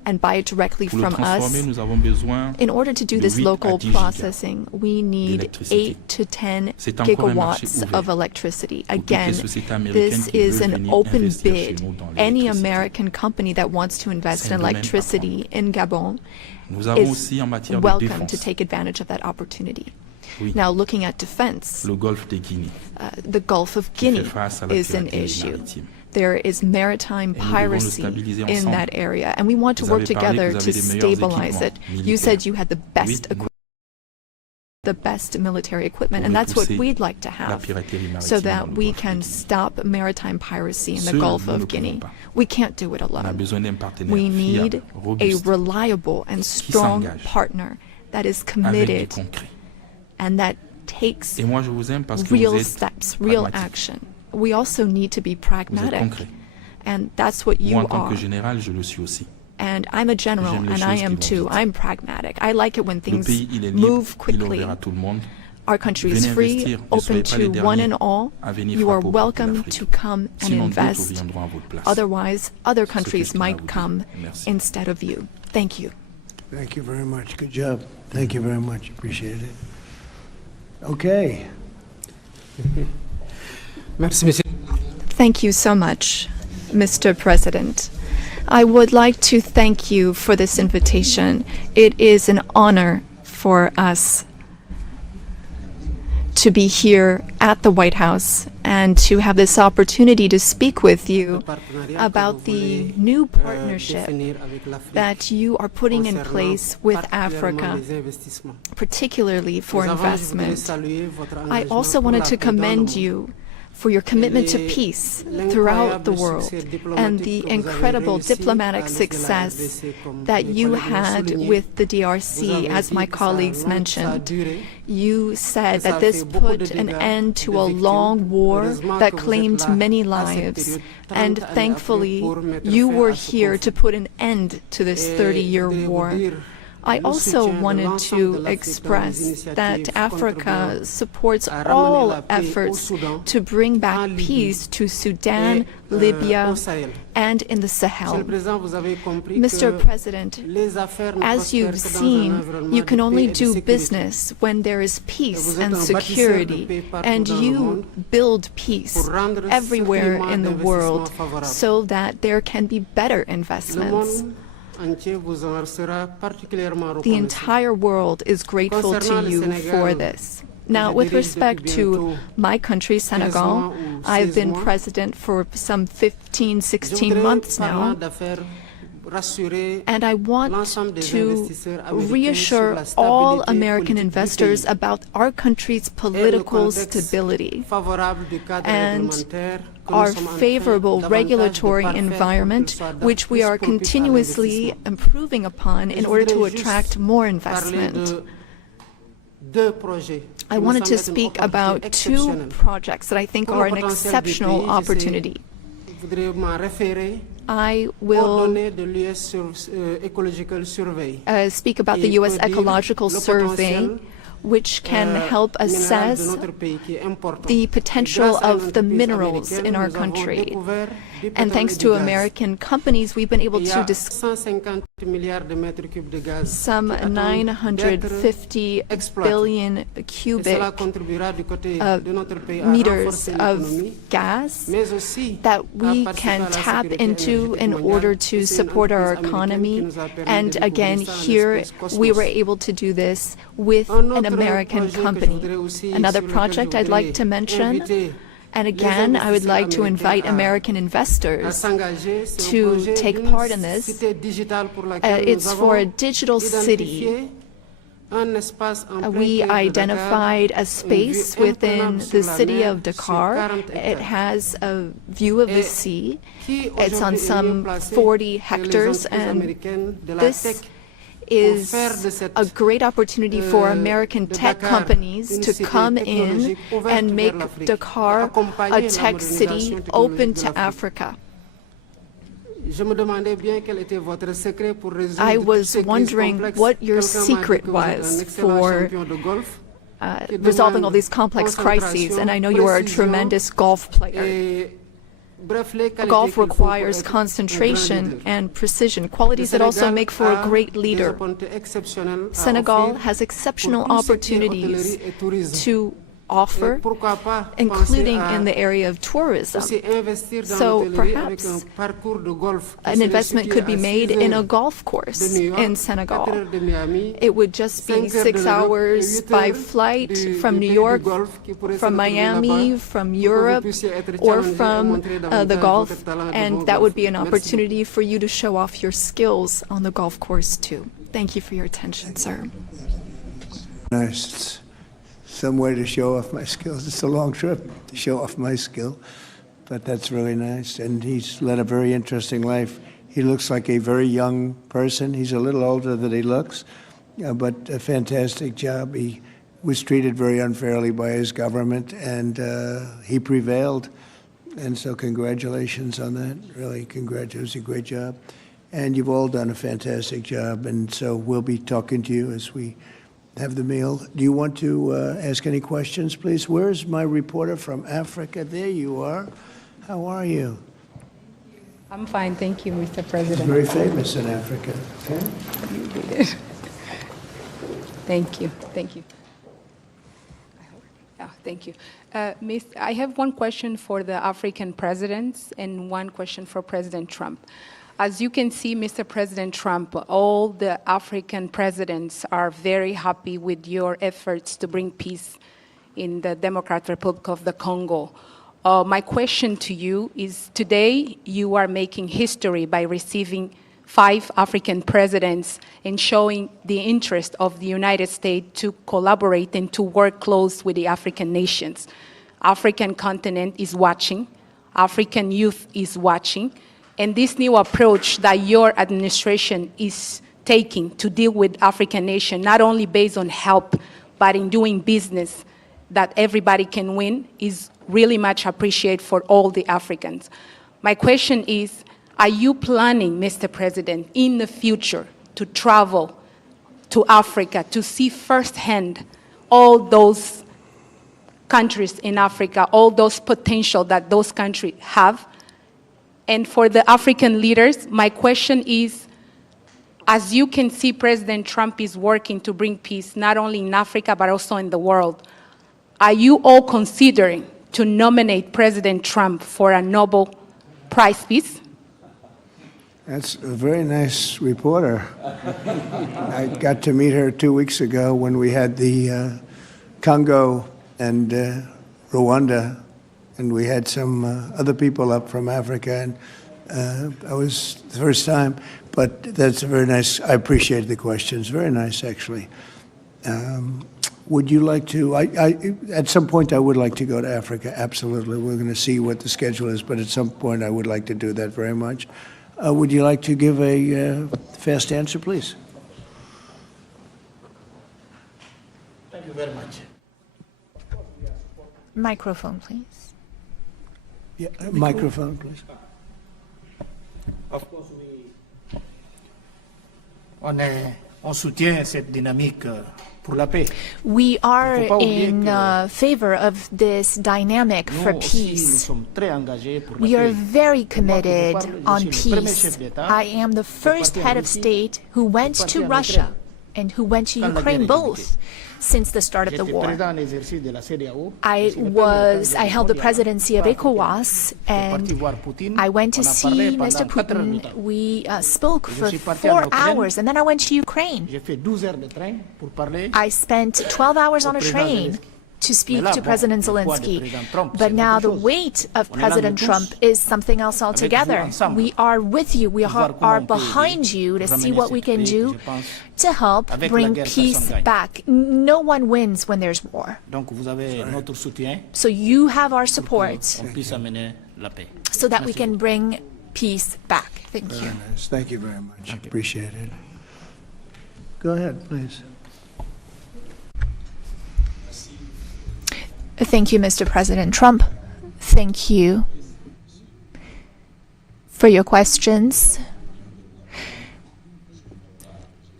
and buy it directly Pour le from transformer, us. nous avons besoin In order to do de this 8 local à 10 processing, we need d'électricité. 8 to 10 C'est encore un marché gigawatts ouvert of electricity. pour toutes Again, les sociétés américaines this qui is veulent an venir open investir chez bid. nous dans Any l'électricité. American company that wants to invest C'est in un domaine electricity in Gabon Nous avons is aussi en matière de welcome to défense take advantage of that opportunity. Oui. Now, looking at defense, le golfe de Guinée the Gulf of qui fait Guinea face à la is an piraterie issue. maritime. There is maritime Et nous devons nous piracy stabiliser in ensemble. that area, and we want to Vous work avez parlé together que vous to avez les meilleurs stabilize it. équipements You said militaires. you had the best Oui, nous the best military equipment, pour and that's what repousser we'd like to la have, piraterie maritime so dans that le we golfe de can Guinée. stop maritime piracy in the Seuls, Gulf nous ne of pouvons Guinea. pas. We can't do it On a alone. besoin d'un partenaire We need fiable, a robuste, reliable and strong s'engage partner that is avec du committed concret. and that takes Et moi, je vous aime parce que real vous êtes steps, real pragmatique. action. We also need to be Vous êtes pragmatic, concret. and that's what Moi, you en tant are. que général, je le suis aussi. And I'm a general, J'aime les and I choses am qui vont too. vite. I'm pragmatic. I like it when Le things pays, il est libre, move il est quickly. ouvert à tout le monde. Our country is Venez free, investir, ne open soyez pas les to one derniers and all. à venir You are frapper aux portes de welcome l'Afrique. to come and Sinon, d'autres invest. viendront à votre place. Otherwise, other Ce que je countries tenais à might vous dire. come Merci. instead of you. Thank you. Thank you very much. Good job. Thank you very much. Appreciate it. Okay. Merci, monsieur. Thank you so much, Mr. President. I would like to thank you for this invitation. It is an honor for us to be here at the White House and to have this opportunity to speak with you about the new partnership that you are putting in place with Africa, particularly for investment. I also wanted to commend you for your commitment to peace throughout the world and the incredible diplomatic success that you had with the DRC, as my colleagues mentioned. You said that this put an end to a long war that claimed many lives, and thankfully you were here to put an end to this 30-year war. I also wanted to express that Africa supports all efforts to bring back peace to Sudan, Libya, and in the Sahel. Mr. President, as you've seen, you can only do business when there is peace and security, and you build peace everywhere in the world so that there can be better investments. The entire world is grateful to you for this. Now, with respect to my country, Senegal, I've been president for some 15, 16 months now, and I want to reassure all American investors about our country's political stability and our favorable regulatory environment, which we are continuously improving upon in order to attract more investment. I wanted to speak about two projects that I think are an exceptional opportunity. I will speak about the U.S. Ecological Survey, which can help assess the potential of the minerals in our country. And thanks to American companies, we've been able to some 950 billion cubic meters of gas that we can tap into in order to support our economy. And again, here we were able to do this with an American company. Another project I'd like to mention, and again, I would like to invite American investors to take part in this. It's for a digital city. We identified a space within the city of Dakar. It has a view of the sea. It's on some 40 hectares, and this is a great opportunity for American tech companies to come in and make Dakar a tech city open to Africa. I was wondering what your secret was for resolving all these complex crises, and I know you are a tremendous golf player. Golf requires concentration and precision, qualities that also make for a great leader. Senegal has exceptional opportunities to offer, including in the area of tourism. So perhaps an investment could be made in a golf course in Senegal. It would just be 6 hours by flight from New York, from Miami, from Europe, or from the Gulf, and that would be an opportunity for you to show off your skills on the golf course too. Thank you for your attention, sir. Nice. Some way to show off my skills. It's a long trip to show off my skill, but that's really nice. And he's led a very interesting life. He looks like a very young person. He's a little older than he looks, but a fantastic job. He was treated very unfairly by his government, and he prevailed. And so congratulations on that. Really, congratulations. It was a great job. And you've all done a fantastic job. And so we'll be talking to you as we have the meal. Do you want to ask any questions, please? Where's my reporter from Africa? There you are. How are you? I'm fine, thank you, Mr. President. Very famous in Africa. Okay. Thank you, thank you. Thank you. I have one question for the African presidents and one question for President Trump. As you can see, Mr. President Trump, all the African presidents are very happy with your efforts to bring peace in the Democratic Republic of the Congo. My question to you is, today you are making history by receiving 5 African presidents and showing the interest of the United States to collaborate and to work close with the African nations. African continent is watching, African youth is watching, and this new approach that your administration is taking to deal with African nations, not only based on help, but in doing business that everybody can win, is really much appreciated for all the Africans. My question is, are you planning, Mr. President, in the future to travel to Africa to see firsthand all those countries in Africa, all those potential that those countries have? And for the African leaders, my question is, as you can see, President Trump is working to bring peace not only in Africa but also in the world. Are you all considering to nominate President Trump for a Nobel Prize Peace? That's a very nice reporter. I got to meet her 2 weeks ago when we had the Congo and Rwanda, and we had some other people up from Africa, and that was the first time. But that's a very nice, I appreciate the questions. Very nice, actually. Would you like to, at some point I would like to go to Africa, absolutely. We're going to see what the schedule is, but at some point I would like to do that very much. Would you like to give a fast answer, please? Thank you very much. Microphone, please. Yeah, microphone, please. Of course, on soutient cette dynamique pour la paix. We are in favor of this dynamic for peace. We are very committed on peace. I am the first head of state who went to Russia and who went to Ukraine, both since the start of the war. I held the presidency of ECOWAS, and I went to see Mr. Putin. We spoke for 4 hours, and then I went to Ukraine. I spent 12 hours on a train to speak to President Zelensky. But now the weight of President Trump is something else altogether. We are with you. We are behind you to see what we can do to help bring peace back. No one wins when there's war. So you have our support so that we can bring peace back. Thank you. Very nice. Thank you very much. Appreciate it. Go ahead, please. Thank you, Mr. President Trump. Thank you for your questions.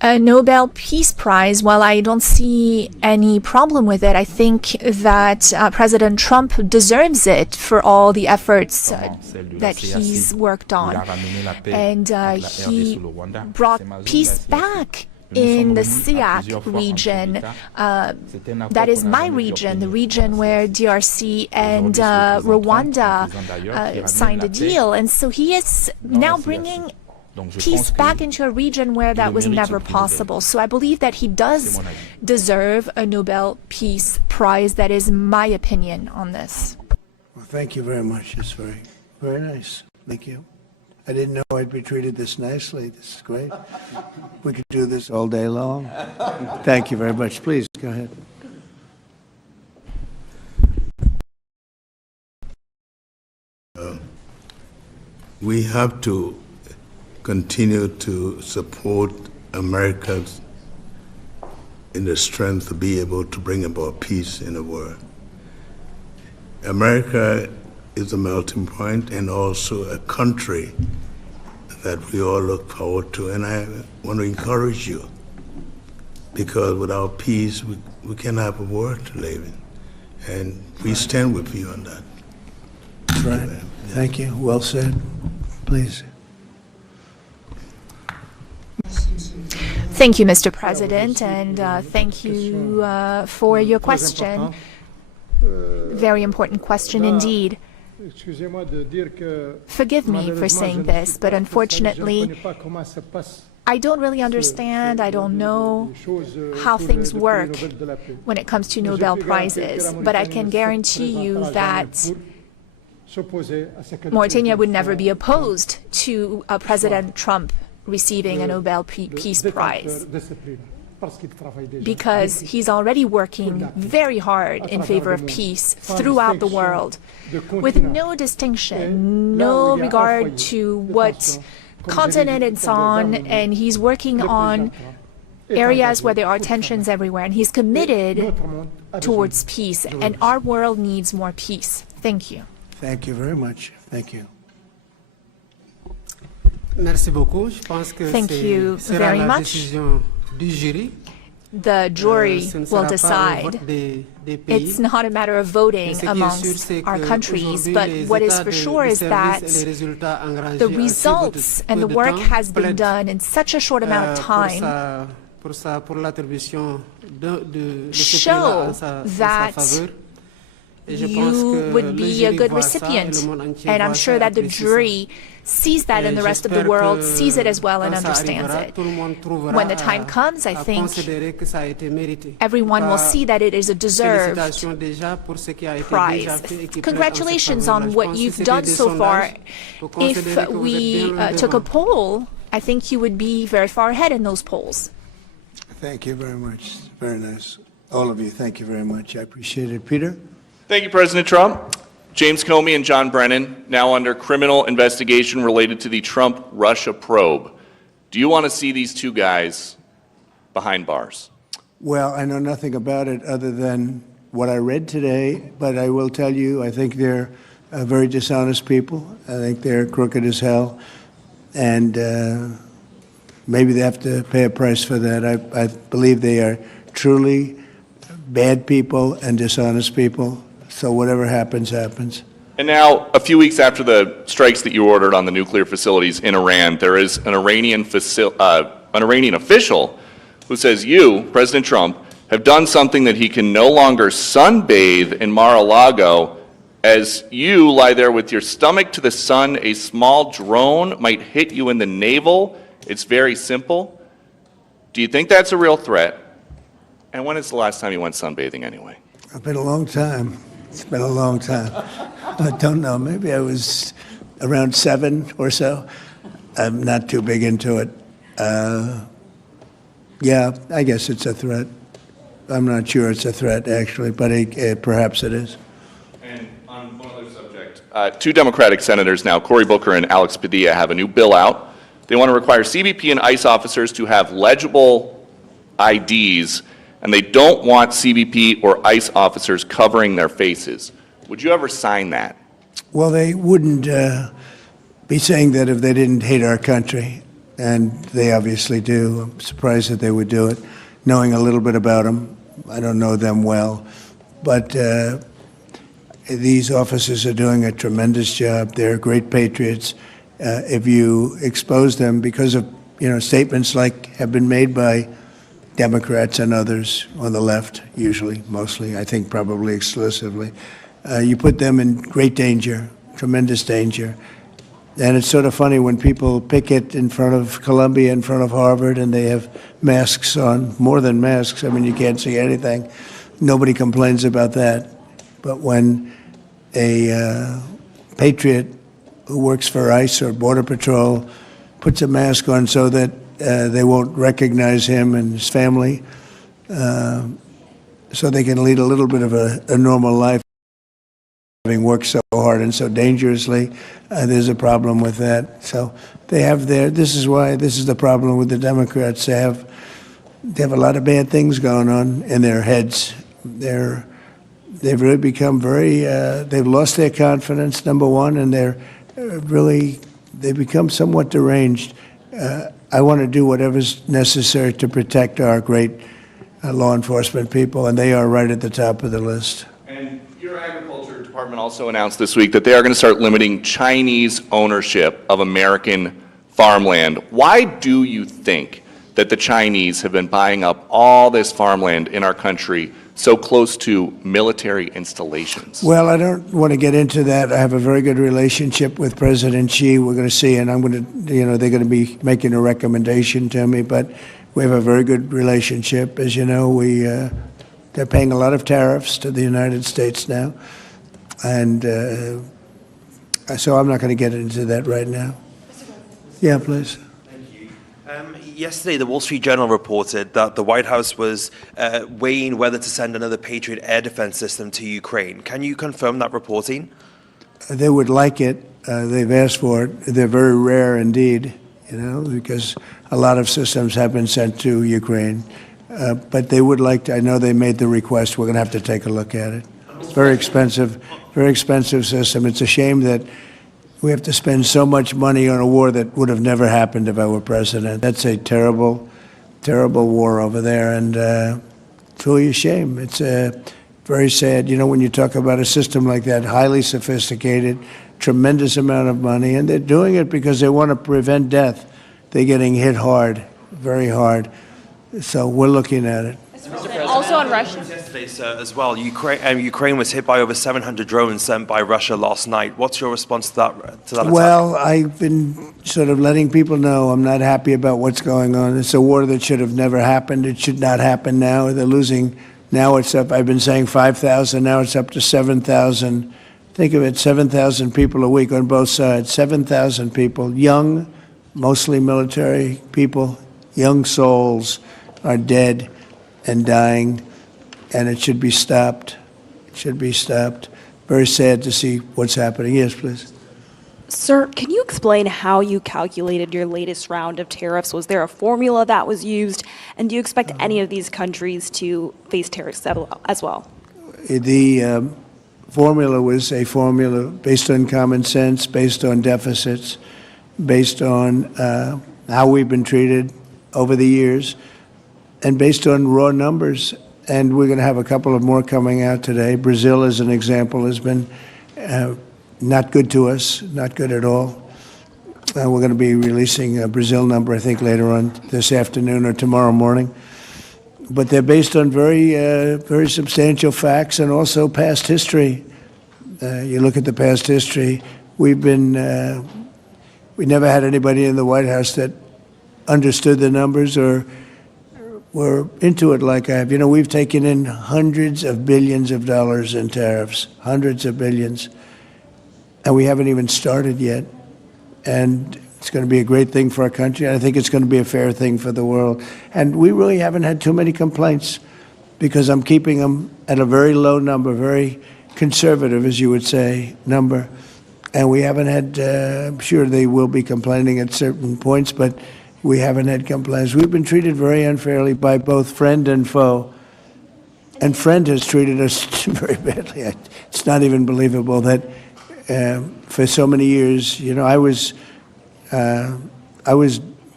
a Nobel Peace Prize, well, I don't see any problem with it. I think that President Trump deserves it for all the efforts that he's worked on. And he brought peace back in the SEAC region. That is my region, the region where DRC and Rwanda signed a deal. And so he is now bringing peace back into a region where that was never possible. So I believe that he does deserve a Nobel Peace Prize. That is my opinion on this. Well, thank you very much. It's very, very nice. Thank you. I didn't know I'd be treated this nicely. This is great. We could do this all day long. Thank you very much. Please, go ahead. We have to continue to support America's in the strength to be able to bring about peace in the world. America is a melting point and also a country that we all look forward to. And I want to encourage you, because without peace, we can't have a world to live in. And we stand with you on that. That's right. Thank you. Well said. Please. Thank you, Mr. President, and thank you for your question. Very important question indeed. Forgive me for saying this, but unfortunately, I don't really understand, I don't know how things work when it comes to Nobel Prizes, but I can guarantee you that Mauritania would never be opposed to President Trump receiving a Nobel Peace Prize, because he's already working very hard in favor of peace throughout the world, with no distinction, no regard to what continent it's on, and he's working on areas where there are tensions everywhere, and he's committed towards peace, and our world needs more peace. Thank you. Thank you very much. Thank you. Thank you very much. The jury will decide. It's not a matter of voting amongst our countries, but what is for sure is that the results and the work has been done in such a short amount of time show that you would be a good recipient. And I'm sure that the jury sees that, and the rest of the world sees it as well and understands it. When the time comes, I think everyone will see that it is a deserved prize. Congratulations on what you've done so far. If we took a poll, I think you would be very far ahead in those polls. Thank you very much. Very nice. All of you, thank you very much. I appreciate it. Peter? Thank you, President Trump. James Comey and John Brennan, now under criminal investigation related to the Trump-Russia probe. Do you want to see these two guys behind bars? Well, I know nothing about it other than what I read today, but I will tell you, I think they're very dishonest people. I think they're crooked as hell, and maybe they have to pay a price for that. I believe they are truly bad people and dishonest people. So whatever happens, happens. And now, a few weeks after the strikes that you ordered on the nuclear facilities in Iran, there is an Iranian official who says you, President Trump, have done something that he can no longer sunbathe in Mar-a-Lago. As you lie there with your stomach to the sun, a small drone might hit you in the navel. It's very simple. Do you think that's a real threat? And when is the last time you went sunbathing anyway? It's been a long time. It's been a long time. I don't know. Maybe I was around 7 or so. I'm not too big into it. Yeah, I guess it's a threat. I'm not sure it's a threat, actually, but perhaps it is. And on one other subject, two Democratic senators now, Cory Booker and Alex Padilla, have a new bill out. They want to require CBP and ICE officers to have legible IDs, and they don't want CBP or ICE officers covering their faces. Would you ever sign that? Well, they wouldn't be saying that if they didn't hate our country. and they obviously do. I'm surprised that they would do it, knowing a little bit about them. I don't know them well, but these officers are doing a tremendous job. They're great patriots. If you expose them because of statements like have been made by Democrats and others on the left, usually, mostly, I think probably exclusively, you put them in great danger, tremendous danger. And it's sort of funny when people picket in front of Columbia, in front of Harvard, and they have masks on, more than masks. I mean, you can't see anything. Nobody complains about that. But when a patriot who works for ICE or Border Patrol puts a mask on so that they won't recognize him and his family, so they can lead a little bit of a normal life, having worked so hard and so dangerously, there's a problem with that. So they have this is the problem with the Democrats. They have a lot of bad things going on in their heads. They've really become they've lost their confidence, number one, and they've become somewhat deranged. I want to do whatever's necessary to protect our great law enforcement people, and they are right at the top of the list. And your agriculture department also announced this week that they are going to start limiting Chinese ownership of American farmland. Why do you think that the Chinese have been buying up all this farmland in our country so close to military installations? Well, I don't want to get into that. I have a very good relationship with President Xi. We're going to see, and I'm going to, they're going to be making a recommendation to me, but we have a very good relationship. As you know, they're paying a lot of tariffs to the United States now, and so I'm not going to get into that right now. Yeah, please. Yesterday, the Wall Street Journal reported that the White House was weighing whether to send another Patriot air defense system to Ukraine. Can you confirm that reporting? They would like it. They've asked for it. They're very rare indeed, because a lot of systems have been sent to Ukraine. But they would like to. I know they made the request. We're going to have to take a look at it. It's very expensive system. It's a shame that we have to spend so much money on a war that would have never happened if I were president. That's a terrible, terrible war over there, and it's really a shame. It's very sad. When you talk about a system like that, highly sophisticated, tremendous amount of money, and they're doing it because they want to prevent death. They're getting hit hard, very hard. So we're looking at it. Also on Russia. Yesterday, sir, as well, Ukraine was hit by over 700 drones sent by Russia last night. What's your response to that attack? Well, I've been sort of letting people know I'm not happy about what's going on. It's a war that should have never happened. It should not happen now. They're losing. Now it's up. I've been saying 5,000. Now it's up to 7,000. Think of it, 7,000 people a week on both sides. 7,000 people, young, mostly military people, young souls are dead and dying, and it should be stopped. It should be stopped. Very sad to see what's happening. Yes, please. Sir, can you explain how you calculated your latest round of tariffs? Was there a formula that was used? And do you expect any of these countries to face tariffs as well? The formula was a formula based on common sense, based on deficits, based on how we've been treated over the years, and based on raw numbers. And we're going to have a couple of more coming out today. Brazil, as an example, has been not good to us, not good at all. We're going to be releasing a Brazil number, I think, later on this afternoon or tomorrow morning. But they're based on very substantial facts and also past history. You look at the past history, we never had anybody in the White House that understood the numbers or were into it like I have. We've taken in hundreds of billions of dollars in tariffs, hundreds of billions, and we haven't even started yet. And it's going to be a great thing for our country. I think it's going to be a fair thing for the world. And we really haven't had too many complaints because I'm keeping them at a very low number, very conservative, as you would say, number. And we haven't had, I'm sure they will be complaining at certain points, but we haven't had complaints. We've been treated very unfairly by both friend and foe. And friend has treated us very badly. It's not even believable that for so many years, I was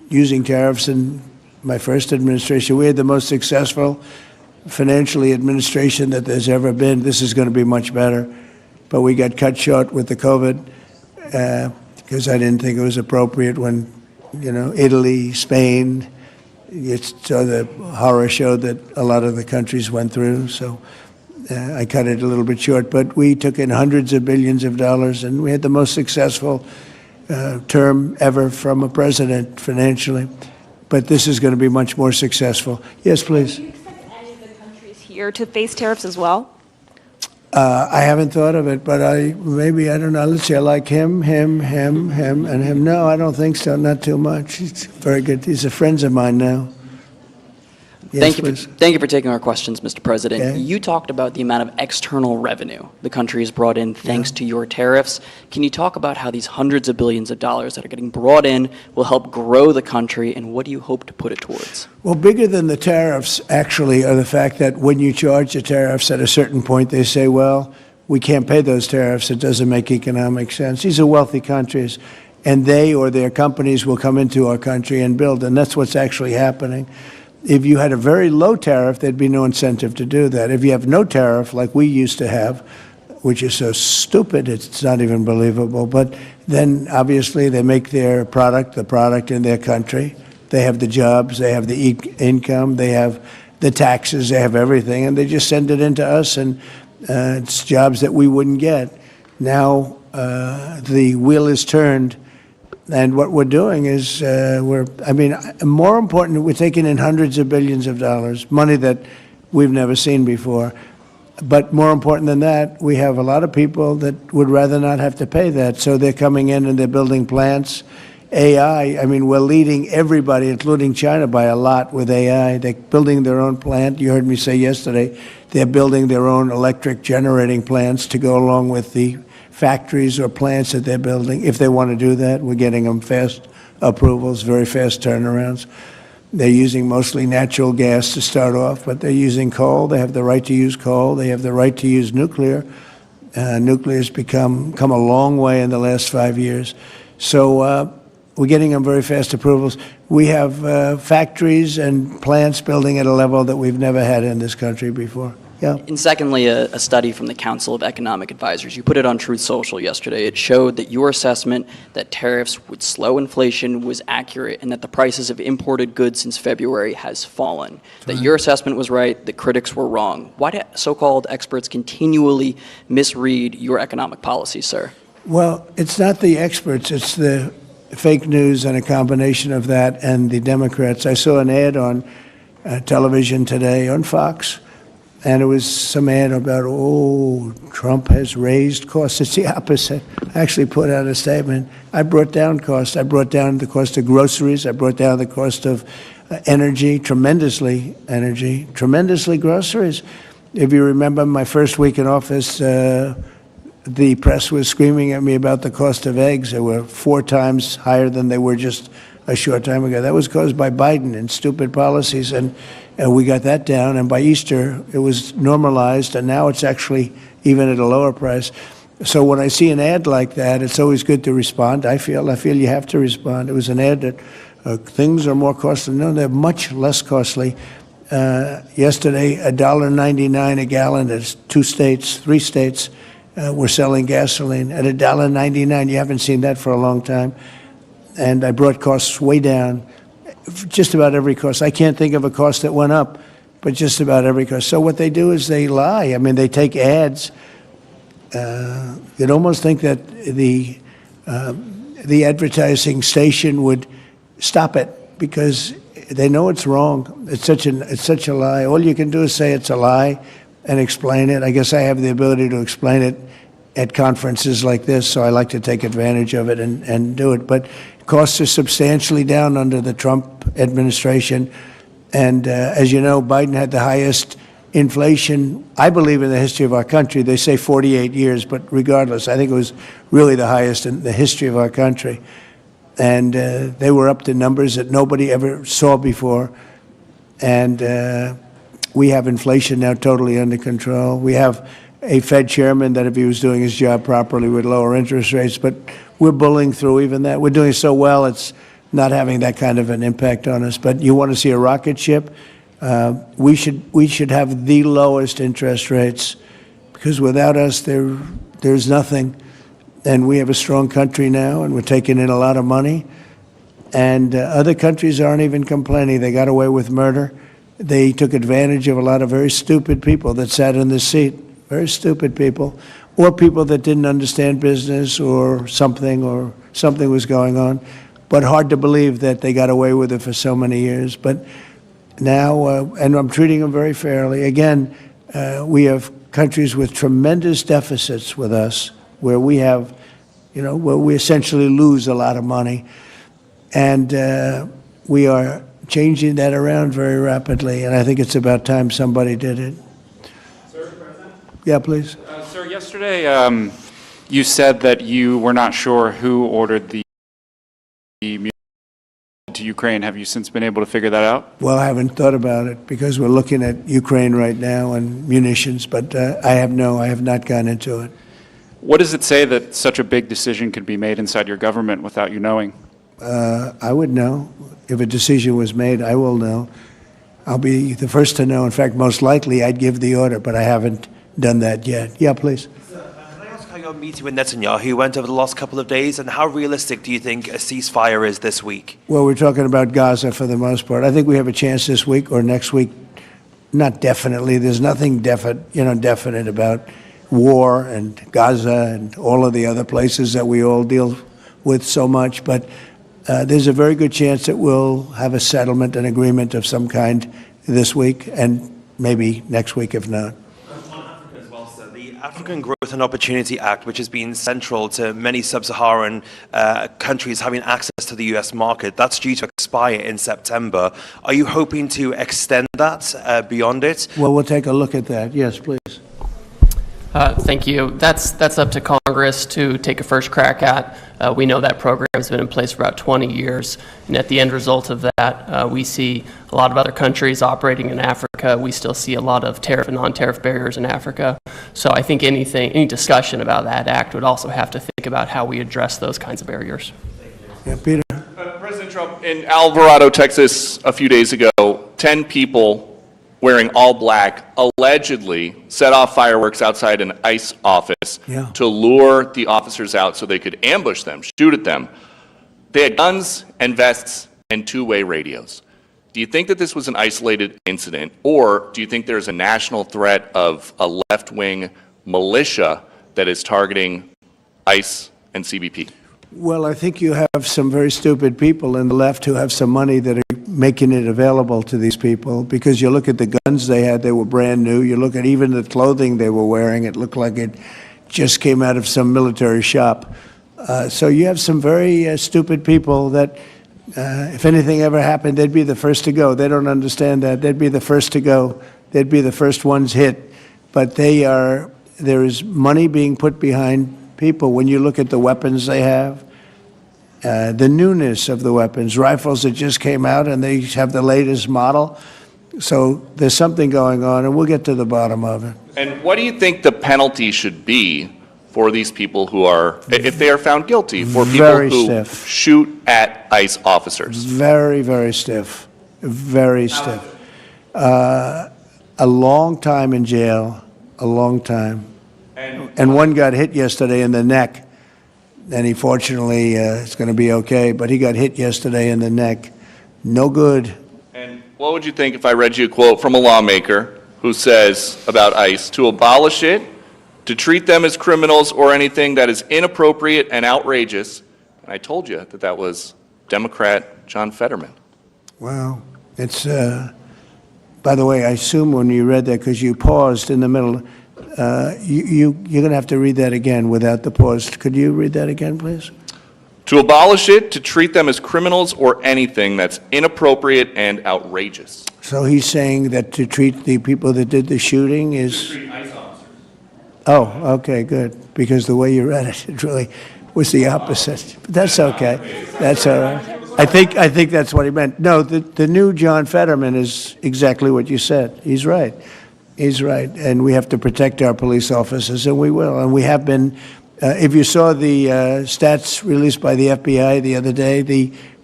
using tariffs in my first administration. We had the most successful financially administration that there's ever been. This is going to be much better. But we got cut short with the COVID because I didn't think it was appropriate when, Italy, Spain, so the horror show that a lot of the countries went through. So I cut it a little bit short. But we took in hundreds of billions of dollars, and we had the most successful term ever from a president financially. But this is going to be much more successful. Yes, please. Do you expect any of the countries here to face tariffs as well? I haven't thought of it, but I don't know. Let's see, I like him, and him. No, I don't think so, not too much. It's very good. These are friends of mine now. Yes, Thank you for taking our questions, Mr. President. Okay. You talked about the amount of external revenue the country has brought in thanks to your tariffs. Can you talk about how these hundreds of billions of dollars that are getting brought in will help grow the country, and what do you hope to put it towards? Well, bigger than the tariffs, actually, are the fact that when you charge the tariffs at a certain point, they say, well, we can't pay those tariffs. It doesn't make economic sense. These are wealthy countries, and they or their companies will come into our country and build, and that's what's actually happening. If you had a very low tariff, there'd be no incentive to do that. If you have no tariff, like we used to have, which is so stupid, it's not even believable, but then obviously they make their product, the product in their country. They have the jobs, they have the income, they have the taxes, they have everything, and they just send it into us, and it's jobs that we wouldn't get. Now the wheel is turned. And what we're doing is, more important, we're taking in hundreds of billions of dollars, money that we've never seen before. But more important than that, we have a lot of people that would rather not have to pay that. So they're coming in and they're building plants. AI, we're leading everybody, including China, by a lot with AI. They're building their own plant. You heard me say yesterday, they're building their own electric generating plants to go along with the factories or plants that they're building. If they want to do that, we're getting them fast approvals, very fast turnarounds. They're using mostly natural gas to start off, but they're using coal. They have the right to use coal. They have the right to use nuclear. Nuclear's come a long way in the last 5 years. So we're getting them very fast approvals. We have factories and plants building at a level that we've never had in this country before. Yeah. And secondly, a study from the Council of Economic Advisors. You put it on Truth Social yesterday. It showed that your assessment that tariffs would slow inflation was accurate, and that the prices of imported goods since February has fallen. That your assessment was right, the critics were wrong. Why do so-called experts continually misread your economic policy, sir? Well, it's not the experts, it's the fake news and a combination of that and the Democrats. I saw an ad on television today on Fox, and it was some ad about, Trump has raised costs. It's the opposite. I actually put out a statement. I brought down costs. I brought down the cost of groceries. I brought down the cost of energy, tremendously groceries. If you remember my first week in office, the press was screaming at me about the cost of eggs. They were 4 times higher than they were just a short time ago. That was caused by Biden and stupid policies, and we got that down. And by Easter, it was normalized, and now it's actually even at a lower price. So when I see an ad like that, it's always good to respond. I feel you have to respond. It was an ad that things are more costly. No, they're much less costly. Yesterday, $1.99 a gallon. There's 3 states were selling gasoline at $1.99. You haven't seen that for a long time. And I brought costs way down, just about every cost. I can't think of a cost that went up, but just about every cost. So what they do is they lie. They take ads. You'd almost think that the advertising station would stop it because they know it's wrong. It's such a lie. All you can do is say it's a lie and explain it. I guess I have the ability to explain it at conferences like this, so I like to take advantage of it and do it. But costs are substantially down under the Trump administration. And as you know, Biden had the highest inflation, I believe, in the history of our country. They say 48 years, but regardless, I think it was really the highest in the history of our country. And they were up to numbers that nobody ever saw before. And we have inflation now totally under control. We have a Fed chairman that, if he was doing his job properly, would lower interest rates. But we're bullying through even that. We're doing so well, it's not having that kind of an impact on us. But you want to see a rocket ship? We should have the lowest interest rates, because without us, there's nothing. And we have a strong country now, and we're taking in a lot of money. And other countries aren't even complaining. They got away with murder. They took advantage of a lot of very stupid people that sat in the seat, very stupid people, or people that didn't understand business or something was going on. But hard to believe that they got away with it for so many years. But now, and I'm treating them very fairly. Again, we have countries with tremendous deficits with us, where we have, where we essentially lose a lot of money. And we are changing that around very rapidly, and I think it's about time somebody did it. Sir, President? Yeah, please. Sir, yesterday you said that you were not sure who ordered the munitions to Ukraine. Have you since been able to figure that out? Well, I haven't thought about it, because we're looking at Ukraine right now and munitions, but I have not gone into it. What does it say that such a big decision could be made inside your government without you knowing? I would know. If a decision was made, I will know. I'll be the first to know. In fact, most likely I'd give the order, but I haven't done that yet. Yeah, please. Can I ask how your meeting with Netanyahu went over the last couple of days, and how realistic do you think a ceasefire is this week? Well, we're talking about Gaza for the most part. I think we have a chance this week or next week. Not definitely. There's nothing definite about war and Gaza and all of the other places that we all deal with so much, but there's a very good chance that we'll have a settlement, an agreement of some kind this week, and maybe next week if not. On Africa as well, sir, the African Growth and Opportunity Act, which has been central to many sub-Saharan countries having access to the US market, that's due to expire in September. Are you hoping to extend that beyond it? Well, we'll take a look at that. Yes, please. Thank you. That's up to Congress to take a first crack at. We know that program has been in place for about 20 years, and at the end result of that, we see a lot of other countries operating in Africa. We still see a lot of tariff and non-tariff barriers in Africa. So I think any discussion about that act would also have to think about how we address those kinds of barriers. Yeah, Peter. President Trump, in Alvarado, Texas, a few days ago, 10 people wearing all black allegedly set off fireworks outside an ICE office to lure the officers out so they could ambush them, shoot at them. They had guns and vests and two-way radios. Do you think that this was an isolated incident, or do you think there's a national threat of a left-wing militia that is targeting ICE and CBP? Well, I think you have some very stupid people in the left who have some money that are making it available to these people, because you look at the guns they had, they were brand new. You look at even the clothing they were wearing, it looked like it just came out of some military shop. So you have some very stupid people that, if anything ever happened, they'd be the first to go. They don't understand that. They'd be the first to go. They'd be the first ones hit. But there is money being put behind people. When you look at the weapons they have, the newness of the weapons, rifles that just came out and they have the latest model. So there's something going on, and we'll get to the bottom of it. And what do you think the penalty should be for these people who are, if they are found guilty, for people who shoot at ICE officers? Very, very stiff. Very stiff. A long time in jail, a long time. And one got hit yesterday in the neck, and he fortunately is going to be okay, but he got hit yesterday in the neck. No good. And what would you think if I read you a quote from a lawmaker who says about ICE, to abolish it, to treat them as criminals or anything that is inappropriate and outrageous? And I told you that that was Democrat John Fetterman. Wow. It's, by the way, I assume when you read that, because you paused in the middle, you're going to have to read that again without the pause. Could you read that again, please? To abolish it, to treat them as criminals or anything that's inappropriate and outrageous. So he's saying that to treat the people that did the shooting is... To treat ICE officers. Oh, okay, good. Because the way you read it, it really was the opposite. But that's okay. That's all right. I think that's what he meant. No, the new John Fetterman is exactly what you said. He's right. He's right. And we have to protect our police officers, and we will. And we have been... if you saw the stats released by the FBI the other day, the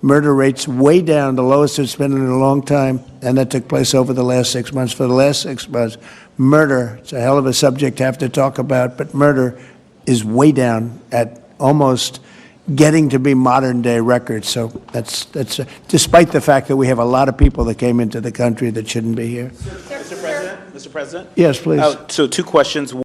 Murder rates way down, the lowest it's been in a long time, and that took place over the last 6 months. For the last 6 months, murder, it's a hell of a subject to have to talk about, but murder is way down at almost getting to be modern-day records. So that's despite the fact that we have a lot of people that came into the country that shouldn't be here. Mr. President? Yes, please. So 2 questions.